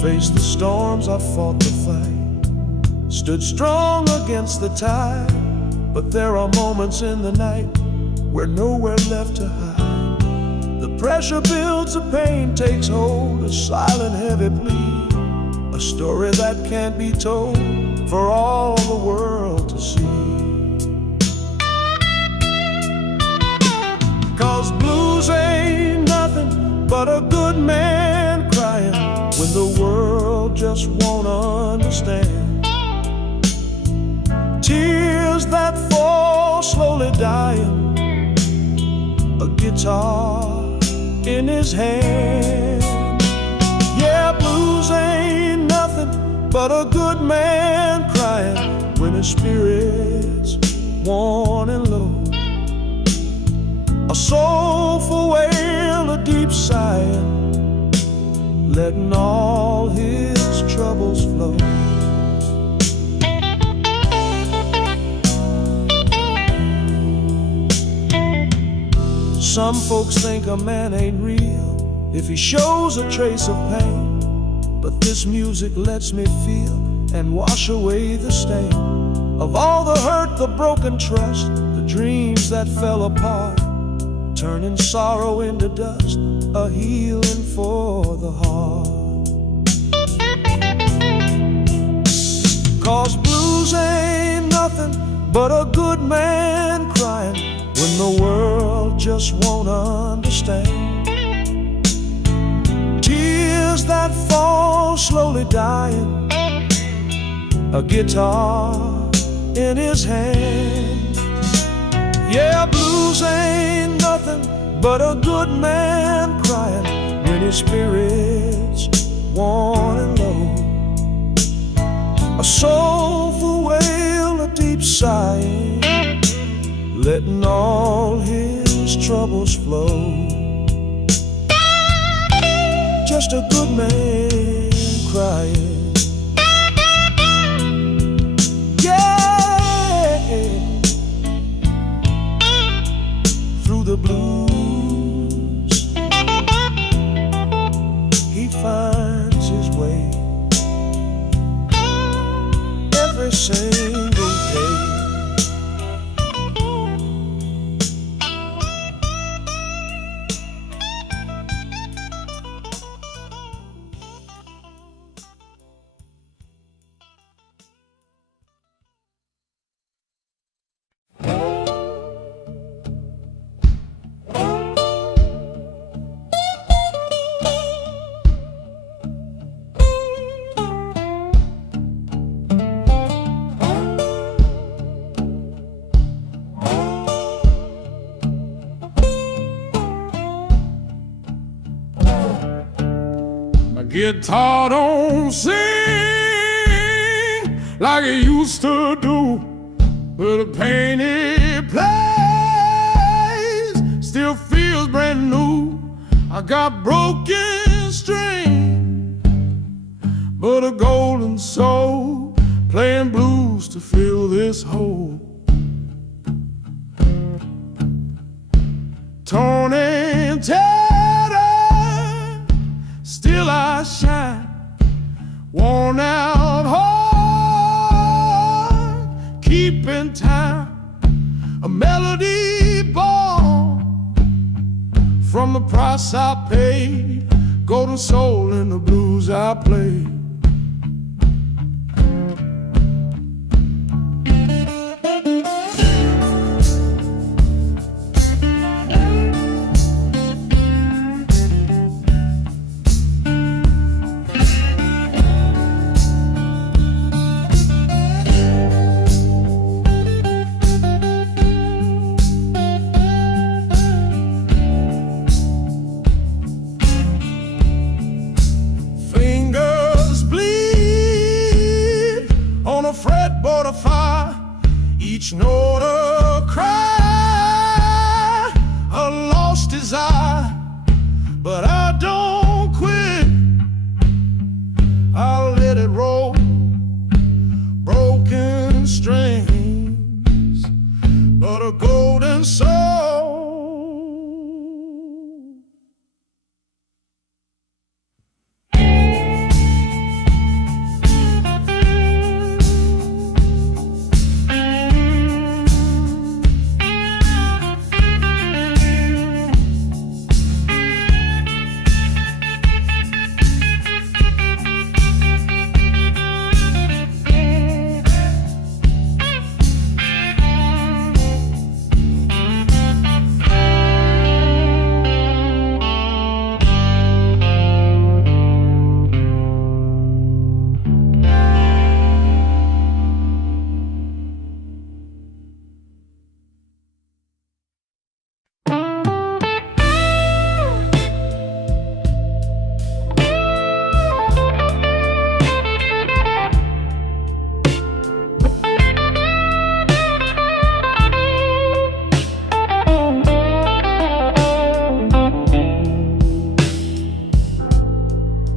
Faced the storms, I fought the fight, stood strong against the tide. But there are moments in the night where nowhere left to hide. The pressure builds, the pain takes hold, a silent heavy plea, a story that can't be told for all the world to see. 'Cause blues ain't nothing but a good man crying when the world just won't understand. Tears that fall slowly dying, a guitar in his hand. Yeah, blues ain't nothing but a good man crying when his spirit's worn and low. A soulful wail, a deep sighing, letting all his troubles flow. Some folks think a man ain't real if he shows a trace of pain, but this music lets me feel and wash away the stain of all the hurt, the broken trust, the dreams that fell apart, turning sorrow into dust, a healing for the heart. 'Cause blues ain't nothing but a good man crying when the world just won't understand. Tears that fall slowly dying, a guitar in his hand. Yeah, blues ain't nothing but a good man crying when his spirit's worn and low. A soulful wail, a deep sighing, letting all his troubles flow. Just a good man crying. Yeah, through the blues he finds his way every single day. Guitar don't sing like it used to do, but the pain it plays still feels brand new. I got broken string, but a golden soul playing blues to fill this hole. Torn and tattered, still I shine, worn out heart, keeping time, a melody born from the price I paid, golden soul in the blues I play. Fretboard of fire, each note a cry, a lost desire, but I don't quit. I'll let it roll, broken strings, but a golden soul.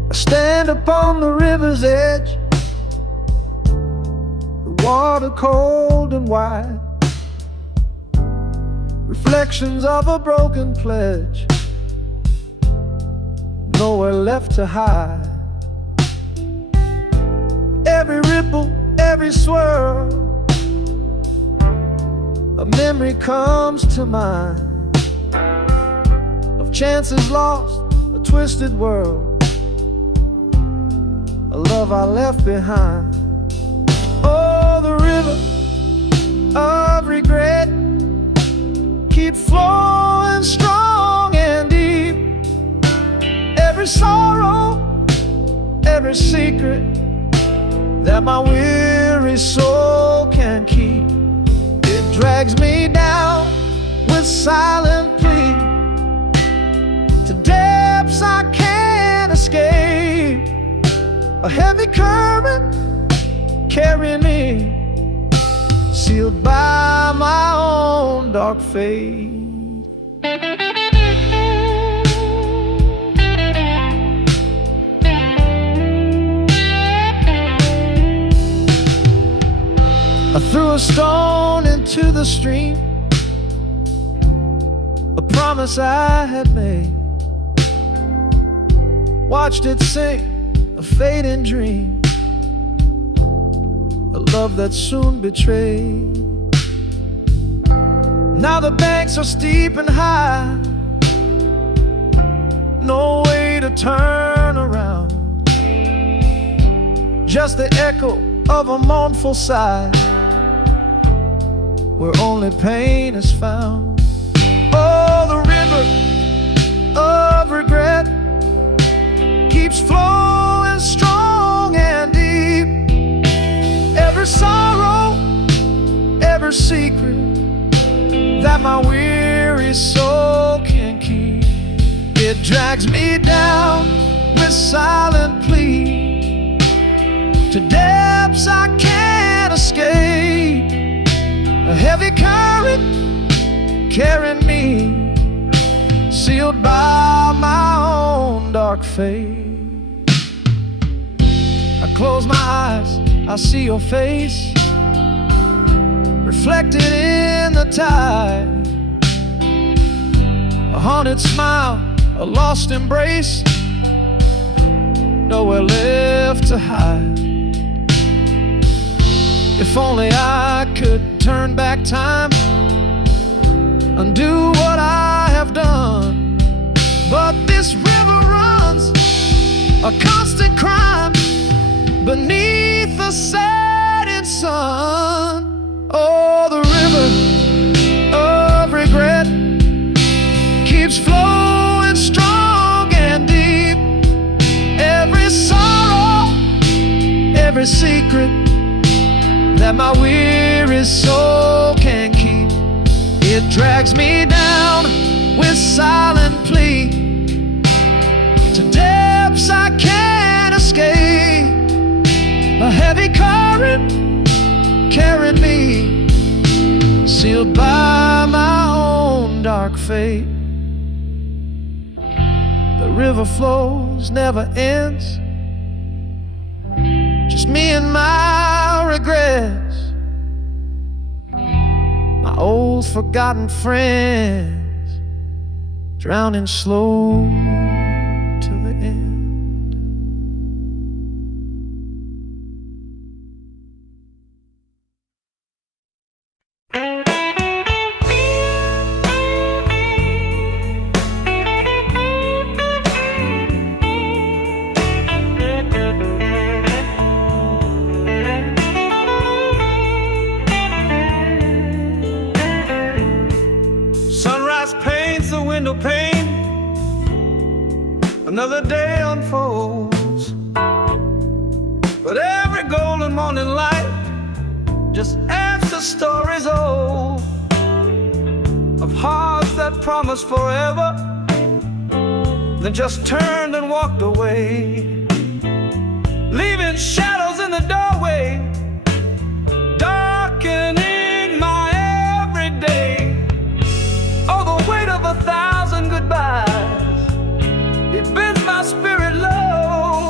I stand upon the river's edge, the water cold and wide, reflections of a broken pledge, nowhere left to hide. Every ripple, every swirl, a memory comes to mind of chances lost, a twisted world, a love I left behind. Oh, the river of regret keep flowing strong and deep. Every sorrow, every secret that my weary soul can keep, it drags me down with silent plea to depths I can't escape. A heavy current carrying me, sealed by my own dark fate. I threw a stone into the stream, a promise I had made, watched it sink, a fading dream, a love that soon betrayed. Now the banks are steep and high, no way to turn around, just the echo of a mournful sigh, where only pain is found. Oh, the river of regret keeps flowing strong and deep. Every sorrow, every secret that my weary soul can keep, it drags me down with silent plea to depths I can't escape. A heavy current carrying me, sealed by my own dark fate. I close my eyes, I see your face reflected in the tide, a haunted smile, a lost embrace, nowhere left to hide. If only I could turn back time, undo what I have done, but this river runs a constant crime beneath the setting sun. Oh, the river of regret keeps flowing strong and deep. Every sorrow, every secret that my weary soul can keep, it drags me down with silent plea to depths I can't escape. A heavy current carrying me, sealed by my own dark fate. The river flows, never ends, just me and my regrets, my old forgotten friends, drowning slow to the end. Window pane, another day unfolds, but every golden morning light just adds to stories old of hearts that promised forever, then just turned and walked away, leaving shadows in the doorway, darkening my everyday. Oh, the weight of 1,000 goodbyes, it bends my spirit low.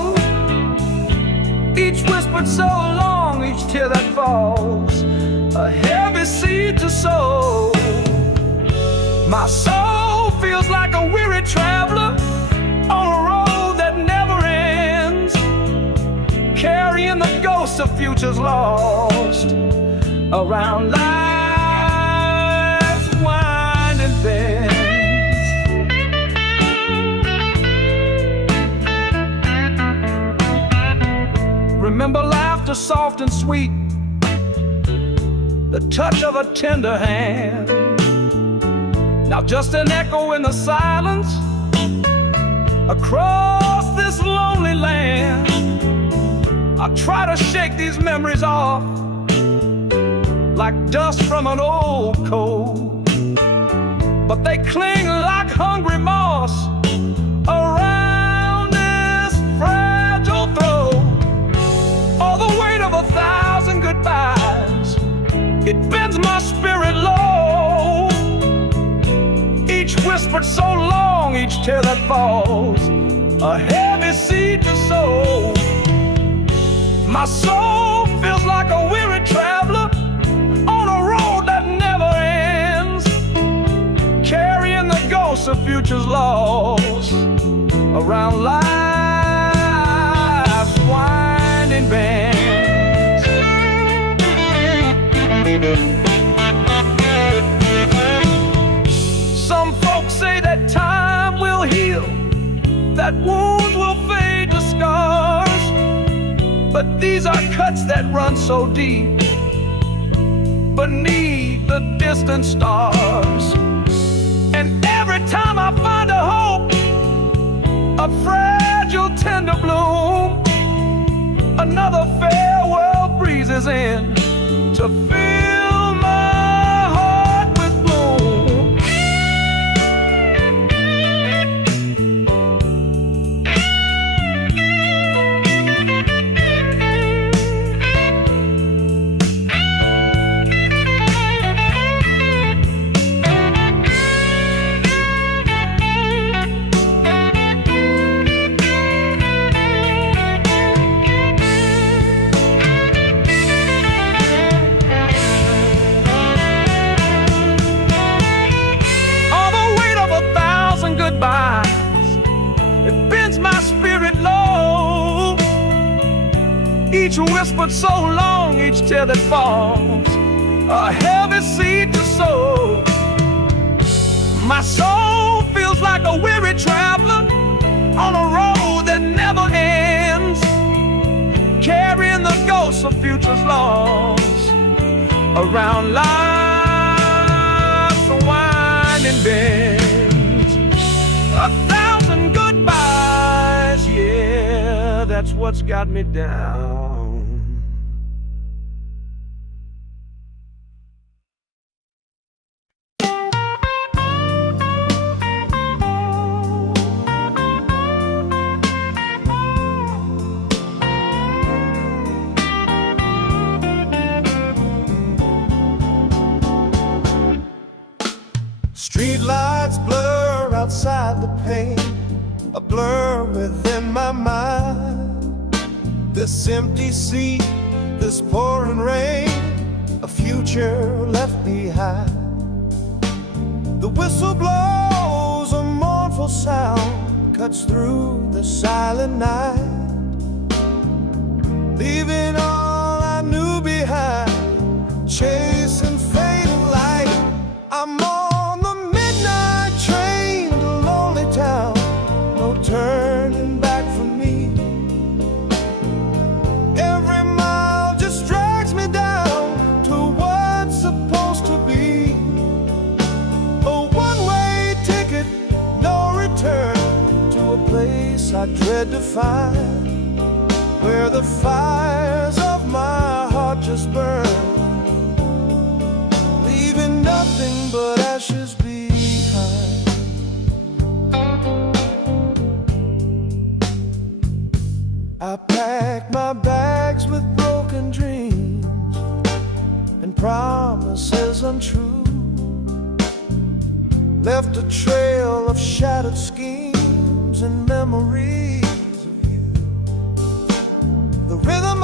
Each whispered so long, each tear that falls, a heavy seed to sow. My soul feels like a weary traveler on a road that never ends, carrying the ghosts of futures lost around life's winding bends. Remember laughter soft and sweet, the touch of a tender hand. Now just an echo in the silence across this lonely land. I try to shake these memories off like dust from an old coat, but they cling like hungry moss around this fragile throat. All the weight of 1,000 goodbyes, it bends my spirit low. Each whispered so long, each tear that falls, a heavy seed to sow. My soul feels like a weary traveler on a road that never ends, carrying the ghosts of futures lost around life's winding bends. Some folks say that time will heal, that wounds will fade to scars, but these are cuts that run so deep beneath the distant stars. And every time I find a hope, a fragile tender bloom, another farewell breezes in to fill my heart with gloom. It bends my spirit low. Each whispered so long, each tear that falls, a heavy seed to sow. My soul feels like a weary traveler on a road that never ends, carrying the ghosts of futures lost around life's winding bend. 1,000 goodbyes, yeah, that's what's got me down. Street lights blur outside the pane, a blur within my mind. This empty seat, this pouring rain, a future left behind. The whistle blows, a mournful sound cuts through the silent night, leaving all I knew behind, chasing fading light. I'm on the midnight train to lonely town, no turning back for me. Every mile just drags me down to what's supposed to be. A one-way ticket, no return, to a place I dread to find, where the fires of my heart just burn, leaving nothing but ashes behind. I packed my bags with broken dreams and promises untrue, left a trail of shattered schemes and memories of you. The rhythm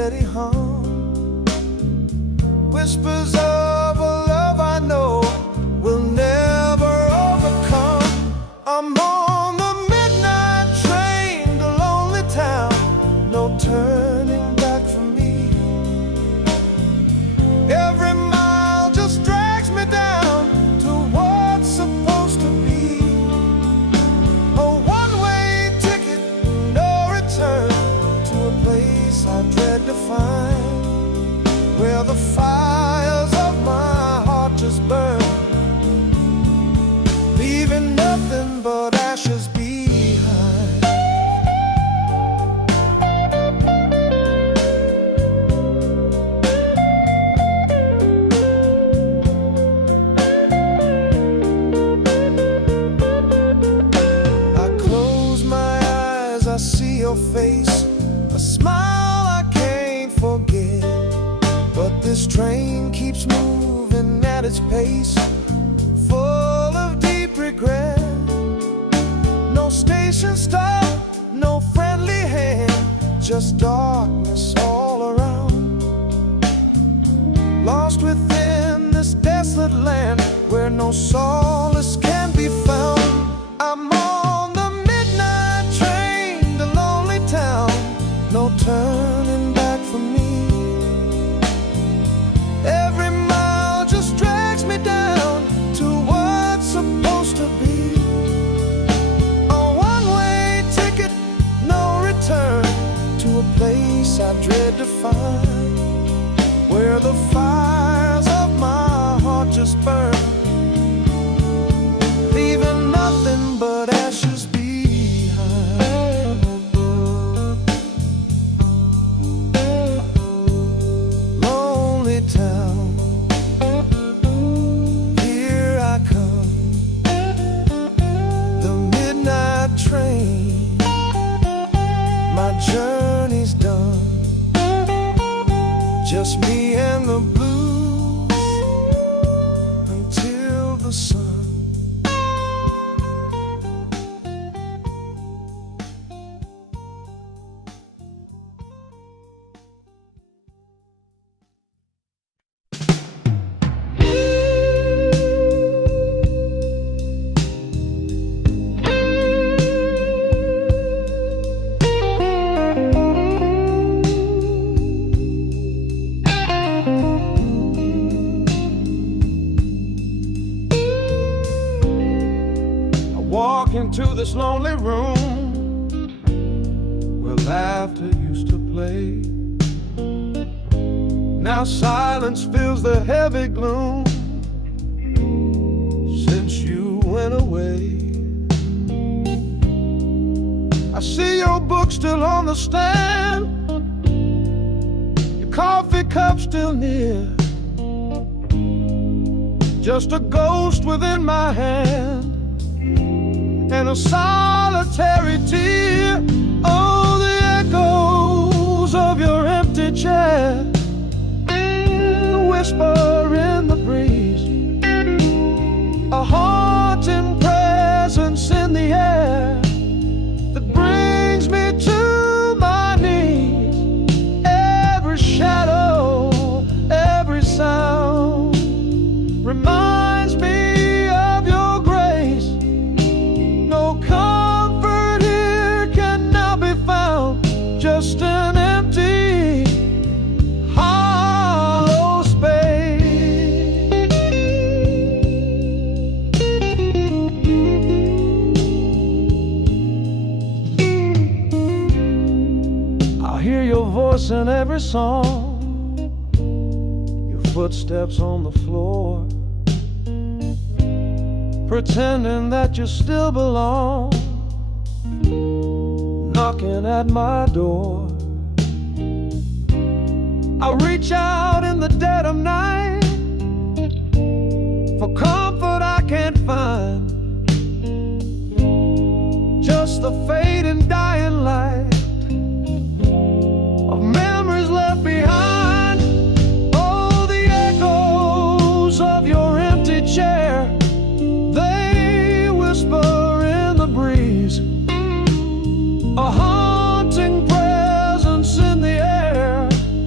steady hum. Whispers of a love I know will never overcome. I'm on the midnight train to lonely town, no turning back for me. Every mile just drags me down to what's supposed to be. A one-way ticket, no return, to a place I dread to find, where the fires of my heart just burn, leaving nothing but ashes behind. I close my eyes, I see your face, a smile I can't forget. But this train keeps moving at its pace, full of deep regret. No station stop, no friendly hand, just darkness all around. Lost within this desolate land where no solace can be found. I'm on the midnight train to lonely town, no turning back for me. Every mile just drags me down to what's supposed to be. A one-way ticket, no return, to a place I dread to find, where the fires of my heart just burn, leaving nothing but ashes behind. Lonely town, here I come, the midnight train, my journey's done, just me and the blues until the sun. Walk into this lonely room where laughter used to play. Now silence fills the heavy gloom since you went away. I see your book still on the stand, your coffee cup still near, just a ghost within my hand and a solitary tear. Oh, the echoes of your empty chair, the whisper in the breeze, a haunting presence in the air that brings me to my knees. Every shadow, every sound reminds me of your grace. No comfort here can now be found, just an empty, hollow space. I hear your voice in every song, your footsteps on the floor, pretending that you still belong, knocking at my door. I reach out in the dead of night for comfort I can't find, just the fading dying light of memories left behind. Oh, the echoes of your empty chair, they whisper in the breeze, a haunting presence in the air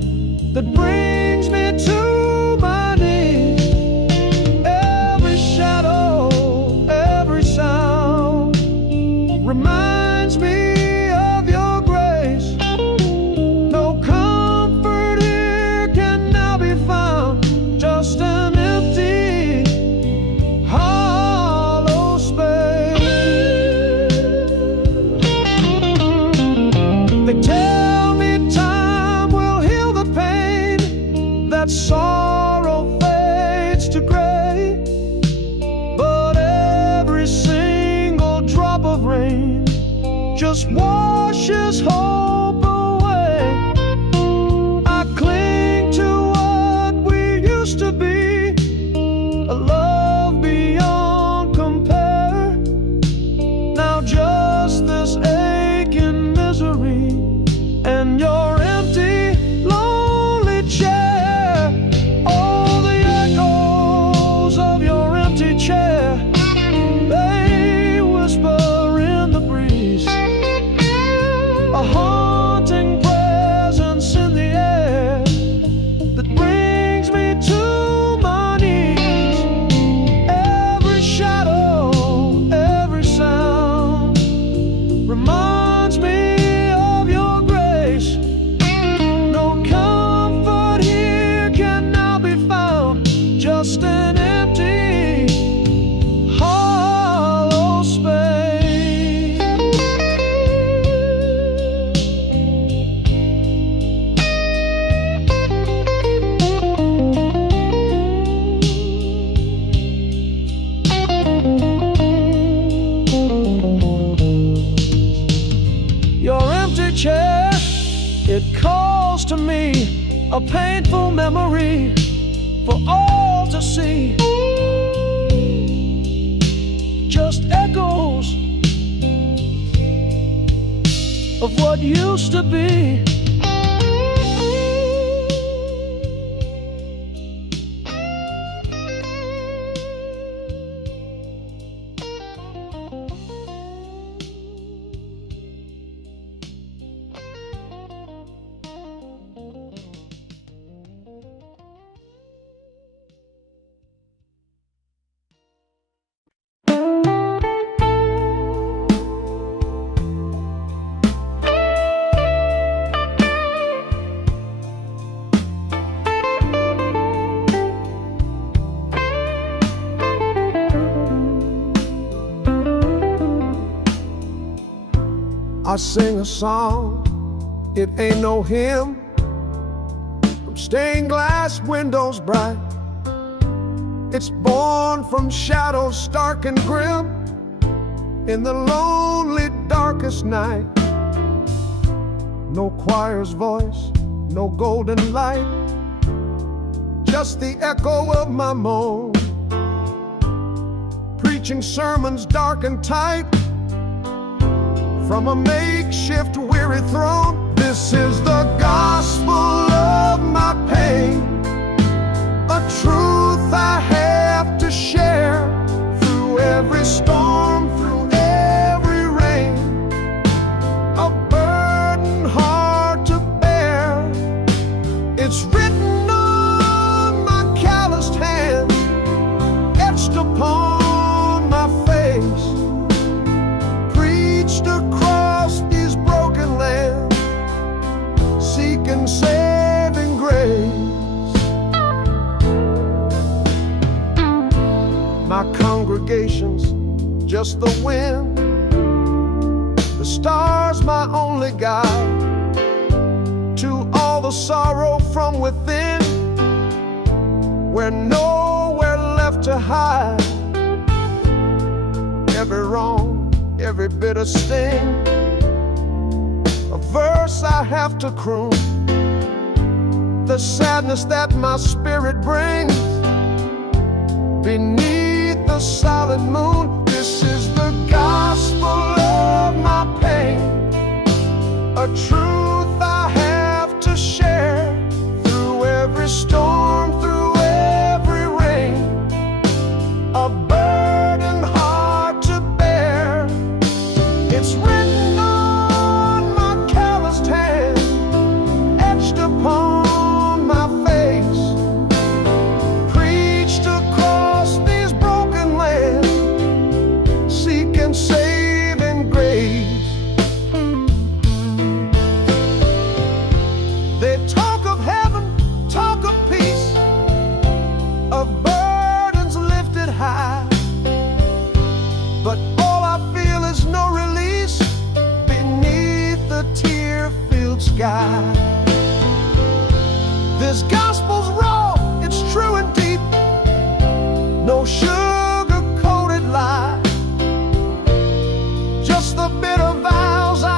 just washes hope away. I cling to what we used to be, a love beyond compare. Now just this aching misery and your empty, lonely chair. Oh, the echoes of your empty chair, they whisper in the breeze, a haunting presence in the air that brings me to my knees. Every shadow, every sound reminds me of your grace. No comfort here can now be found, just an empty, hollow space. Your empty chair, it calls to me, a painful memory for all to see. Just echoes of what used to be. I sing a song, it ain't no hymn, from stained glass windows bright. It's born from shadows stark and grim, in the lonely darkest night. No choir's voice, no golden light, just the echo of my moan, preaching sermons dark and tight from a makeshift weary throne. This is the gospel of my pain, a truth I have to share through every storm, through every rain, a burden hard to bear. It's written on my calloused hand, etched upon my face, preached across these broken lands, seeking saving grace. My congregation's just the wind, the stars my only guide, to all the sorrow from within, we're nowhere left to hide. Every wrong, every bitter sting, a verse I have to croon, the sadness that my spirit brings beneath the solid moon. This is the gospel of my pain, a truth I have to share through every storm, through every rain, a burden hard to bear. It's written on my calloused hand, etched upon my face, preached across these broken lands, seeking saving grace. They talk of heaven, talk of peace, of burdens lifted high, but all I feel is no release beneath the tear-filled sky. This gospel's raw, it's true and deep, no sugar-coated lie, just the bitter vows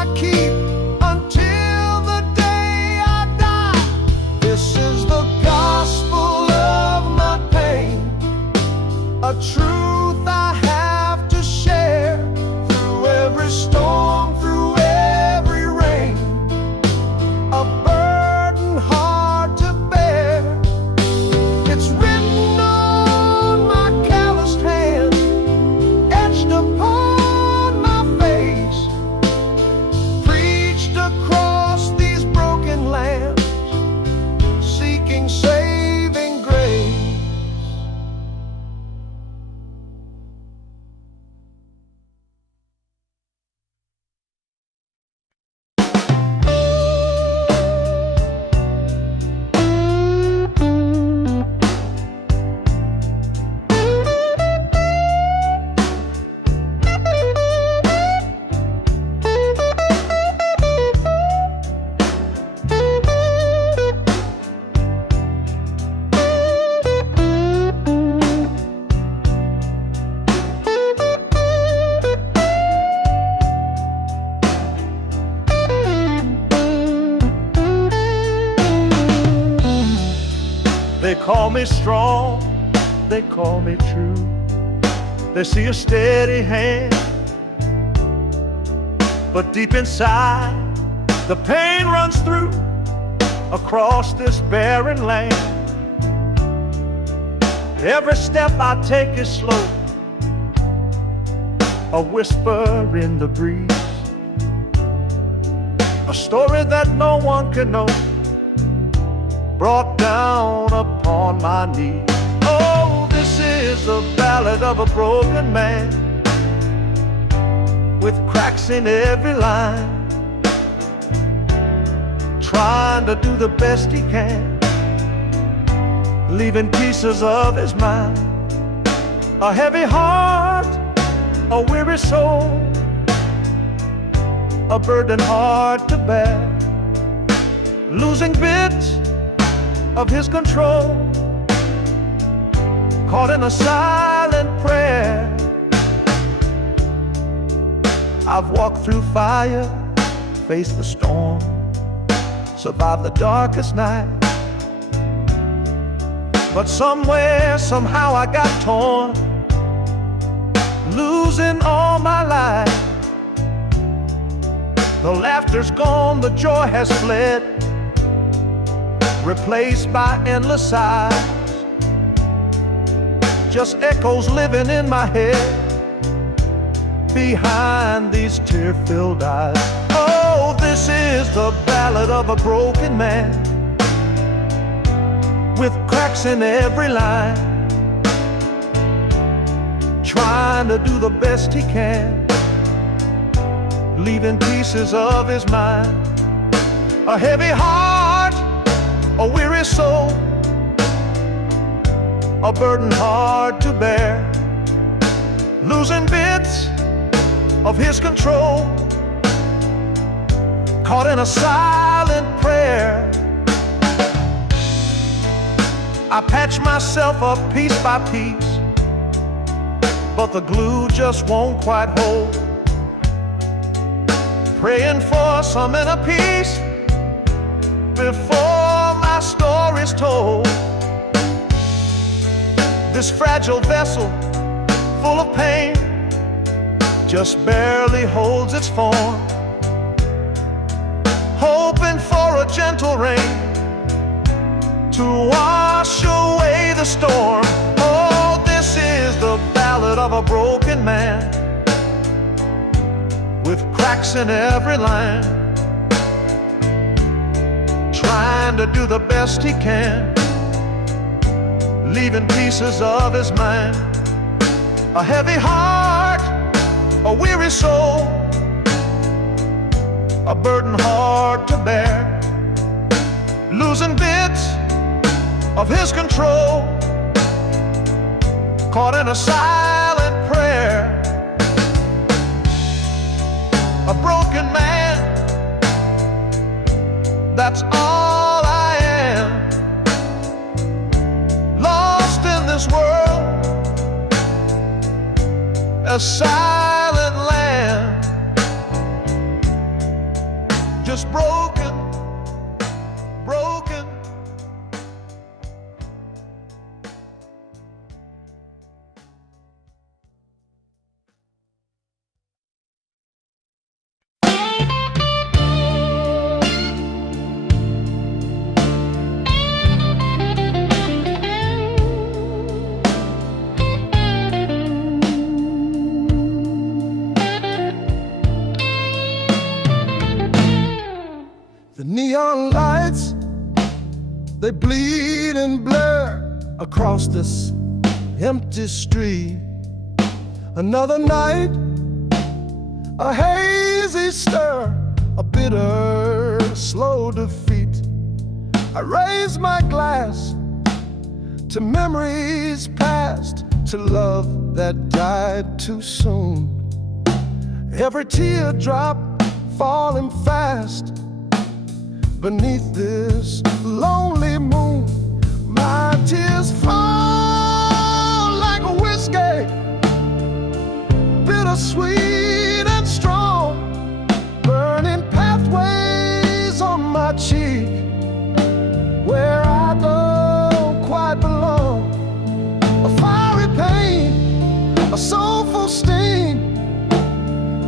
call me strong, they call me true. They see a steady hand, but deep inside the pain runs through across this barren land. Every step I take is slow, a whisper in the breeze, a story that no one can know, brought down upon my knees. Oh, this is the ballad of a broken man, with cracks in every line, trying to do the best he can, leaving pieces of his mind. A heavy heart, a weary soul, a burden hard to bear, losing bits of his control, caught in a silent prayer. I've walked through fire, faced the storm, survived the darkest night, but somewhere, somehow I got torn, losing all my life. The laughter's gone, the joy has fled, replaced by endless sighs, just echoes living in my head behind these tear-filled eyes. Oh, this is the ballad of a broken man, with cracks in every line, trying to do the best he can, leaving pieces of his mind. A heavy heart, a weary soul, a burden hard to bear, losing bits of his control, caught in a silent prayer. I patch myself up piece by piece, but the glue just won't quite hold, praying for some inner peace before my story's told. This fragile vessel, full of pain, just barely holds its form, hoping for a gentle rain to wash away the storm. Oh, this is the ballad of a broken man, with cracks in every line, trying to do the best he can, leaving pieces of his mind. A heavy heart, a weary soul, a burden hard to bear, losing bits of his control, caught in a silent prayer. A broken man, that's all I am, lost in this world, a silent land, just broken, broken. The neon lights, they bleed and blur across this empty street. Another night, a hazy stir, a bitter, slow defeat. I raise my glass to memories past, to love that died too soon. Every teardrop falling fast beneath this lonely moon. My tears fall like a whiskey, bittersweet and strong, burning pathways on my cheek, where I don't quite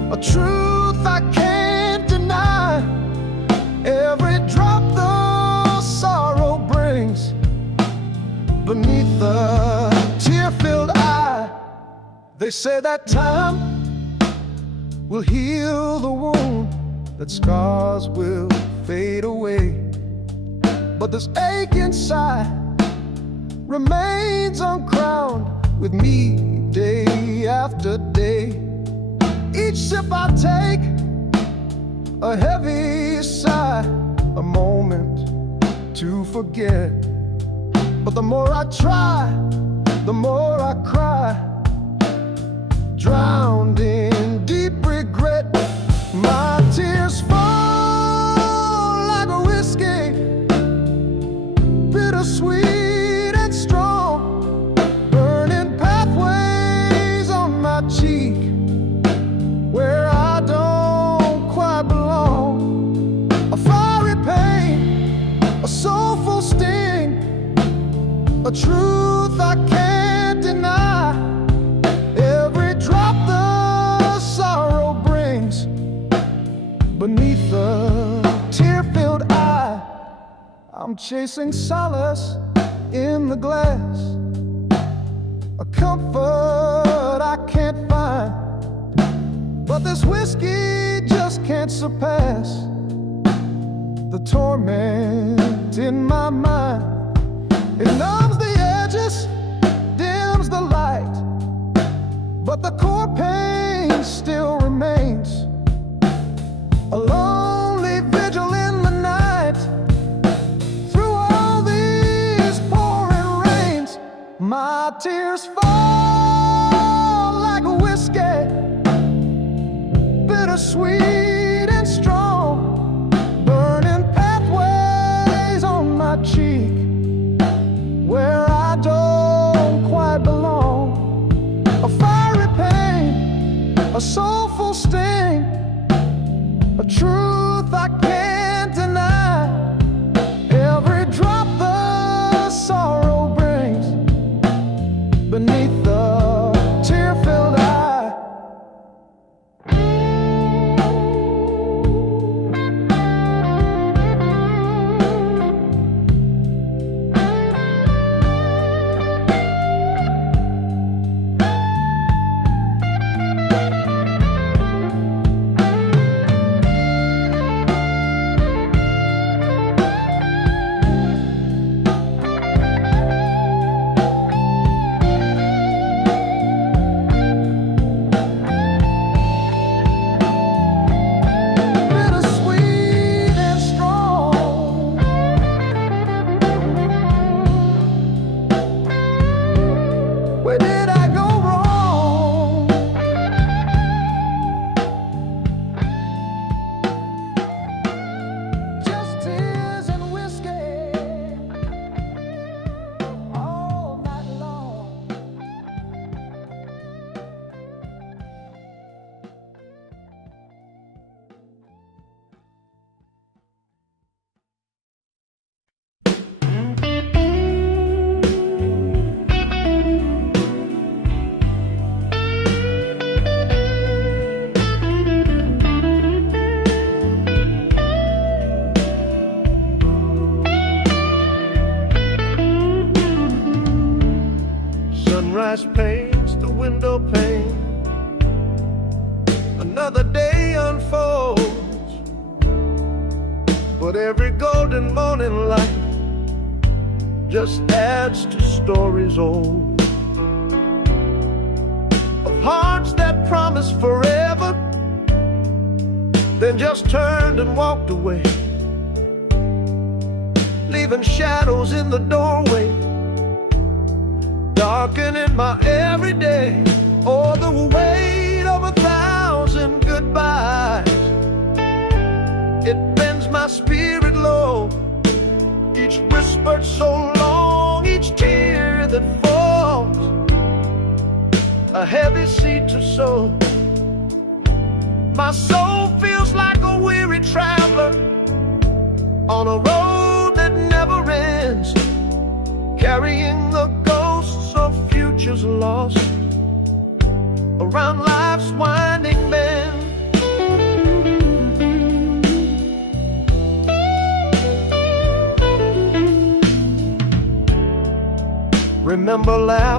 a truth I can't deny. Every drop the sorrow brings beneath the tear-filled eye. They say that time will heal the wound, that scars will fade away, but this ache inside remains uncrowned with me day after day. Each sip I take, a heavy sigh, a moment to forget. But the more I try, the more I cry, drowned in deep regret. My tears fall like a whiskey, bittersweet and strong, burning pathways on my cheek where I don't quite belong. A fiery pain, a soulful sting, a truth I can't deny. Every drop the sorrow brings beneath the tear-filled eye. I'm chasing solace in the glass, a comfort I can't find, but this whiskey just can't surpass the torment in my mind. It numbs the edges, dims the light, but the core pain still remains. A lonely vigil in the night, through all these pouring rains. My tears fall like a whiskey, bittersweet and strong, burning pathways on my cheek where I don't quite belong. A fiery pain, a soulful sting, a truth I can't deny. Every drop the sorrow brings beneath the tear-filled eye. Sunrise paints the window pane, another day unfolds, but every golden morning light just adds to stories old, of hearts that promised forever, then just turned and walked away, leaving shadows in the doorway, darkening my everyday. Oh, the weight of 1,000 goodbyes, it bends my spirit low. Each whispered so long, each tear that falls, a heavy seed to sow. My soul feels like a weary traveler on a road that never ends, carrying the ghosts of futures lost around life's winding bend.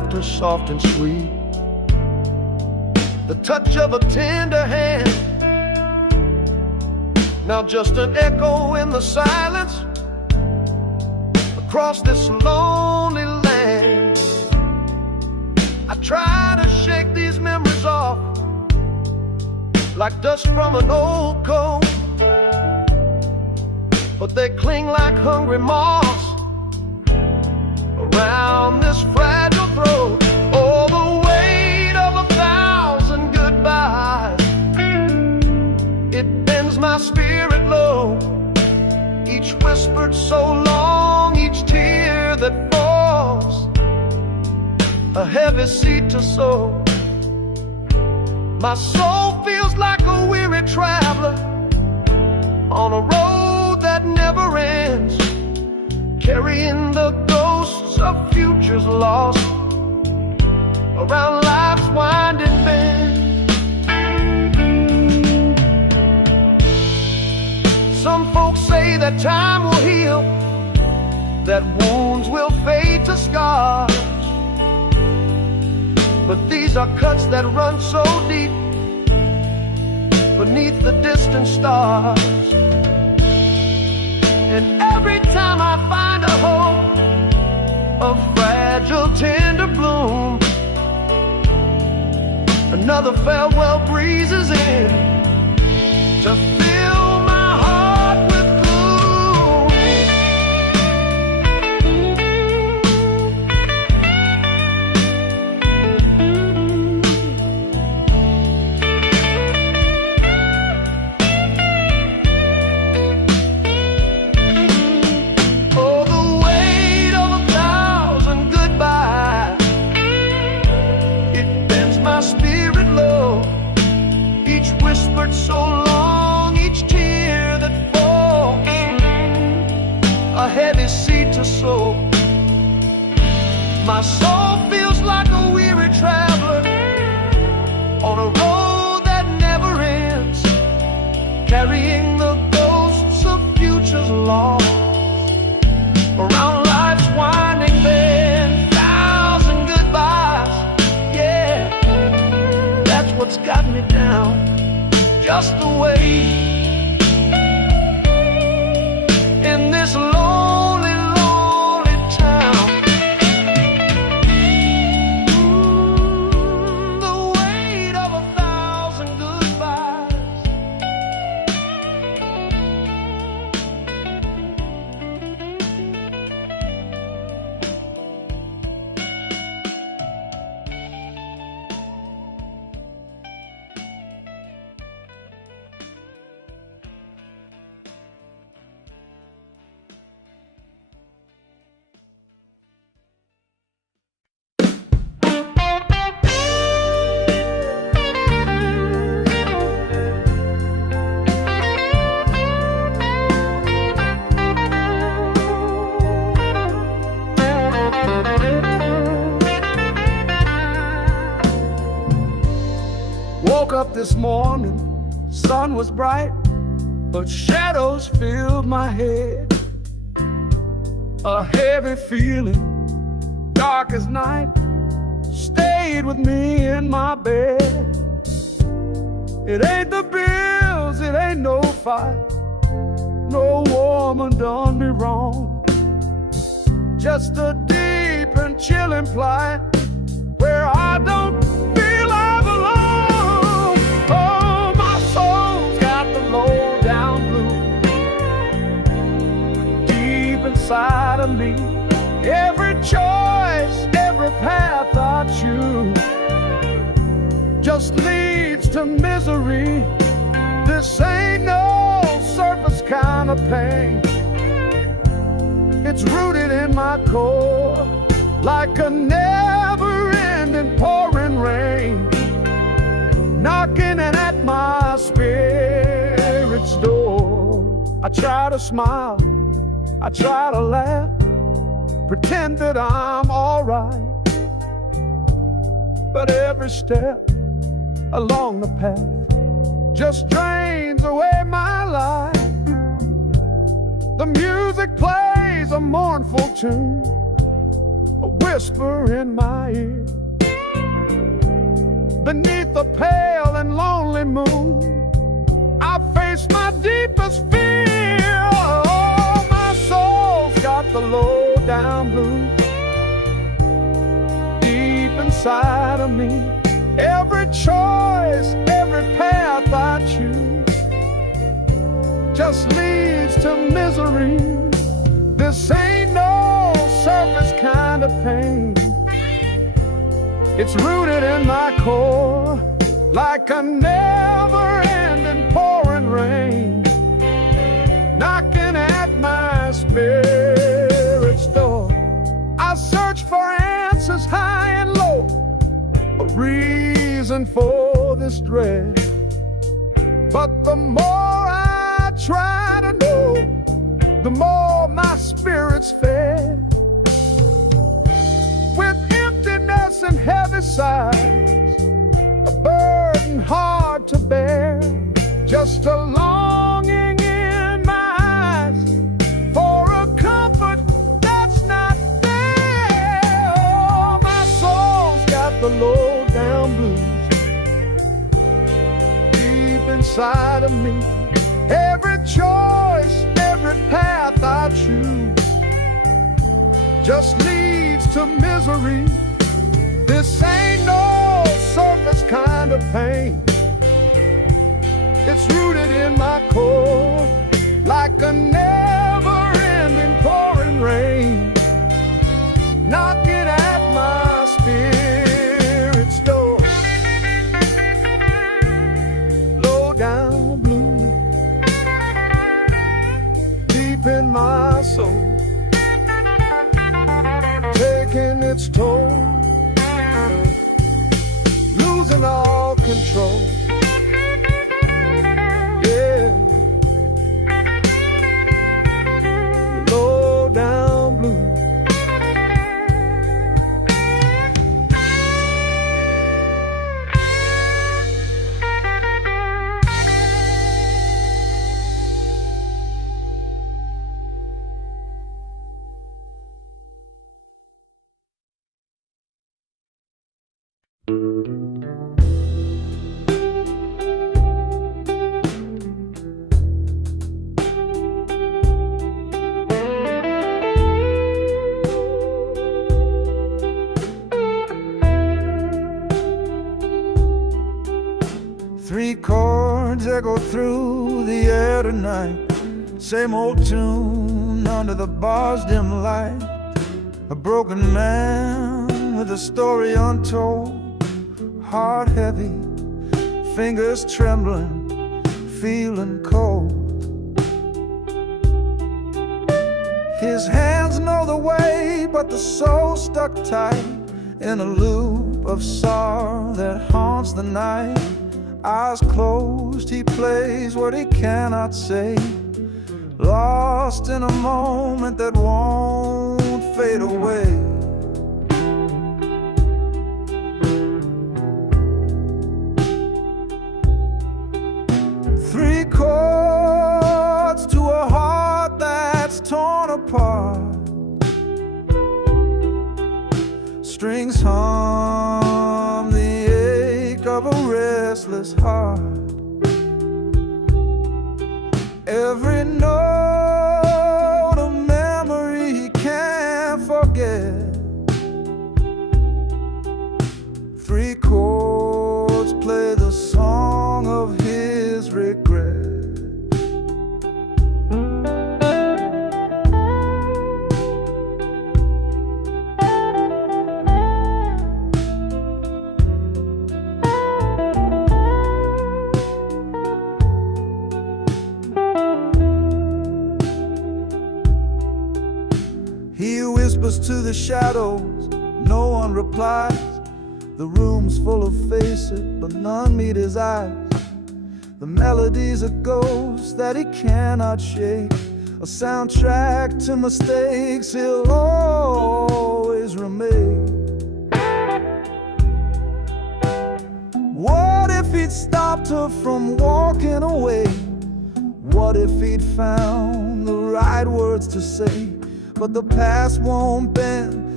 laughter soft and sweet, the touch of a tender hand. Now just an echo in the silence across this lonely land. I try to shake these memories off like dust from an old coat, but they cling like hungry moths around this fragile throat. Oh, the weight of 1,000 goodbyes, it bends my spirit low. Each whispered so long, each tear that falls, a heavy seed to sow. My soul feels like a weary traveler on a road that never ends, carrying the ghosts of futures lost around life's winding bend. Some folks say that time will heal, that wounds will fade to scars, but these are cuts that run so deep beneath the distant stars. And every time I find a hope, a fragile tender bloom, another farewell breezes in to fill my heart with gloom. Oh, the weight of 1,000 goodbyes, it bends my spirit low. Each whispered so long, each tear that falls, a heavy seed to sow. My soul feels like a weary traveler on a road that never ends, carrying the ghosts of futures lost around life's winding bend. 1,000 goodbyes, yeah, that's what's got me down, just the way in this lonely, lonely town. The weight of 1,000 goodbyes. Woke up this morning, sun was bright, but shadows filled my head. A heavy feeling, dark as night, stayed with me in my bed. It ain't the bills, it ain't no fight, no woman done me wrong. Just a deep and chilling plight where I don't feel I belong. Oh, my soul's got the low down blues deep inside of me. Every choice, every path I choose just leads to misery. This ain't no surface kind of pain. It's rooted in my core like a never-ending pouring rain, knocking at my spirit's door. I try to smile, I try to laugh, pretend that I'm alright, but every step along the path just drains away my life. The music plays a mournful tune, a whisper in my ear. Beneath the pale and lonely moon, I face my deepest fear. Oh, my soul's got the low down blues deep inside of me. Every choice, every path I choose just leads to misery. This ain't no surface kind of pain. It's rooted in my core like a never-ending pouring rain, knocking at my spirit's door. I search for answers high and low, a reason for this dread. But the more I try to know, the more my spirit's fed. With emptiness and heavy sighs, a burden hard to bear, just a longing in my eyes for a comfort that's not there. Oh, my soul's got the low down blues deep inside of me. Every choice, every path I choose just leads to misery. This ain't no surface kind of pain. It's rooted in my core like a never-ending pouring rain, knocking at my spirit's door. Low down blue, deep in my soul, taking its toll, losing all control. Yeah, low down blue. Three chords echo through the air tonight, same old tune under the bar's dim light. A broken man with a story untold, heart heavy, fingers trembling, feeling cold. His hands know the way, but the soul stuck tight in a loop of sorrow that haunts the night. Eyes closed, he plays what he cannot say, lost in a moment that won't fade away. Three chords to a heart that's torn apart, strings hum the ache of a restless heart. Every note a memory he can't forget. Three chords play the song of his regret. He whispers to the shadows, no one replies. The room's full of faces, but none meet his eyes. The melody's a ghost that he cannot shake, a soundtrack to mistakes he'll always remake. What if he'd stopped her from walking away? What if he'd found the right words to say? But the past won't bend,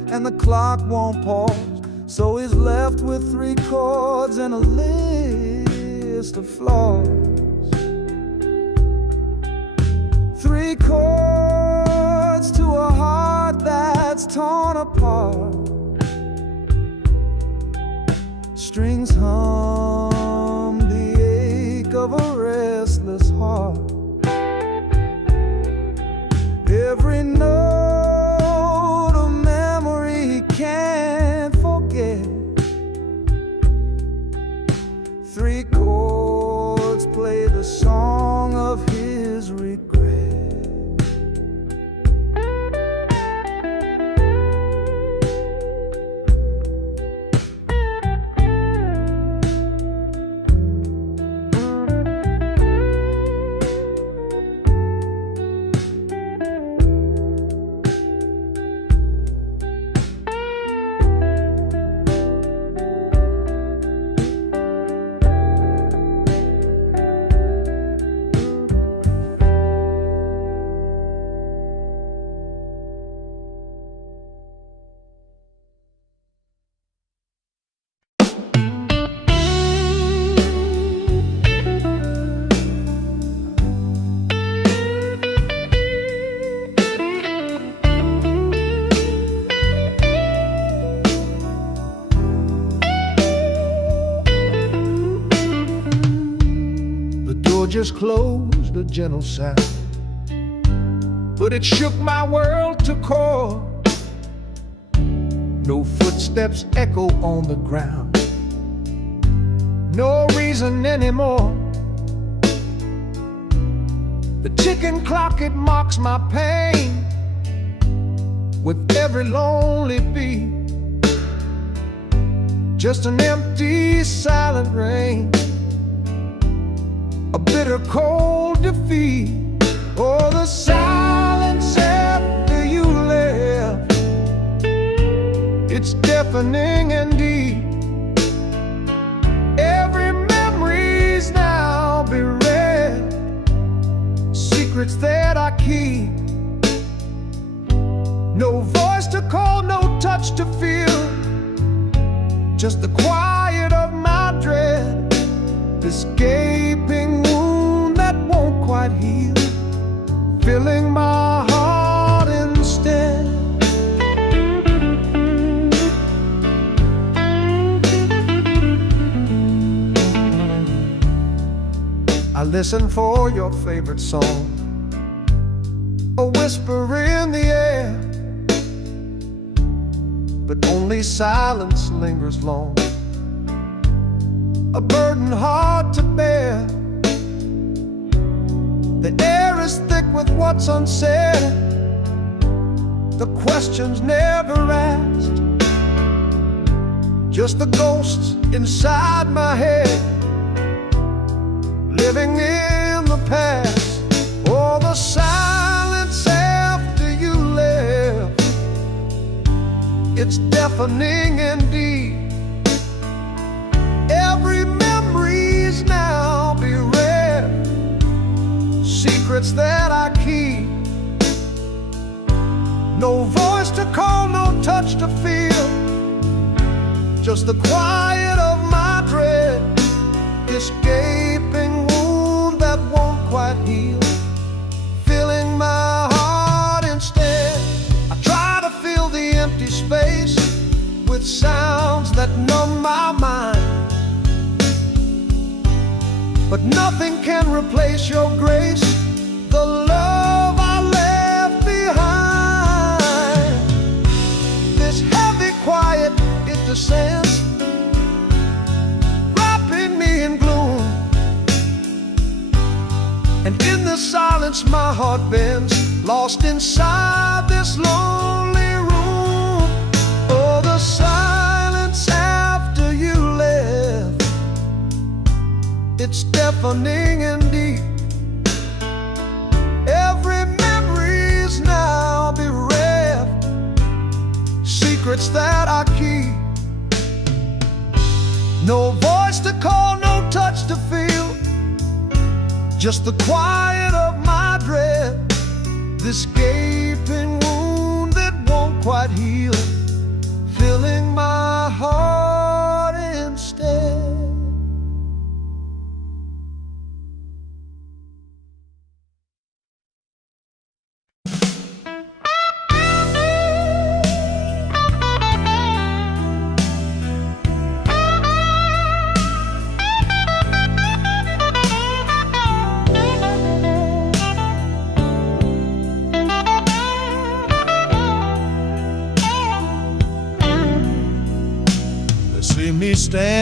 and the clock won't pause. So he's left with 3 chords and a list of flaws. 3 chords to a heart that's torn apart. Strings hum the ache of a restless heart. Every note a memory he can't forget. 3 chords play the song of his regret. Just closed, a gentle sound, but it shook my world to core. No footsteps echo on the ground, no reason anymore. The ticking clock, it mocks my pain with every lonely beat. Just an empty, silent rain, a bitter cold defeat. Oh, the silence after you left, it's deafening and deep. Every memory's now bereft, secrets that I keep. No voice to call, no touch to feel, just the quiet of my dread. This gaping wound that won't quite heal, filling my heart instead. I listen for your favorite song, a whisper in the air, but only silence lingers long, a burden hard to bear. The air is thick with what's unsaid, the questions never asked, just the ghosts inside my head, living in the past. Oh, the silence after you left, it's deafening indeed. Every memory's now bereft, secrets that I keep. No voice to call, no touch to feel, just the quiet of my dread. This gaping wound that won't quite heal, filling my heart instead. I try to fill the empty space with sounds that numb my mind, but nothing can replace your grace, the love I left behind. This heavy quiet, it descends, wrapping me in gloom, and in the silence my heart bends, lost inside this lonely room. Oh, the silence after you left, it's deafening and deep. Every memory's now bereft, secrets that I keep. No voice to call, no touch to feel, just the quiet of my dread. This gaping wound that won't quite heal,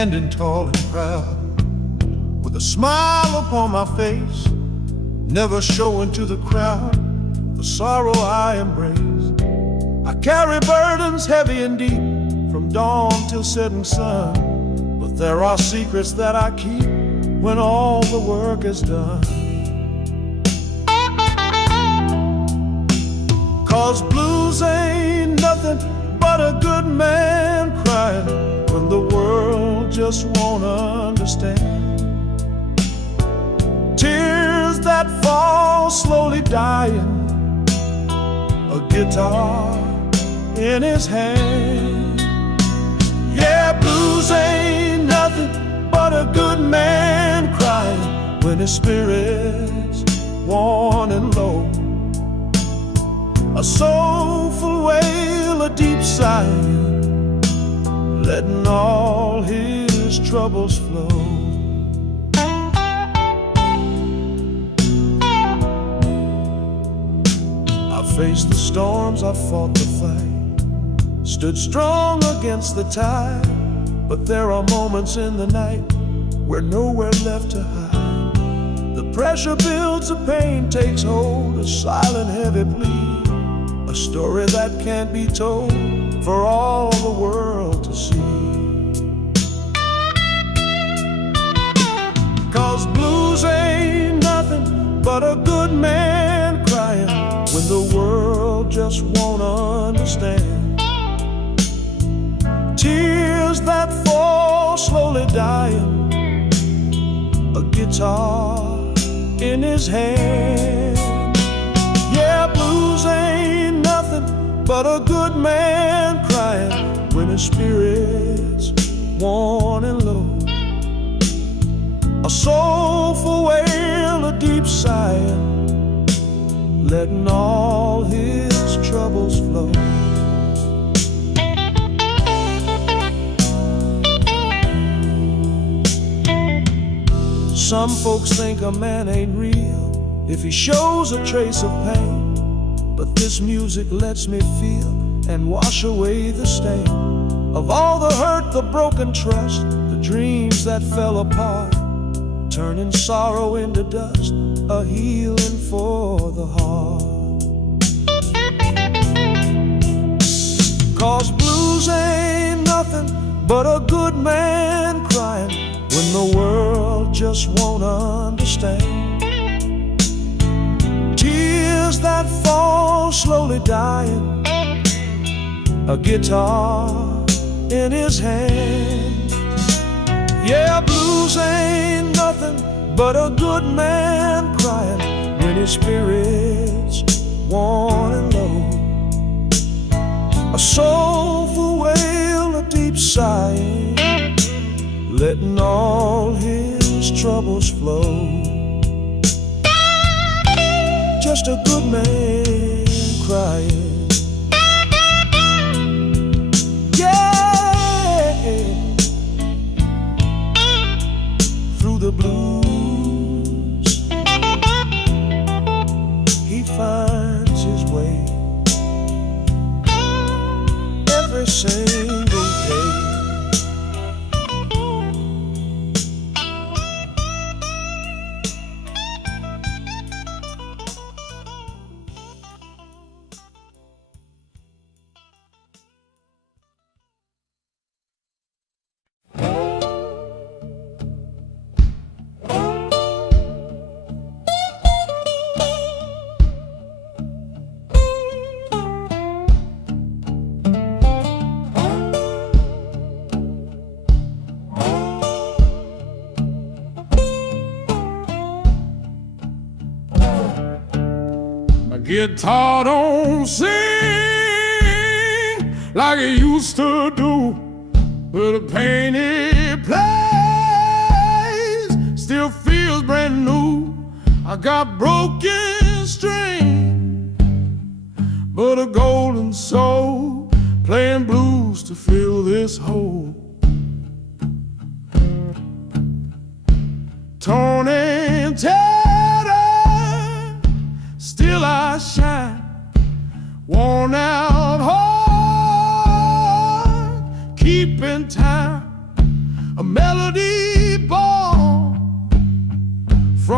standing tall and proud, with a smile upon my face, never showing to the crowd the sorrow I embrace. I carry burdens heavy and deep, from dawn till setting sun, but there are secrets that I keep when all the work is done. 'Cause blues ain't nothing but a good man crying when the world just won't understand. Tears that fall slowly dying, a guitar in his hand. Yeah, blues ain't nothing but a good man crying when his spirit's worn and low. A soulful wail, a deep sigh, letting all his troubles flow. I faced the storms, I fought the fight, stood strong against the tide, but there are moments in the night where nowhere left to hide. The pressure builds, the pain takes hold, a silent heavy plea, a story that can't be told for all the world to see. 'Cause blues ain't nothing but a good man crying when the world just won't understand. Tears that fall slowly dying, a guitar in his hand. Yeah, blues ain't nothing but a good man crying when his spirit's worn and low. A soulful wail, a deep sigh, letting all his troubles flow. Some folks think a man ain't real if he shows a trace of pain, but this music lets me feel and wash away the stain of all the hurt, the broken trust, the dreams that fell apart, turning sorrow into dust, a healing for the heart. 'Cause blues ain't nothing but a good man crying when the world just won't understand. Tears that fall slowly dying, a guitar in his hand. Yeah, blues ain't nothing but a good man crying when his spirit's worn and low. A soulful wail, a deep sigh, letting all his troubles flow. Just a good man crying. Yeah, through the blues he finds his way every single day. Guitar don't sing like it used to do, but the pain it plays still feels brand new. I got broken strings, but a golden soul playing blues to fill this hole. Torn and tattered, still I shine. Worn out heart, keeping time.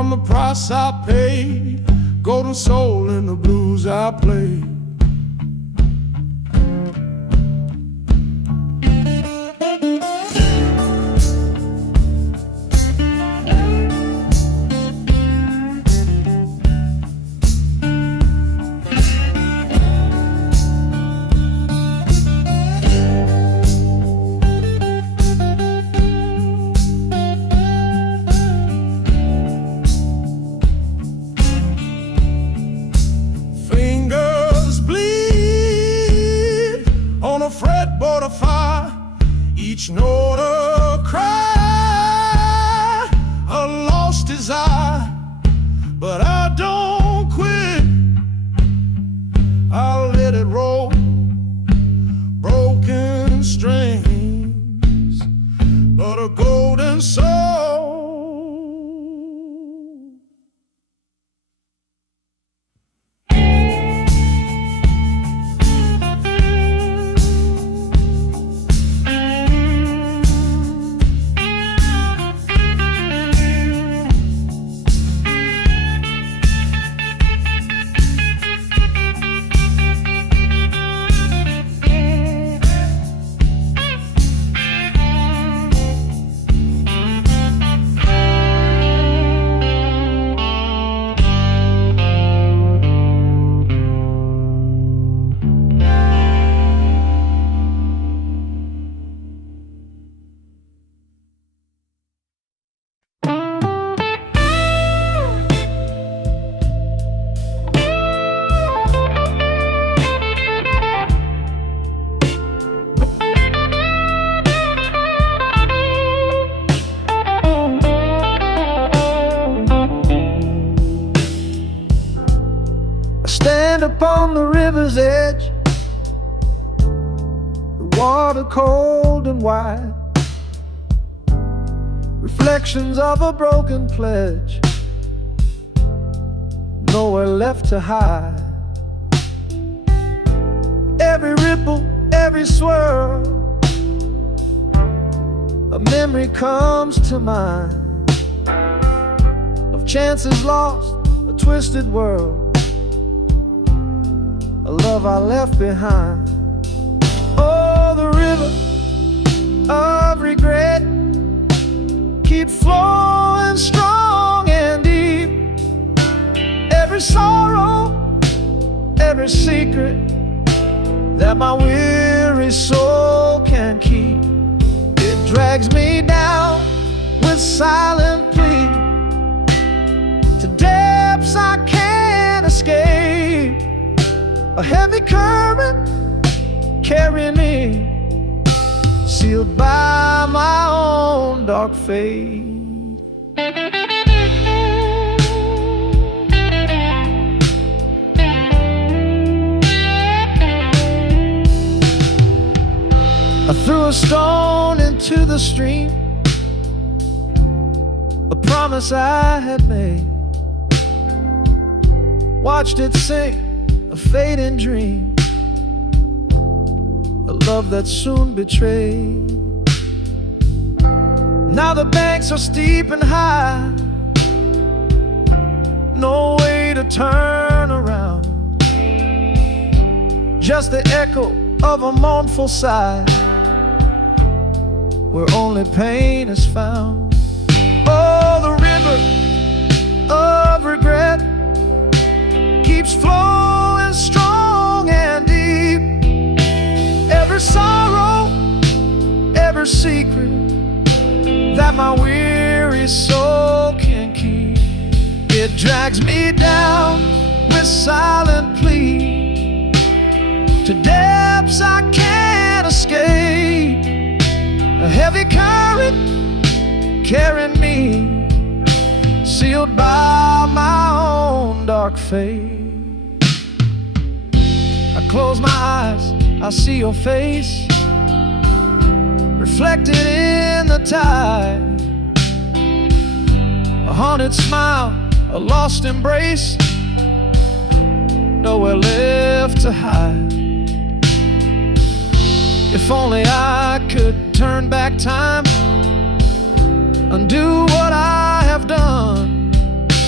from the price I paid, golden soul in the blues I played. Fretboard of fire, each note a cry, a lost desire, but I don't quit. I'll let it roll, broken strings, but a golden soul. Upon the river's edge, the water cold and wide, reflections of a broken pledge, nowhere left to hide. Every ripple, every swirl, a memory comes to mind of chances lost, a twisted world, a love I left behind. Oh, the river of regret keeps flowing strong and deep. Every sorrow, every secret that my weary soul can keep, it drags me down with silent plea to depths I can't escape. A heavy current carrying me, sealed by my own dark fate. I threw a stone into the stream, a promise I had made, watched it sink, a fading dream, a love that soon betrayed. Now the banks are steep and high, no way to turn around, just the echo of a mournful sigh, where only pain is found. Oh, the river of regret keeps flowing strong and deep. Every sorrow, every secret that my weary soul can keep, it drags me down with silent plea to depths I can't escape. A heavy current carrying me, sealed by my own dark fate. I close my eyes, I see your face reflected in the tide, a haunted smile, a lost embrace, nowhere left to hide. If only I could turn back time, undo what I have done,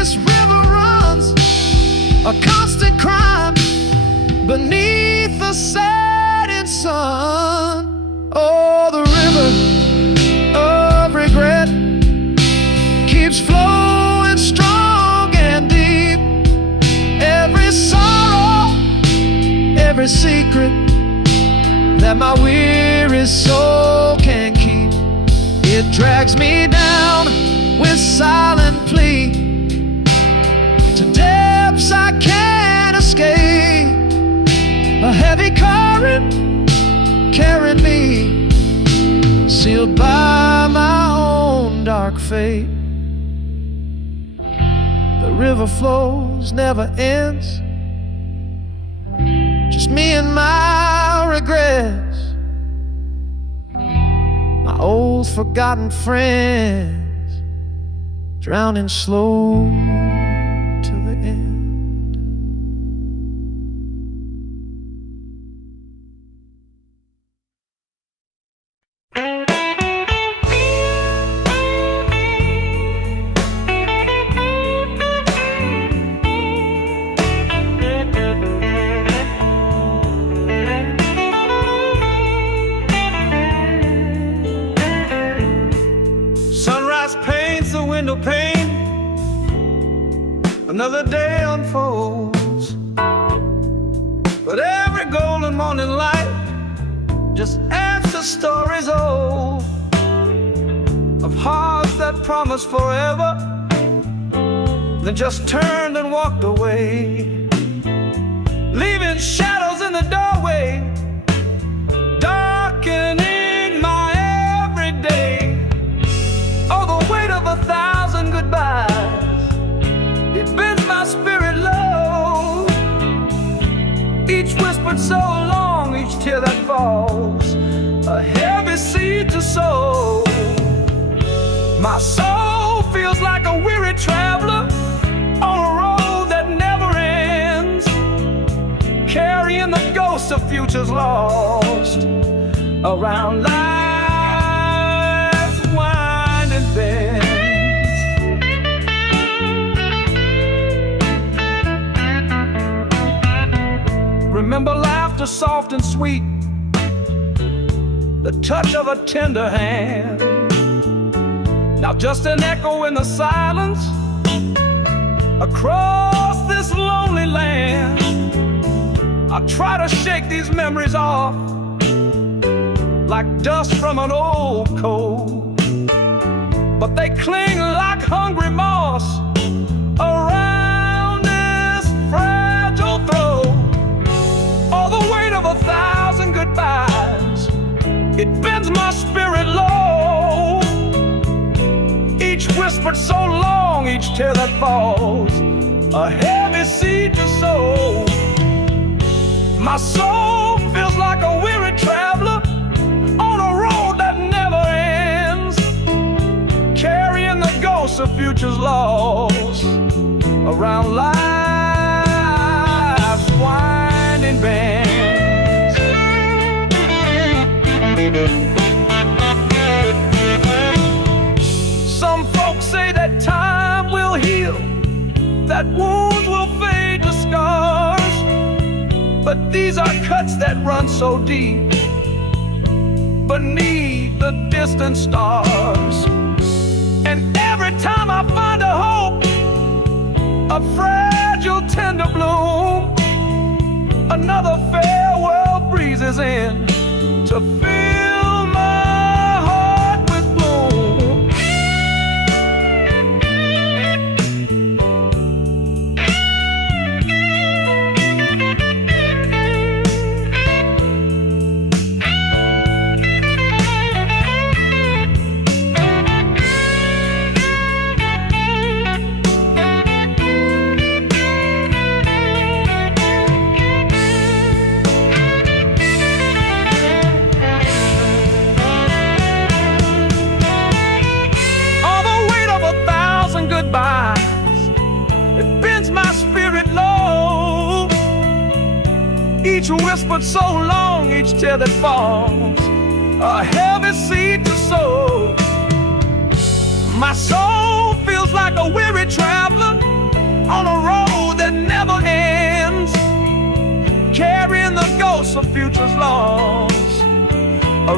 this river runs, a constant crime beneath the setting sun. Oh, the river of regret keeps flowing strong and deep. Every sorrow, every secret that my weary soul can keep, it drags me down with silent plea to depths I can't escape. A heavy current carried me, sealed by my own dark fate. The river flows, never ends, just me and my regrets, my old forgotten friends, drowning slow to the end. Sunrise paints the window pane, another day unfolds, but every golden morning light just adds to stories old, of hearts that promised forever, then just turned and walked away, leaving shadows in the doorway, darkening my everyday. Oh, the weight of 1,000 goodbyes, it bends my spirit low. Each whispered so long, each tear that falls, a heavy seed to sow. My soul feels like a weary traveler on a road that never ends, carrying the ghosts of futures lost around life's winding bends. Remember laughter soft and sweet, the touch of a tender hand. Now just an echo in the silence across this lonely land. I try to shake these memories off like dust from an old coat, but they cling like hungry moss around this fragile throat. All the weight of 1,000 goodbyes, it bends my spirit low. Each whispered so long, each tear that falls, a heavy seed to sow. My soul feels like a weary traveler on a road that never ends, carrying the ghosts of futures lost around life's winding bends. Some folks say that time will heal, that wounds will fade to scars, but these are cuts that run so deep beneath the distant stars. And every time I find a hope, a fragile tender bloom, another farewell breezes in to fill my heart with gloom. It bends my spirit low. Each whispered so long, each tear that falls, a heavy seed to sow. My soul feels like a weary traveler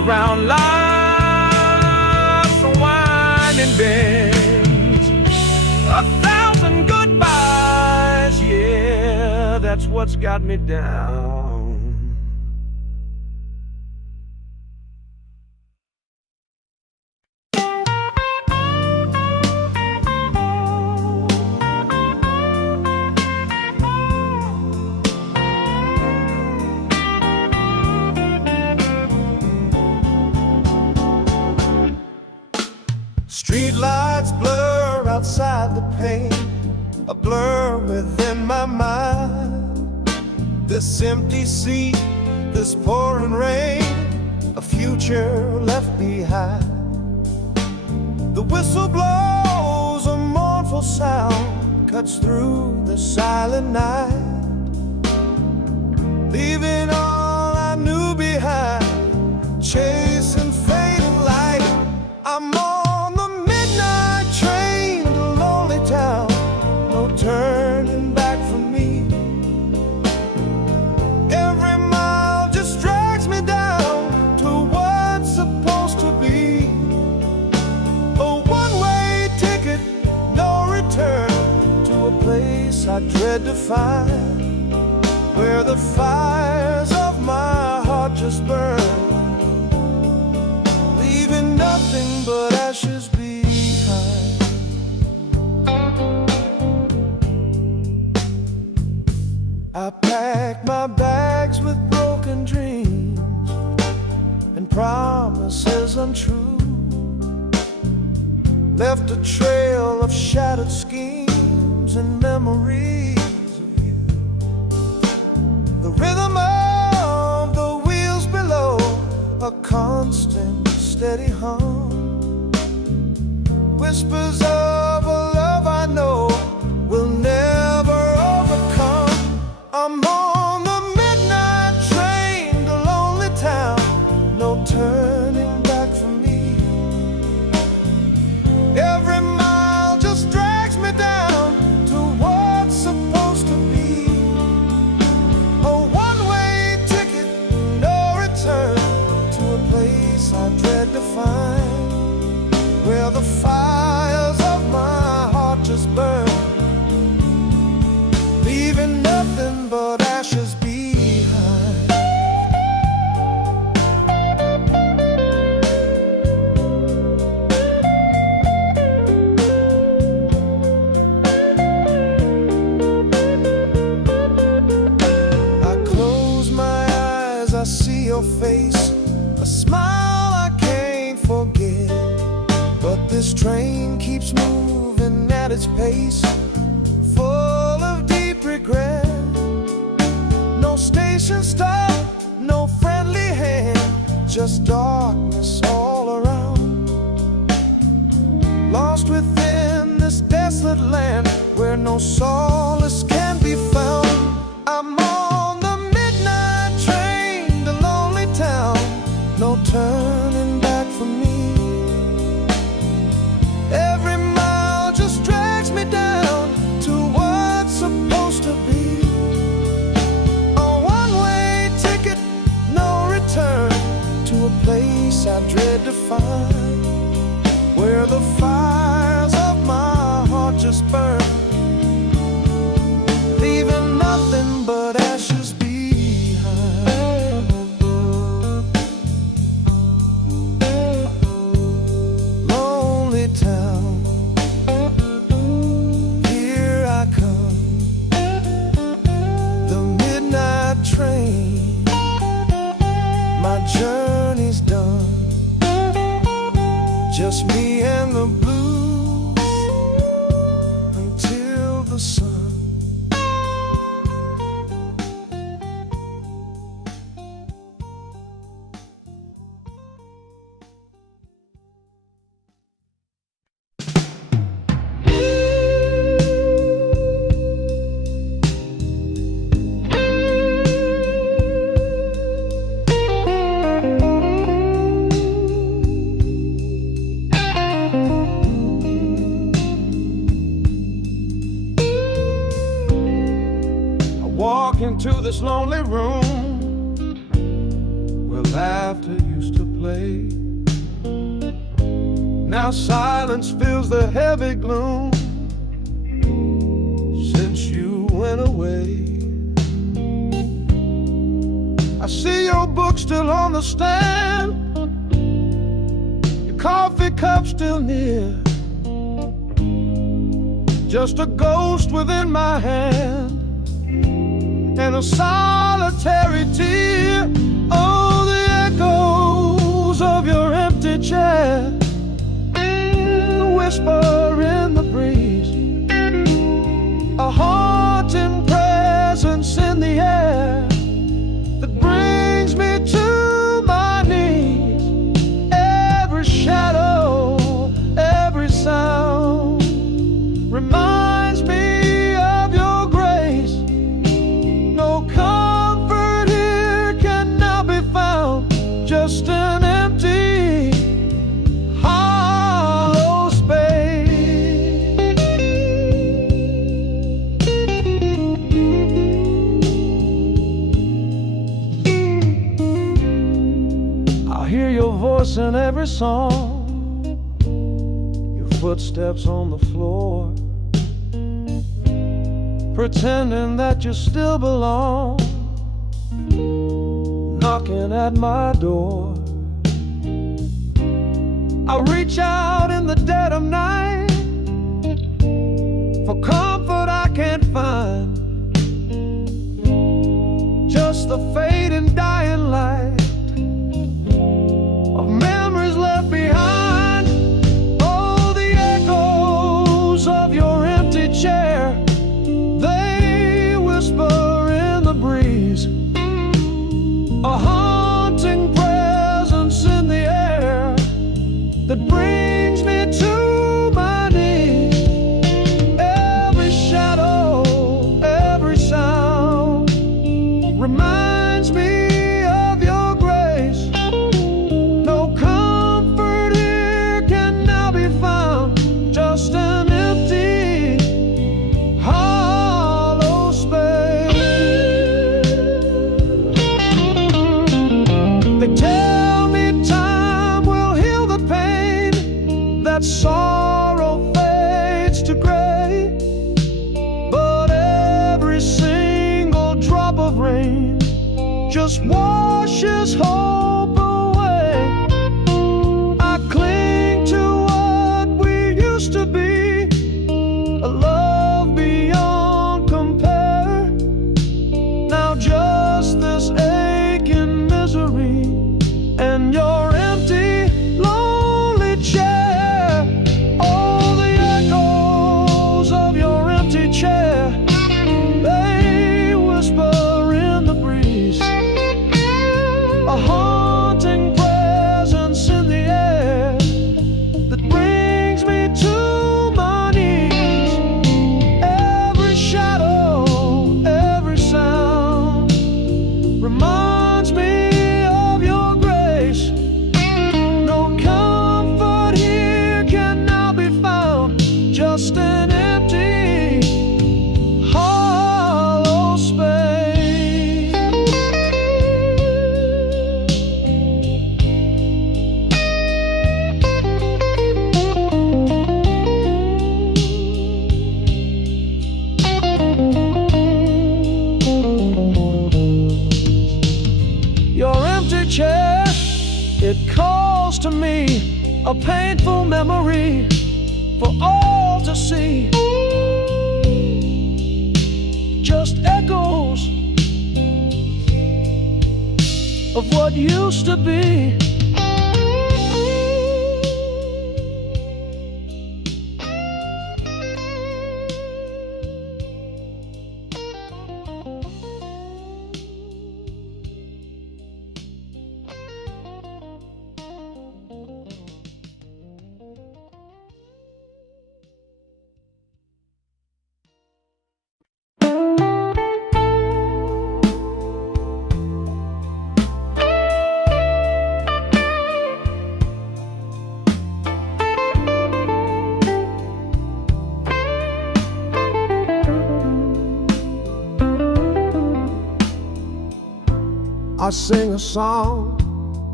around life's winding bends. 1,000 goodbyes, yeah, that's what's got me down. Street lights blur outside the pane, a blur within my mind. This empty seat, this pouring rain, a future left behind. The whistle blows, a mournful sound cuts through the silent night, leaving all I knew behind, chasing fading light. I'm on the midnight train to lonely town, no turning back for me. Every mile just drags me down to what's supposed to be. A one-way ticket, no return, to a place I dread to find, where the fires of my heart just burn, leaving nothing but ashes behind. I packed my bags with broken dreams and promises untrue, left a trail of shattered schemes and memories of you. The rhythm of the wheels below, a constant steady hum, whispers of a love I know will never overcome. I'm on the midnight train to lonely town, no turning back for me. Every mile just drags me down to what's supposed to be. A one-way ticket, no return, to a place I dread to find, where the fires of my heart just burn, leaving nothing but ashes behind. I close my eyes, I see your face, a smile I can't forget. But this train keeps moving at its pace, full of deep regret. No station stop, no friendly hand, just darkness all around. Lost within this desolate land, where no solace can be found. I'm on the midnight train to lonely town, no turning back for me. Every mile just drags me down to what's supposed to be. A one-way ticket, no return, to a place I dread to find, where the fires of my heart just burn, leaving nothing but ashes behind. Lonely town, here I come, the midnight train, my journey's done, just me and the blues until the sun. Walk into this lonely room where laughter used to play. play. Now silence fills the heavy gloom since you went away. I see your book still on the stand, your coffee cup still near, just a ghost within my hand and a solitary tear. Oh, the echoes of your empty chair, the whisper in the breeze, a haunting presence in the air that brings me to my knees. Every shadow, every sound reminds me of your grace. No comfort here can now be found, just an empty, hollow space. I hear your voice in every song, your footsteps on the floor, pretending that you still belong, knocking at my door. I reach out in the dead of night for comfort I can't find, just the fading dying light of memories left behind. Oh, the echoes of your empty chair, they whisper in the breeze, a haunting presence in the air that brings me to my knees. Every shadow, every sound reminds me of your grace. No comfort here can now be found, just an empty, hollow space. They tell me time will heal the pain, that sorrow fades to gray, but every single drop of rain just washes hope away. I cling to what we used to be, a love beyond compare. Now just this aching misery and your empty, lonely chair. All the echoes of your empty chair, they whisper in the breeze, a haunting presence in the air that brings me to my knees. Every shadow, every sound reminds me of your grace. No comfort here can now be found, just an empty, hollow space. Your empty chair, it calls to me, a painful memory for all to see. Just echoes of what used to be. I sing a song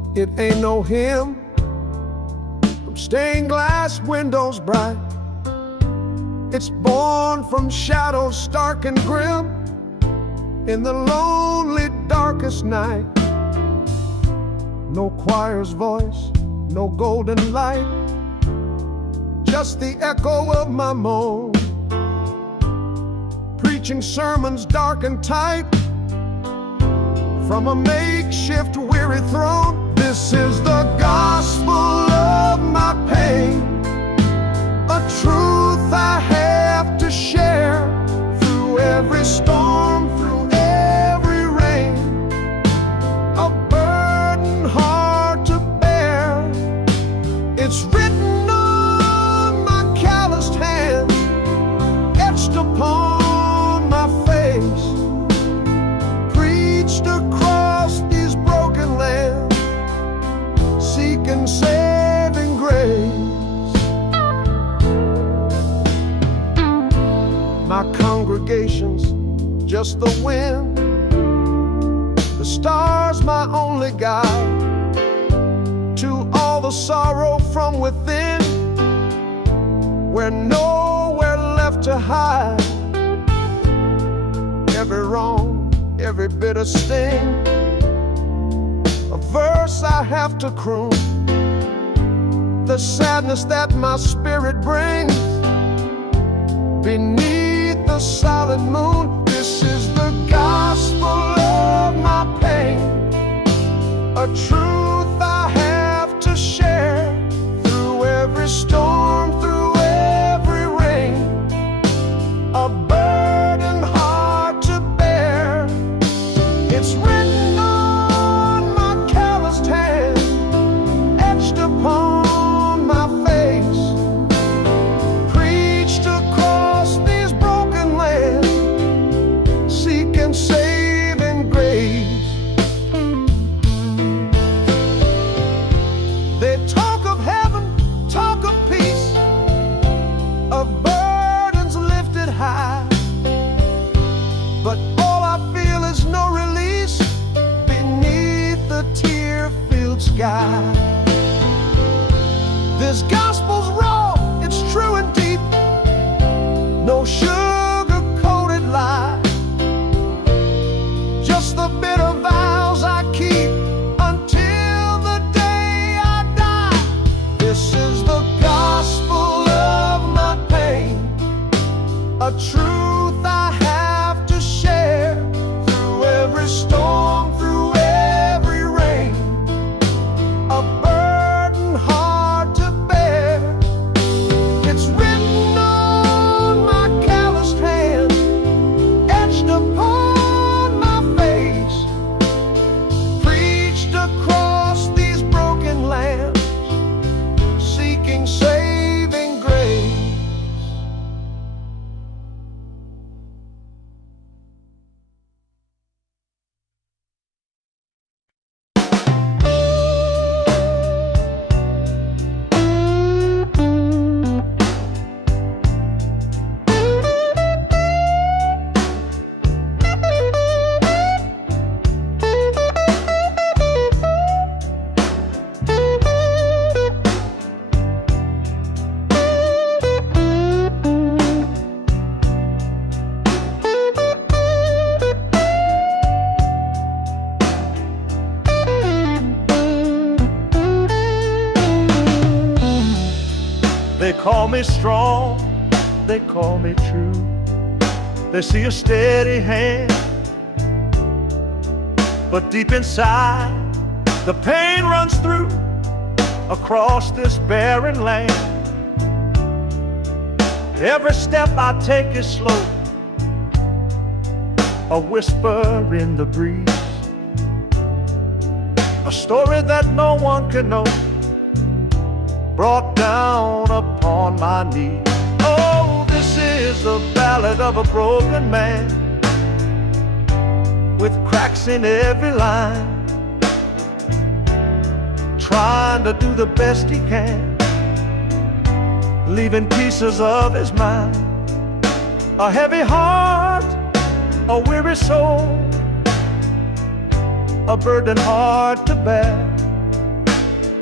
It ain't no hymn from stained glass windows bright. It's born from shadows stark and grim in the lonely darkest night. No choir's voice, no golden light, just the echo of my moan, preaching sermons dark and tight from a makeshift weary throne. This is the gospel of my pain, a truth I have to share through every storm, through every rain, a burden hard to bear. It's written on my calloused hands, etched upon my face, preached across these broken lands, seeking saving grace. My congregation's just the wind, the stars my only guide to all the sorrow from within, where nowhere left to hide. Every wrong, every bitter sting, a verse I have to croon, the sadness that my spirit brings beneath the silent moon. This is the gospel of my pain, a truth I have to share through every storm, through every rain, a burden hard to bear. It's written on my calloused hand, etched upon my face, preached across these broken lands, seeking saving grace. They talk of heaven, talk of peace, of burdens lifted high, but all I feel is no release beneath the tear-filled sky. This gospel's raw, it's true and deep, no sugar-coated lie, just the bitter vows I keep until the day I die. This is the gospel of my pain, a truth I have to share through every storm, through every rain, a burden hard to bear. It's written on my calloused hand, etched upon my face, preached across these broken lands, seeking saving grace. They call me strong, they call me true. They see a steady hand, but deep inside the pain runs through across this barren land. Every step I take is slow, a whisper in the breeze, a story that no one can know, brought down upon my knees. Oh, this is the ballad of a broken man, with cracks in every line, trying to do the best he can, leaving pieces of his mind, a heavy heart, a weary soul, a burden hard to bear.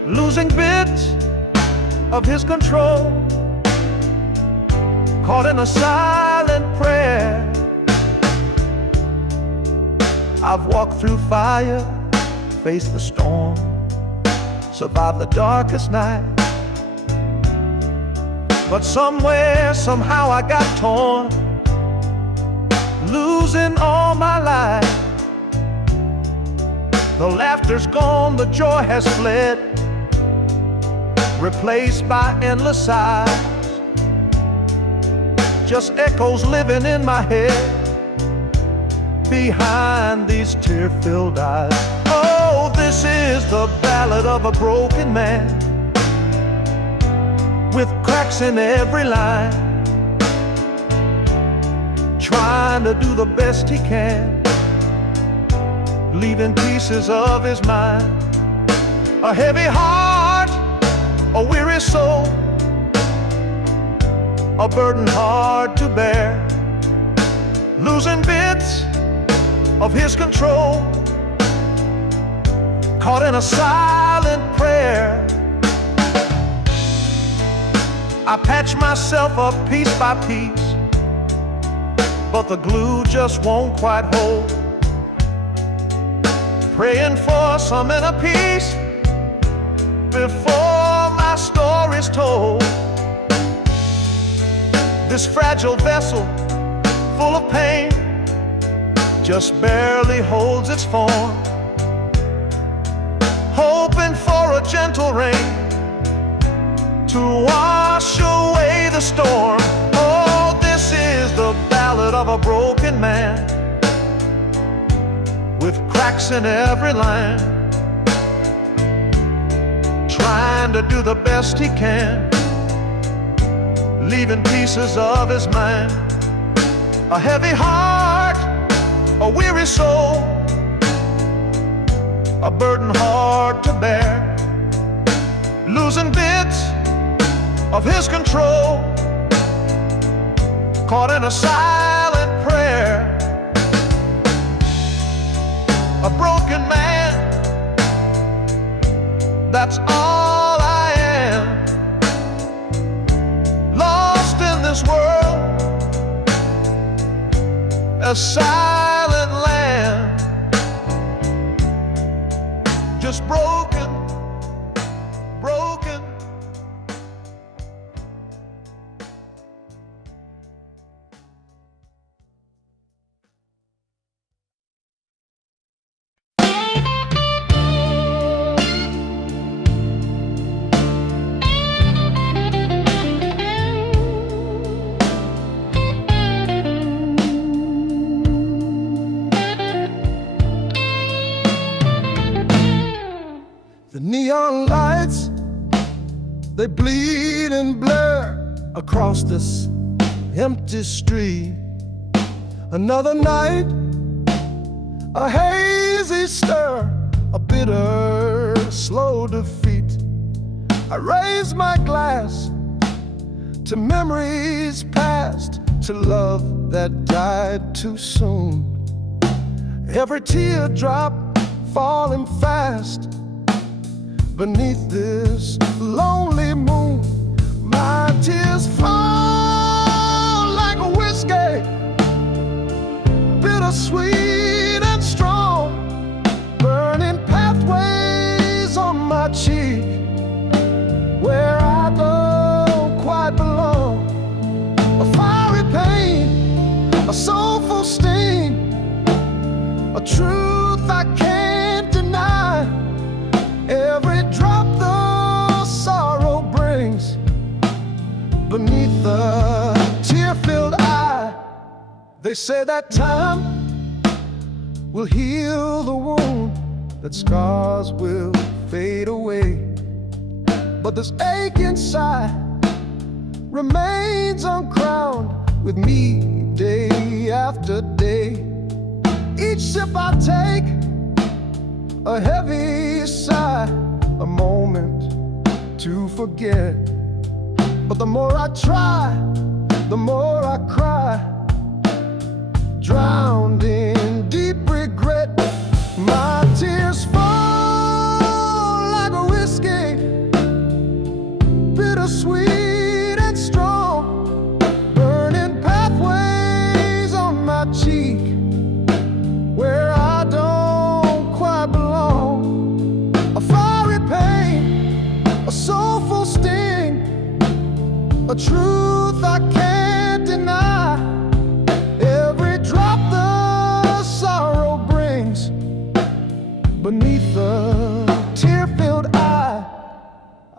losing bits of his control, caught in a silent prayer. I've walked through fire, faced the storm, survived the darkest night. But somewhere, somehow I got torn, losing all my life. The laughter's gone, the joy has fled, replaced by endless sighs. Just echoes living in my head, behind these tear-filled eyes. Oh, this is the ballad of a broken man, with cracks in every line, trying to do the best he can, leaving pieces of his mind. A heavy heart, a weary soul, a burden hard to bear, losing bits of his control, caught in a silent prayer. I patch myself up piece by piece, but the glue just won't quite hold. Praying for some inner peace before my story's told. This fragile vessel, full of pain, just barely holds its form, hoping for a gentle rain to wash away the storm. Oh, this is the ballad of a broken man, with cracks in every line, trying to do the best he can, leaving pieces of his mind. A heavy heart, a weary soul, a burden hard to bear, losing bits of his control, caught in a silent prayer. A broken man, that's all I am, lost in this world, a silent land, just broken, broken. The neon lights, they bleed and blur across this empty street. Another night, a hazy stir, a bitter, slow defeat. I raise my glass to memories past, to love that died too soon. Every teardrop falling fast beneath this lonely moon. My tears fall like a whiskey, bittersweet and strong, burning pathways on my cheek, where I don't quite belong. A fiery pain, a soulful sting, a truth I can't deny. Every drop the sorrow brings beneath the tear-filled eye. They say that time will heal the wound, that scars will fade away, but this ache inside remains uncrowned with me day after day. Each sip I take, a heavy sigh, a moment to forget. But the more I try, the more I cry, drowned in deep regret. My tears fall like a whiskey,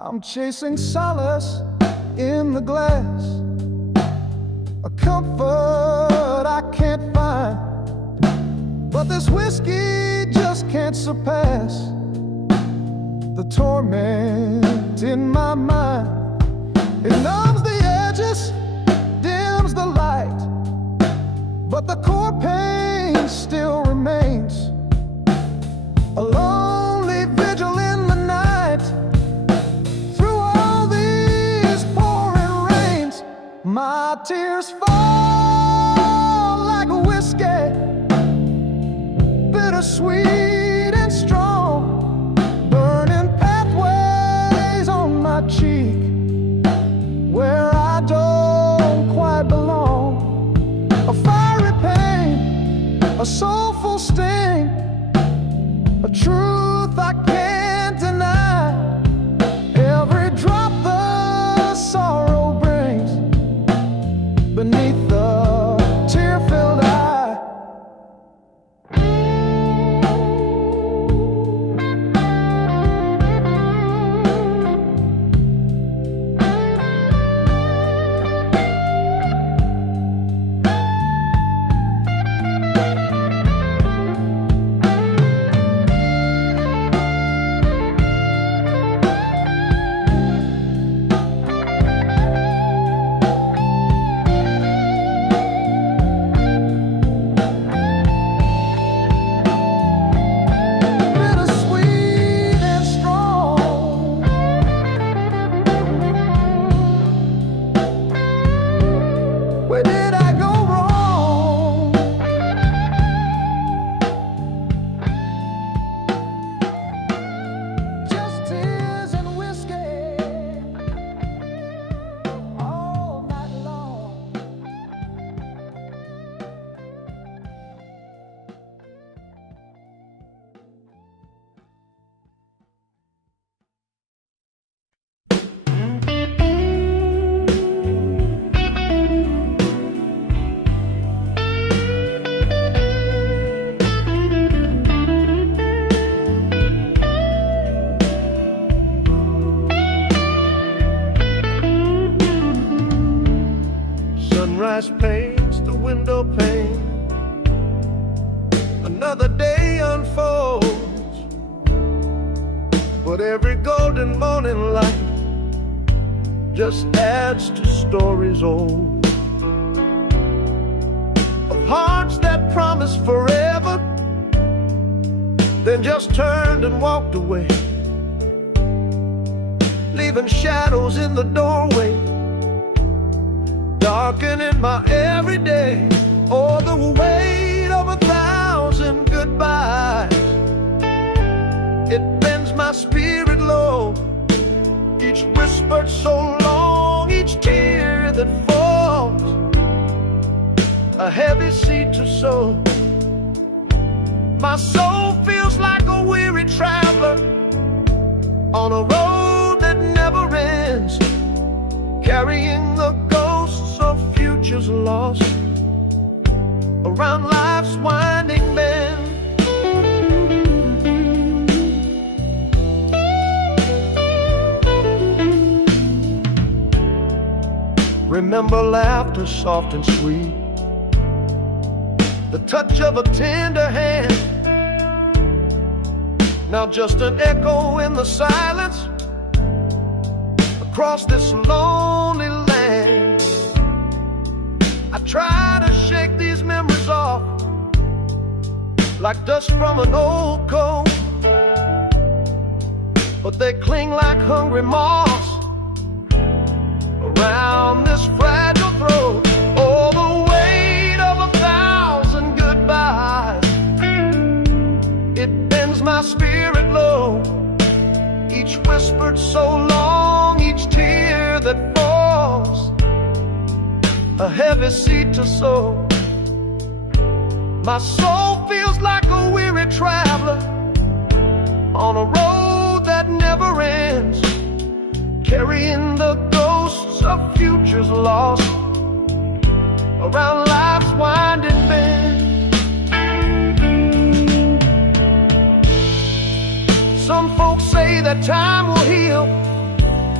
I'm chasing solace in the glass, a comfort I can't find, but this whiskey just can't surpass the torment in my mind. It numbs the edges, dims the light, but the core pain still remains. A lonely vigil in the night, through all these pouring rains. My tears fall like a whiskey, bittersweet and strong, burning pathways on my cheek where I don't quite belong. A fiery pain, a soulful sting, a truth I can't deny. Every drop the sorrow brings beneath the tear-filled eye. Where did I go wrong? Just tears and whiskey all night long. Sunrise paints the window pane, another day unfolds, but every golden morning light just adds to stories old, of hearts that promised forever, then just turned and walked away, leaving shadows in the doorway, darkening my everyday. Oh, the weight of 1,000 goodbyes, it bends my spirit low. Each whispered so long, each tear that falls, a heavy seed to sow. My soul feels like a weary traveler on a road that never ends, carrying the ghosts of futures lost around life's winding bend. Remember laughter soft and sweet, the touch of a tender hand, now just an echo in the silence across this lonely land. I try to shake these memories off like dust from an old coat, but they cling like hungry moths around this fragile throat. Oh, the weight of 1,000 goodbyes, it bends my spirit low. Each whispered so long, each tear that falls, a heavy seed to sow. My soul feels like a weary traveler on a road that never ends, carrying the ghosts of futures lost around life's winding bend. Some folks say that time will heal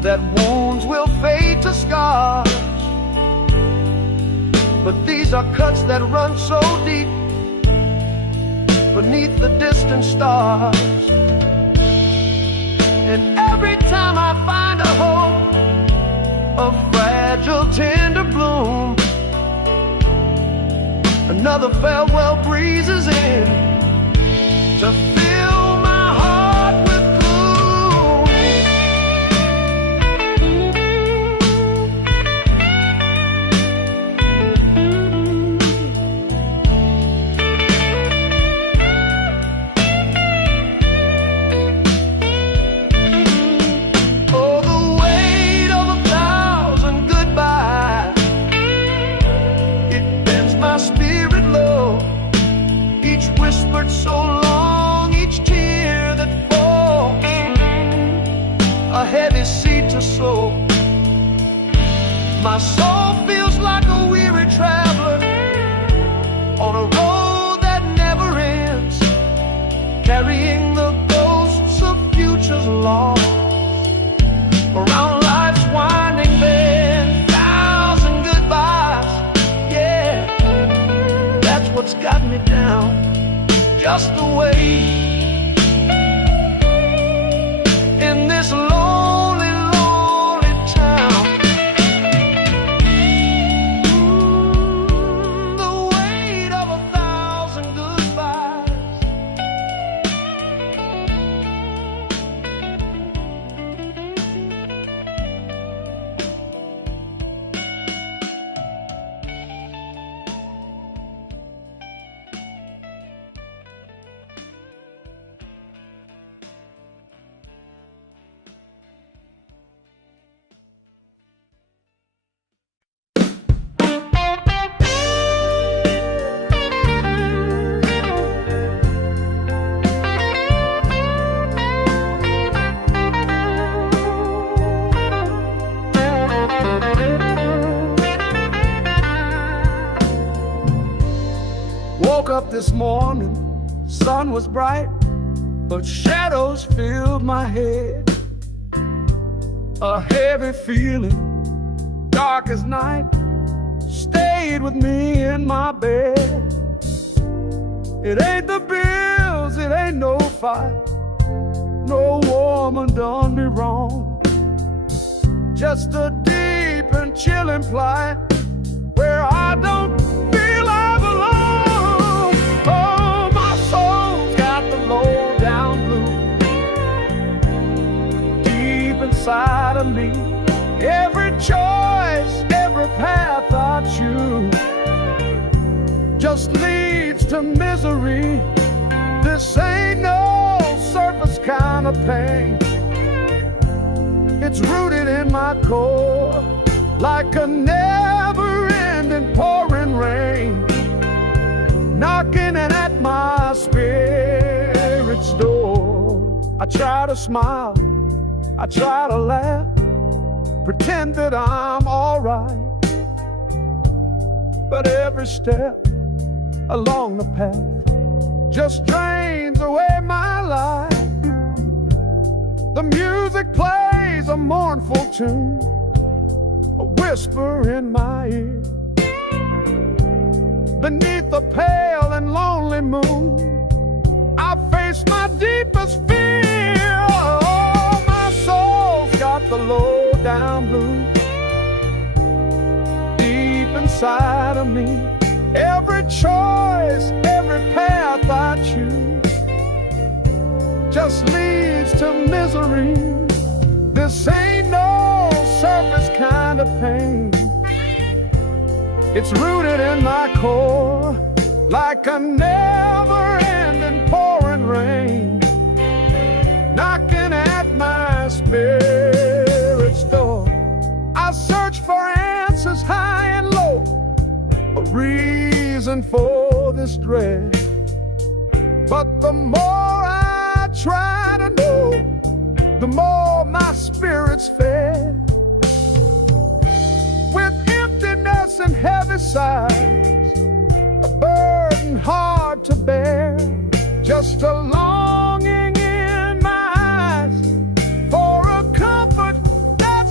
that wounds will fade to scars. But these are cuts that run so deep beneath the distant stars. And every time I find a hope, a fragile, tender bloom, another farewell breezes in to fill my heart with so long, each tear that falls, a heavy seed to sow. My soul feels like a weary traveler on a road that never ends, carrying the ghosts of futures lost around life's winding bend. Thousand goodbyes, yeah, that's what's got me down. Just the way in this lonely, lonely town. The weight of 1,000 goodbyes. Woke up this morning, sun was bright, but shadows filled my head. A heavy feeling, dark as night, stayed with me in my bed. It ain't the bills, it ain't no fight, no woman done me wrong. Just a deep and chilling plight where I don't feel I belong. Oh, my soul's got the low down blues deep inside of me. Every choice, every path I choose just leads to misery. This ain't no surface kind of pain. It's rooted in my core like a never-ending pouring rain, knocking at my spirit's door. I try to smile, I try to laugh, pretend that I'm alright, but every step along the path just drains away my life. The music plays a mournful tune, a whisper in my ear. Beneath the pale and lonely moon, I face my deepest fear. Oh, my soul's got the low down blues deep inside of me. Every choice, every path I choose just leads to misery. This ain't no surface kind of pain. It's rooted in my core like a never-ending pouring rain, knocking at my spirit's door. I search for answers high and low, a reason for this dread. But the more I try to know, the more my spirit's fed. With emptiness and heavy sighs, a burden hard to bear, just a longing in my eyes for a comfort that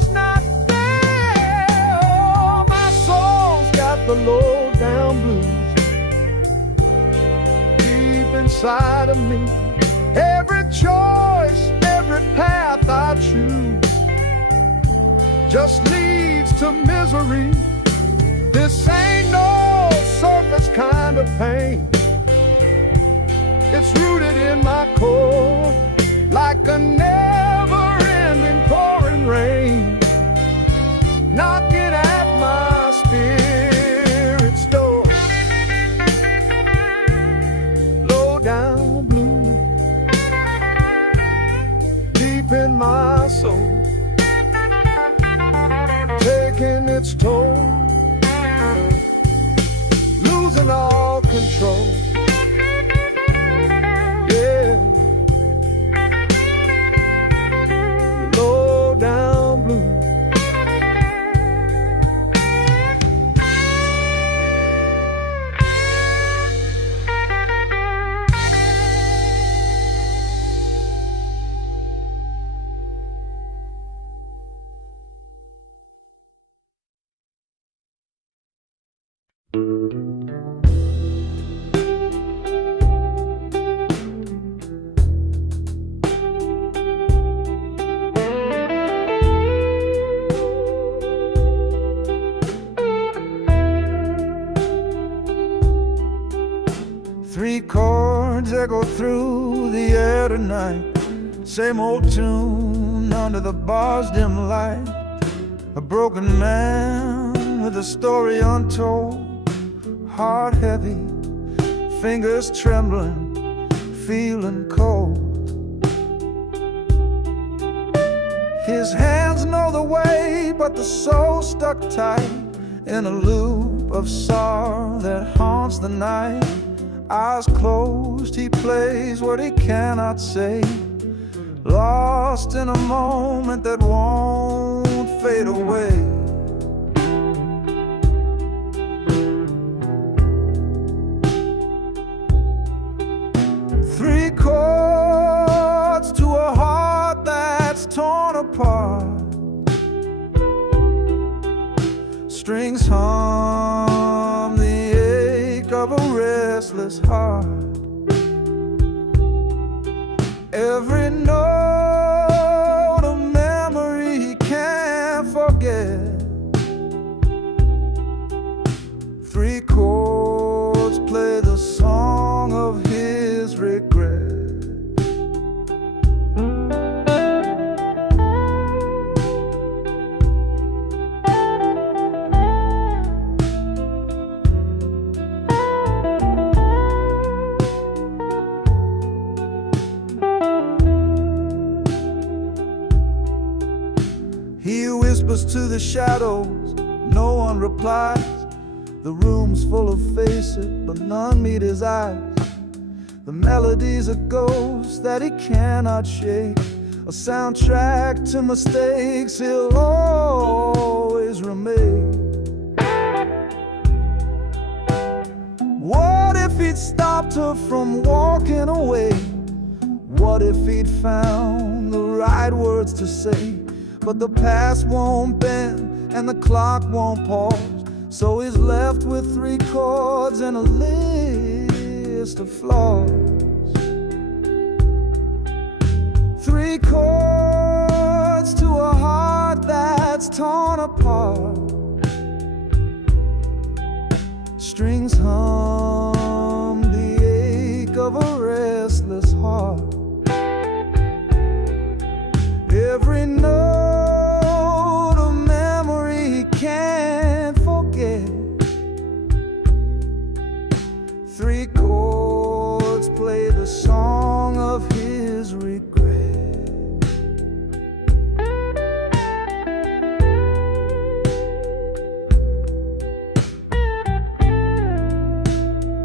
inside of me. Every choice, every path I choose just leads to misery. This ain't no surface kind of pain. It's rooted in my core, like a never-ending pouring rain, knocking at my spirit's door. Low down blue, deep in my soul, taking its toll, losing all control. Yeah, low down blue. Three chords echo through the air tonight. Same old tune under the bar's dim light. A broken man with a story untold. Heart heavy, fingers trembling, feeling cold. His hands know the way, but the soul stuck tight in a loop of sorrow that haunts the night. Eyes closed, he plays what he cannot say, lost in a moment that won't fade away. Three chords to a heart that's torn apart. Strings hum the ache of a restless heart. Every note a memory he can't forget. Three chords play the song of his regret. He whispers to the shadows, no one replies. The room's full of faces, but none meet his eyes. The melody's a ghost that he cannot shake, a soundtrack to mistakes he'll always remake. What if he'd stopped her from walking away? What if he'd found the right words to say? But the past won't bend and the clock won't pause, so he's left with three chords and a list of flaws. Three chords to a heart that's torn apart. Strings hum the ache of a restless heart. Every note a memory he can't forget. Three chords play the song of his regret.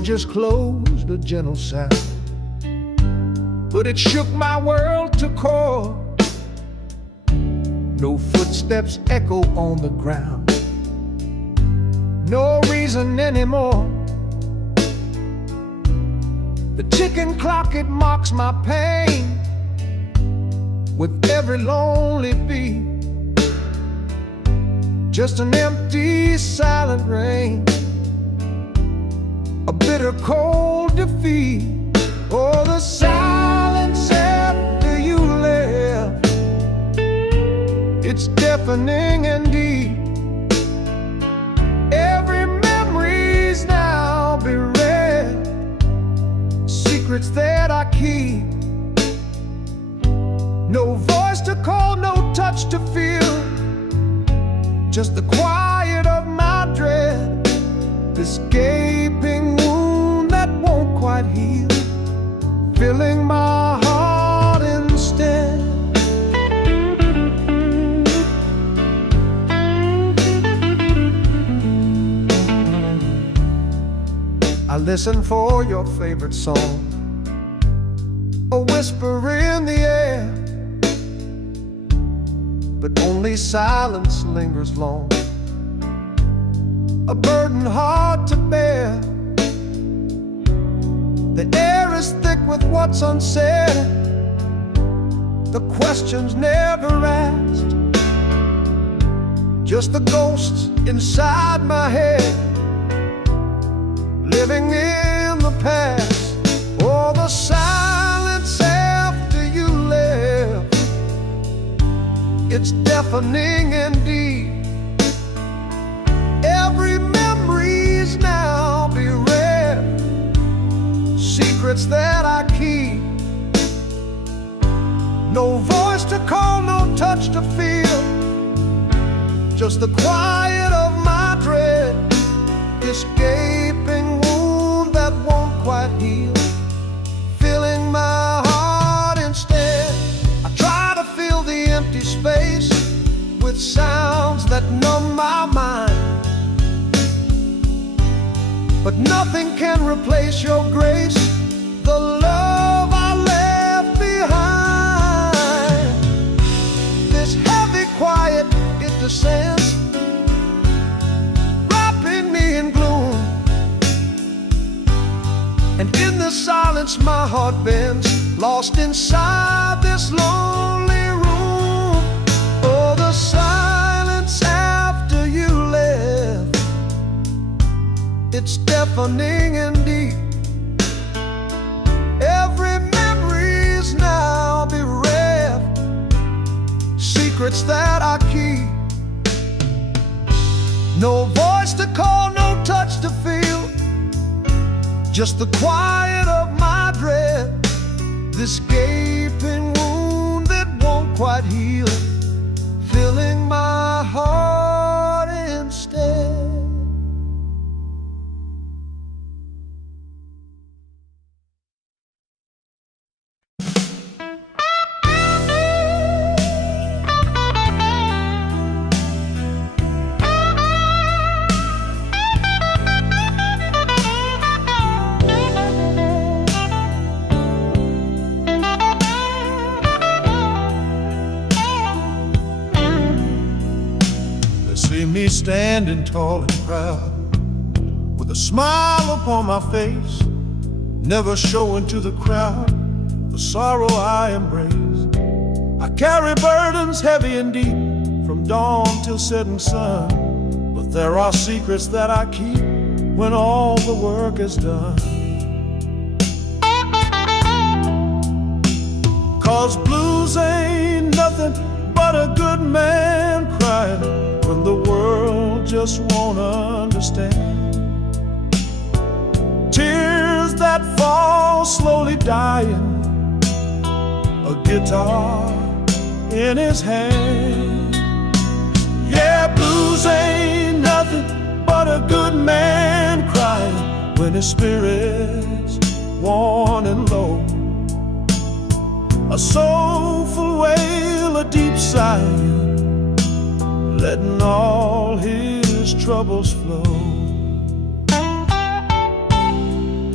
door just closed, a gentle sound, but it shook my world to core. No footsteps echo on the ground, no reason anymore. The ticking clock, it mocks my pain with every lonely beat. Just an empty, silent rain, a bitter, cold defeat. Oh, the silence after you left, it's deafening indeed. Every memory's now bereft, secrets that I keep. No voice to call, no touch to feel, just the quiet of my dread, this gaping wound that won't quite heal, filling my heart instead. I listen for your favorite song, a whisper in the air, but only silence lingers long, a burden hard to bear. The air is thick with what's unsaid, the questions never asked, just the ghosts inside my head, living in the past. Oh, the silence after you left, it's deafening indeed. Every memory's now bereft, secrets that I keep. No voice to call, no touch to feel, just the quiet of my dread, this gaping wound that won't quite heal, filling my heart instead. I try to fill the empty space with sounds that numb my mind, but nothing can replace your grace, the love I left behind. This heavy quiet, it descends, wrapping me in gloom, and in the silence my heart bends, lost inside this lonely room. Oh, the silence after you left, it's deafening indeed. Every memory's now bereft, secrets that I keep. No voice to call, no touch to feel, just the quiet of my dread, this gaping wound that won't quite heal, filling my heart instead. See me standing tall and proud, with a smile upon my face, never showing to the crowd the sorrow I embrace. I carry burdens heavy and deep, from dawn till setting sun, but there are secrets that I keep when all the work is done. 'Cause blues ain't nothing but a good man crying when the world just won't understand. Tears that fall slowly dying, a guitar in his hand. Yeah, blues ain't nothing but a good man crying when his spirit's worn and low. A soulful wail, a deep sigh, letting all his troubles flow.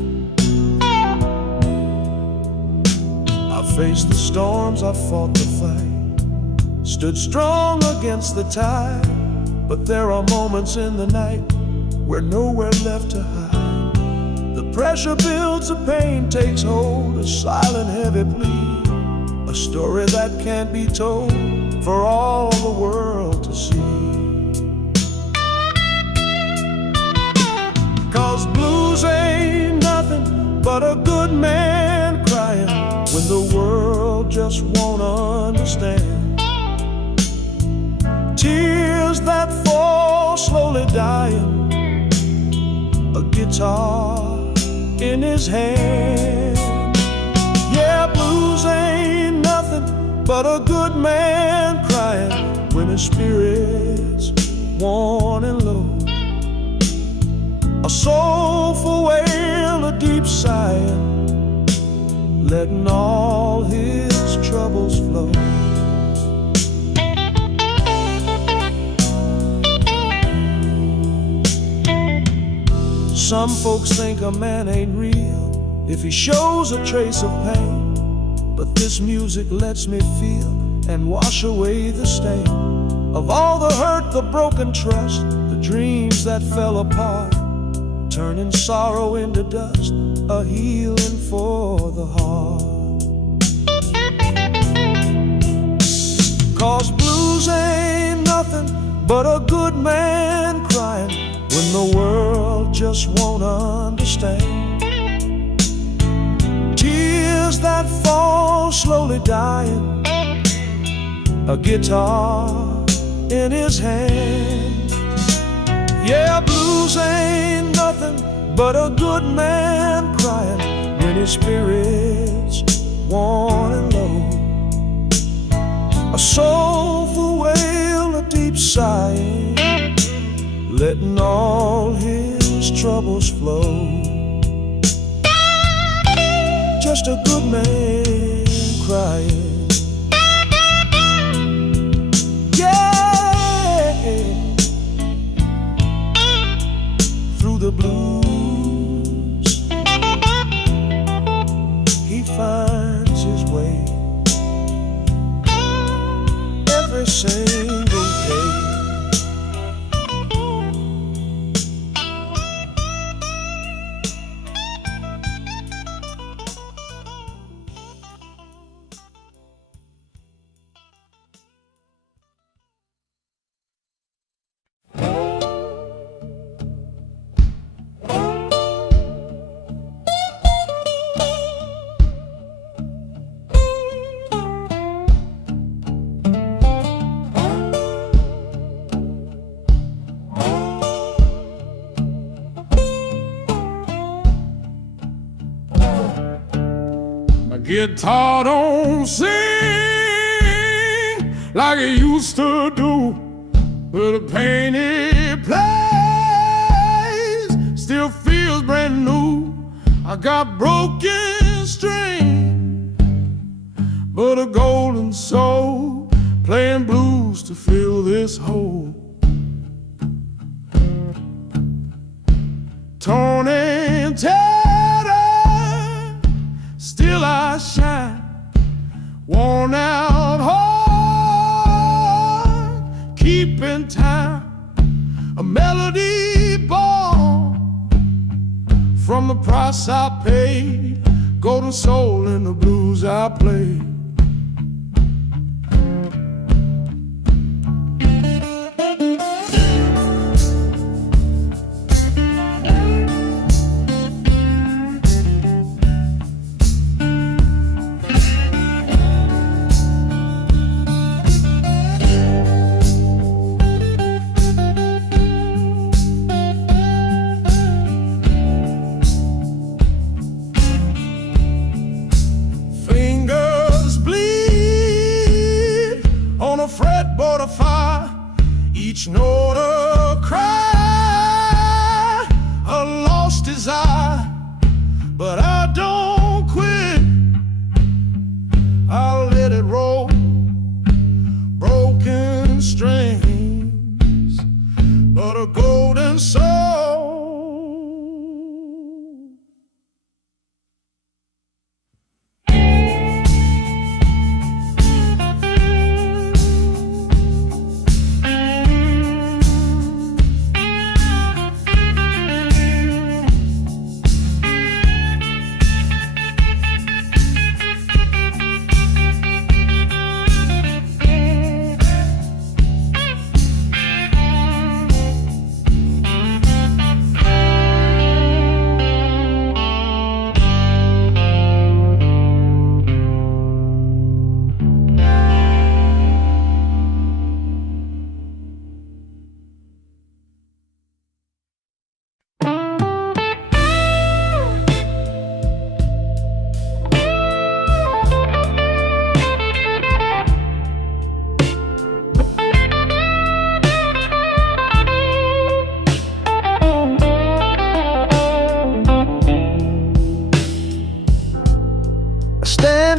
Faced the storms I fought to fight, stood strong against the tide. But there are moments in the night where nowhere left to hide. The pressure builds, the pain takes hold, a silent heavy plea, a story that can't be told for all the world to see. 'Cause blues ain't nothing but a good man crying when the world just won't understand. Tears that fall slowly dying, a guitar in his hand. Yeah, blues ain't nothing but a good man crying when his spirit's worn and low. A soulful wail, a deep sighing, letting all his troubles flow. Some folks think a man ain't real if he shows a trace of pain, but this music lets me feel and wash away the stain of all the hurt, the broken trust, the dreams that fell apart, turning sorrow into dust, a healing for the heart. 'Cause blues ain't nothing but a good man crying when the world just won't understand. Tears that fall slowly dying, a guitar in his hand. Yeah, blues ain't nothing but a good man crying when his spirit's worn and low. A soulful wail, a deep sighing, letting all his troubles flow. Just a good man crying. Yeah, through the blues he finds his way every single day. Guitar don't sing like it used to do, but the pain it plays still feels brand new. I got broken string, but a golden soul playing blues to fill this hole. Torn and tattered, still I shine, worn out heart, keeping time, a melody born from the price I paid, golden soul in the blues I play. Fretboard of fire, each note a cry, a lost desire, but I don't quit. I'll let it roll, broken strings, but a golden soul.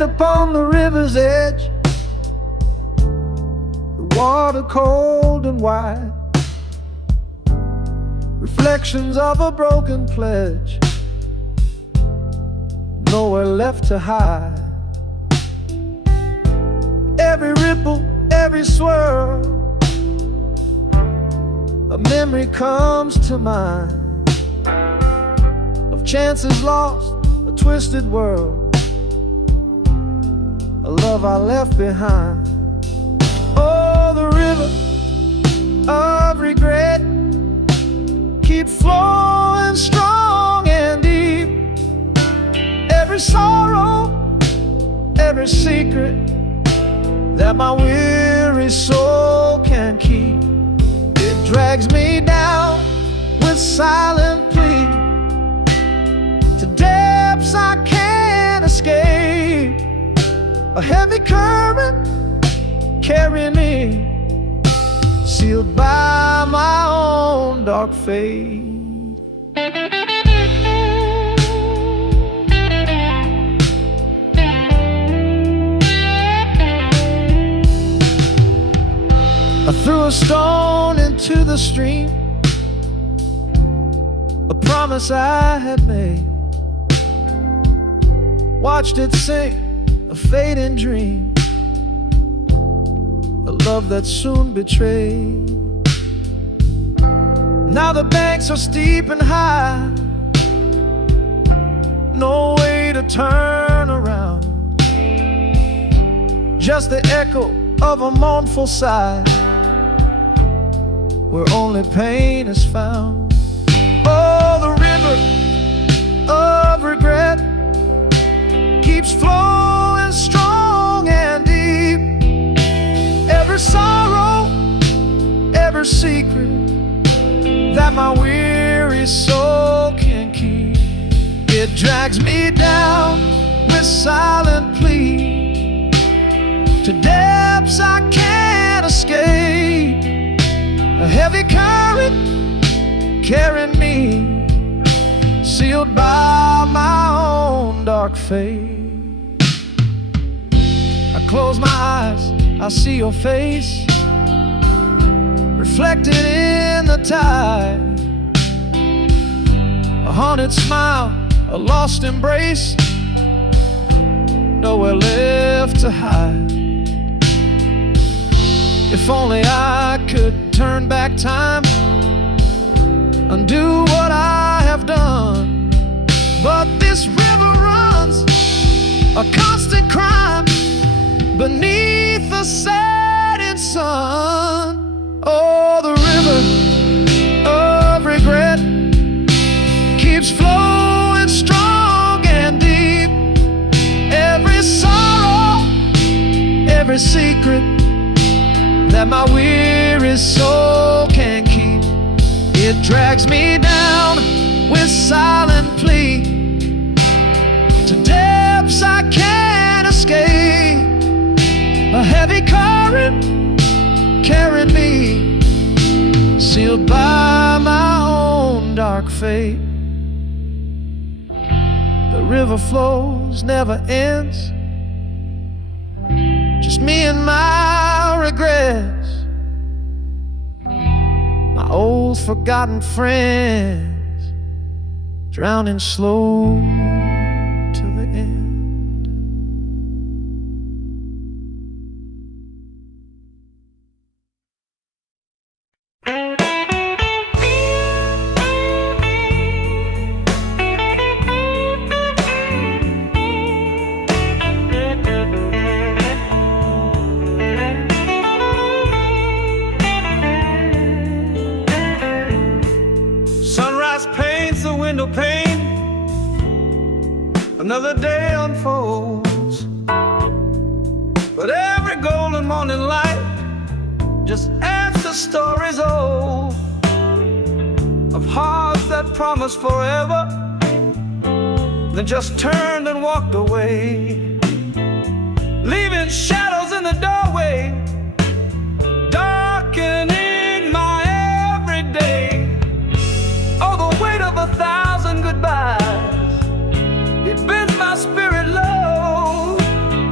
upon the river's edge, the water cold and wide, reflections of a broken pledge, nowhere left to hide. Every ripple, every swirl, a memory comes to mind of chances lost, a twisted world, a love I left behind. Oh, the river of regret keep flowing strong and deep. Every sorrow, every secret that my weary soul can keep, it drags me down with silent plea to depths I can't escape. A heavy current carrying me, sealed by my own dark fate. I threw a stone into the stream, a promise I had made, watched it sink, a fading dream, a love that soon betrayed. Now the banks are steep and high, no way to turn around, just the echo of a mournful sigh, where only pain is found. Oh, the river of regret keeps flowing strong and deep. Every sorrow, every secret that my weary soul can keep, it drags me down with silent plea to depths I can't escape. A heavy current carrying me, sealed by my own dark fate. I close my eyes, I see your face reflected in the tide, a haunted smile, a lost embrace, nowhere left to hide. If only I could turn back time, undo what I have done, but this river runs a constant crime beneath the setting sun. Oh, the river of regret keeps flowing strong and deep. Every sorrow, every secret that my weary soul can keep, it drags me down with silent plea to depths I can't escape. A heavy current carrying me, sealed by my own dark fate. The river flows, never ends, just me and my regrets, my old forgotten friends, drowning slow to the end. Window pane, another day unfolds, but every golden morning light just adds to stories old of hearts that promised forever, then just turned and walked away, leaving shadows in the doorway, darkening my everyday. Oh, the weight of 1,000 goodbyes, it bends my spirit low.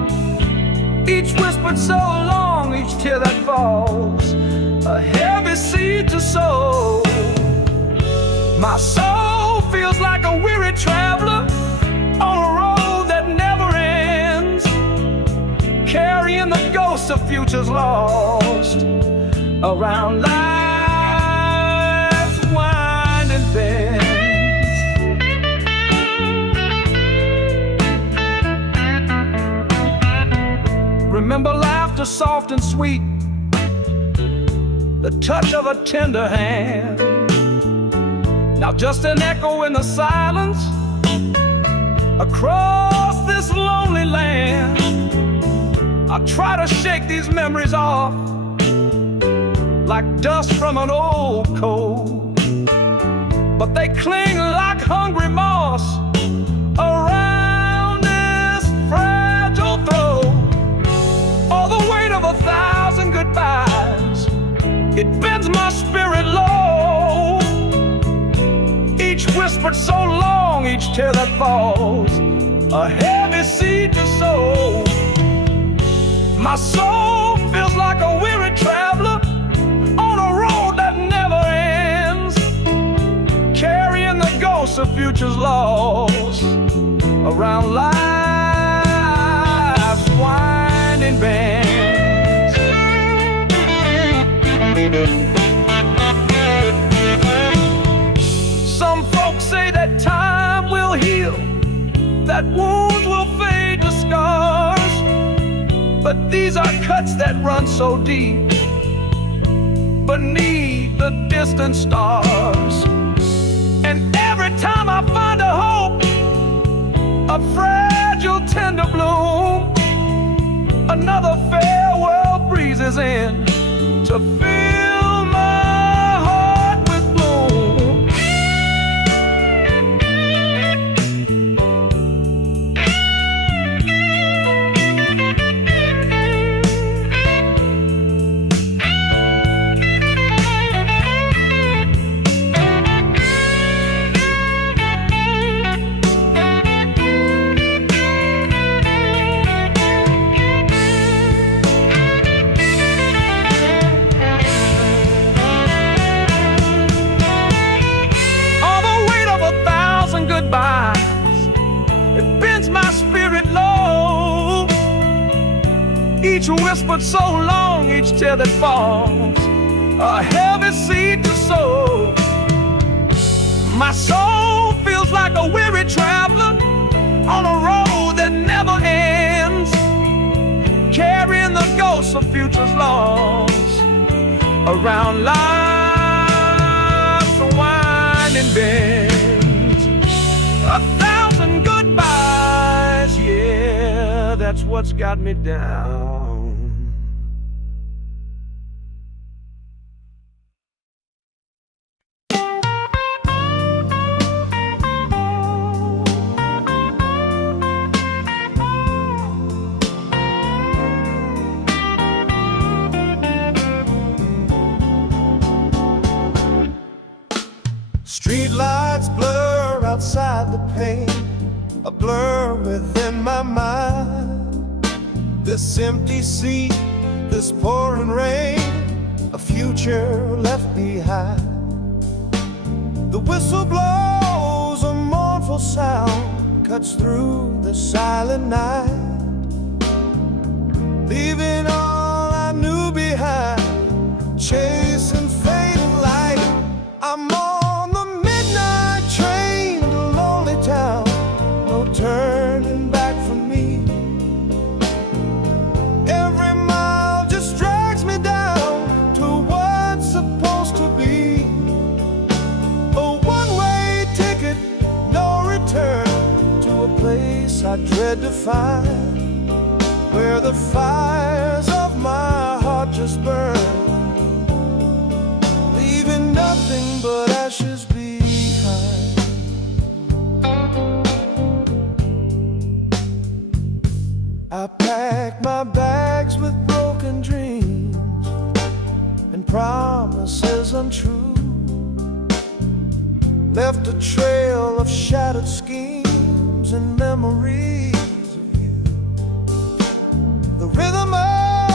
whispered so long, each tear that falls, a heavy seed to sow. My soul feels like a weary traveler on a road that never ends, carrying the ghosts of futures lost around life's winding bend. Remember laughter soft and sweet, the touch of a tender hand. Now just an echo in the silence across this lonely land. I try to shake these memories off like dust from an old coat, but they cling like hungry moss around this fragile throat. All the weight of 1,000 goodbyes, it bends my spirit low. Each whispered so long, each tear that falls, a heavy seed to sow. My soul feels like a weary traveler on a road that never ends, carrying the ghosts of futures lost around life's winding bend. Some folks say that time will heal, that wounds will fade to scars, but these are cuts that run so deep beneath the distant stars. And every time I find a hope, a fragile tender bloom, another farewell breezes in to fill my heart with gloom. It bends my spirit low. Each whispered so long, each tear that falls, a heavy seed to sow. My soul feels like a weary traveler on a road that never ends, carrying the ghosts of futures lost around life's winding bend. 1,000 goodbyes, yeah, that's what's got me down. Street lights blur outside the pane, a blur within my mind. This empty seat, this pouring rain, a future left behind. The whistle blows, a mournful sound cuts through the silent night, leaving all I knew behind, chasing fading light. I'm on the midnight train to lonely town, no turning back for me. Every mile just drags me down to what's supposed to be a one-way ticket, no return, to a place I dread to find, where the fires of my heart just burn, leaving nothing but ashes behind. I packed my bags with broken dreams and promises untrue, left a trail of shattered schemes and memories of you. The rhythm of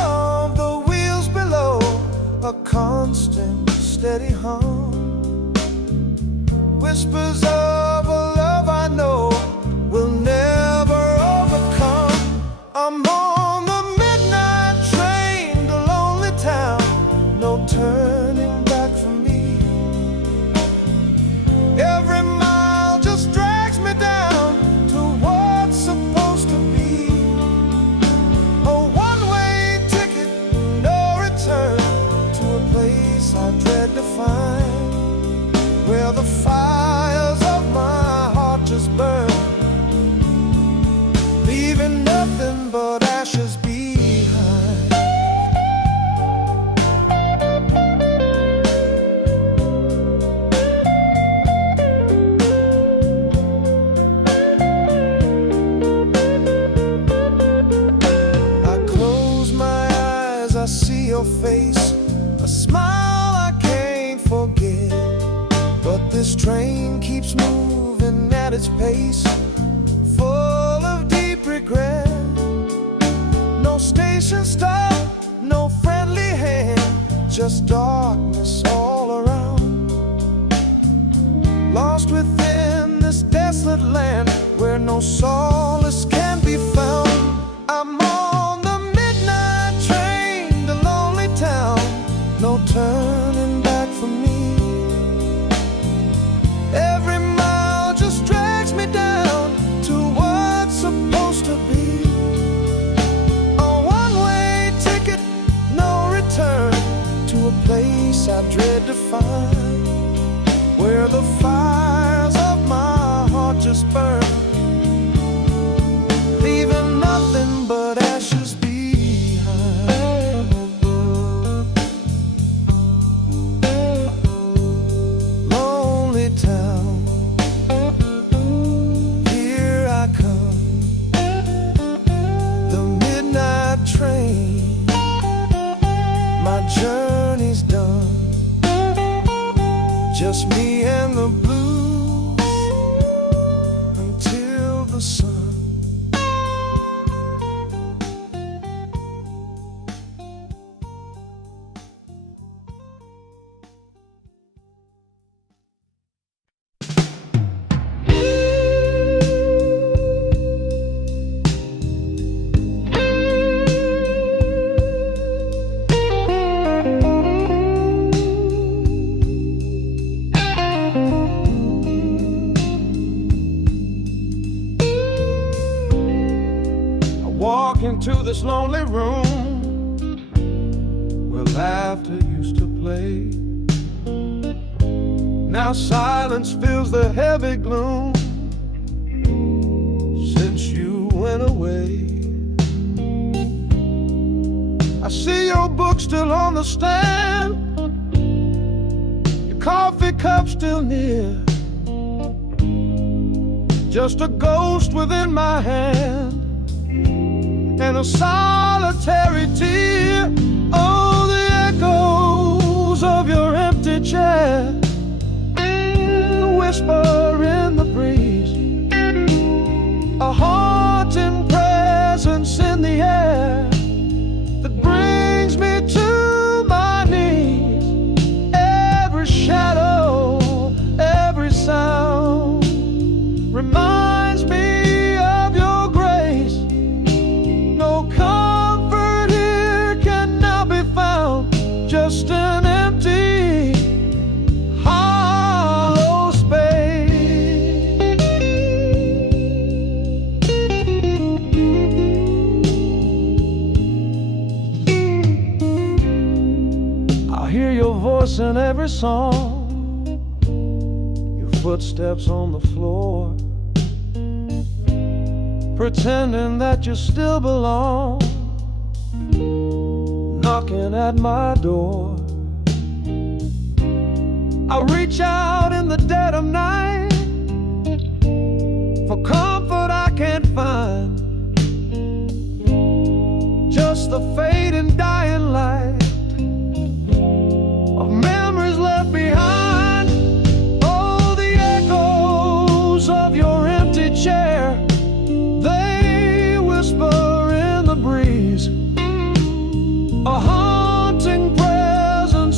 a constant, steady hum. Whispers of a love I know will never overcome. I'm on the midnight train to lonely town, no turning back for me. Every mile just drags me down to what's supposed to be. A one-way ticket, no return, to a place I dread to find, where the fires of my heart just burn, leaving nothing but ashes behind. I close my eyes, I see your face, a smile I can't forget. But this train keeps moving at its pace, full of deep regret. No station stop, no friendly hand, just darkness all around. Lost within this desolate land where no solace can be found. I'm on the midnight train to lonely town, no turning back for me. Every mile just drags me down to what's supposed to be. A one-way ticket, no return, to a place I dread to find, where the fires of my heart just burn, leaving nothing but ashes behind. Lonely town, here I come, the midnight train, my journey's done, just me and the blues until the sun. Walk into this lonely room where laughter used to play. Now silence fills the heavy gloom since you went away. I see your book still on the stand, your coffee cup still near, just a ghost within my hand and a solitary tear. Oh, the echoes of your empty chair, the whisper in the breeze, a haunting presence in the air that brings me to my knees. Every shadow, every sound reminds me of your grace. No comfort here can now be found, just an empty, hollow space. I hear your voice in every song, your footsteps on the floor, pretending that you still belong, knocking at my door. I reach out in the dead of night for comfort I can't find, just the fading dying light of memories left behind. Oh, the echoes of your empty chair, they whisper in the breeze, a haunting presence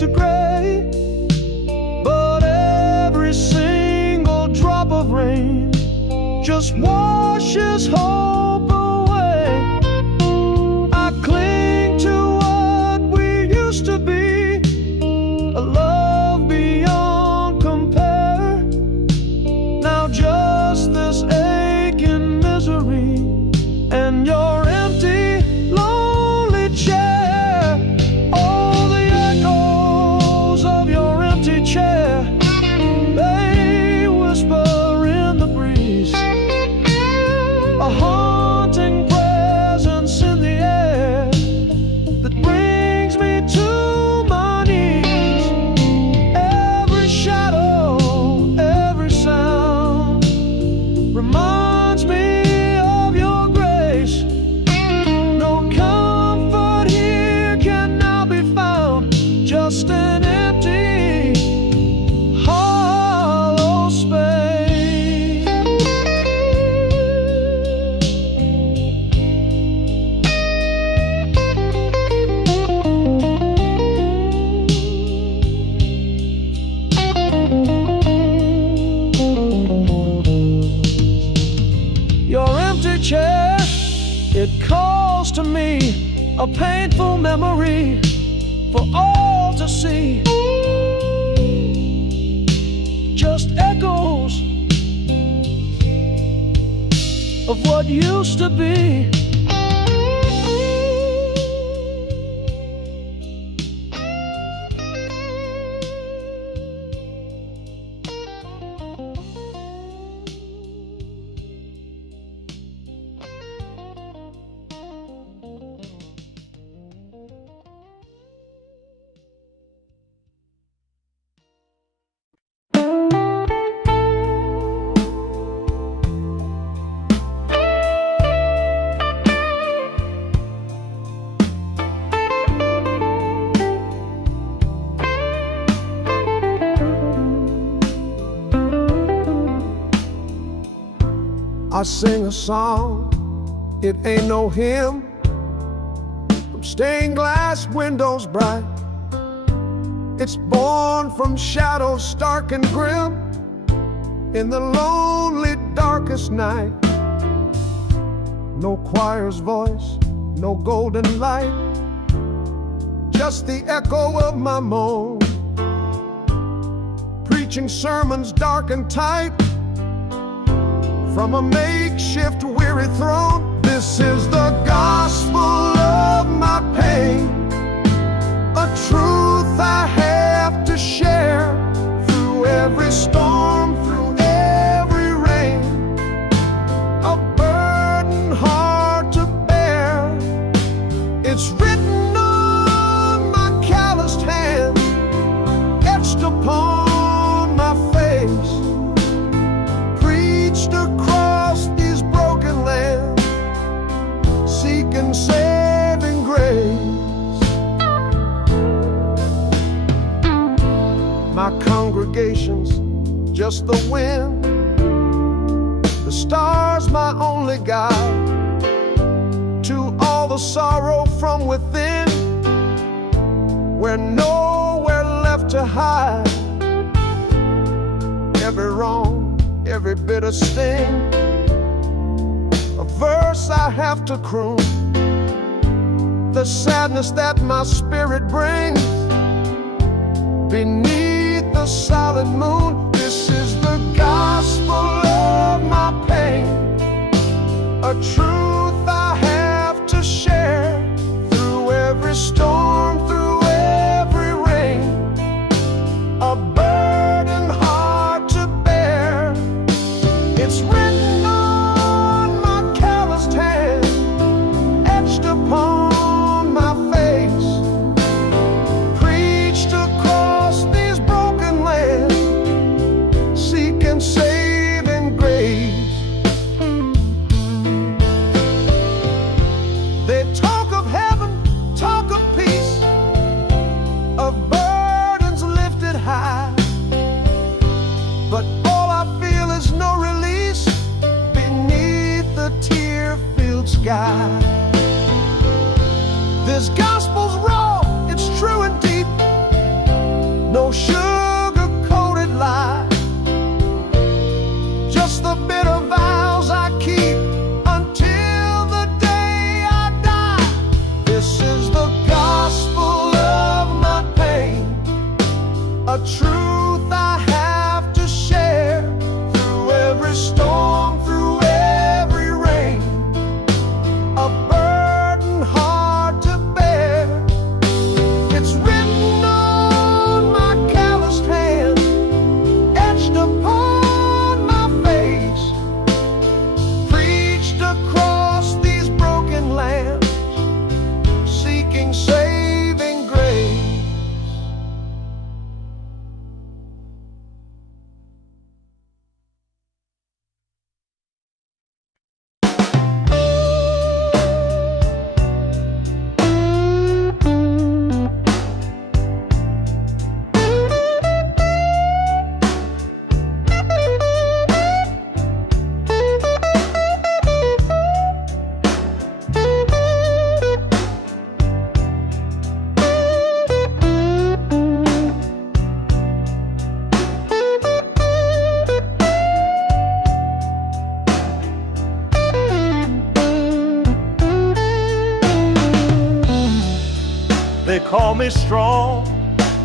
to gray, but every single drop of rain just washes hope away. I cling to what we used to be, a love beyond compare. Now just this aching misery and your empty, lonely chair. Oh, the echoes of your empty chair, they whisper in the breeze, a haunting presence in the air that brings me to my knees. Every shadow, every sound reminds me of your grace. No comfort here can now be found, just an empty, hollow space. Your empty chair, it calls to me, a painful memory for all to see. Just echoes of what used to be. I sing a song, it ain't no hymn, from stained glass windows bright. It's born from shadows stark and grim, in the lonely darkest night. No choir's voice, no golden light, just the echo of my moan, preaching sermons dark and tight from a makeshift weary throne. This is the gospel of my pain, a truth I have to share through every storm, through every rain, a burden hard to bear. It's written on my calloused hand, etched upon my face, preached across these broken lands, seeking saving grace. My congregation's just the wind, the stars my only guide, to all the sorrow from within, we're nowhere left to hide. Every wrong, every bitter sting, a verse I have to croon, the sadness that my spirit brings beneath the solid moon. This is the gospel of my pain, a truth I have to share through every storm, through every rain, a burden hard to bear. It's written on my calloused hand, etched upon my face, preached across these broken lands, seeking saving grace.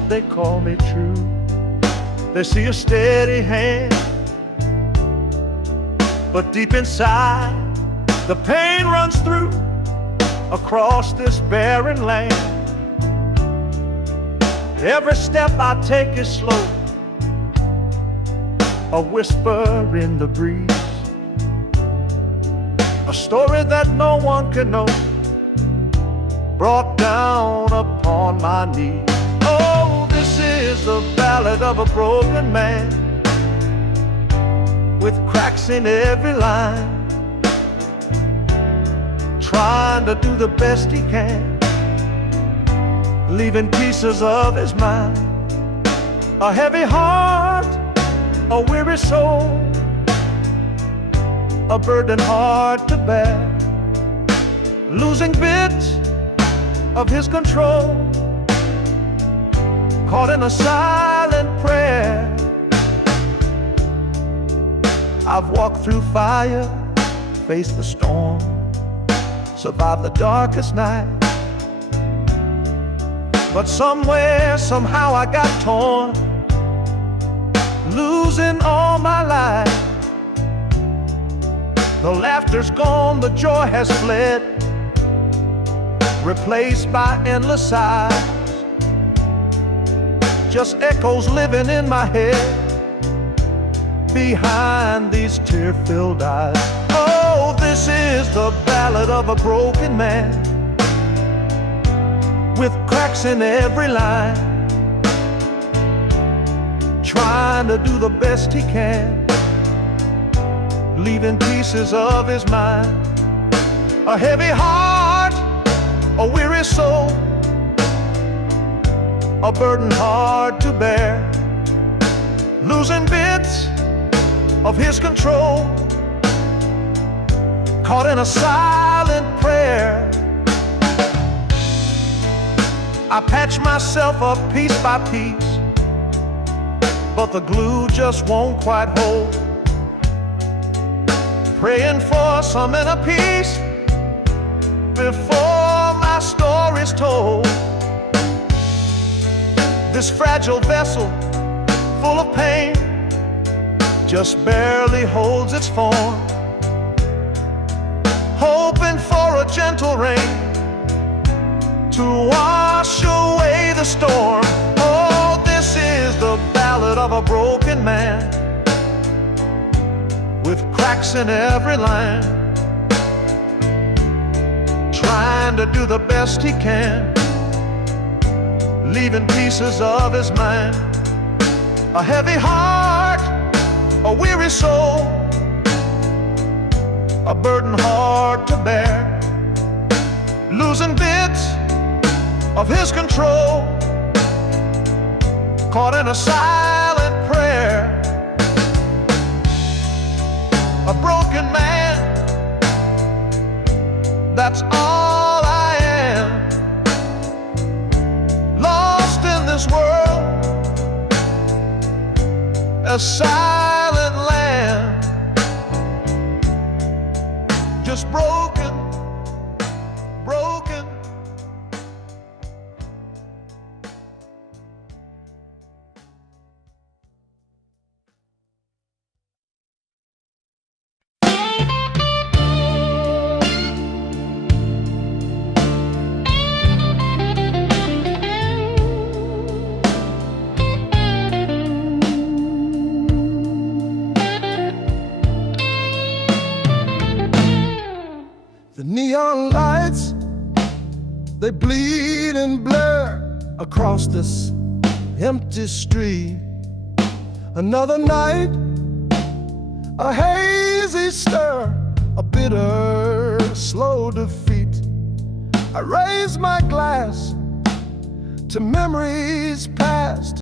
they call me true. They see a steady hand, but deep inside, the pain runs through across this barren land. Every step I take is slow, a whisper in the breeze, a story that no one can know, brought down upon my knees. Oh, this is the ballad of a broken man, with cracks in every line, trying to do the best he can, leaving pieces of his mind. A heavy heart, a weary soul, a burden hard to bear, losing bits of his control, caught in a silent prayer. I've walked through fire, faced the storm, survived the darkest night, but somewhere, somehow I got torn, losing all my life. The laughter's gone, the joy has fled, replaced by endless sighs, just echoes living in my head behind these tear-filled eyes. Oh, this is the ballad of a broken man, with cracks in every line, trying to do the best he can, leaving pieces of his mind. A heavy heart, a weary soul, a burden hard to bear, losing bits of his control, caught in a silent prayer. I patch myself up piece by piece, but the glue just won't quite hold, praying for some inner peace before my story's told. This fragile vessel, full of pain, just barely holds its form, hoping for a gentle rain to wash away the storm. Oh, this is the ballad of a broken man, with cracks in every line, trying to do the best he can, leaving pieces of his mind. A heavy heart, a weary soul, a burden hard to bear, losing bits of his control, caught in a silent prayer. A broken man, that's all I am, lost in this world, a silent land, just broken, broken. The neon lights, they bleed and blur across this empty street. Another night, a hazy stir, a bitter, slow defeat. I raise my glass to memories past.